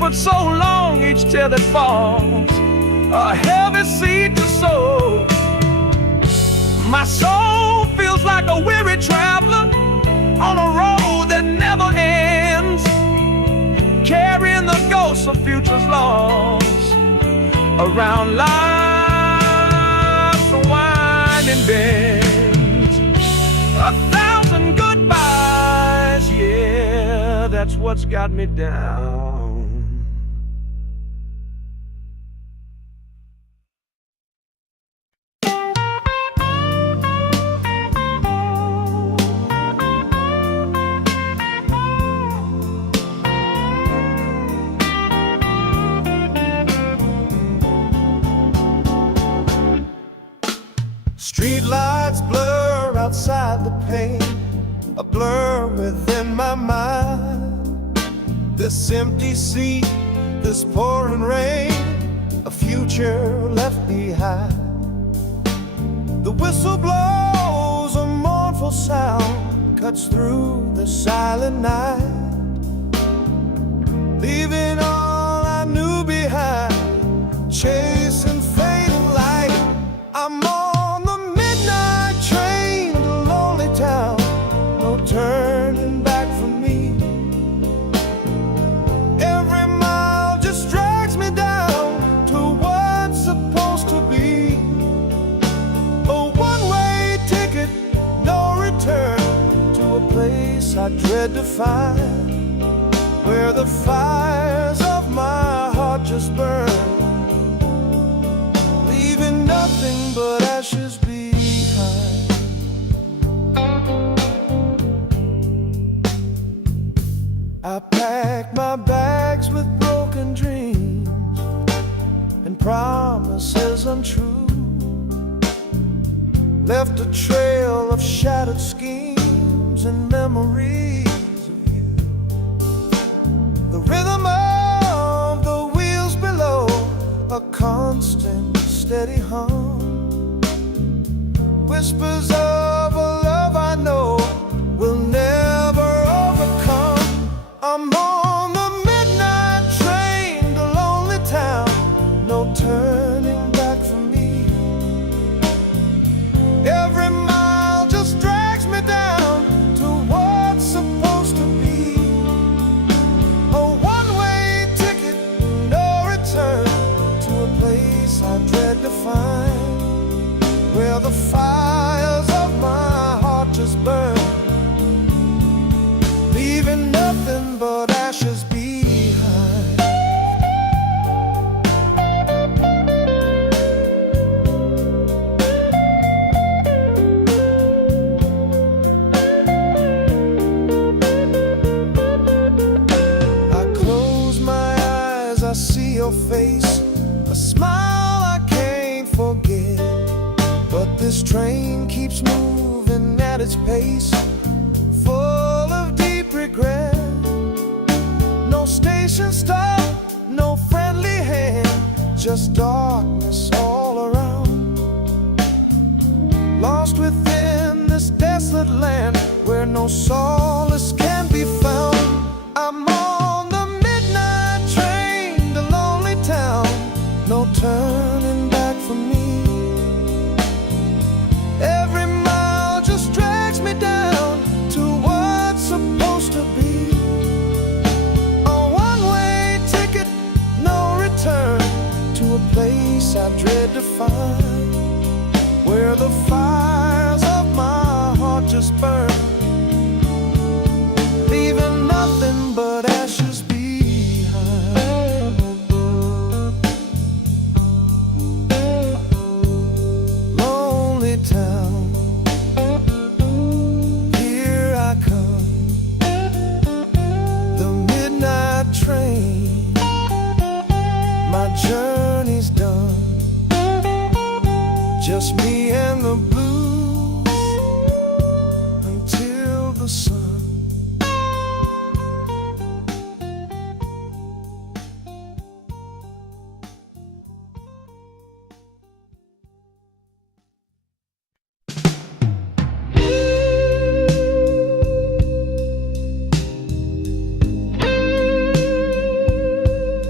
whispered so long, each tear that falls, a heavy seed to sow. My soul feels like a weary traveler on a road that never ends, carrying the ghosts of futures lost around life's winding bends. 1,000 goodbyes, yeah, that's what's got me down. Street lights blur outside the pane, a blur within my mind. This empty seat, this pouring rain, a future left behind. The whistle blows, a mournful sound cuts through the silent night, leaving all I knew behind, chasing fading light. I'm on the midnight train to lonely town, no turning back for me. Every mile just drags me down to what's supposed to be. A one-way ticket, no return, to a place I dread to find, where the fires of my heart just burn, leaving nothing but ashes behind. I packed my bags with broken dreams and promises untrue, left a trail of shattered schemes and memories of you. The rhythm of the wheels below, a constant steady hum, whispers of a love I know will never overcome. I'm on the midnight train to lonely town, no turning back for me. Every mile just drags me down to what's supposed to be. A one-way ticket, no return, to a place I dread to find, where the fires of my heart just burn, leaving nothing but ashes behind. I close my eyes, I see your face, a smile I can't forget. But this train keeps moving at its pace, full of deep regret. No station stop, no friendly hand, just darkness all around. Lost within this desolate land where no solace can be found. I'm on the midnight train to lonely town, no turning back for me. Every mile just drags me down to what's supposed to be. A one-way ticket, no return, to a place I dread to find, where the fires of my heart just burn, leaving nothing but ashes behind. Lonely town, here I come, the midnight train, my journey's done, just me and the blues until the sun.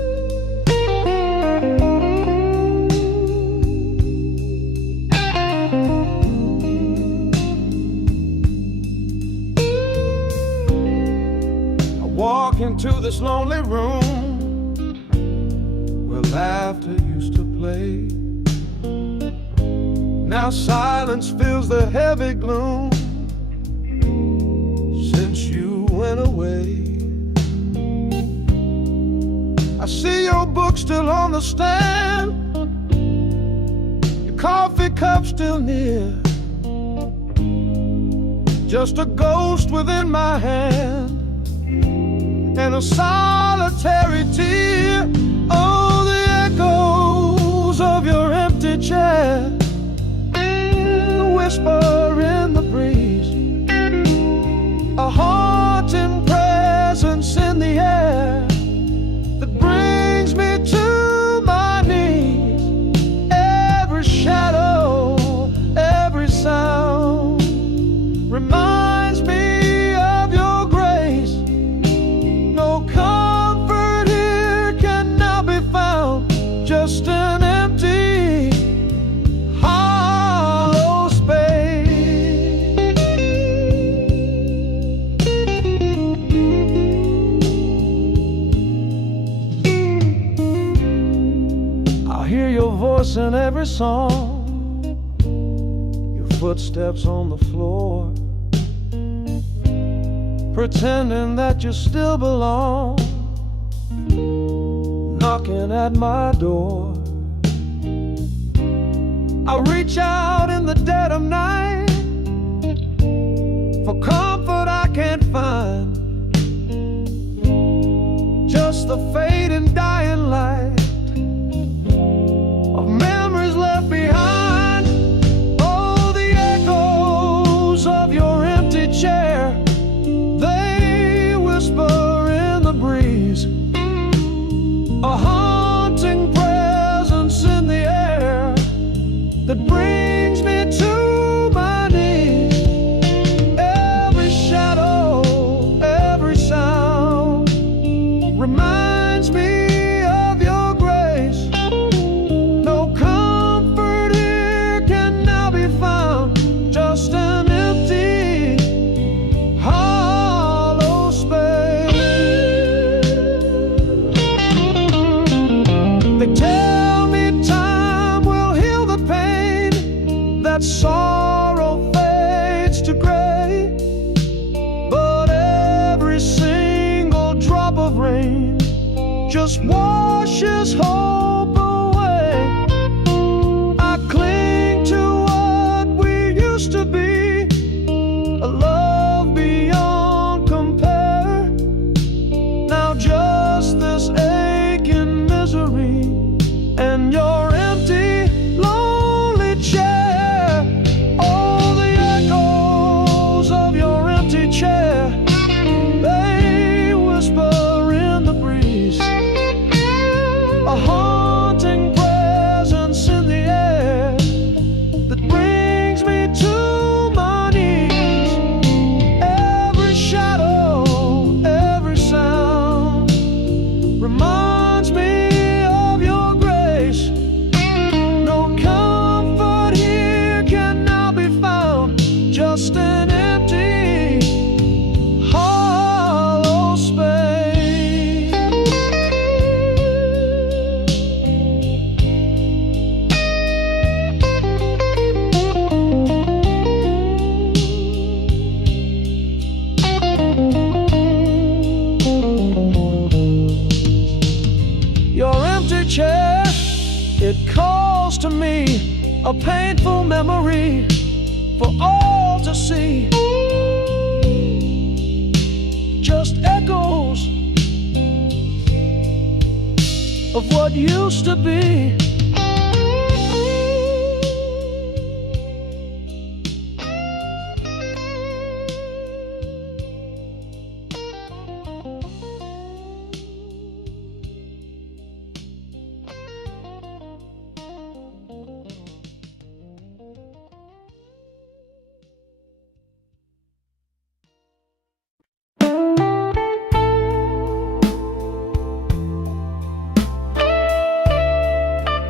to this lonely room where laughter used to play. Now silence fills the heavy gloom since you went away. I see your book still on the stand, your coffee cup still near, just a ghost within my hand and a solitary tear. Oh, the echoes of your empty chair, the whisper in the breeze, a haunting presence in the air that brings me to my knees. Every shadow, every sound reminds me of your grace. No comfort here can now be found, just an empty, hollow space. I hear your voice in every song, your footsteps on the floor, pretending that you still belong, knocking at my door. I reach out in the dead of night for comfort I can't find, just the fading dying light of memories left behind. Oh, the echoes of your empty chair, they whisper in the breeze, a haunting presence in the air that brings me to my knees. Every shadow, every sound reminds me of your grace. No comfort here can now be found, just an empty, hollow space. They tell me time will heal the pain, that sorrow fades to gray, but every single drop of rain just washes hope away. I cling to what we used to be, a love beyond compare. Now just this aching misery and your empty, lonely chair. All the echoes of your empty chair, they whisper in the breeze, a haunting presence in the air that brings me to my knees. Every shadow, every sound reminds me of your grace. No comfort here can now be found, just an empty, hollow space. Your empty chair, it calls to me, a painful memory for all to see. Just echoes of what used to be.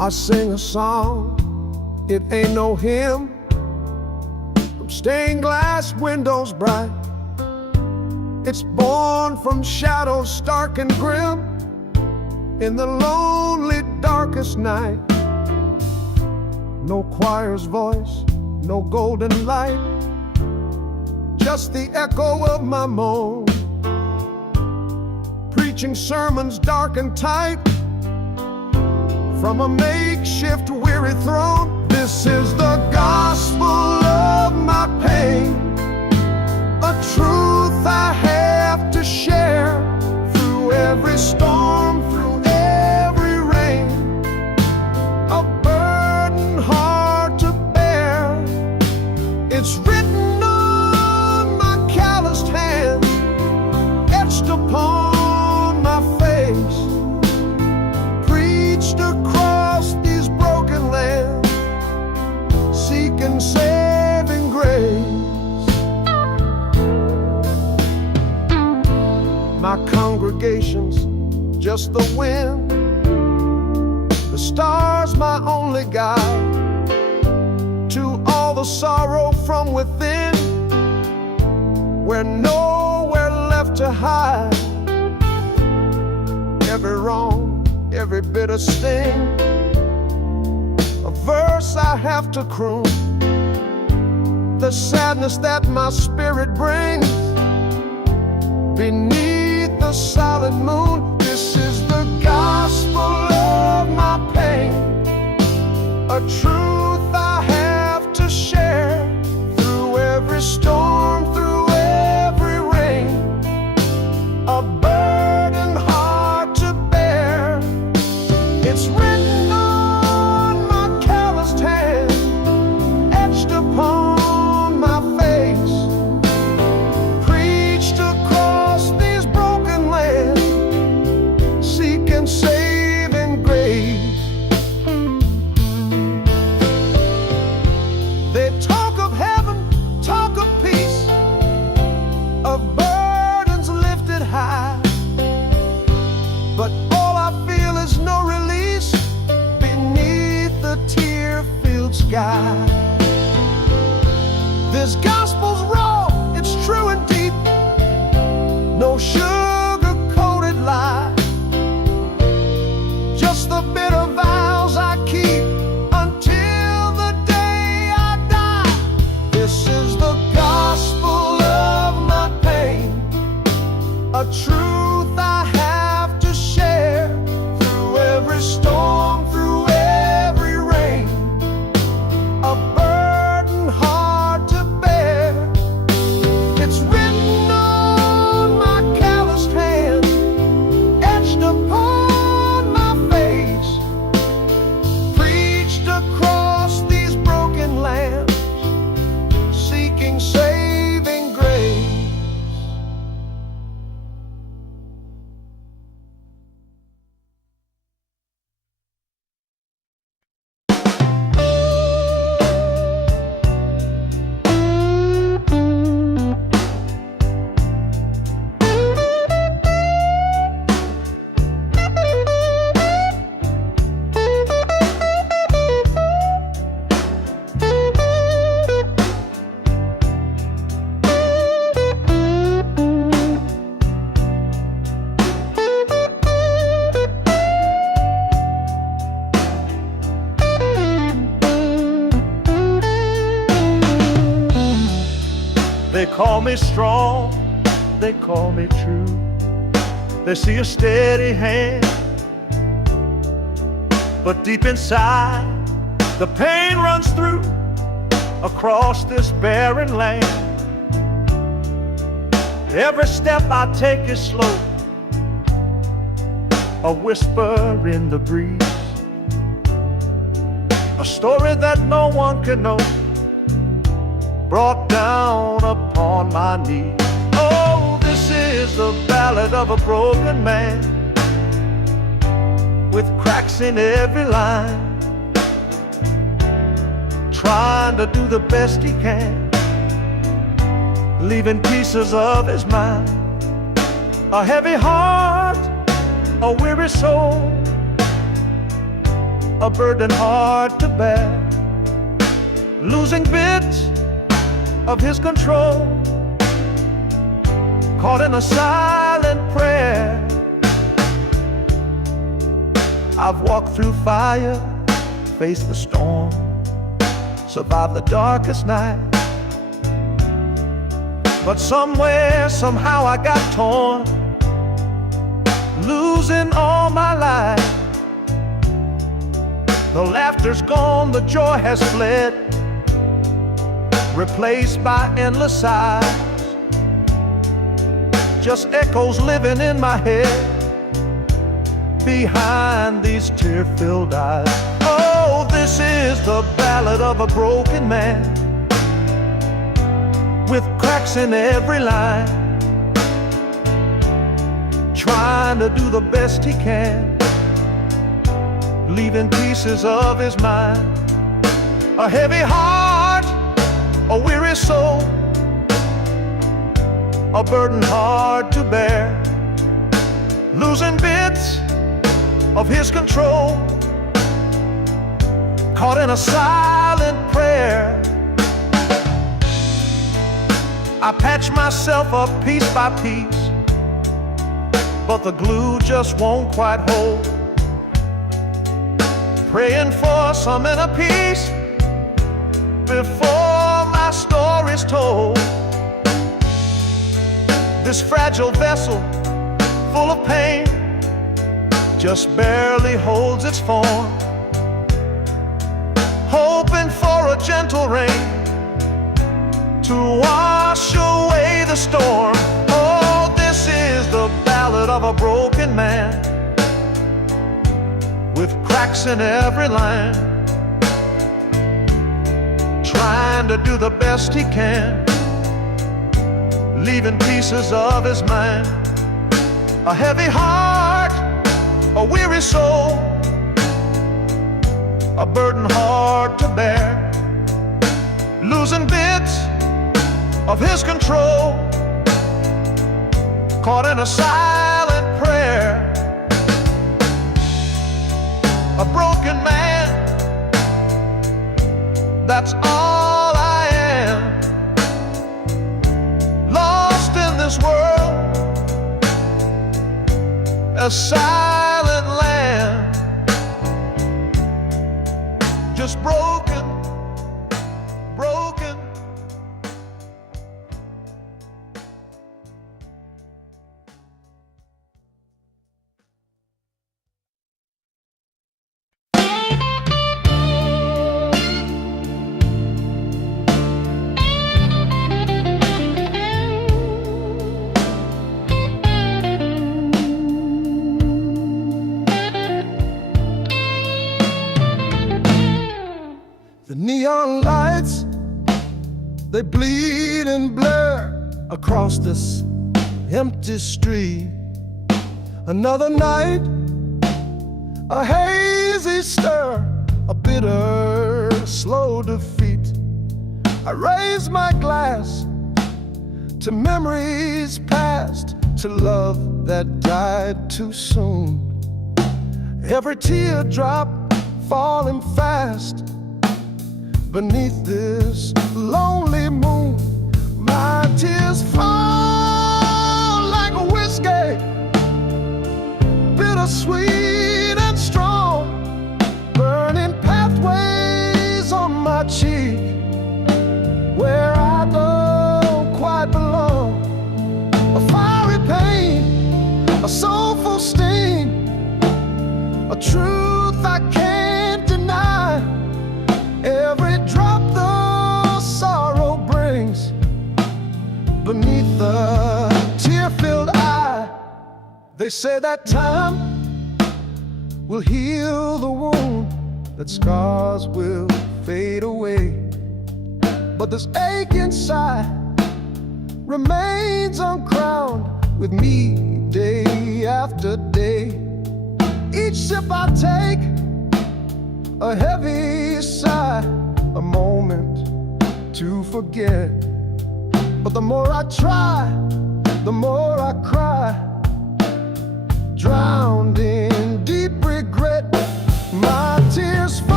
I sing a song, it ain't no hymn, from stained glass windows bright. It's born from shadows stark and grim, in the lonely darkest night. No choir's voice, no golden light, just the echo of my moan, preaching sermons dark and tight from a makeshift weary throne. This is the gospel of my pain, a truth I have to share through every storm, through every rain, a burden hard to bear. It's written on my calloused hands, etched upon my face, preached across these broken lands, seeking saving grace. My congregation's just the wind, the stars my only guide to all the sorrow from within, where nowhere left to hide. Every wrong, every bitter sting, a verse I have to croon, the sadness that my spirit brings beneath the silent moon. This is the gospel of my pain, a truth I have to share through every storm, through every rain, a burden hard to bear. It's written on my calloused hand, etched upon my face, preached across these broken lands, seeking saving grace. They talk of heaven, talk of peace, of burdens lifted high, but all I feel is no release beneath the tear-filled sky. This gospel's raw, it's true and deep, no sugar-coated lie, just the bitter vows I keep until the day I die. This is the gospel of my pain, a truth I have to share through every storm, through every rain, a burden hard to bear. It's written on my calloused hand, etched upon my face, preached across these broken lands, seeking saving grace. They call me strong, they call me true. They see a steady hand, but deep inside the pain runs through across this barren land. Every step I take is slow, a whisper in the breeze, a story that no one can know, brought down upon my knees. Oh, this is the ballad of a broken man, with cracks in every line, trying to do the best he can, leaving pieces of his mind, a heavy heart, a weary soul, a burden hard to bear, losing bits of his control, caught in a silent prayer. I've walked through fire, faced the storm, survived the darkest night. But somewhere, somehow I got torn, losing all my life. The laughter's gone, the joy has fled, replaced by endless sighs. Just echoes living in my head, behind these tear-filled eyes. Oh, this is the ballad of a broken man, with cracks in every line, trying to do the best he can, leaving pieces of his mind. A heavy heart, a weary soul, a burden hard to bear, losing bits of his control, caught in a silent prayer. I patch myself up piece by piece, but the glue just won't quite hold. Praying for some inner peace before my story's told. This fragile vessel, full of pain, just barely holds its form, hoping for a gentle rain to wash away the storm. Oh, this is the ballad of a broken man, with cracks in every line, trying to do the best he can, leaving pieces of his mind. A heavy heart, a weary soul, a burden hard to bear, losing bits of his control, caught in a silent prayer. A broken man, that's all I am, lost in this world, a silent land, just broken, broken. The neon lights, they bleed and blur across this empty street. Another night, a hazy stir, a bitter, slow defeat. I raise my glass to memories past, to love that died too soon. Every teardrop falling fast beneath this lonely moon. My tears fall like a whiskey, bittersweet and strong, burning pathways on my cheek, where I don't quite belong. A fiery pain, a soulful sting, a truth I can't deny. Every drop the sorrow brings beneath the tear-filled eye. They say that time will heal the wound, that scars will fade away, but this ache inside remains uncrowned with me day after day. Each sip I take, a heavy sigh, a moment to forget. But the more I try, the more I cry, drowned in deep regret. My tears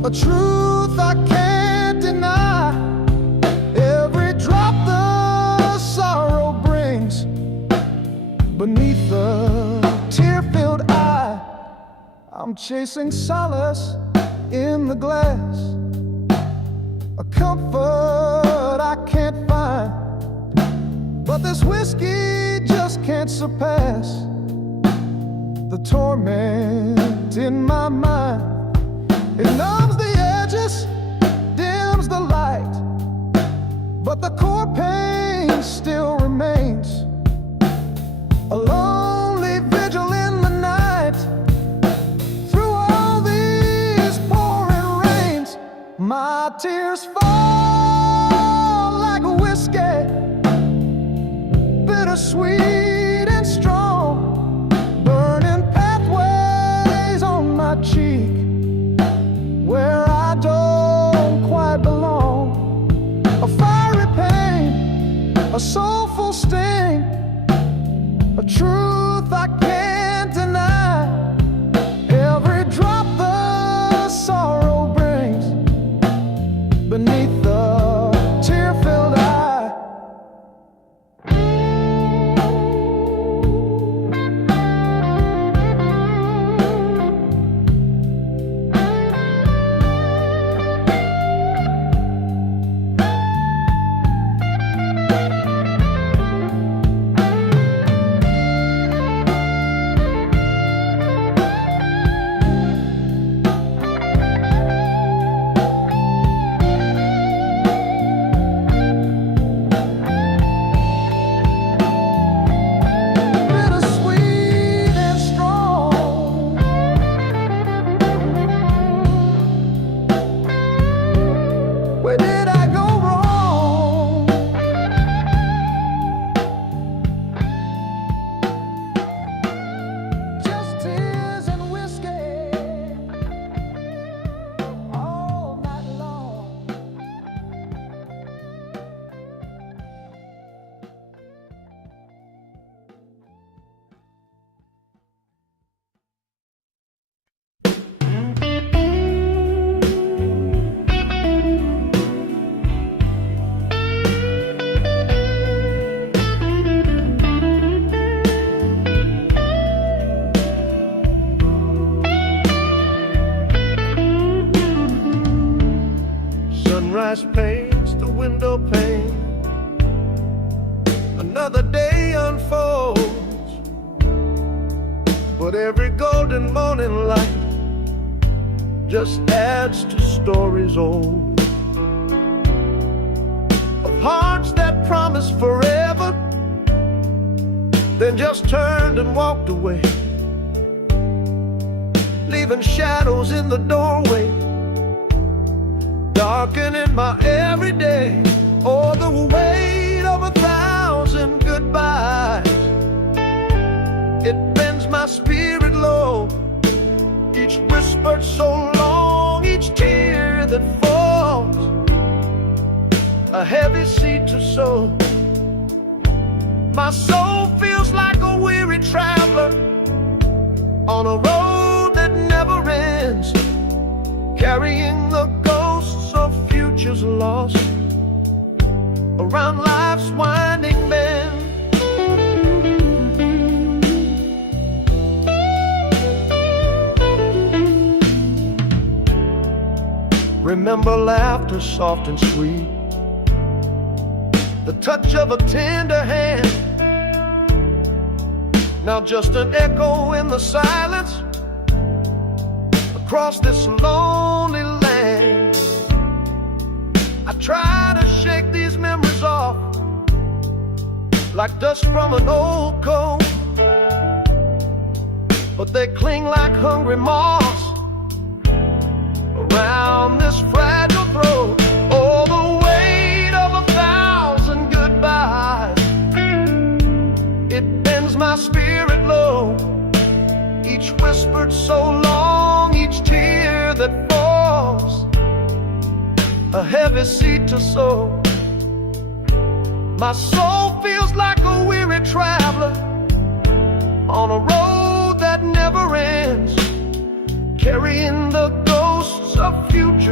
a truth I can't deny. Every drop the sorrow brings beneath the tear-filled eye. I'm chasing solace in the glass, a comfort I can't find, but this whiskey just can't surpass the torment in my mind. It numbs the edges, dims the light, but the core pain still remains. A lonely vigil in the night. Through all these pouring rains, my tears fall like a whiskey, bittersweet and strong, burning pathways on my cheek where I don't quite belong. A fiery pain, a soulful sting, a truth I can't deny. Every drop the sorrow brings beneath the tear-filled eye. Where did I go wrong? Just tears and whiskey all night long. Sunrise paints the window pane. Another day unfolds, but every golden morning light just adds to stories old, of hearts that promised forever, then just turned and walked away, leaving shadows in the doorway, darkening my everyday. Oh, the weight of 1,000 goodbyes, it bends my spirit low. Each whispered so long, each tear that falls, a heavy seed to sow. My soul feels like a weary traveler on a road that never ends, carrying the ghosts of futures lost around life's winding bend. Remember laughter soft and sweet, the touch of a tender hand, now just an echo in the silence across this lonely land. I try to shake these memories off like dust from an old coat, but they cling like hungry moths around this fragile throat. Oh, the weight of 1,000 goodbyes, it bends my spirit low. Each whispered so long, each tear that falls, a heavy seed to sow. My soul feels like a weary traveler on a road that never ends, carrying the ghosts of future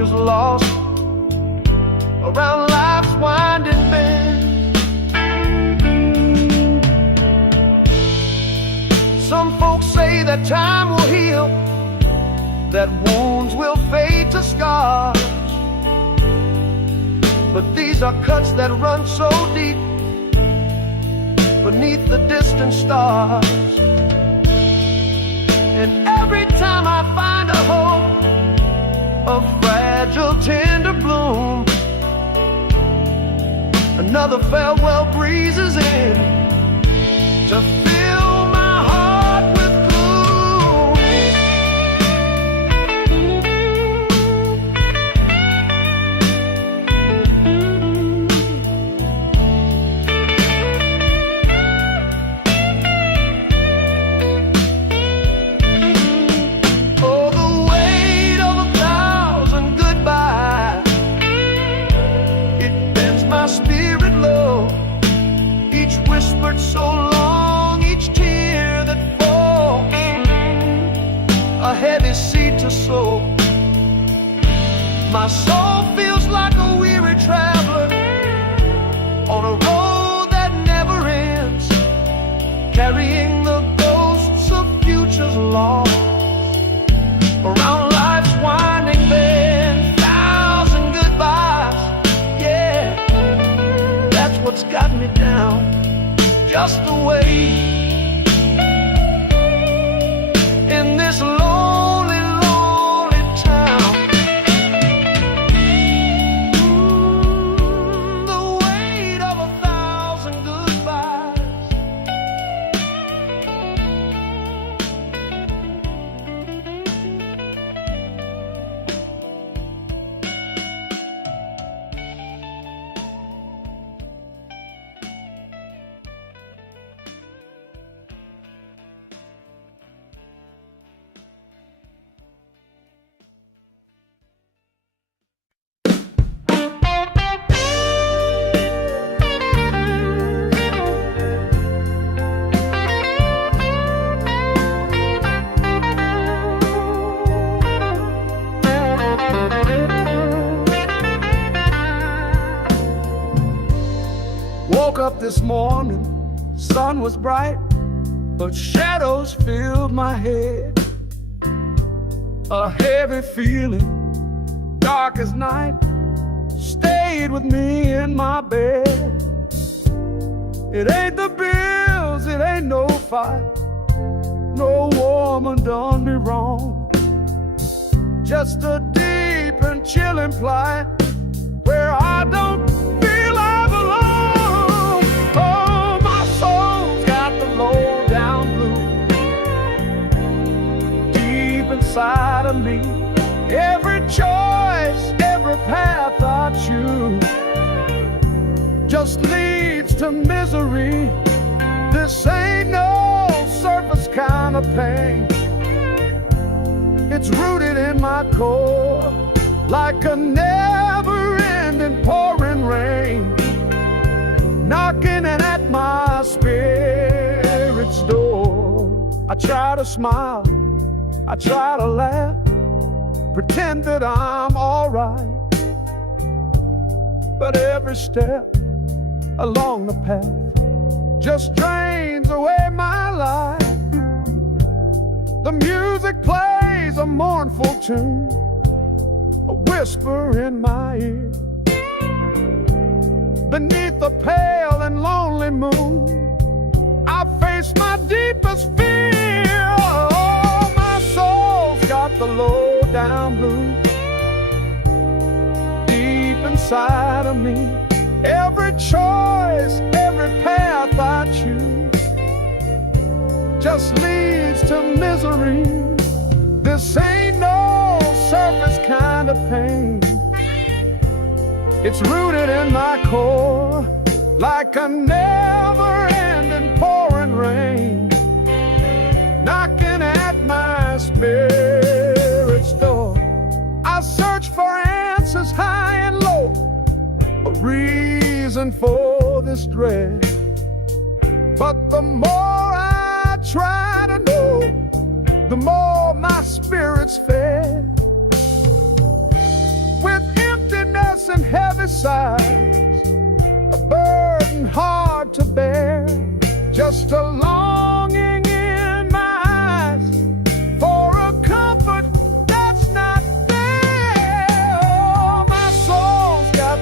that time will heal, that wounds will fade to scars. But these are cuts that run so deep beneath the distant stars. And every time I find a hope, a fragile, tender bloom, another farewell breezes in to fill my heart with gloom. Oh, the weight of 1,000 goodbyes, it bends my spirit low. Each whispered so long, each tear that falls, a heavy seed to sow. My soul feels like a weary traveler on a road that never ends, carrying the ghosts of futures lost around life's winding bend. 1,000 goodbyes, yeah, that's what's got me down. Just the way in this lonely, lonely town. The weight of 1,000 goodbyes. Woke up this morning, sun was bright, but shadows filled my head. A heavy feeling, dark as night, stayed with me in my bed. It ain't the bills, it ain't no fight, no woman done me wrong. Just a deep and chilling plight where I don't feel I belong. Oh, my soul's got the low down blues deep inside of me. Every choice, every path I choose just leads to misery. This ain't no surface kind of pain. It's rooted in my core like a never-ending pouring rain, knocking at my spirit's door. I try to smile, I try to laugh, pretend that I'm alright, but every step along the path just drains away my life. The music plays a mournful tune, a whisper in my ear. Beneath the pale and lonely moon, I face my deepest fear. Oh, my soul's got the low down blues deep inside of me. Every choice, every path I choose just leads to misery. This ain't no surface kind of pain. It's rooted in my core like a never-ending pouring rain, knocking at my spirit's door. I search for answers high and low, a reason for this dread. But the more I try to know, the more my spirit's fed. With emptiness and heavy sighs, a burden hard to bear, just a longing in my eyes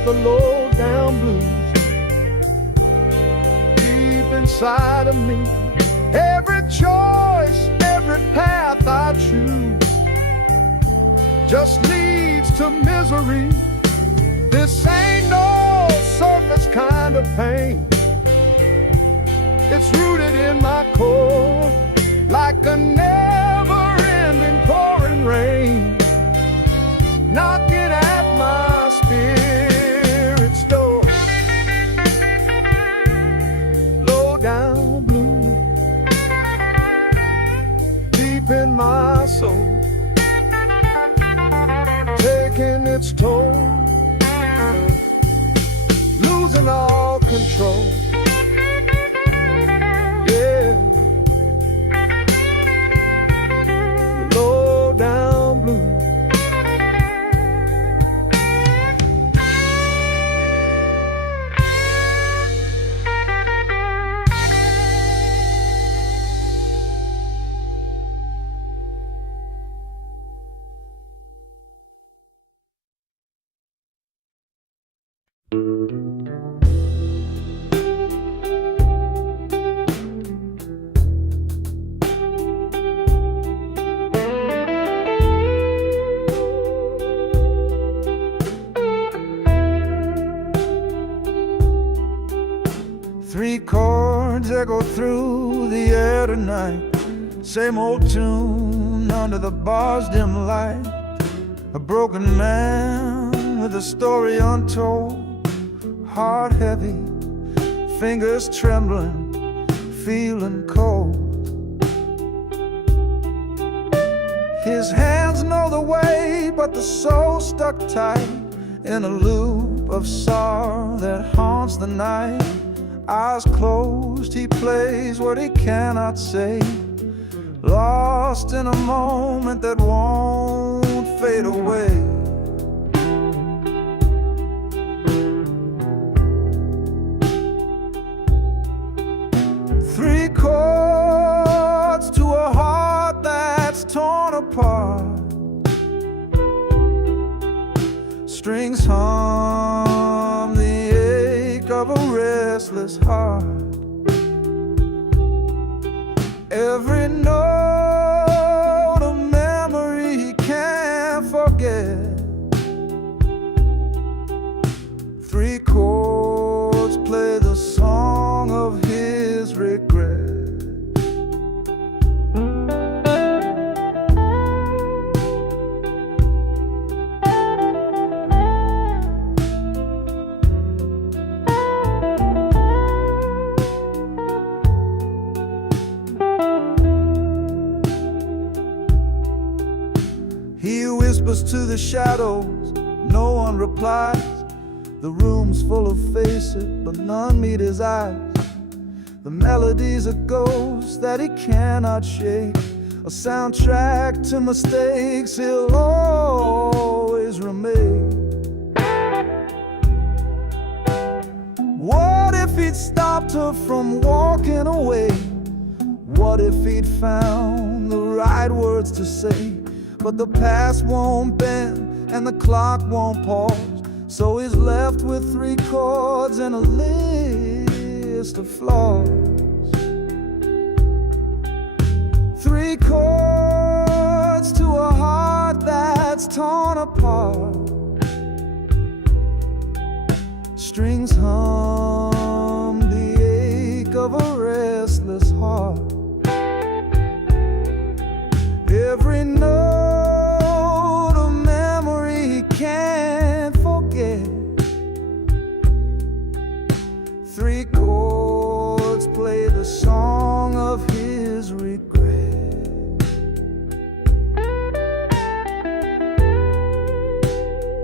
the low down blues deep inside of me. Every choice, every path I choose just leads to misery. This ain't no surface kind of pain. It's rooted in my core, like a never-ending pouring rain, knocking at my spirit's door. Low down blue, deep in my soul, taking its toll, losing all control. Yeah, low down blue. Three chords echo through the air tonight. Same old tune under the bar's dim light. A broken man with a story untold. Heart heavy, fingers trembling, feeling cold. His hands know the way, but the soul stuck tight in a loop of sorrow that haunts the night. Eyes closed, he plays what he cannot say, lost in a moment that won't fade away. Three chords to a heart that's torn apart. Strings hum the ache of a restless heart. Every note a memory he can't forget. Three chords play the song of his regret. He whispers to the shadows, no one replies. The room's full of faces, but none meet his eyes. The melody's a ghost that he cannot shake, a soundtrack to mistakes he'll always remake. What if he'd stopped her from walking away? What if he'd found the right words to say? But the past won't bend and the clock won't pause, so he's left with three chords and a list of flaws. Three chords to a heart that's torn apart. Strings hum the ache of a restless heart. Every note a memory he can't forget. Three chords play the song of his regret.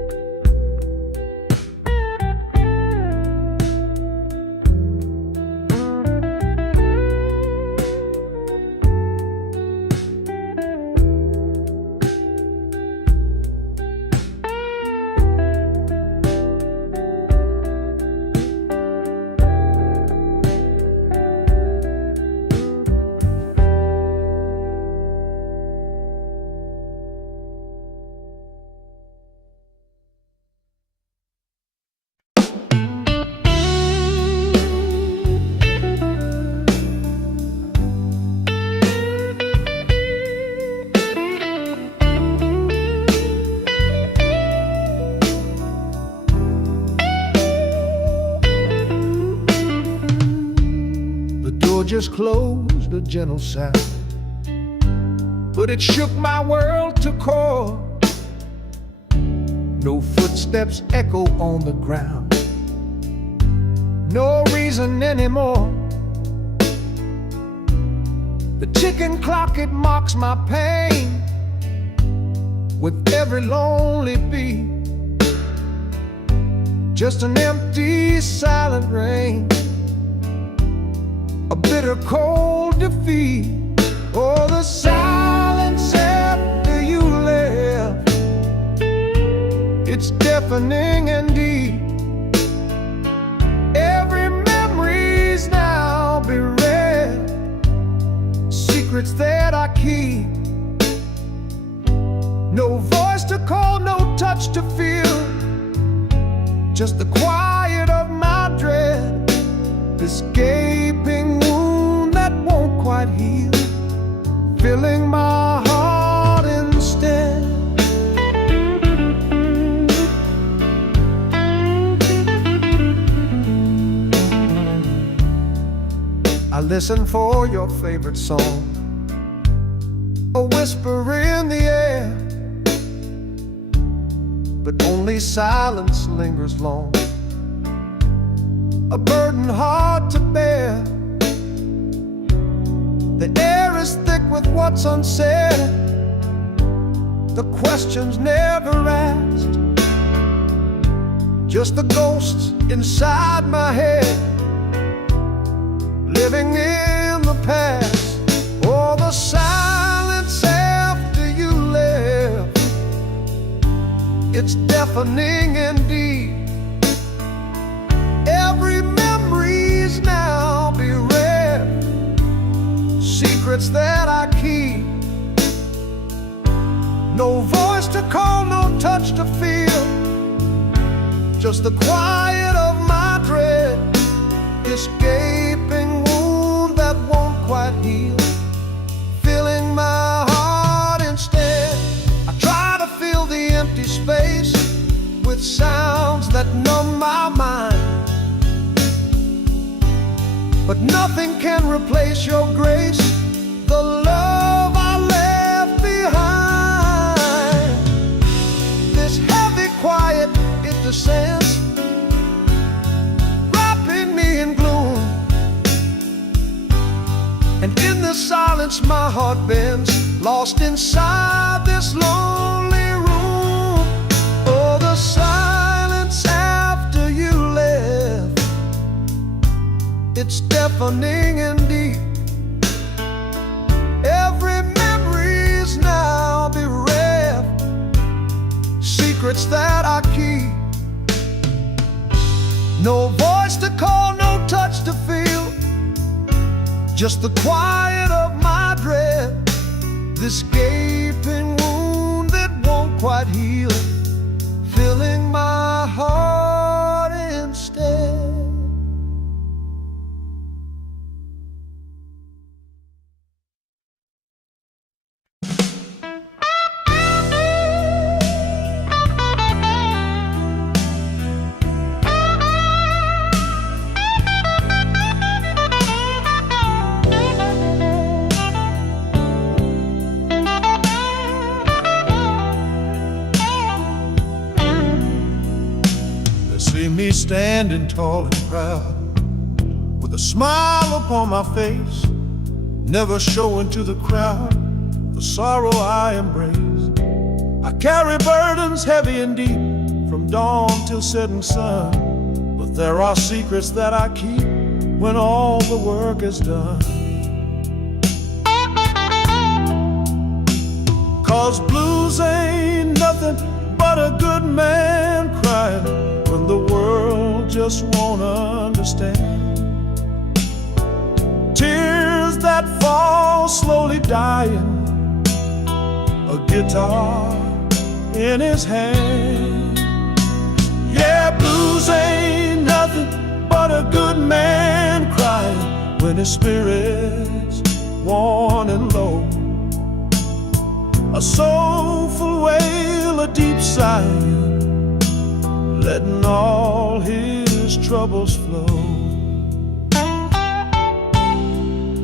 just closed, a gentle sound, but it shook my world to core. No footsteps echo on the ground, no reason anymore. The ticking clock, it mocks my pain with every lonely beat. Just an empty, silent rain, a bitter, cold defeat. Oh, the silence after you left, it's deafening and deep. Every memory's now bereft, secrets that I keep. No voice to call, no touch to feel, just the quiet of my dread, this gaping wound that won't quite heal, filling my heart instead. I listen for your favorite song, a whisper in the air, but only silence lingers long, a burden hard to bear. The air is thick with what's unsaid, the questions never asked, just the ghosts inside my head, living in the past. Oh, the silence after you left, it's deafening and deep. Every memory's now bereft, secrets that I keep. No voice to call, no touch to feel, just the quiet of my dread, this gaping wound that won't quite heal, filling my heart instead. I try to fill the empty space with sounds that numb my mind, but nothing can replace your grace, the love I left behind. This heavy quiet, it descends, wrapping me in gloom, and in the silence my heart bends, lost inside this lonely room. Oh, the silence after you left, it's deafening and deep. Every memory's now bereft, secrets that I keep. No voice to call, no touch to feel, just the quiet of my dread, this gaping wound that won't quite heal, filling my heart instead. See me standing tall and proud, with a smile upon my face, never showing to the crowd the sorrow I embrace. I carry burdens heavy and deep, from dawn till setting sun, but there are secrets that I keep when all the work is done. 'Cause blues ain't nothing but a good man crying when the world just won't understand. Tears that fall slowly dying, a guitar in his hand. Yeah, blues ain't nothing but a good man crying when his spirit's worn and low. A soulful wail, a deep sigh, letting all his troubles flow.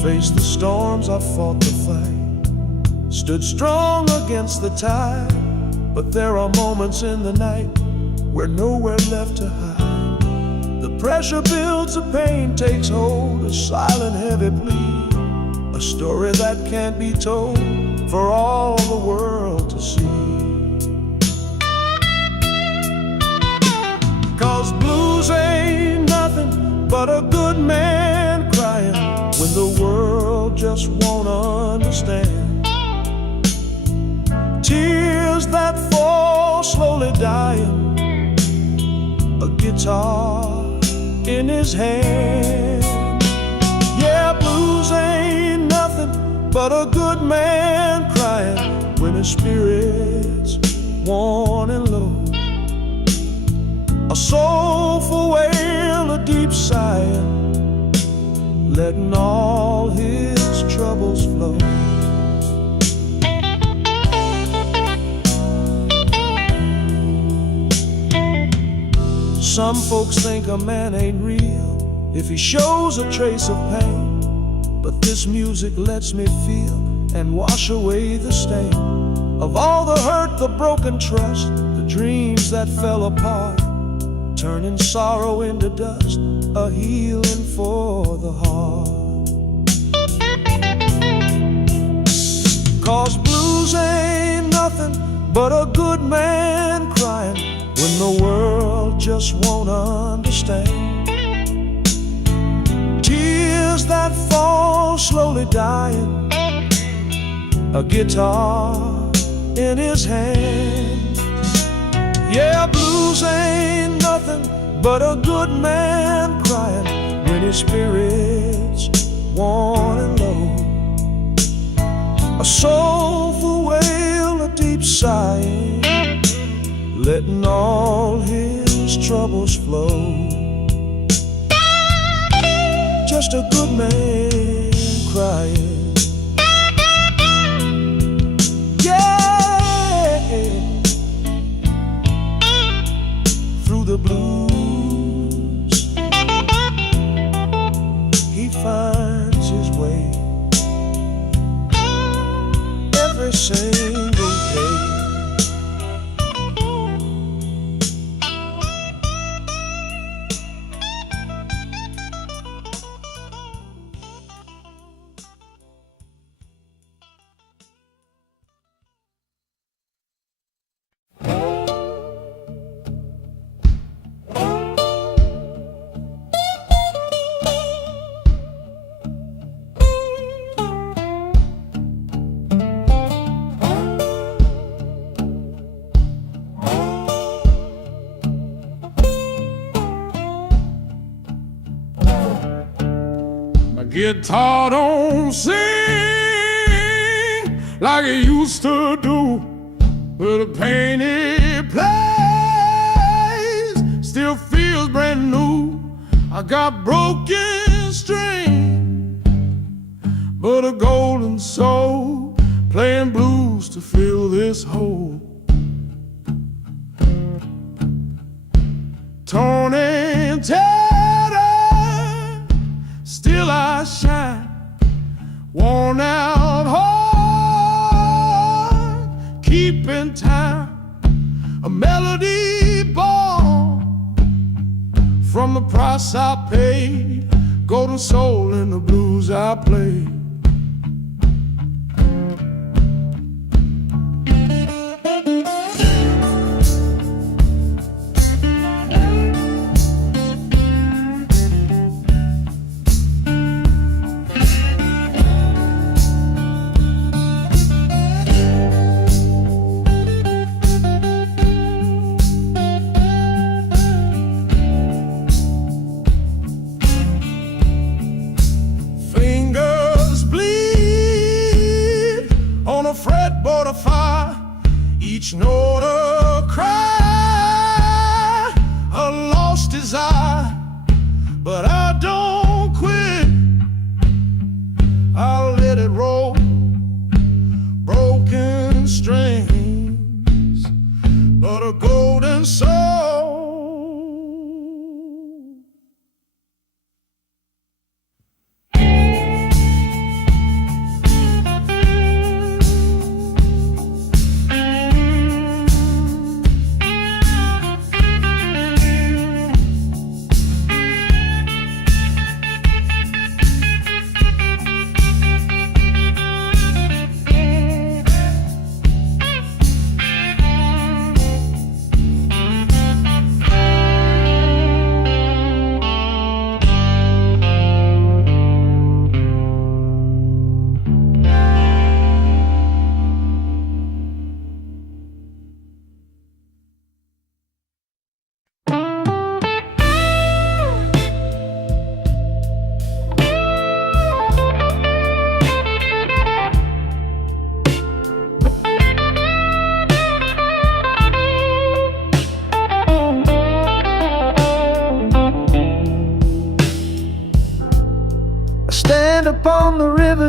faced the storms, I fought the fight, stood strong against the tide. But there are moments in the night where nowhere left to hide. The pressure builds, the pain takes hold, a silent heavy plea, a story that can't be told for all the world to see. 'Cause blues ain't nothing but a good man crying when the world just won't understand. Tears that fall slowly dying, a guitar in his hand. Yeah, blues ain't nothing but a good man crying when his spirit's worn and low. A soulful wail, a deep sigh, letting all his troubles flow. Some folks think a man ain't real if he shows a trace of pain, but this music lets me feel and wash away the stain of all the hurt, the broken trust, the dreams that fell apart, turning sorrow into dust, a healing for the heart. 'Cause blues ain't nothing but a good man crying when the world just won't understand. Tears that fall slowly dying, a guitar in his hand. Yeah, blues ain't nothing but a good man crying when his spirit's worn and low. A soulful wail, a deep sigh, letting all his troubles flow. Just a good man crying. Yeah, through the blues he finds his way every single day. Guitar don't sing like it used to do, but the pain it plays still feels brand new. I got broken strings, but a golden soul playing blues to fill this hole. Torn and tattered, still I shine, worn out heart, keeping time, a melody born from the price I paid, golden soul in the blues I play. Fretboard of fire, each note a cry, a lost desire, but I don't quit. I'll let it roll, broken strings, but a golden soul.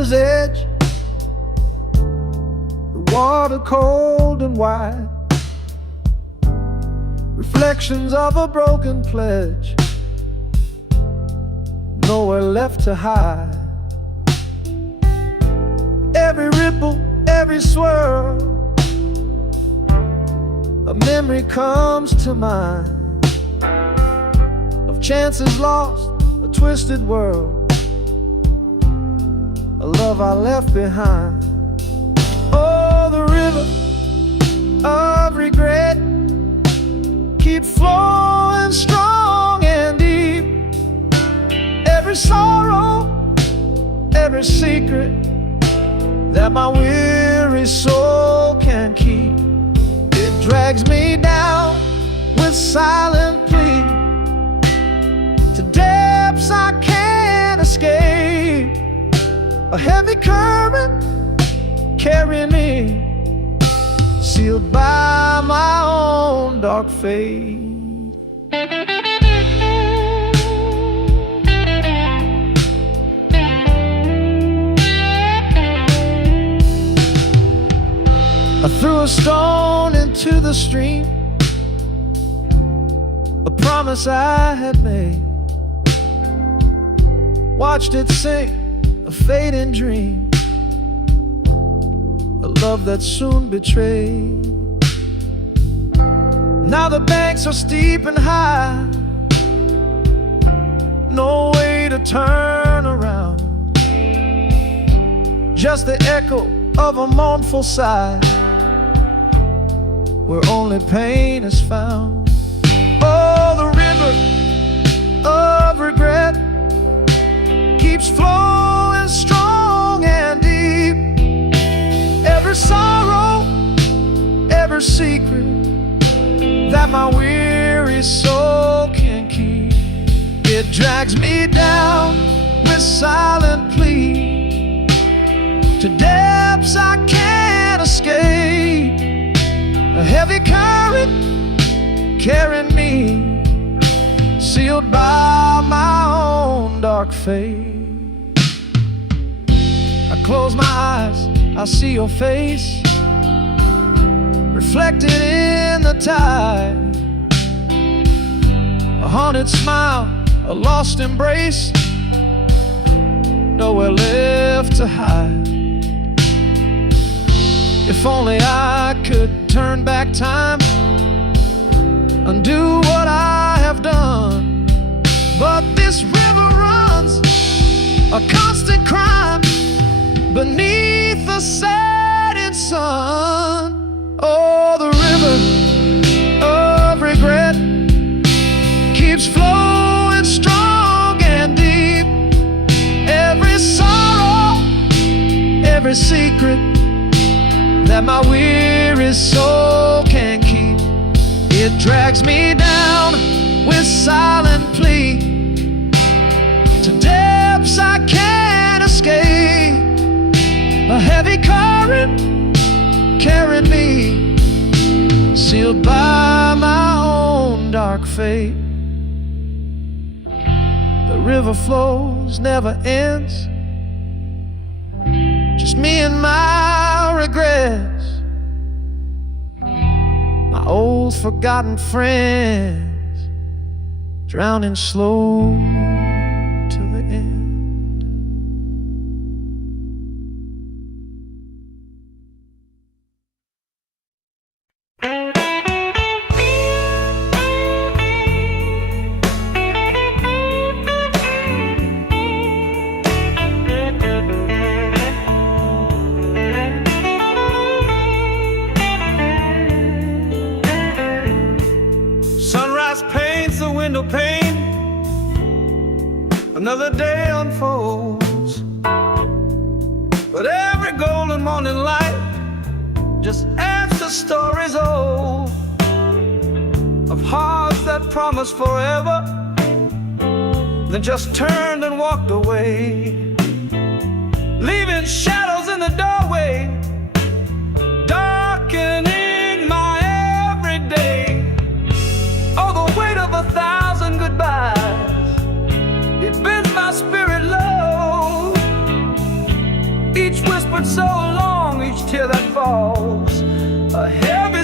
river's edge, the water cold and wide, reflections of a broken pledge, nowhere left to hide. Every ripple, every swirl, a memory comes to mind of chances lost, a twisted world, a love I left behind. Oh, the river of regret keep flowing strong and deep. Every sorrow, every secret that my weary soul can keep, it drags me down with silent plea to depths I can't escape. A heavy current carrying me, sealed by my own dark fate. I threw a stone into the stream, a promise I had made, watched it sink, a fading dream, a love that soon betrayed. Now the banks are steep and high, no way to turn around, just the echo of a mournful sigh, where only pain is found. Oh, the river of regret keeps flowing strong and deep. Every sorrow, every secret that my weary soul can keep, it drags me down with silent plea to depths I can't escape. A heavy current carrying me, sealed by my own dark fate. I close my eyes, I see your face reflected in the tide, a haunted smile, a lost embrace, nowhere left to hide. If only I could turn back time, undo what I have done, but this river runs a constant crime beneath the setting sun. Oh, the river of regret keeps flowing strong and deep. Every sorrow, every secret that my weary soul can keep, it drags me down with silent plea to depths I can't escape. A heavy current carrying me, sealed by my own dark fate. The river flows, never ends, just me and my regrets, my old forgotten friends, drowning slow to the end. Window pane, another day unfolds, but every golden morning light just adds to stories old of hearts that promised forever, then just turned and walked away, leaving shadows in the doorway, darkening my everyday. Oh, the weight of 1,000 goodbyes, it bends my spirit low.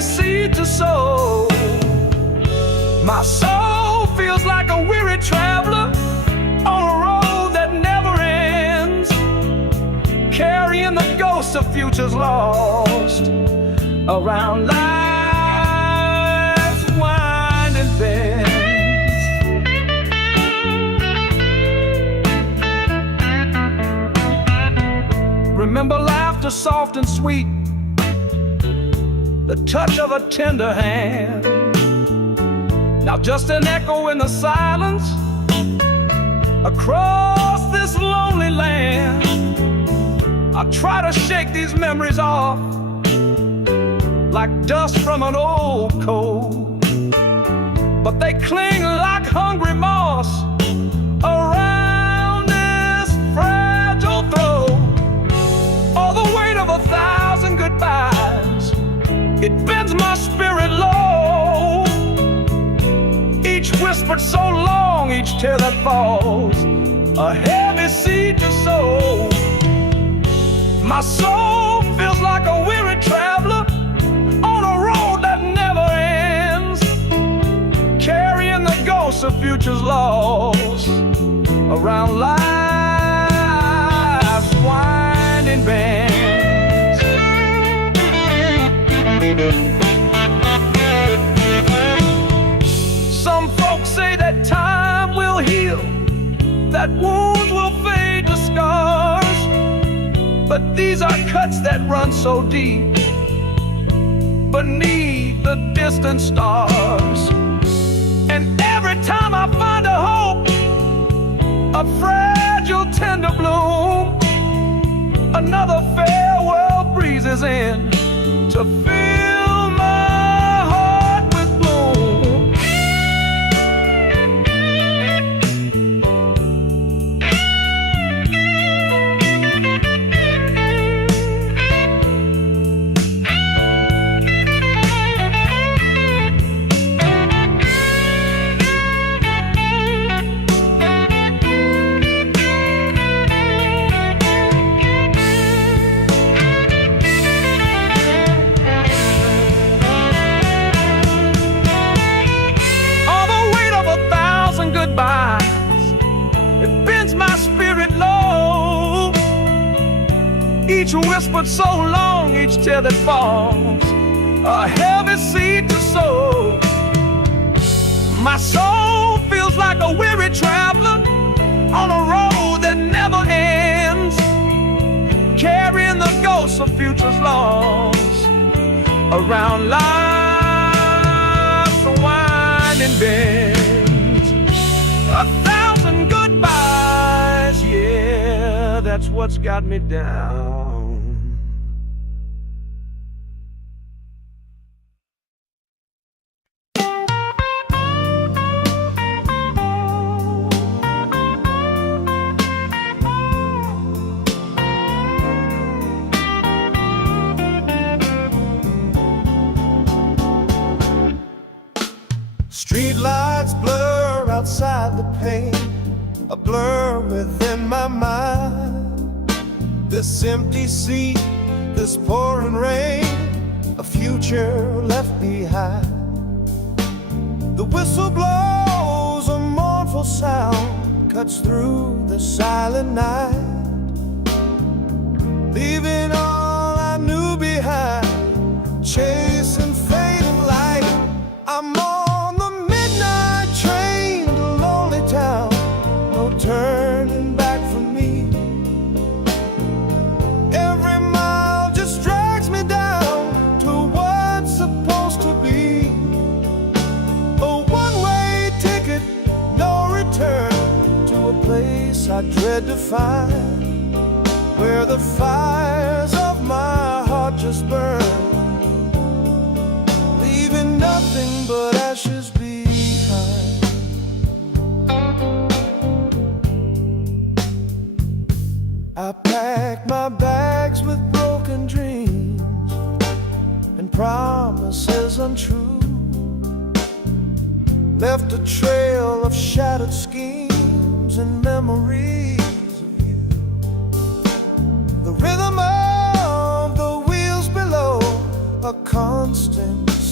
seed to sow. My soul feels like a weary traveler on a road that never ends, carrying the ghosts of futures lost around life's winding bends. Remember laughter soft and sweet, the touch of a tender hand. Now just an echo in the silence across this lonely land. I try to shake these memories off like dust from an old coat, but they cling like hungry moss around this fragile throat. Oh, the weight of 1,000 goodbyes, it bends my spirit low. Each whispered so long, each tear that falls, a heavy seed to sow. My soul feels like a weary traveler on a road that never ends, carrying the ghosts of futures lost around life's winding bends. Some folks say that time will heal, that wounds will fade to scars, but these are cuts that run so deep beneath the distant stars. And every time I find a hope, a fragile tender bloom, another farewell breezes in to fill my heart with gloom. It bends my spirit low. Each whispered so long, each tear that falls, a heavy seed to sow. My soul feels like a weary traveler on a road that never ends, carrying the ghosts of futures lost around life's winding bends. 1,000 goodbyes, yeah, that's what's got me down. Street lights blur outside the pane, a blur within my mind. This empty seat, this pouring rain, a future left behind. The whistle blows, a mournful sound cuts through the silent night, leaving all I knew behind, chasing fading light. I'm on the midnight train to lonely town, no turning back for me. Every mile just drags me down to what's supposed to be. A one-way ticket, no return, to a place I dread to find, where the fires of my heart just burn, leaving nothing but ashes behind. I packed my bags with broken dreams and promises untrue, left a trail of shattered schemes and memories of you. The rhythm of the wheels below, a constant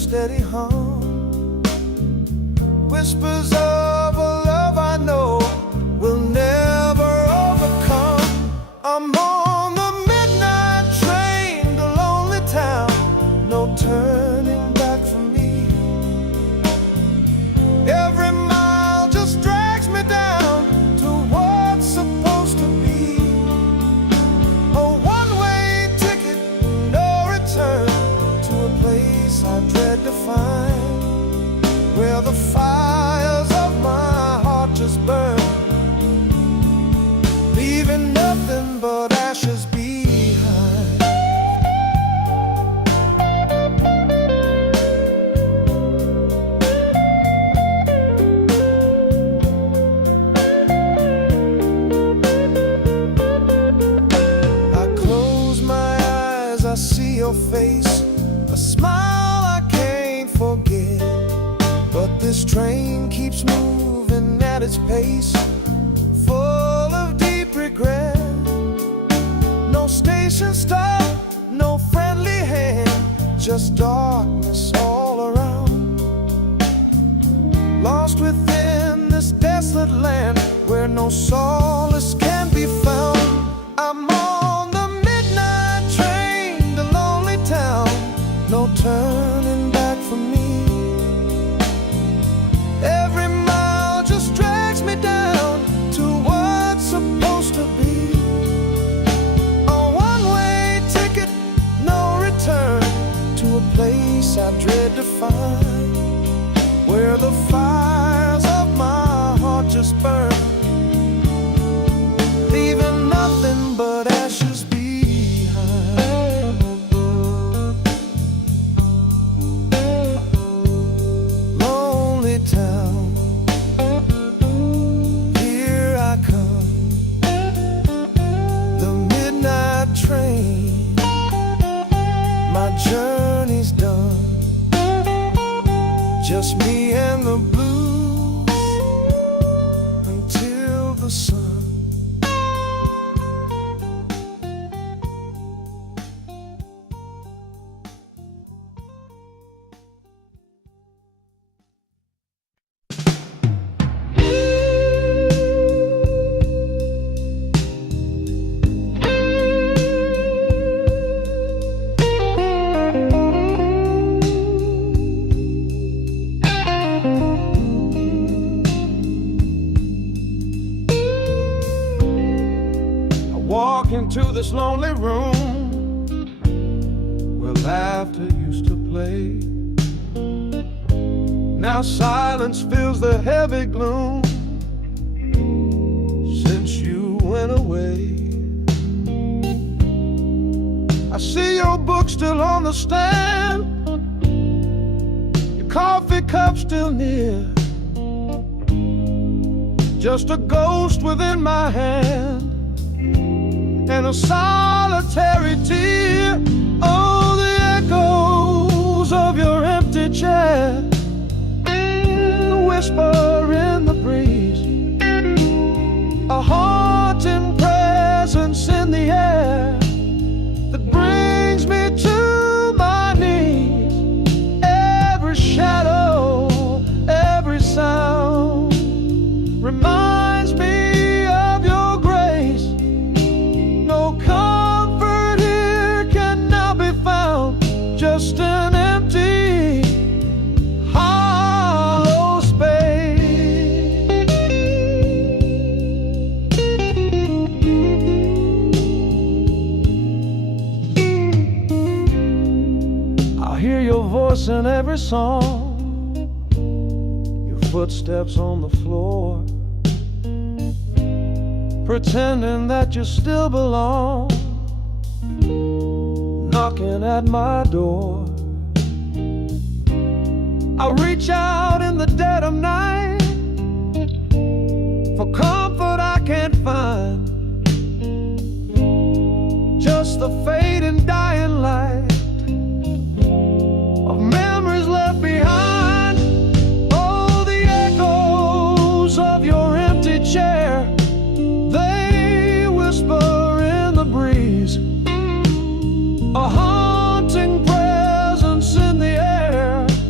steady hum. Whispers of a love I know will never overcome. I'm on the midnight train to lonely town, no turning back for me. Every mile just drags me down to what's supposed to be. A one-way ticket, no return, to a place I dread to find, where the fires of my heart just burn, leaving nothing but ashes behind. I close my eyes, I see your face, a smile I can't forget. But this train keeps moving at its pace, full of deep regret. No station stop, no friendly hand, just darkness all around. Lost within this desolate land where no solace can be found. I'm on the midnight train to lonely town, no turning back for me. Every mile just drags me down to what's supposed to be. A one-way ticket, no return, to a place I dread to find, where the fires of my heart just burn, leaving nothing but ashes behind. Lonely town, here I come, the midnight train, my journey's done, just me and the blues until the sun. Walk into this lonely room where laughter used to play. Now silence fills the heavy gloom since you went away. I see your book still on the stand, your coffee cup still near, just a ghost within my hand and a solitary tear. Oh, the echoes of your empty chair, the whisper in the breeze, a haunting presence in the air that brings me to my knees. Every shadow, every sound reminds me of your grace. No comfort here can now be found, just an empty, hollow space. I hear your voice in every song, your footsteps on the floor, pretending that you still belong, knocking at my door. I reach out in the dead of night for comfort I can't find, just the fading dying light of memories left behind. Oh, the echoes of your empty chair, they whisper in the breeze, a haunting presence in the air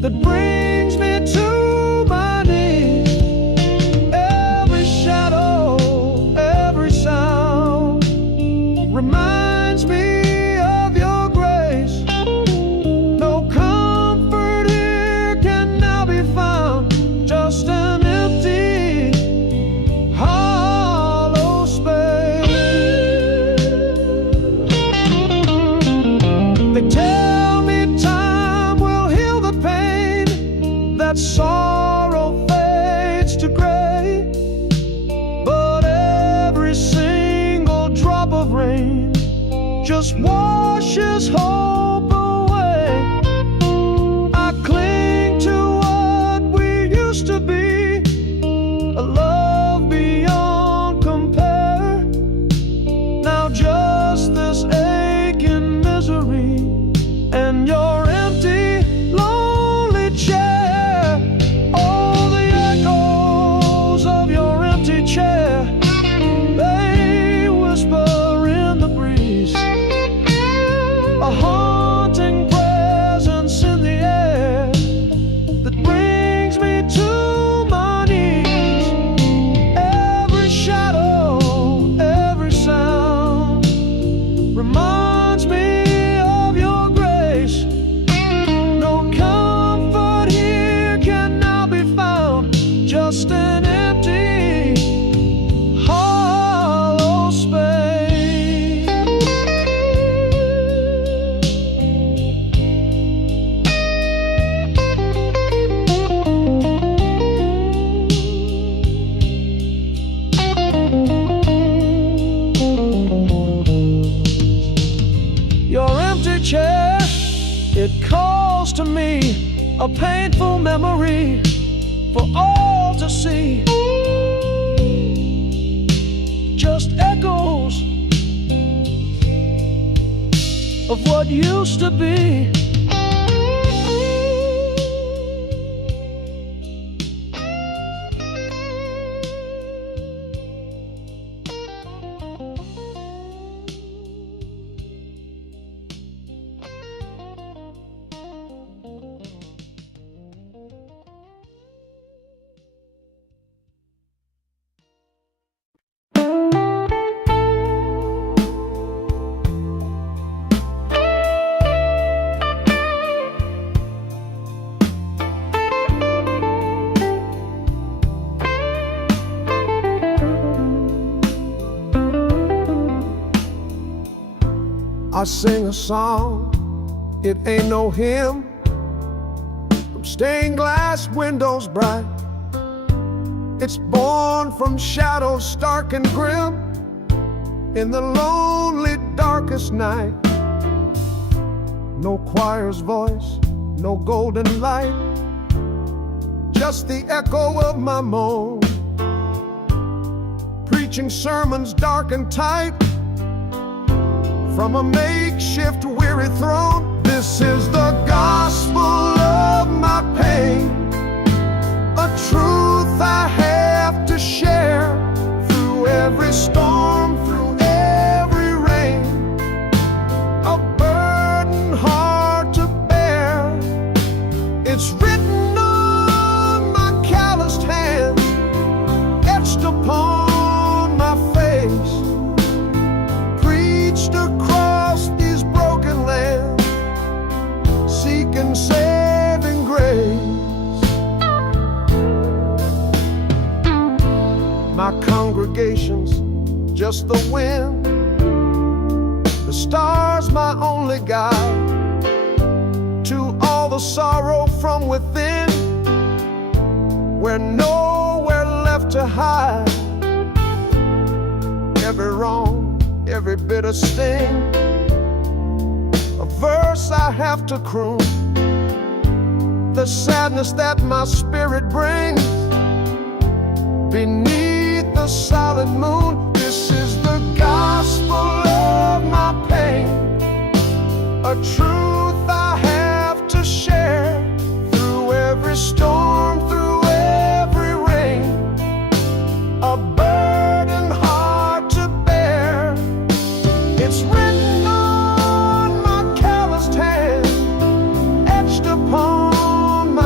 that brings me to my knees. Every shadow, every sound reminds me of your grace. No comfort here can now be found, just an empty, hollow space. They tell me time will heal the pain, that sorrow fades to gray, but every single drop of rain just washes hope away. I cling to what we used to be, a love beyond compare. Now just this aching misery and your empty, lonely chair. Oh, the echoes of your empty chair, they whisper in the breeze, a haunting presence in the air that brings me to my knees. Every shadow, every sound reminds me of your grace. No comfort here can now be found, just an empty, hollow space. Your empty chair, it calls to me, a painful memory for all to see. Just echoes of what used to be. I sing a song, it ain't no hymn, from stained glass windows bright. It's born from shadows stark and grim, in the lonely darkest night. No choir's voice, no golden light, just the echo of my moan, preaching sermons dark and tight from a makeshift weary throne. This is the gospel of my pain, a truth I have to share through every storm, through every rain, a burden hard to bear. It's written on my calloused hands, etched upon my face, preached across these broken lands, seeking saving grace. My congregation's just the wind, the stars my only guide, to all the sorrow from within, where nowhere left to hide. Every wrong, every bitter sting, a verse I have to croon, the sadness that my spirit brings beneath the solid moon. This is the gospel of my pain, a truth I have to share through every storm, through every rain, a burden hard to bear. It's written on my calloused hand, etched upon my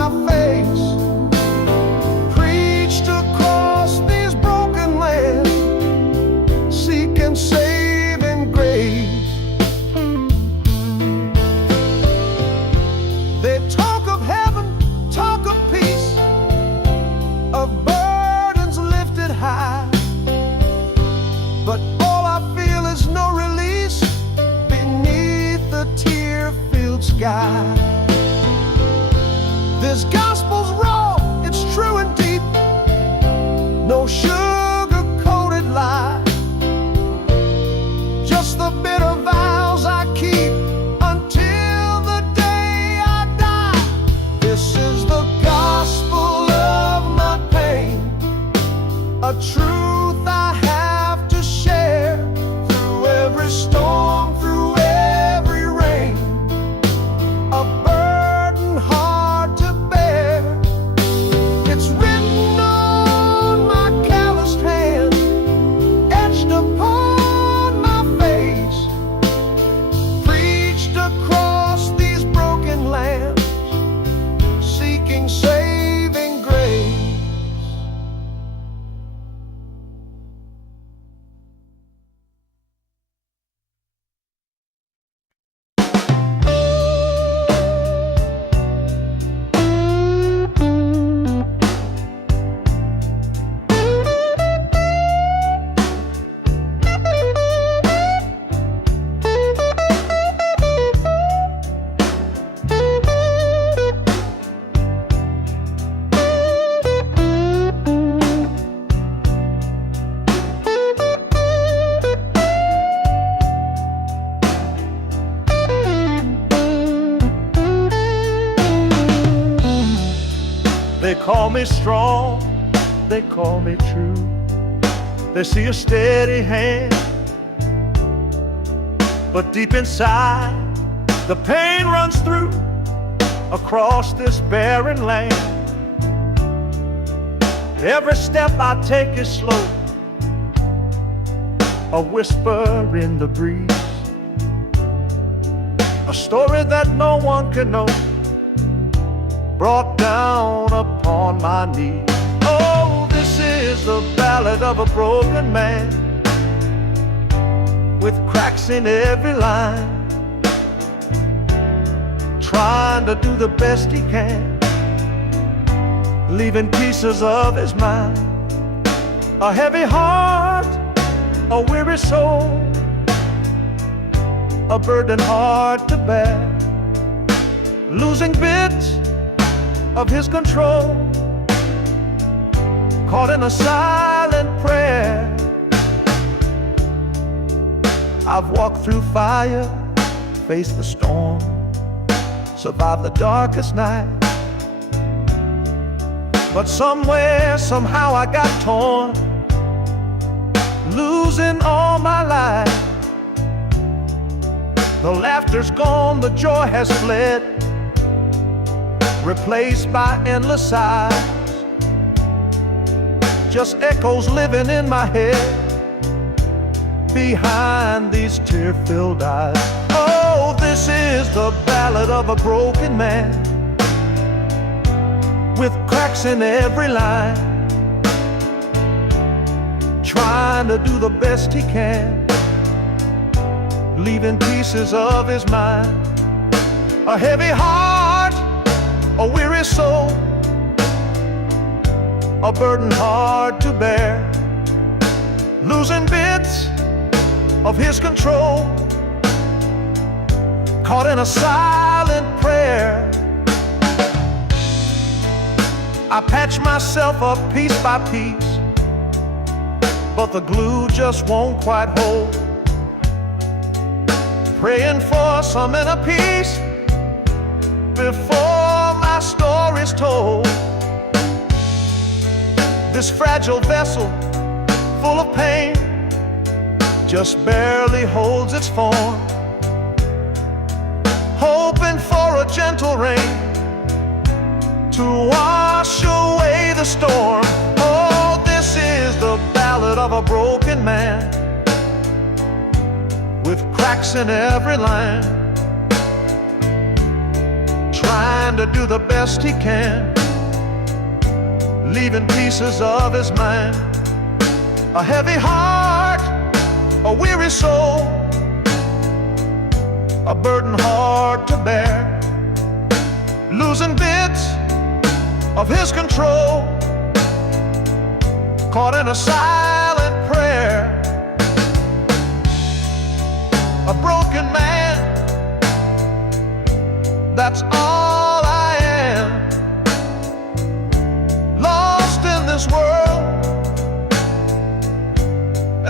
This gospel's raw, it's true and deep. No sugar-coated lie, just the bitter vows I keep until the day I die. This is the gospel of my pain, a truth I have to share through every storm, through every rain, a burden hard to bear. It's written on my calloused hand, etched upon my face, preached across these broken lands, seeking saving grace. They call me strong, they call me true. They see a steady hand, but deep inside the pain runs through across this barren land. Every step I take is slow, a whisper in the breeze, a story that no one can know, brought down upon my knees. Oh, this is the ballad of a broken man, with cracks in every line, trying to do the best he can, leaving pieces of his mind. A heavy heart, a weary soul, a burden hard to bear, losing bits of his control, caught in a silent prayer. I've walked through fire, faced the storm, survived the darkest night, but somewhere, somehow I got torn, losing all my life. The laughter's gone, the joy has fled, replaced by endless sighs, just echoes living in my head behind these tear-filled eyes. Oh, this is the ballad of a broken man, with cracks in every line, trying to do the best he can, leaving pieces of his mind. A heavy heart, a weary soul, a burden hard to bear, losing bits of his control, caught in a silent prayer. I patch myself up piece by piece, but the glue just won't quite hold, praying for some inner peace before my story's told. This fragile vessel, full of pain, just barely holds its form, hoping for a gentle rain to wash away the storm. Oh, this is the ballad of a broken man, with cracks in every line, trying to do the best he can, leaving pieces of his mind. A heavy heart, a weary soul, a burden hard to bear, losing bits of his control, caught in a silent prayer. A broken man, that's all I am.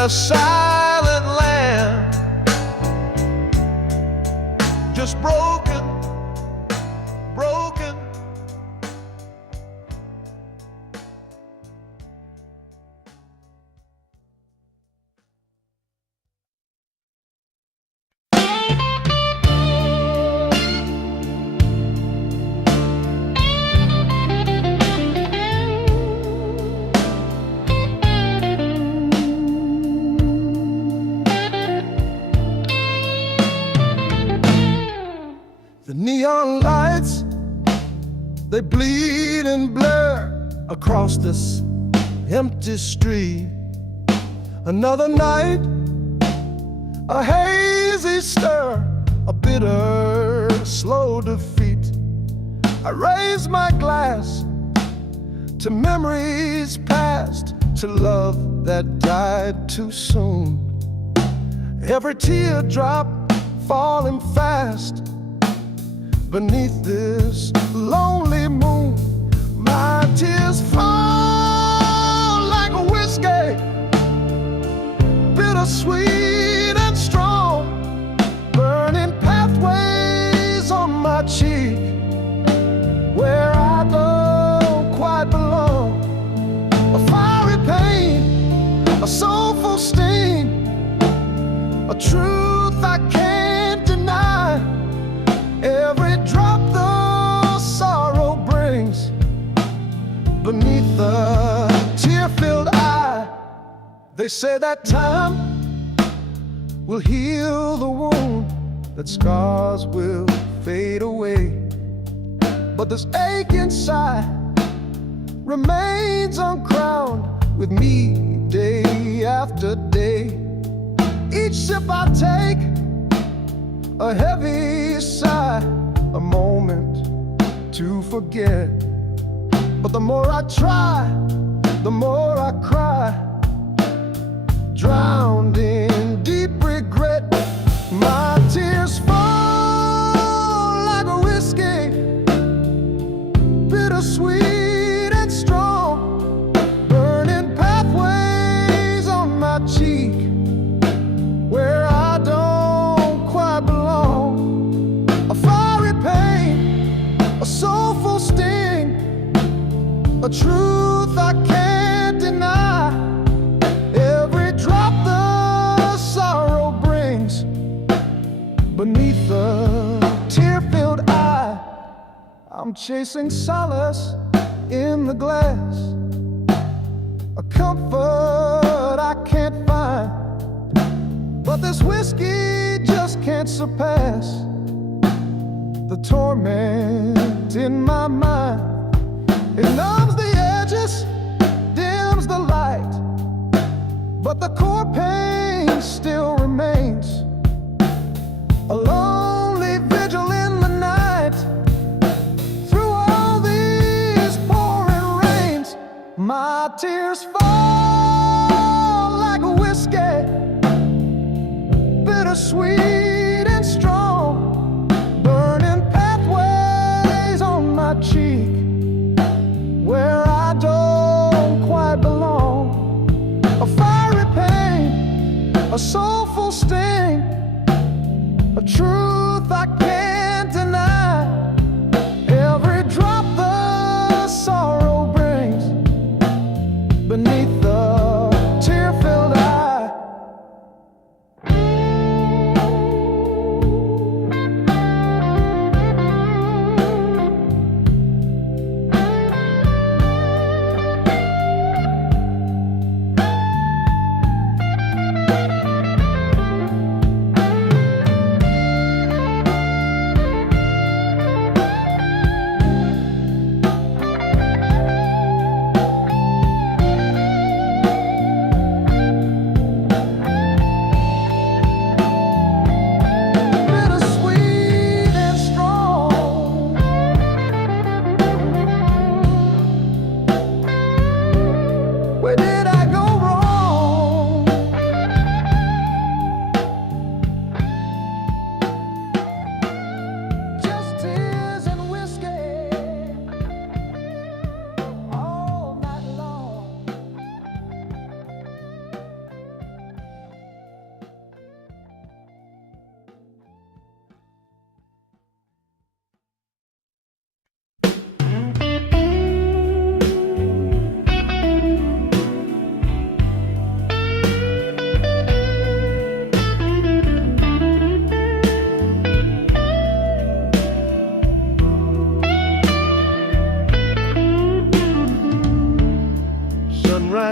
a silent land, just broken, broken. The neon lights, they bleed and blur across this empty street. Another night, a hazy stir, a bitter, slow defeat. I raise my glass to memories past, to love that died too soon. Every teardrop falling fast beneath this lonely moon. My tears fall like a whiskey, bittersweet and strong, burning pathways on my cheek where I don't quite belong. A fiery pain, a soulful sting, a truth I can't deny. Every drop the sorrow brings beneath the tear-filled eye. They say that time will heal the wound, that scars will fade away, but this ache inside remains uncrowned with me day after day. Each sip I take, a heavy sigh, a moment to forget. But the more I try, the more I cry, drowned in deep regret. My tears fall like a whiskey, bittersweet and strong, burning pathways on my cheek where I don't quite belong. A fiery pain, a soulful sting, a truth I can't deny. Every drop the sorrow brings beneath the tear-filled eye. I'm chasing solace in the glass, a comfort I can't find, but this whiskey just can't surpass the torment in my mind. It numbs the edges, dims the light, but the core pain still remains. A lonely vigil in the night, through all these pouring rains. My tears fall like a whiskey, bittersweet and strong, burning pathways on my cheek where I don't quite belong. A fiery pain, a soulful sting, a truth I can't deny. Every drop the sorrow brings beneath the tear-filled eye.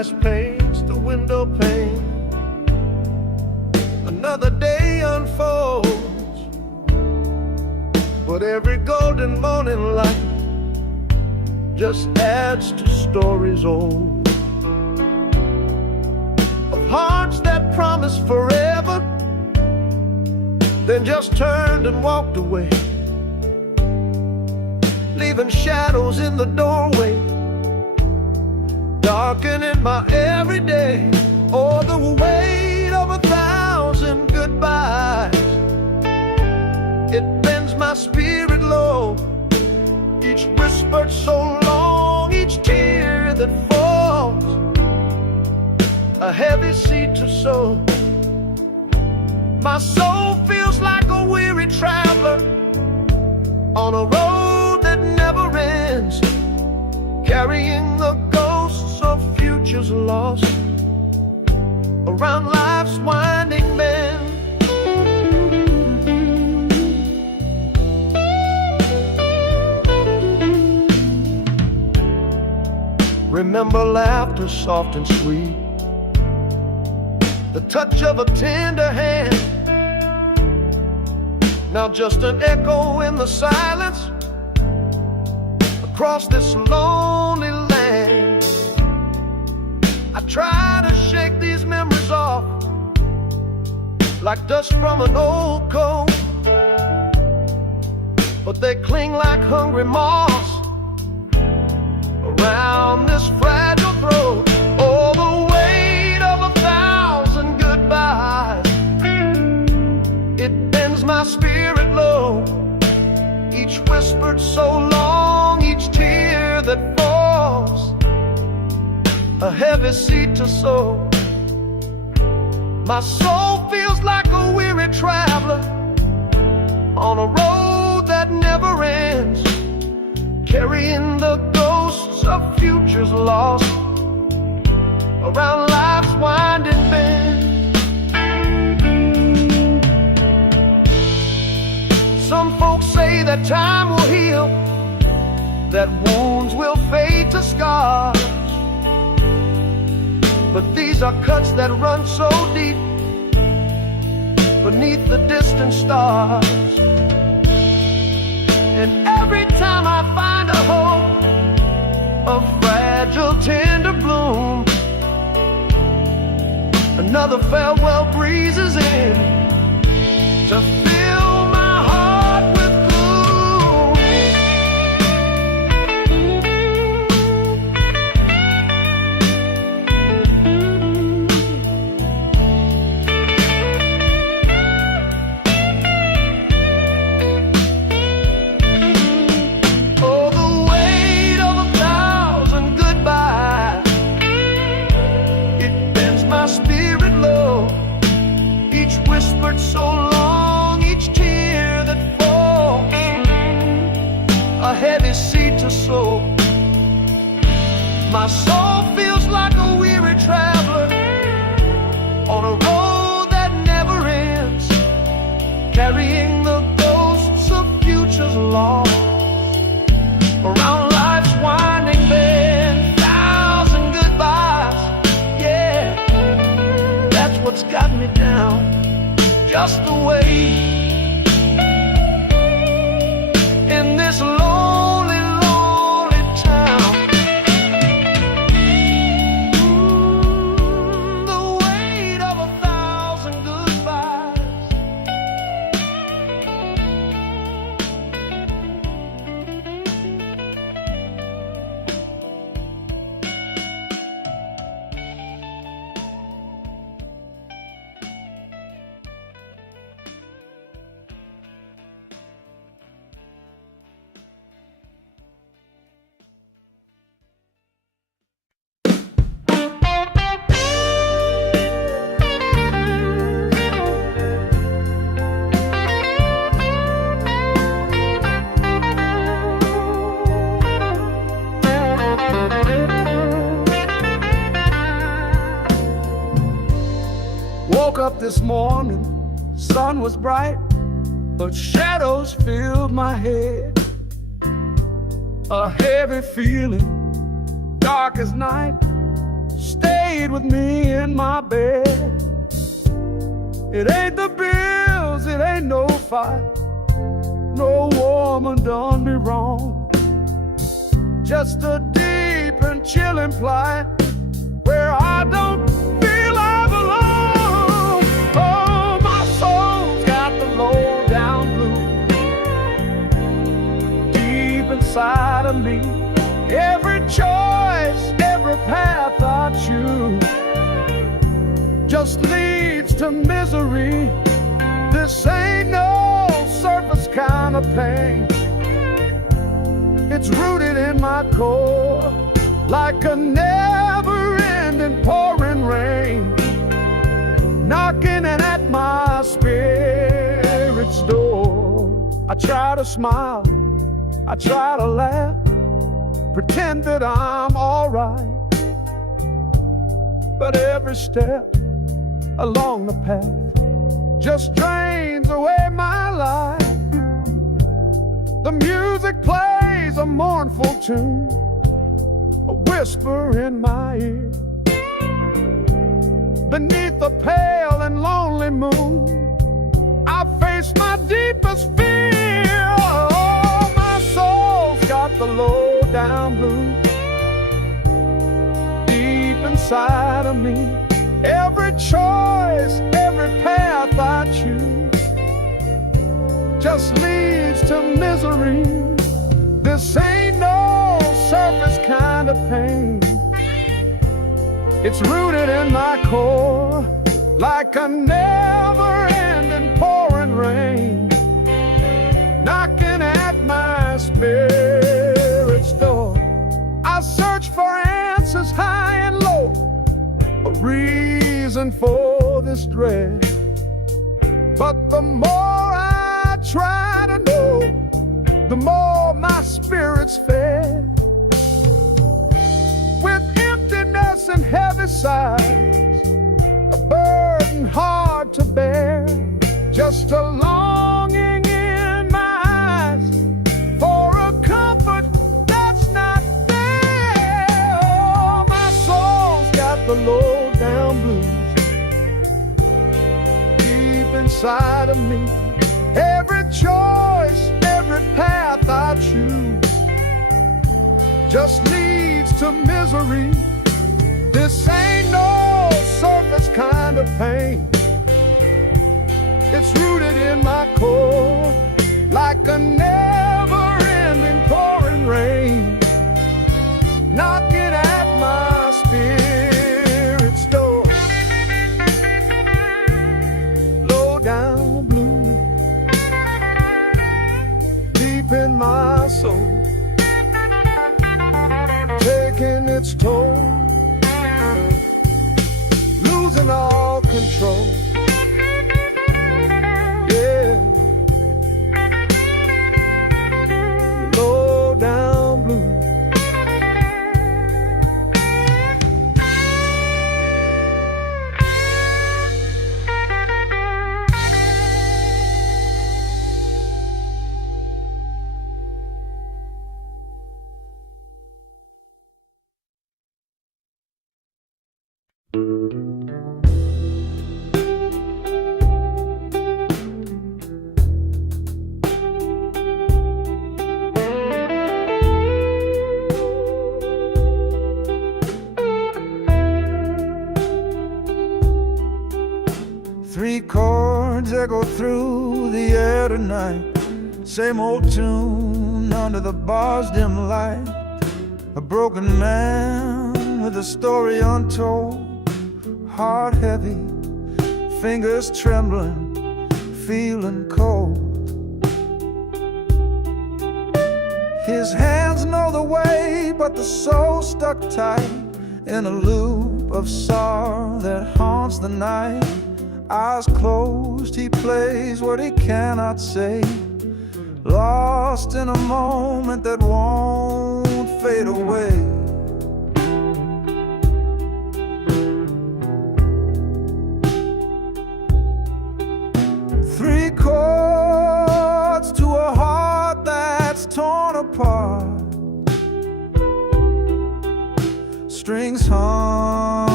sunrise paints the window pane. Another day unfolds, but every golden morning light just adds to stories old, of hearts that promised forever, then just turned and walked away, leaving shadows in the doorway, darkening my everyday. Oh, the weight of 1,000 goodbyes, it bends my spirit low. Each whispered so long, each tear that falls, a heavy seed to sow. My soul feels like a weary traveler on a road that never ends, carrying the ghosts of futures lost around life's winding bend. Remember laughter soft and sweet, the touch of a tender hand. Now just an echo in the silence across this lonely land. I try to shake these memories off like dust from an old coat, but they cling like hungry moths around this fragile throat. Oh, the weight of 1,000 goodbyes, it bends my spirit low. Each whispered so long, each tear that falls, a heavy seed to sow. My soul feels like a weary traveler on a road that never ends, carrying the ghosts of futures lost around life's winding bend. Some folks say that time will heal, that wounds will fade to scars, but these are cuts that run so deep beneath the distant stars. And every time I find a hope, a fragile tender bloom, another farewell breezes in to fill my heart with gloom. Oh, the weight of 1,000 goodbyes, it bends my spirit low. Each whispered so long, each tear that falls, a heavy seed to sow. My soul feels like a weary traveler on a road that never ends, carrying the ghosts of futures lost around life's winding bend. 1,000 goodbyes, yeah, that's what's got me down. Just the way in this lonely, lonely town. The weight of 1,000 goodbyes. Woke up this morning, sun was bright, but shadows filled my head. A heavy feeling, dark as night, stayed with me in my bed. It ain't the bills, it ain't no fight, no woman done me wrong. Just a deep and chilling plight where I don't feel I belong. Oh, my soul's got the low down blues deep inside of me. Every choice, every path I choose just leads to misery. This ain't no surface kind of pain. It's rooted in my core like a never-ending pouring rain, knocking at my spirit's door. I try to smile, I try to laugh, pretend that I'm alright, but every step along the path just drains away my life. The music plays a mournful tune, a whisper in my ear. Beneath the pale and lonely moon, I face my deepest fear. Oh, my soul's got the low down blues deep inside of me. Every choice, every path I choose just leads to misery. This ain't no surface kind of pain. It's rooted in my core like a never-ending pouring rain, knocking at my spirit's door. I search for answers high and low, a reason for this dread, but the more I try to know, the more my spirit's fed. With emptiness and heavy sighs, a burden hard to bear, just a longing in my eyes for a comfort that's not there. Oh, my soul's got the low down blues deep inside of me. Every choice, every path I choose just leads to misery. This ain't no surface kind of pain. It's rooted in my core like a never-ending pouring rain, knocking at my spirit's door. Low down blue deep in my soul, taking its toll, losing all control. Yeah, low down blue. Three chords echo through the air tonight, same old tune under the bar's dim light. A broken man with a story untold, heart heavy, fingers trembling, feeling cold. His hands know the way, but the soul stuck tight in a loop of sorrow that haunts the night. Eyes closed, he plays what he cannot say, lost in a moment that won't fade away. Three chords to a heart that's torn apart, strings hung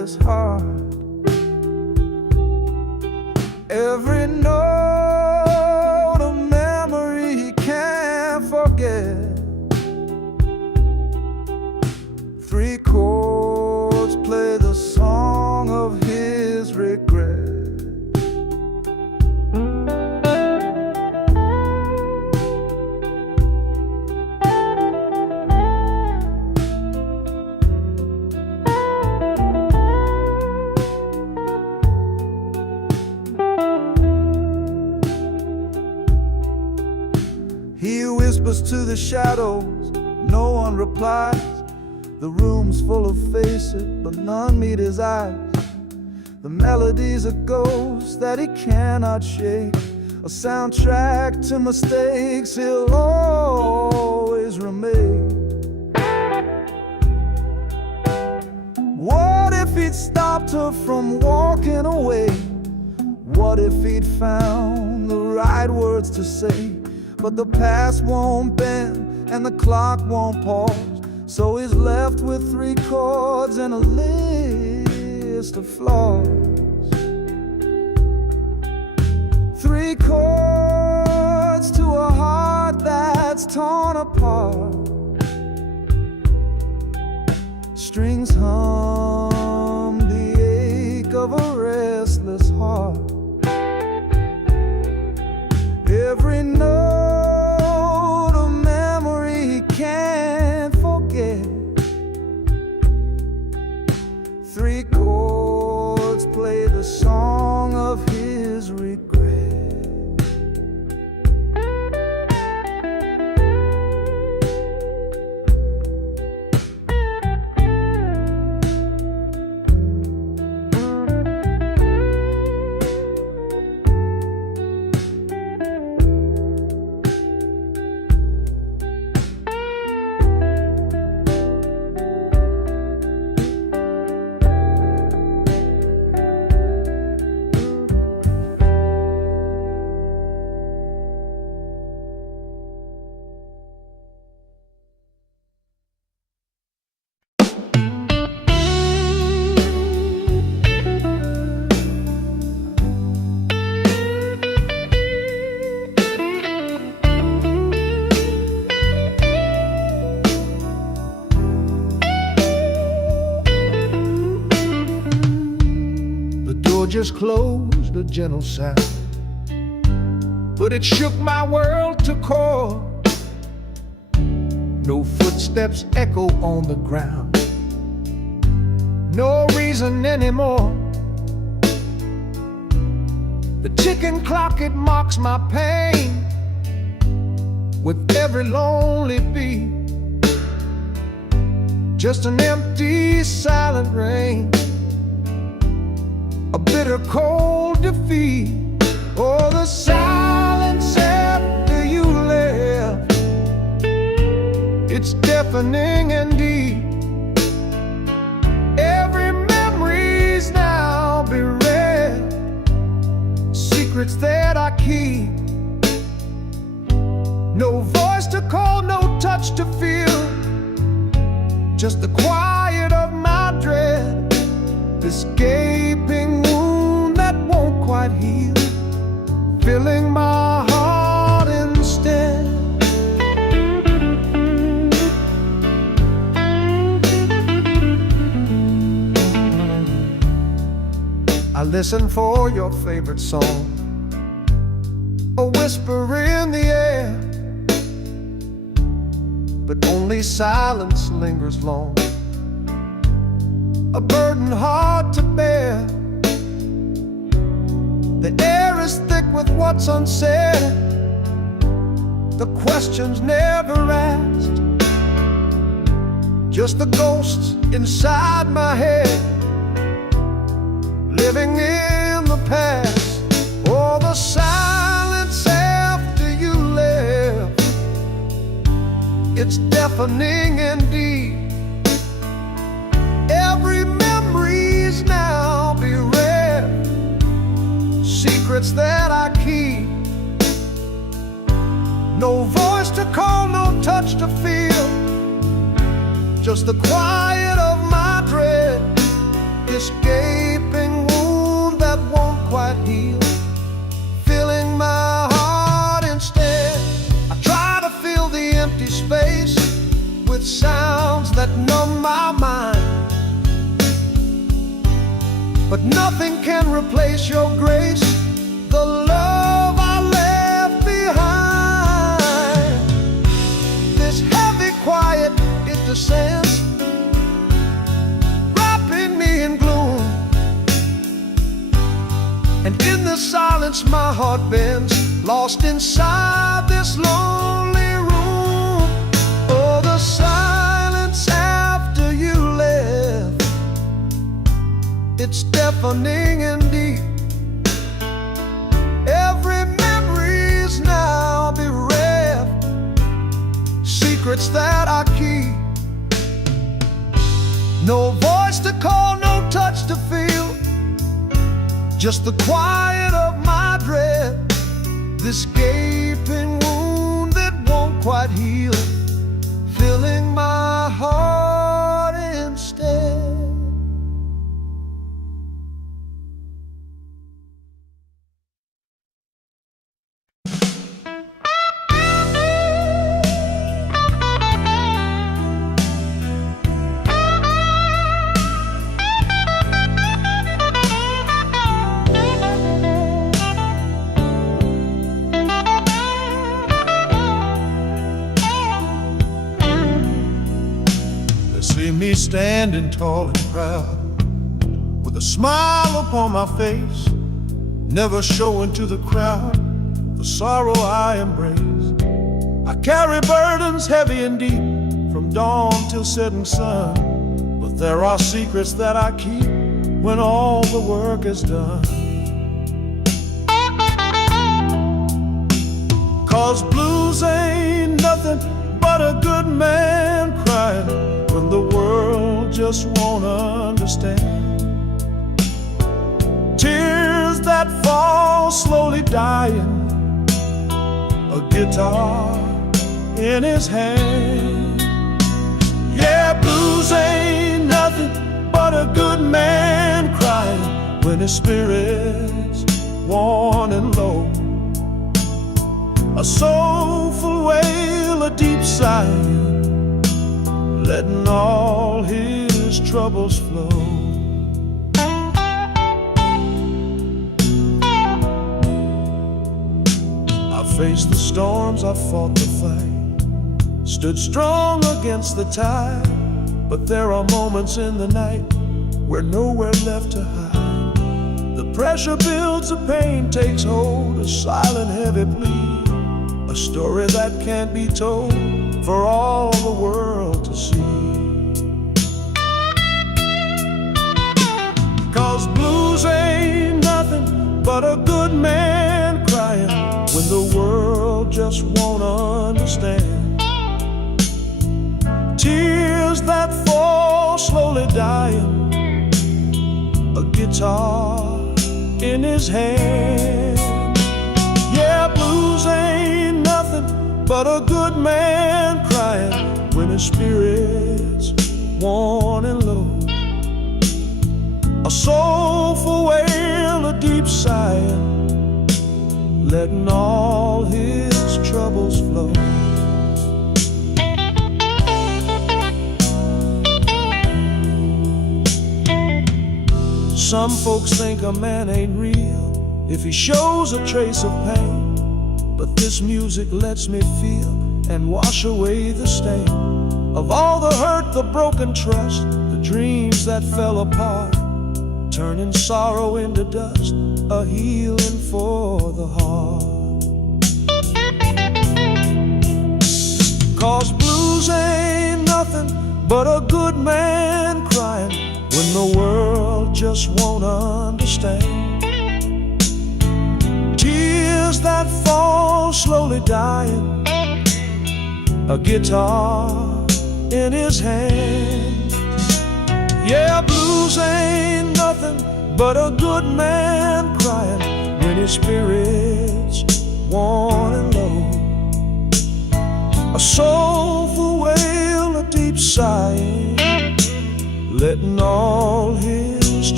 restless heart. Every note of memory he can't forget. 3 chords play the song of his regret. He whispers to the shadows, no one replies. The room's full of faces, but none meet his eyes. The melody's a ghost that he cannot shake, a soundtrack to mistakes he'll always remake. What if he'd stopped her from walking away? What if he'd found the right words to say? But the past won't bend and the clock won't pause, so he's left with 3 chords and a list of flaws. 3 chords to a heart that's torn apart. Strings hum the ache of a restless heart. Every note of memory he can't forget. 3 chords play the song of his regret. Just closed, a gentle sound, but it shook my world to core. No footsteps echo on the ground, no reason anymore. The ticking clock, it mocks my pain with every lonely beat. Just an empty, silent rain, a bitter cold defeat. Oh, the silence after you left, it's deafening indeed. Every memory's now buried, secrets that I keep. No voice to call, no touch to feel, just the quiet of my dread. This gaping wound that won't quite heal, filling my heart instead. I listen for your favorite song, a whisper in the air, but only silence lingers long, a burden hard to bear. The air is thick with what's unsaid, the questions never asked, just the ghosts inside my head, living in the past. Oh, the silence after you left, it's deafening indeed. Every memory's now bereft, secrets that I keep. No voice to call, no touch to feel, just the quiet of my dread. This this gaping wound that won't quite heal, filling my heart instead. I try to fill the empty space with sounds that numb my mind, but nothing can replace your grace, the love I left behind. This heavy quiet, it descends, wrapping me in gloom, and in the silence my heart bends, lost inside this lonely room. Oh, the silence after you left, it's deafening and deep. Every memory's now bereft, secrets that I keep. No voice to call, no touch to feel, just the quiet of my dread. This gaping wound that won't quite heal, filling my heart instead. See me standing tall and proud, with a smile upon my face, never showing to the crowd the sorrow I embrace. I carry burdens heavy and deep, from dawn till setting sun, but there are secrets that I keep when all the work is done. 'Cause blues ain't nothing but a good man crying when the world just won't understand. Tears that fall slowly dying, a guitar in his hand. Yeah, blues ain't nothing but a good man crying when his spirit's worn and low. A soulful wail, a deep sigh, letting all his troubles flow. I faced the storms, I fought the fight, stood strong against the tide, but there are moments in the night where nowhere left to hide. The pressure builds, the pain takes hold, a silent heavy plea, a story that can't be told for all the world to see. 'Cause blues ain't nothing but a good man crying when the world just won't understand. Tears that fall slowly dying, a guitar in his hand. Yeah, blues ain't nothing but a good man crying when his spirit's worn and low. A soulful wail, a deep sigh, letting all his troubles flow. Some folks think a man ain't real if he shows a trace of pain, but this music lets me feel and wash away the stain of all the hurt, the broken trust, the dreams that fell apart, turning sorrow into dust, a healing for the heart. 'Cause blues ain't nothing but a good man crying when the world just won't understand. Tears that fall slowly dying, a guitar in his hand. Yeah, blues ain't nothing but a good man crying when his spirit's worn and low. A soulful wail, a deep sigh, letting all his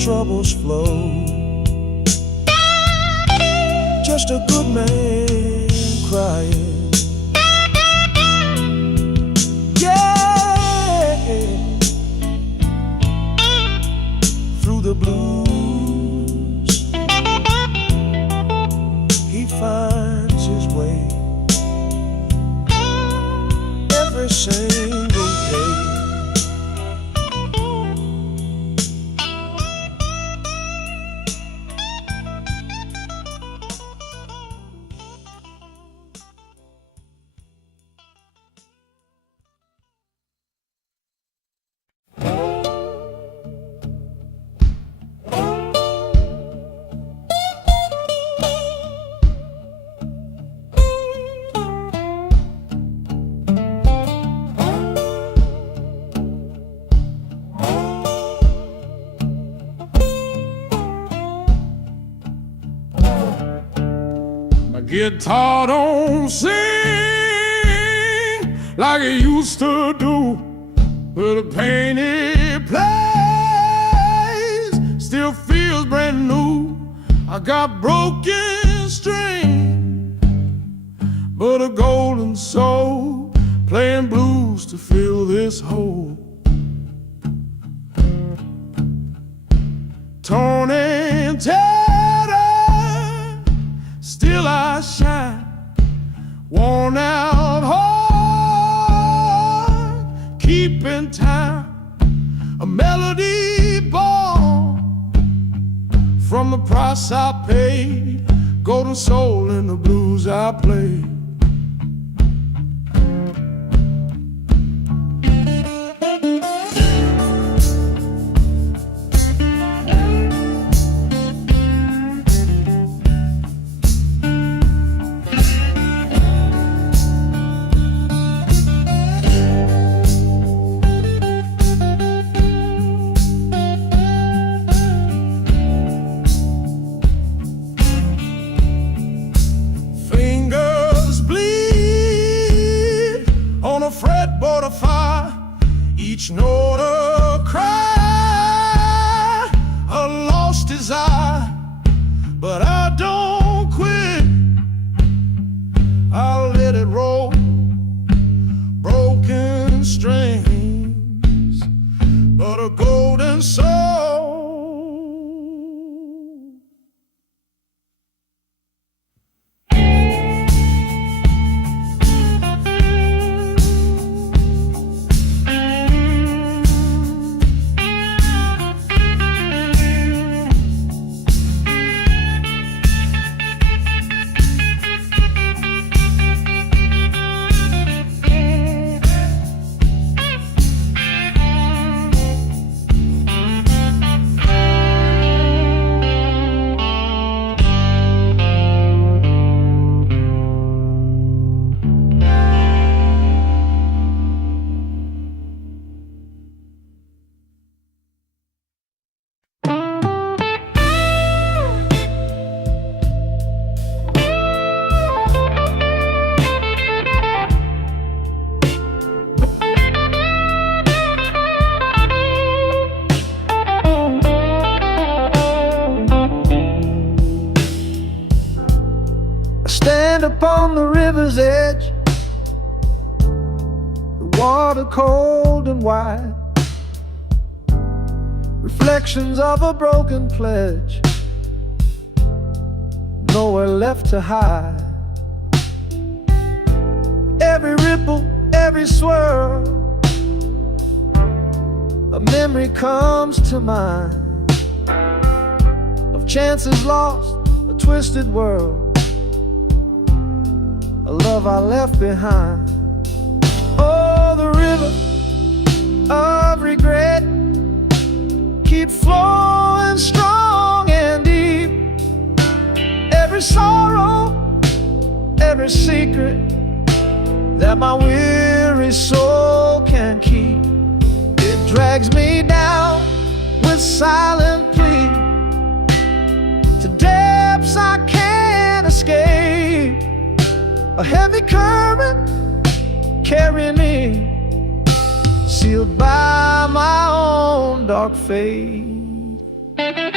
troubles flow. Just a good man crying. Yeah, through the blues he finds his way every single day. Guitar don't sing like it used to do, but the pain it plays still feels brand new. I got broken string, but a golden soul playing blues to fill this hole. Torn and tattered, still I shine. Worn out heart, keeping time. A melody born from the price I paid. Golden soul in the blues I play. Fretboard of fire, each note a cry, a lost desire. But I don't quit, I'll let it roll. Broken strings, but a golden soul. Stand upon the river's edge, the water cold and wide, reflections of a broken pledge, nowhere left to hide. Every ripple, every swirl, a memory comes to mind of chances lost, a twisted world, a love I left behind. Oh, the river of regret, keep flowing strong and deep. Every sorrow, every secret that my weary soul can keep, it drags me down with silent plea to depths I can't escape. A heavy current carrying me, sealed by my own dark fate.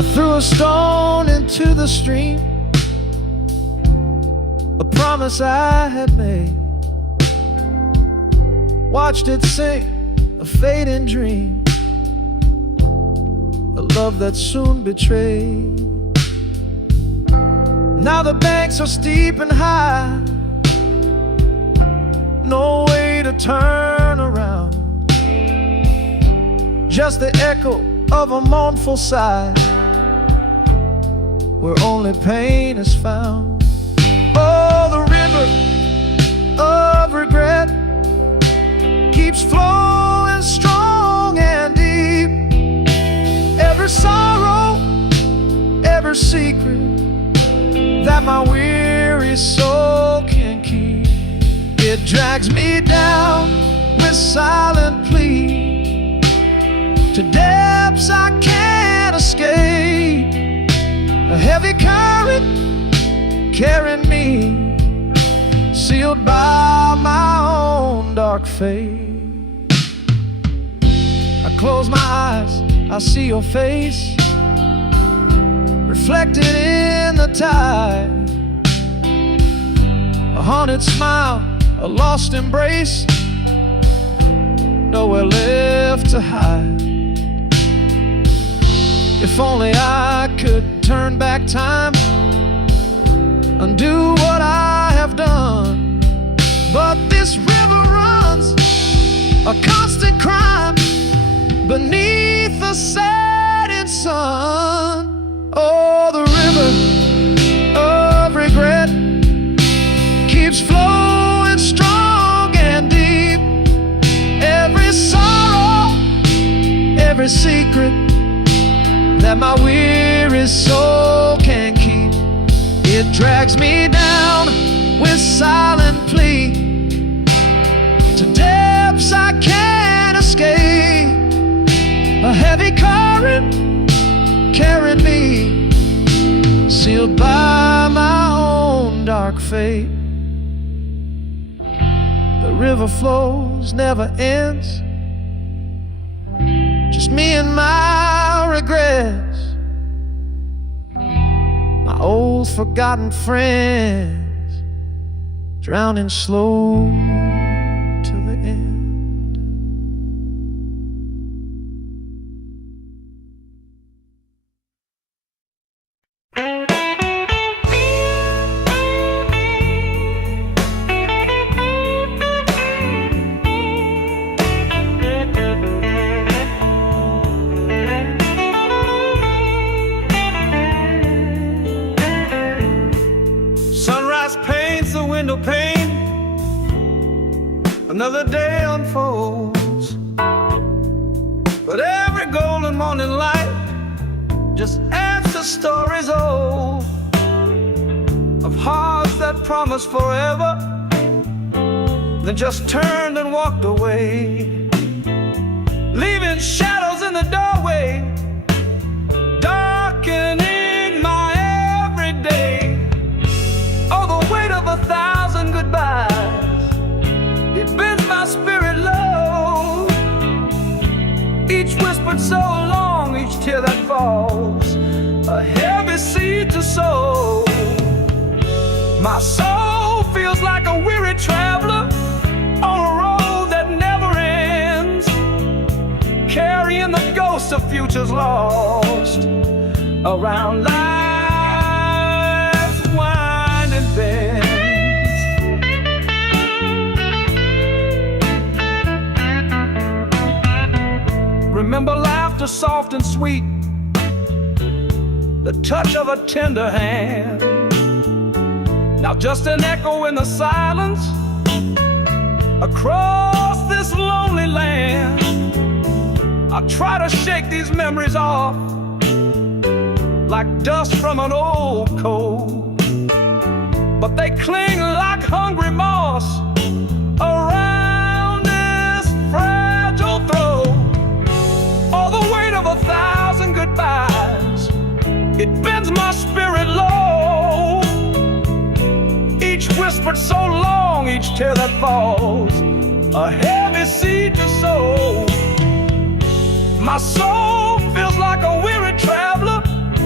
I threw a stone into the stream, a promise I had made. Watched it sink, a fading dream, a love that soon betrayed. Now the banks are steep and high, no way to turn around, just the echo of a mournful sigh, where only pain is found. Oh, the river of regret keeps flowing strong and deep. Every sorrow, every secret that my weary soul can keep, it drags me down with silent plea to depths I can't escape. A heavy current carrying me, sealed by my own dark fate. I close my eyes, I see your face reflected in the tide. A haunted smile, a lost embrace, nowhere left to hide. If only I could turn back time, undo what I have done. But this river runs a constant crime beneath the setting sun. Oh, the river of regret keeps flowing strong and deep. Every sorrow, every secret that my weary soul can keep, it drags me down with silent plea to depths I can't escape. A heavy current carrying me, sealed by my own dark fate. The river flows, never ends, just me and my regrets, my old forgotten friends, drowning slow till the end. Window pane, another day unfolds, but every golden morning light just adds to stories old of hearts that promised forever, then just turned and walked away, leaving shadows in the doorway, darkening my everyday. Oh, the weight of 1,000 goodbyes, it bends my spirit low. Each whispered so long, each tear that falls, a heavy seed to sow. My soul feels like a weary traveler on a road that never ends, carrying the ghosts of futures lost around life's winding bends. Remember laughter soft and sweet, the touch of a tender hand. Now just an echo in the silence across this lonely land. I try to shake these memories off like dust from an old coat, but they cling like hungry moss around this fragile throat. All the weight of 1,000 goodbyes, it bends my spirit low. Each whispered so long, each tear that falls, a heavy seed to sow. My soul feels like a weary traveler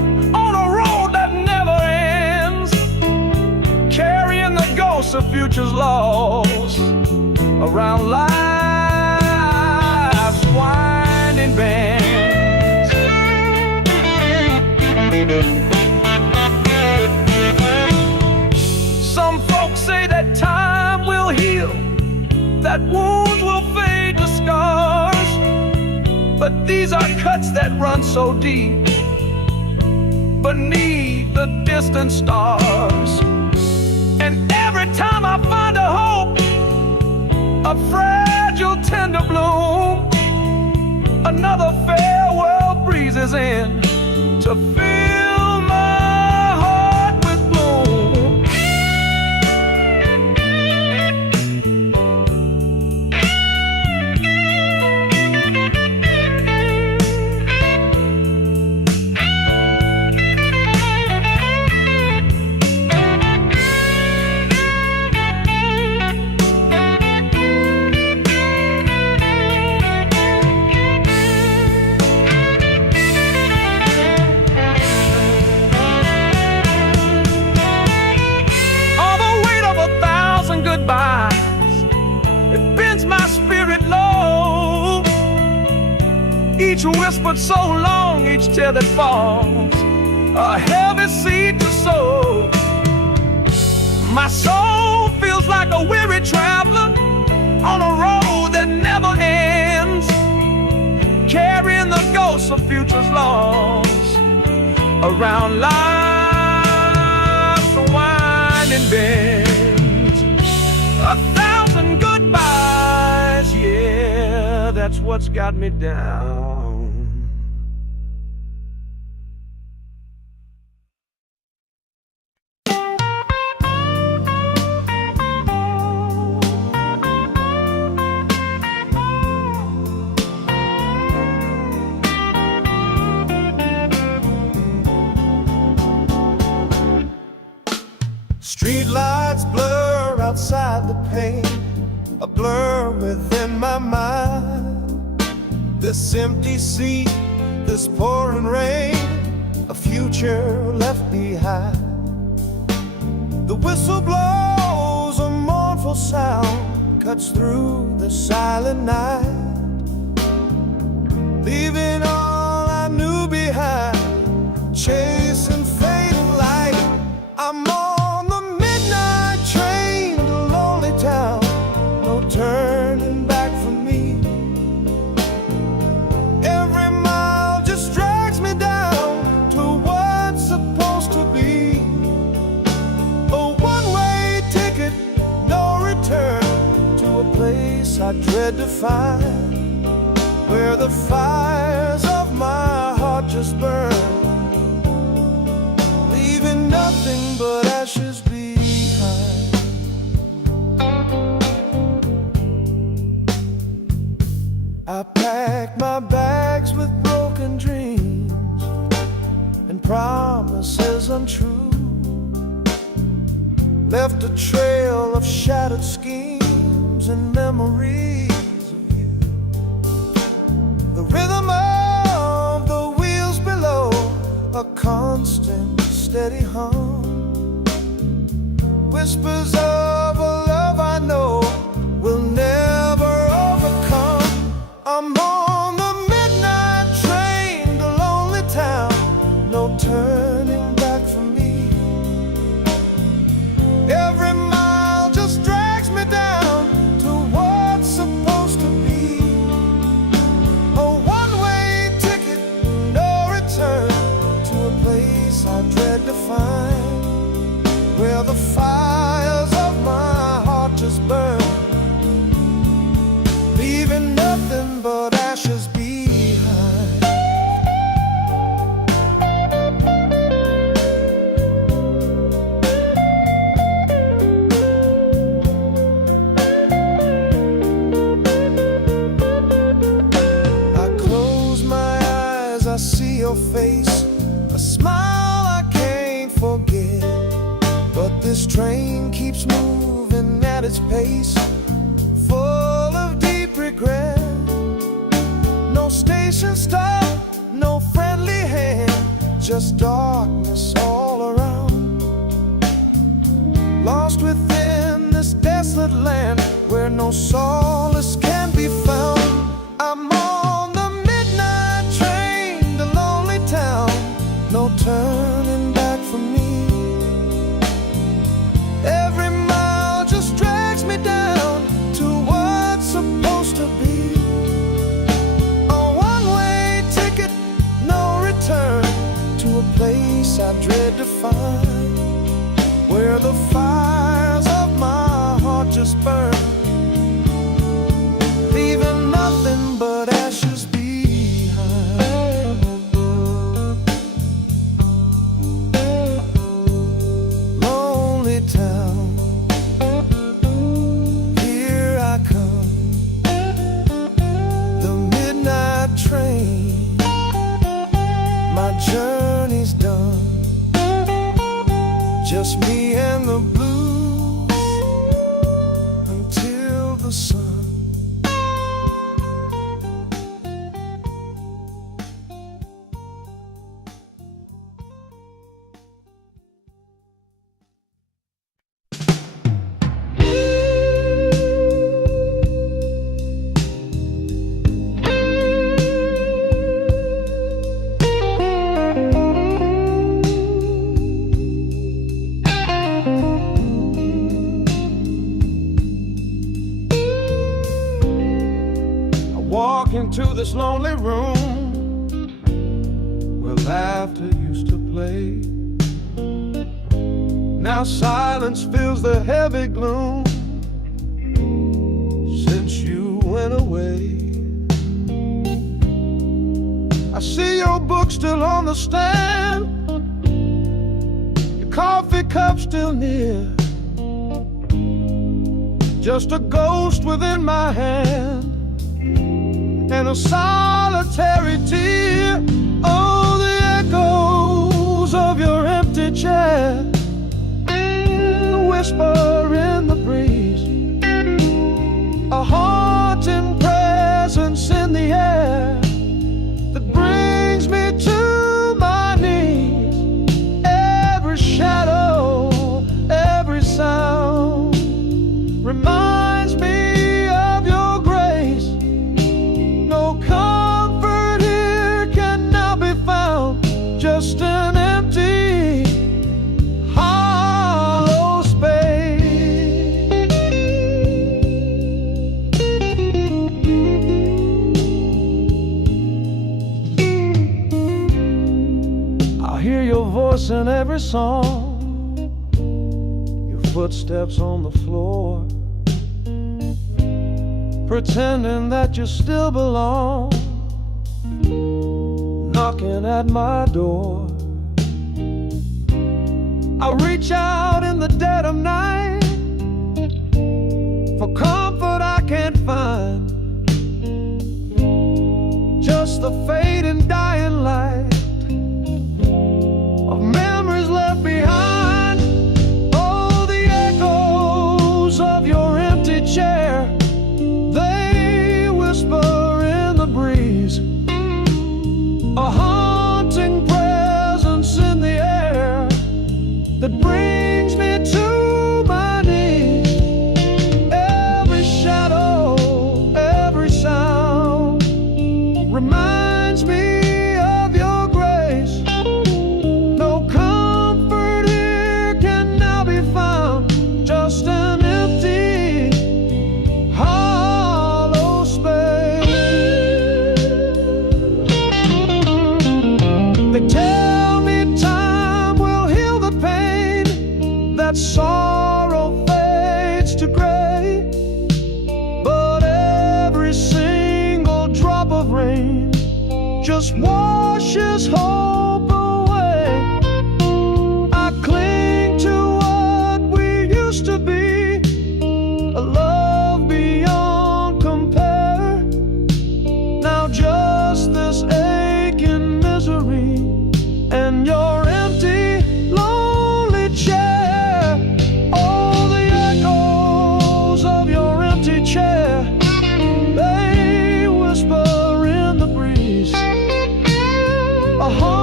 future's lost around life's winding bends. Some folks say that time will heal, that wounds will fade to scars, but these are cuts that run so deep beneath the distant stars. And every time I find a hope, a fragile tender bloom, another farewell breezes in to fill my heart with gloom. It bends my spirit low, each whispered so long, each tear that falls, a heavy seed to sow. My soul feels like a weary traveler on a road that never ends, carrying the ghosts of futures lost around life's winding bend. 1,000 goodbyes, yeah, that's what's got me down. Street lights blur outside the pane, a blur within my mind. This empty seat, this pouring rain, a future left behind. The whistle blows, a mournful sound cuts through the silent night, leaving all I knew behind, chasing fading light. I'm on the midnight train to lonely town, no turning back for me. Every mile just drags me down to what's supposed to be. A one-way ticket, no return, to a place I dread to find, where the fires of my heart just burn, leaving nothing but ashes behind. I packed my bags with broken dreams and promises untrue, left a trail of shattered schemes and memories of you. The rhythm of the wheels below, a constant steady hum, whispers of a love I know will never overcome. I'm on the midnight train to lonely town, no turning back for me. Every mile just drags me down to what's supposed to be. A one-way ticket, no return, to a place I dread to find, where the fires of my heart just burn, leaving nothing but ashes behind. I close my eyes, I see your face, a smile I can't forget. But this train keeps moving at its pace, full of deep regret. No station stop, no friendly hand, just darkness all around. Lost within this desolate land where no solace can be found. I'm on the midnight train to lonely town, no turning back for me. Every mile just drags me down to what's supposed to be. A one-way ticket, no return, to a place I dread to find, where the fires of my heart just burn, leaving nothing but ashes behind. Lonely town, here I come, the midnight train, my journey's done. Just me and the blues until the sun. Walk into this lonely room where laughter used to play. Now silence fills the heavy gloom since you went away. I see your book still on the stand, your coffee cup still near, just a ghost within my hand and a solitary tear. Oh, the echoes of your empty chair, the whisper in the breeze, a haunting presence in the air that brings me to my knees. Every shadow, every sound reminds me of your grace. No comfort here can now be found, just an empty, hollow space. I hear your voice in every song, your footsteps on the floor, pretending that you still belong, knocking at my door. I reach out in the dead of night for comfort I can't find, just the fading dying light of memories left behind. Oh, the echoes of your empty chair, they whisper in the breeze, a haunting presence in the air that brings me to my knees. Every shadow, every sound reminds me of your grace. No comfort here can now be found, just an empty, hollow space. They tell me time will heal the pain, that sorrow fades to gray, but every single drop of rain just washes hope away. I cling to what we used to be, a love beyond compare. Now just this aching misery and your empty, lonely chair. All the echoes of your empty chair, they whisper in the breeze, a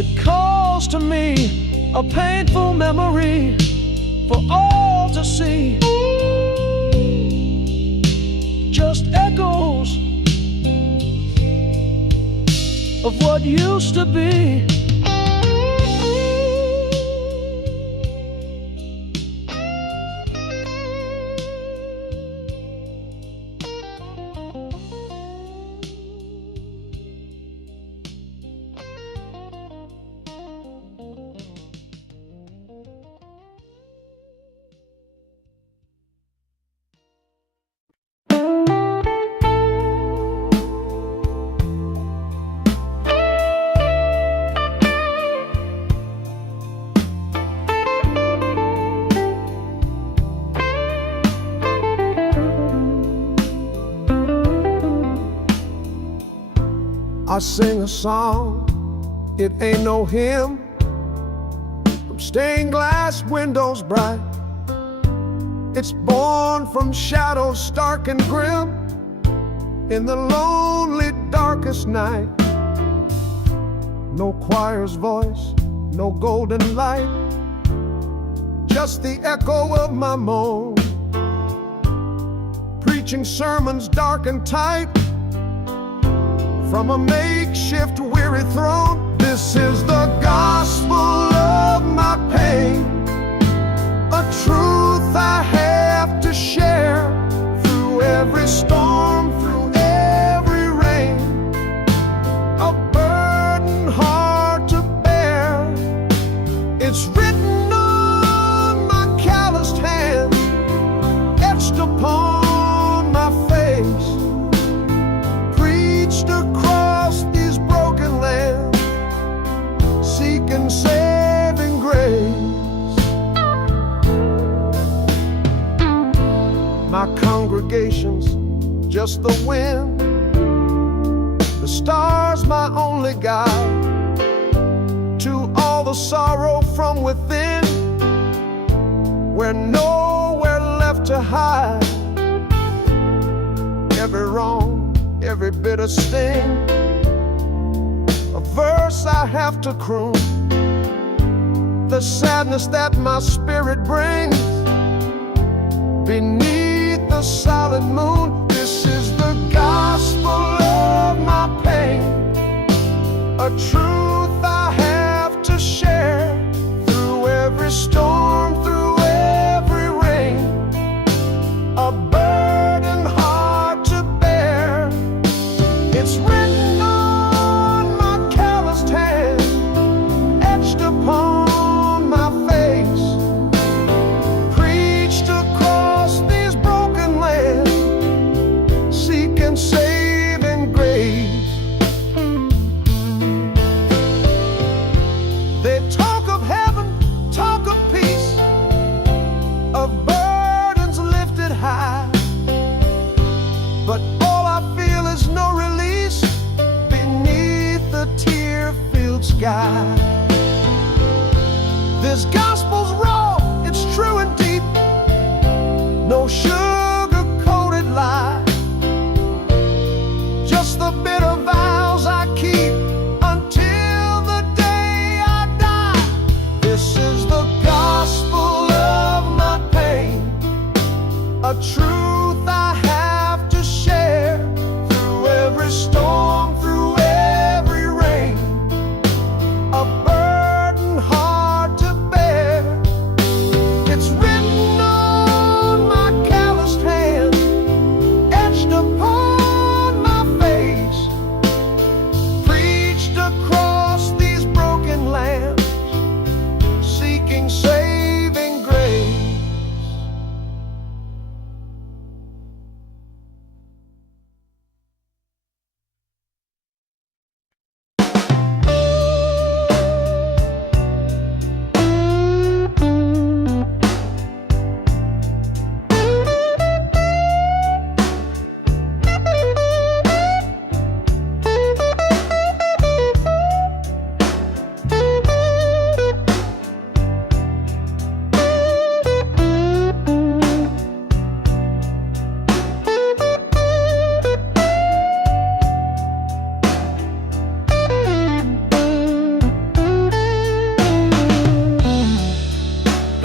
It calls to me a painful memory for all to see. Just echoes of what used to be. I sing a song, it ain't no hymn, from stained glass windows bright. It's born from shadows stark and grim, in the lonely darkest night. No choir's voice, no golden light, just the echo of my moan, preaching sermons dark and tight from a makeshift weary throne. This is the gospel of my pain, a truth I have to share through every storm, through every rain, a burden hard to bear. It's written on my calloused hands, etched upon my face, preached across these broken lands, seeking saving grace. My congregation's just the wind, the stars my only guide to all the sorrow from within, where nowhere left to hide. Every wrong, every bitter sting, a verse I have to croon, the sadness that my spirit brings beneath the silent moon. This is the gospel of my pain, a truth I have to share through every storm, through every rain, a burden hard to bear. It's written on my calloused hand, etched upon my face, preached across these broken lands, seeking saving grace. They talk of heaven, talk of peace, of burdens lifted high, but all I feel is no release beneath the tear-filled sky. This gospel's raw, it's true and deep, no sugar-coated lie, just the bitter vows I keep until the day I die. This is the gospel of my pain, a truth I have to share through every storm, through every rain, a burden hard to bear.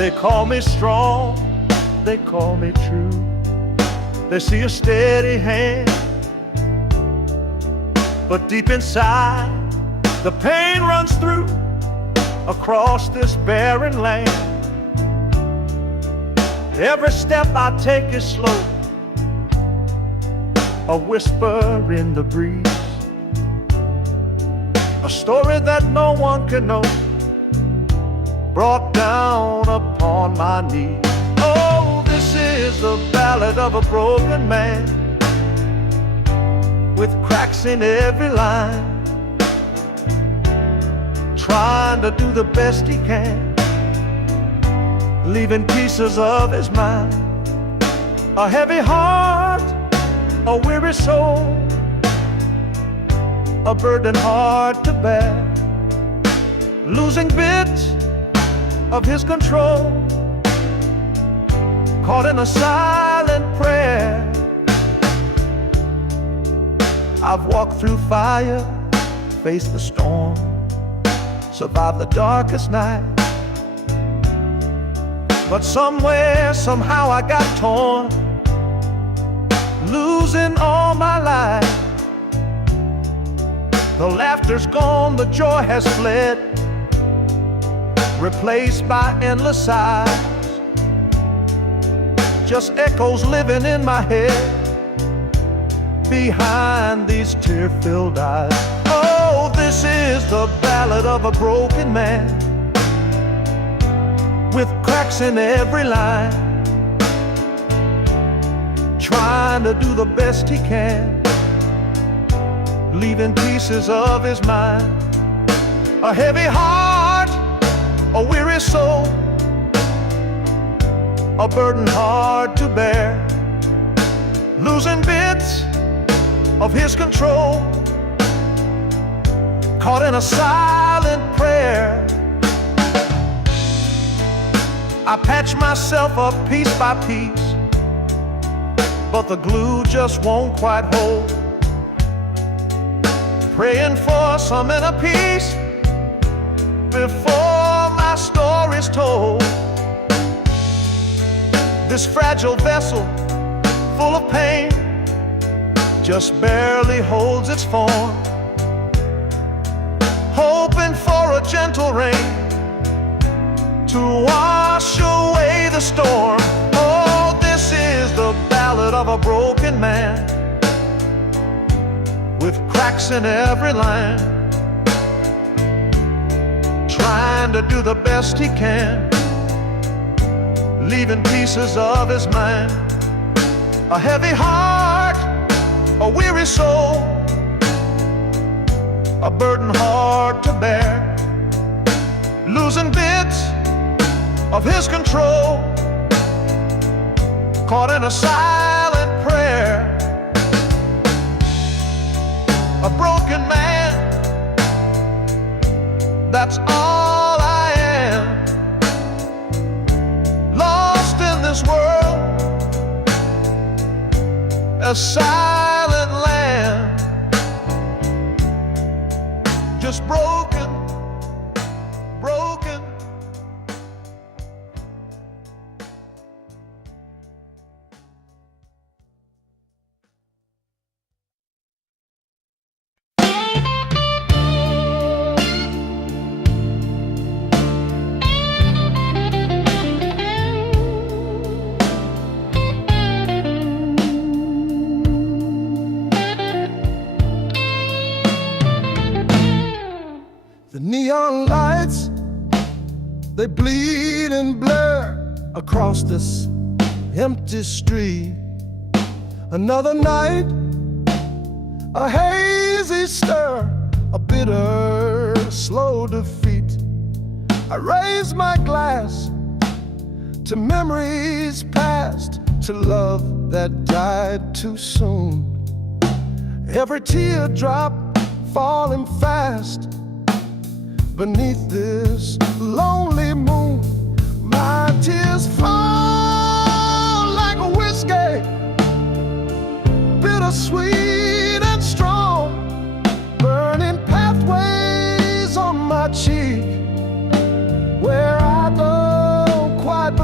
They call me strong, they call me true. They see a steady hand, but deep inside the pain runs through across this barren land. Every step I take is slow, a whisper in the breeze, a story that no one can know, brought down upon my knees. Oh, this is the ballad of a broken man, with cracks in every line, trying to do the best he can, leaving pieces of his mind. A heavy heart, a weary soul, a burden hard to bear, losing bits of his control, caught in a silent prayer. I've walked through fire, faced the storm, survived the darkest night, but somewhere, somehow I got torn, losing all my life. The laughter's gone, the joy has fled, replaced by endless sighs, just echoes living in my head behind these tear-filled eyes. Oh, this is the ballad of a broken man, with cracks in every line, trying to do the best he can, leaving pieces of his mind. A heavy heart, a weary soul, a burden hard to bear, losing bits of his control, caught in a silent prayer. I patch myself up piece by piece, but the glue just won't quite hold, praying for some inner peace before my story's told. This fragile vessel, full of pain, just barely holds its form, hoping for a gentle rain to wash away the storm. Oh, this is the ballad of a broken man, with cracks in every line, trying to do the best he can, leaving pieces of his mind. A heavy heart, a weary soul, a burden hard to bear, losing bits of his control, caught in a silent prayer. A broken man, that's all I am, lost in this world, a silent land, just broken, broken. The neon lights, they bleed and blur across this empty street. Another night, a hazy stir, a bitter, slow defeat. I raise my glass to memories past, to love that died too soon. Every teardrop falling fast beneath this lonely moon. My tears fall like a whiskey, bittersweet and strong, burning pathways on my cheek where I don't quite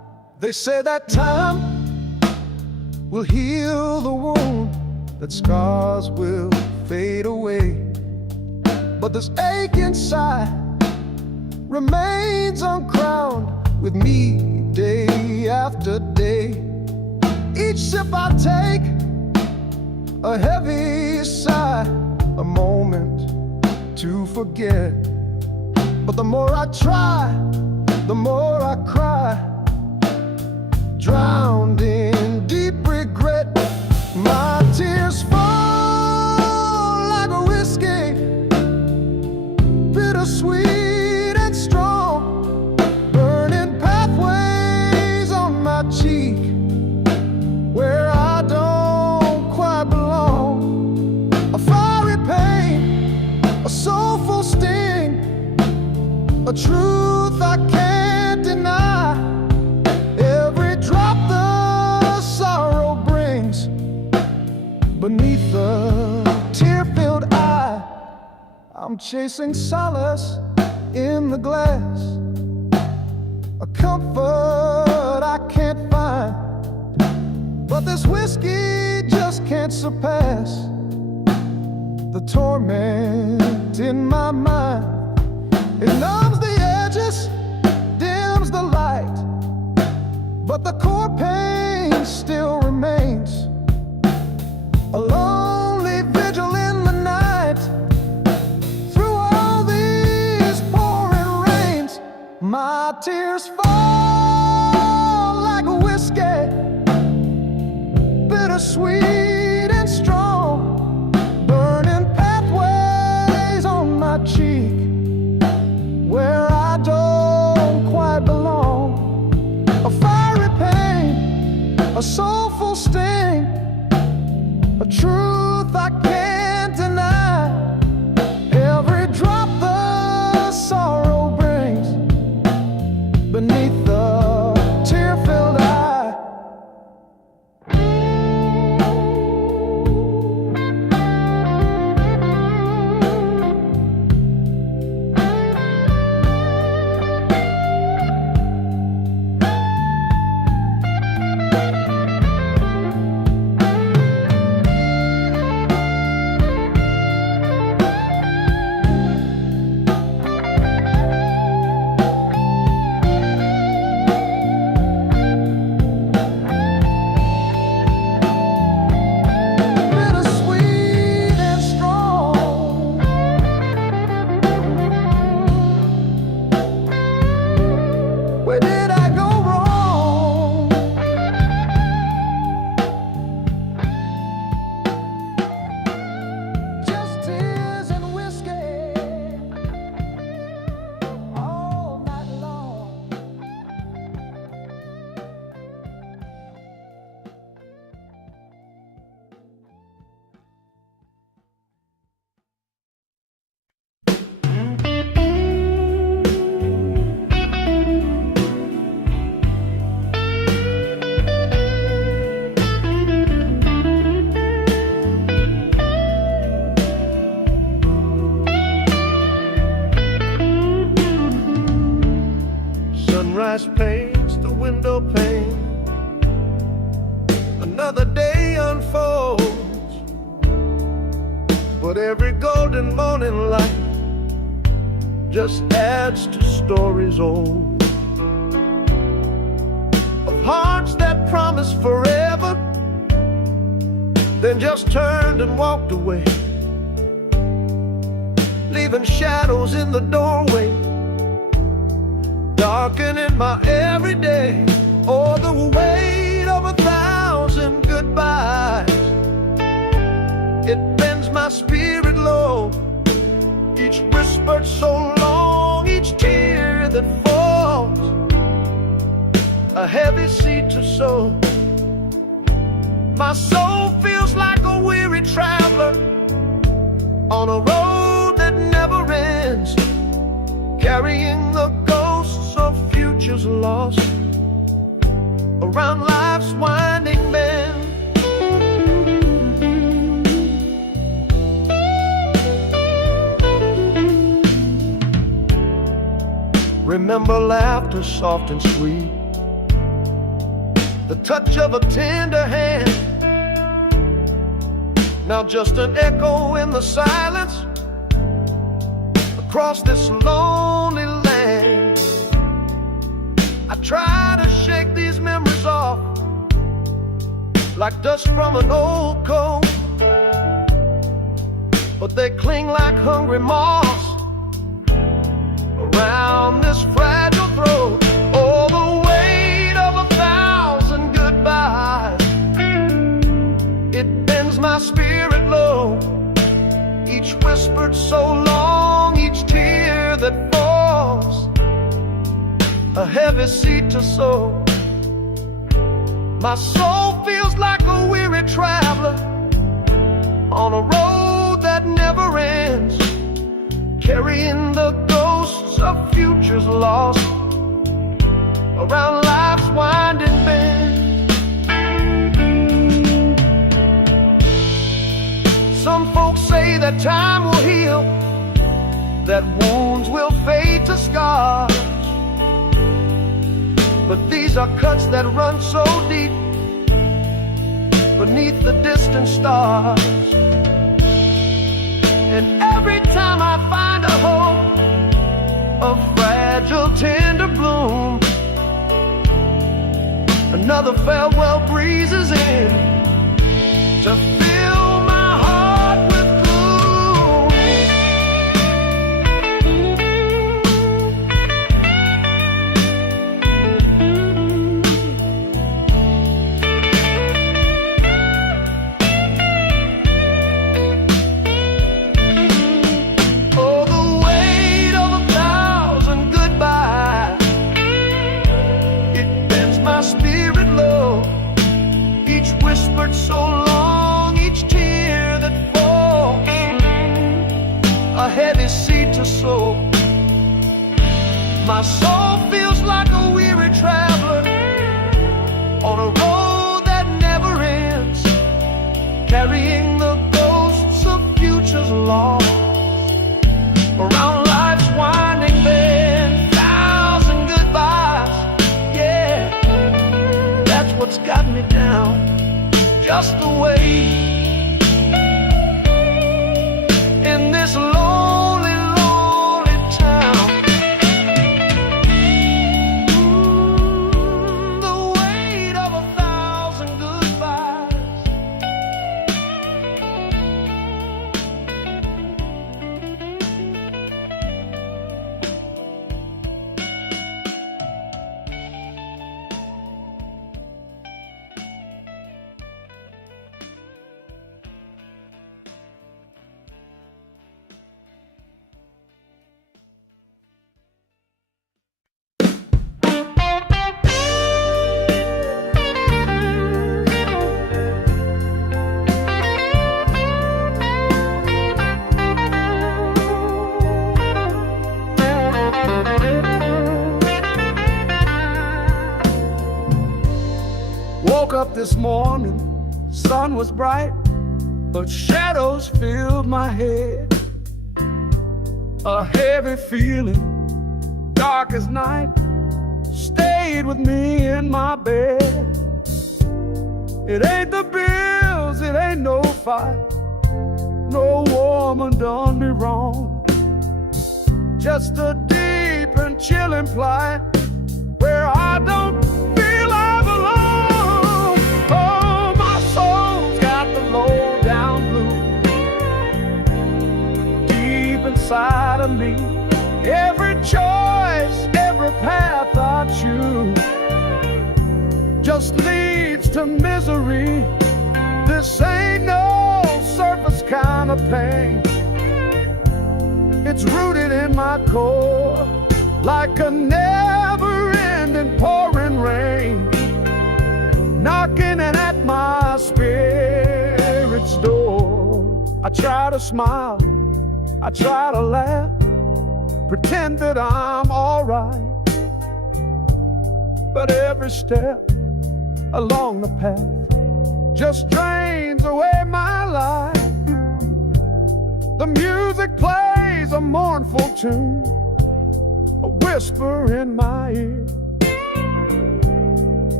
say that time will heal the wound, that scars will fade away, but this ache inside remains uncrowned with me day after day. Each sip I take, a heavy sigh, a moment to forget. But the more I try, the more I cry, drowned in deep regret. My tears fall like a whiskey, bittersweet and strong, burning pathways on my cheek where I don't quite belong. A fiery pain, a soulful sting, a truth I can't deny. Every drop the sorrow brings beneath the tear-filled eye. I'm chasing solace in the glass, a comfort I can't find, but this whiskey just can't surpass the torment in my mind. It numbs the edges, dims the light, but the core pain still remains. A lonely vigil in the night, through all these pouring rains. My tears fall like a whiskey, bittersweet and strong, burning pathways on my cheek where I don't quite belong. A fiery pain, a soulful sting, a truth I can't deny. Every drop the sorrow brings beneath the tear-filled eye. Where did I go wrong? Just tears and whiskey all night long. Sunrise paints the window pane, another day unfolds, but every golden morning light just adds to stories old, of hearts that promised forever, then just turned and walked away, leaving shadows in the doorway, darkening my everyday. Oh, the weight of 1,000 goodbyes, it bends my spirit low. Each whispered so long, each tear that falls, a heavy seed to sow. My soul feels like a weary traveler on a road that never ends, carrying the ghosts of futures lost around life's winding bend. Remember laughter soft and sweet, the touch of a tender hand. Now just an echo in the silence across this lonely land. I try to shake these memories off like dust from an old coat, but they cling like hungry moths around this fragile throat. Oh, the weight of 1,000 goodbyes, it bends my spirit low. Each whispered so long, each tear that falls, a heavy seed to sow. My soul feels like a weary traveler on a road that never ends, carrying the ghosts of futures lost around life's winding bend. Some folks say that time will heal, that wounds will fade to scars, but these are cuts that run so deep beneath the distant stars. And every time I find a hope, a fragile tender bloom, another farewell breezes in to fill my heart with so long, each tear that falls, a heavy seed to sow. My soul feels like a weary traveler on a road that never ends, carrying the ghosts of futures lost around life's winding bend. 1,000 goodbyes, yeah, that's what's got me down. Just the way in this lonely, lonely town. The weight of 1,000 goodbyes. Woke up this morning, sun was bright, but shadows filled my head. A heavy feeling, dark as night, stayed with me in my bed. It ain't the bills, it ain't no fight, no woman done me wrong. Just a deep and chilling plight where I don't feel I belong. Oh, my soul's got the low down blues deep inside of me. Every choice, every path I choose just leads to misery. This ain't no surface kind of pain. It's rooted in my core like a never-ending pouring rain, knocking at my spirit's door. I try to smile, I try to laugh, pretend that I'm alright, but every step along the path just drains away my life. The music plays a mournful tune, a whisper in my ear.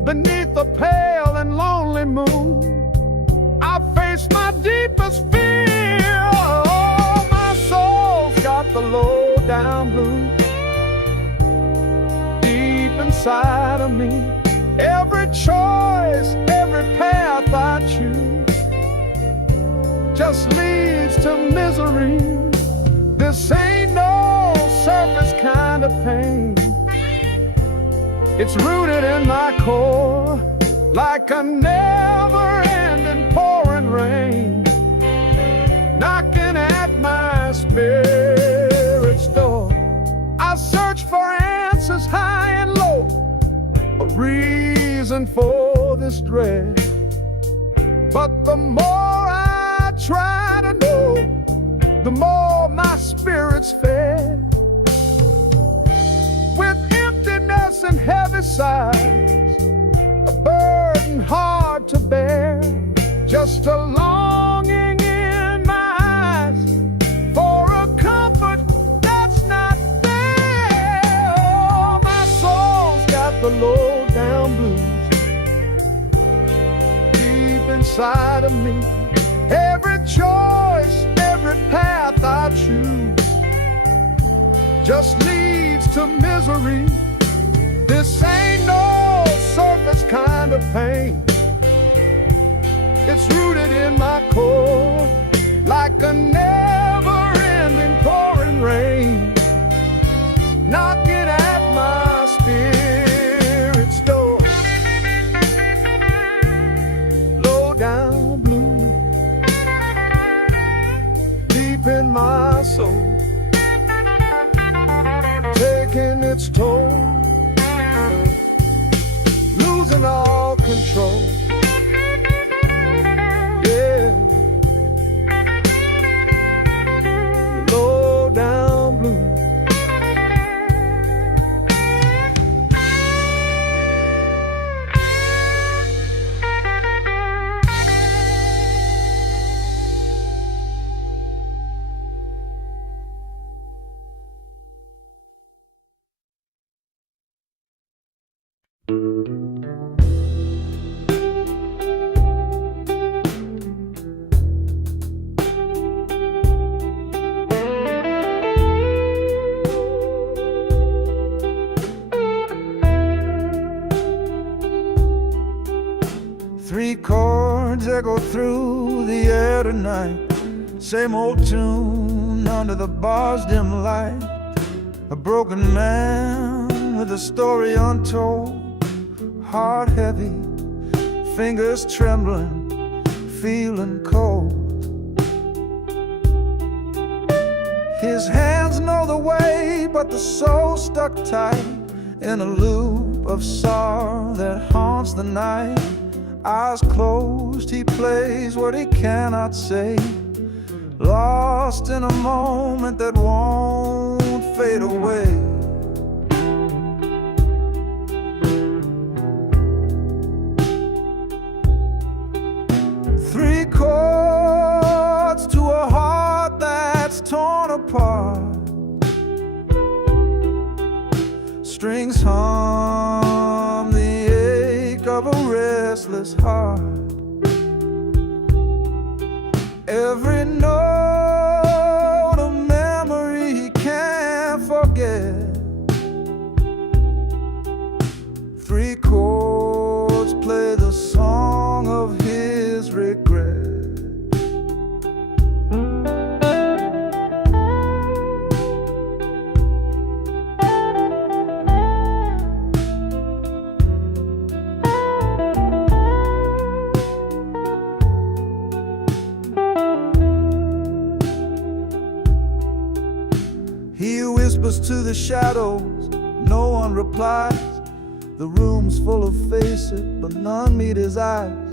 beneath a pale and lonely moon, I face my deepest fear. Oh, my soul's got the low down blues deep inside of me. Every choice, every path I choose just leads to misery. This ain't no surface kind of pain. It's rooted in my core, like a never-ending pouring rain, knocking at my spirit's door. I search for answers high and low, a reason for this dread. But the more I try to know, the more my spirit's fed. With emptiness and heavy sighs, a burden hard to bear, just a longing in my eyes for a comfort that's not there. Oh, my soul's got the low down blues deep inside of me. Every choice, every path I choose just leads to misery. This ain't no surface kind of pain. It's rooted in my core, like a never-ending pouring rain, knocking at my spirit's door. Low down blue, deep in my soul, taking its toll, losing all control. Yeah, low down blue. Three chords echo through the air tonight, same old tune under the bar's dim light. A broken man with a story untold, heart heavy, fingers trembling, feeling cold. His hands know the way, but the soul stuck tight in a loop of sorrow that haunts the night. Eyes closed, he plays what he cannot say, lost in a moment that won't fade away. Three chords to a heart that's torn apart, strings hum the ache of a restless heart. Every note a memory he can't forget. Three chords play the song of his regret. He whispers to the shadows, no one replies. The room's full of faces, but none meet his eyes.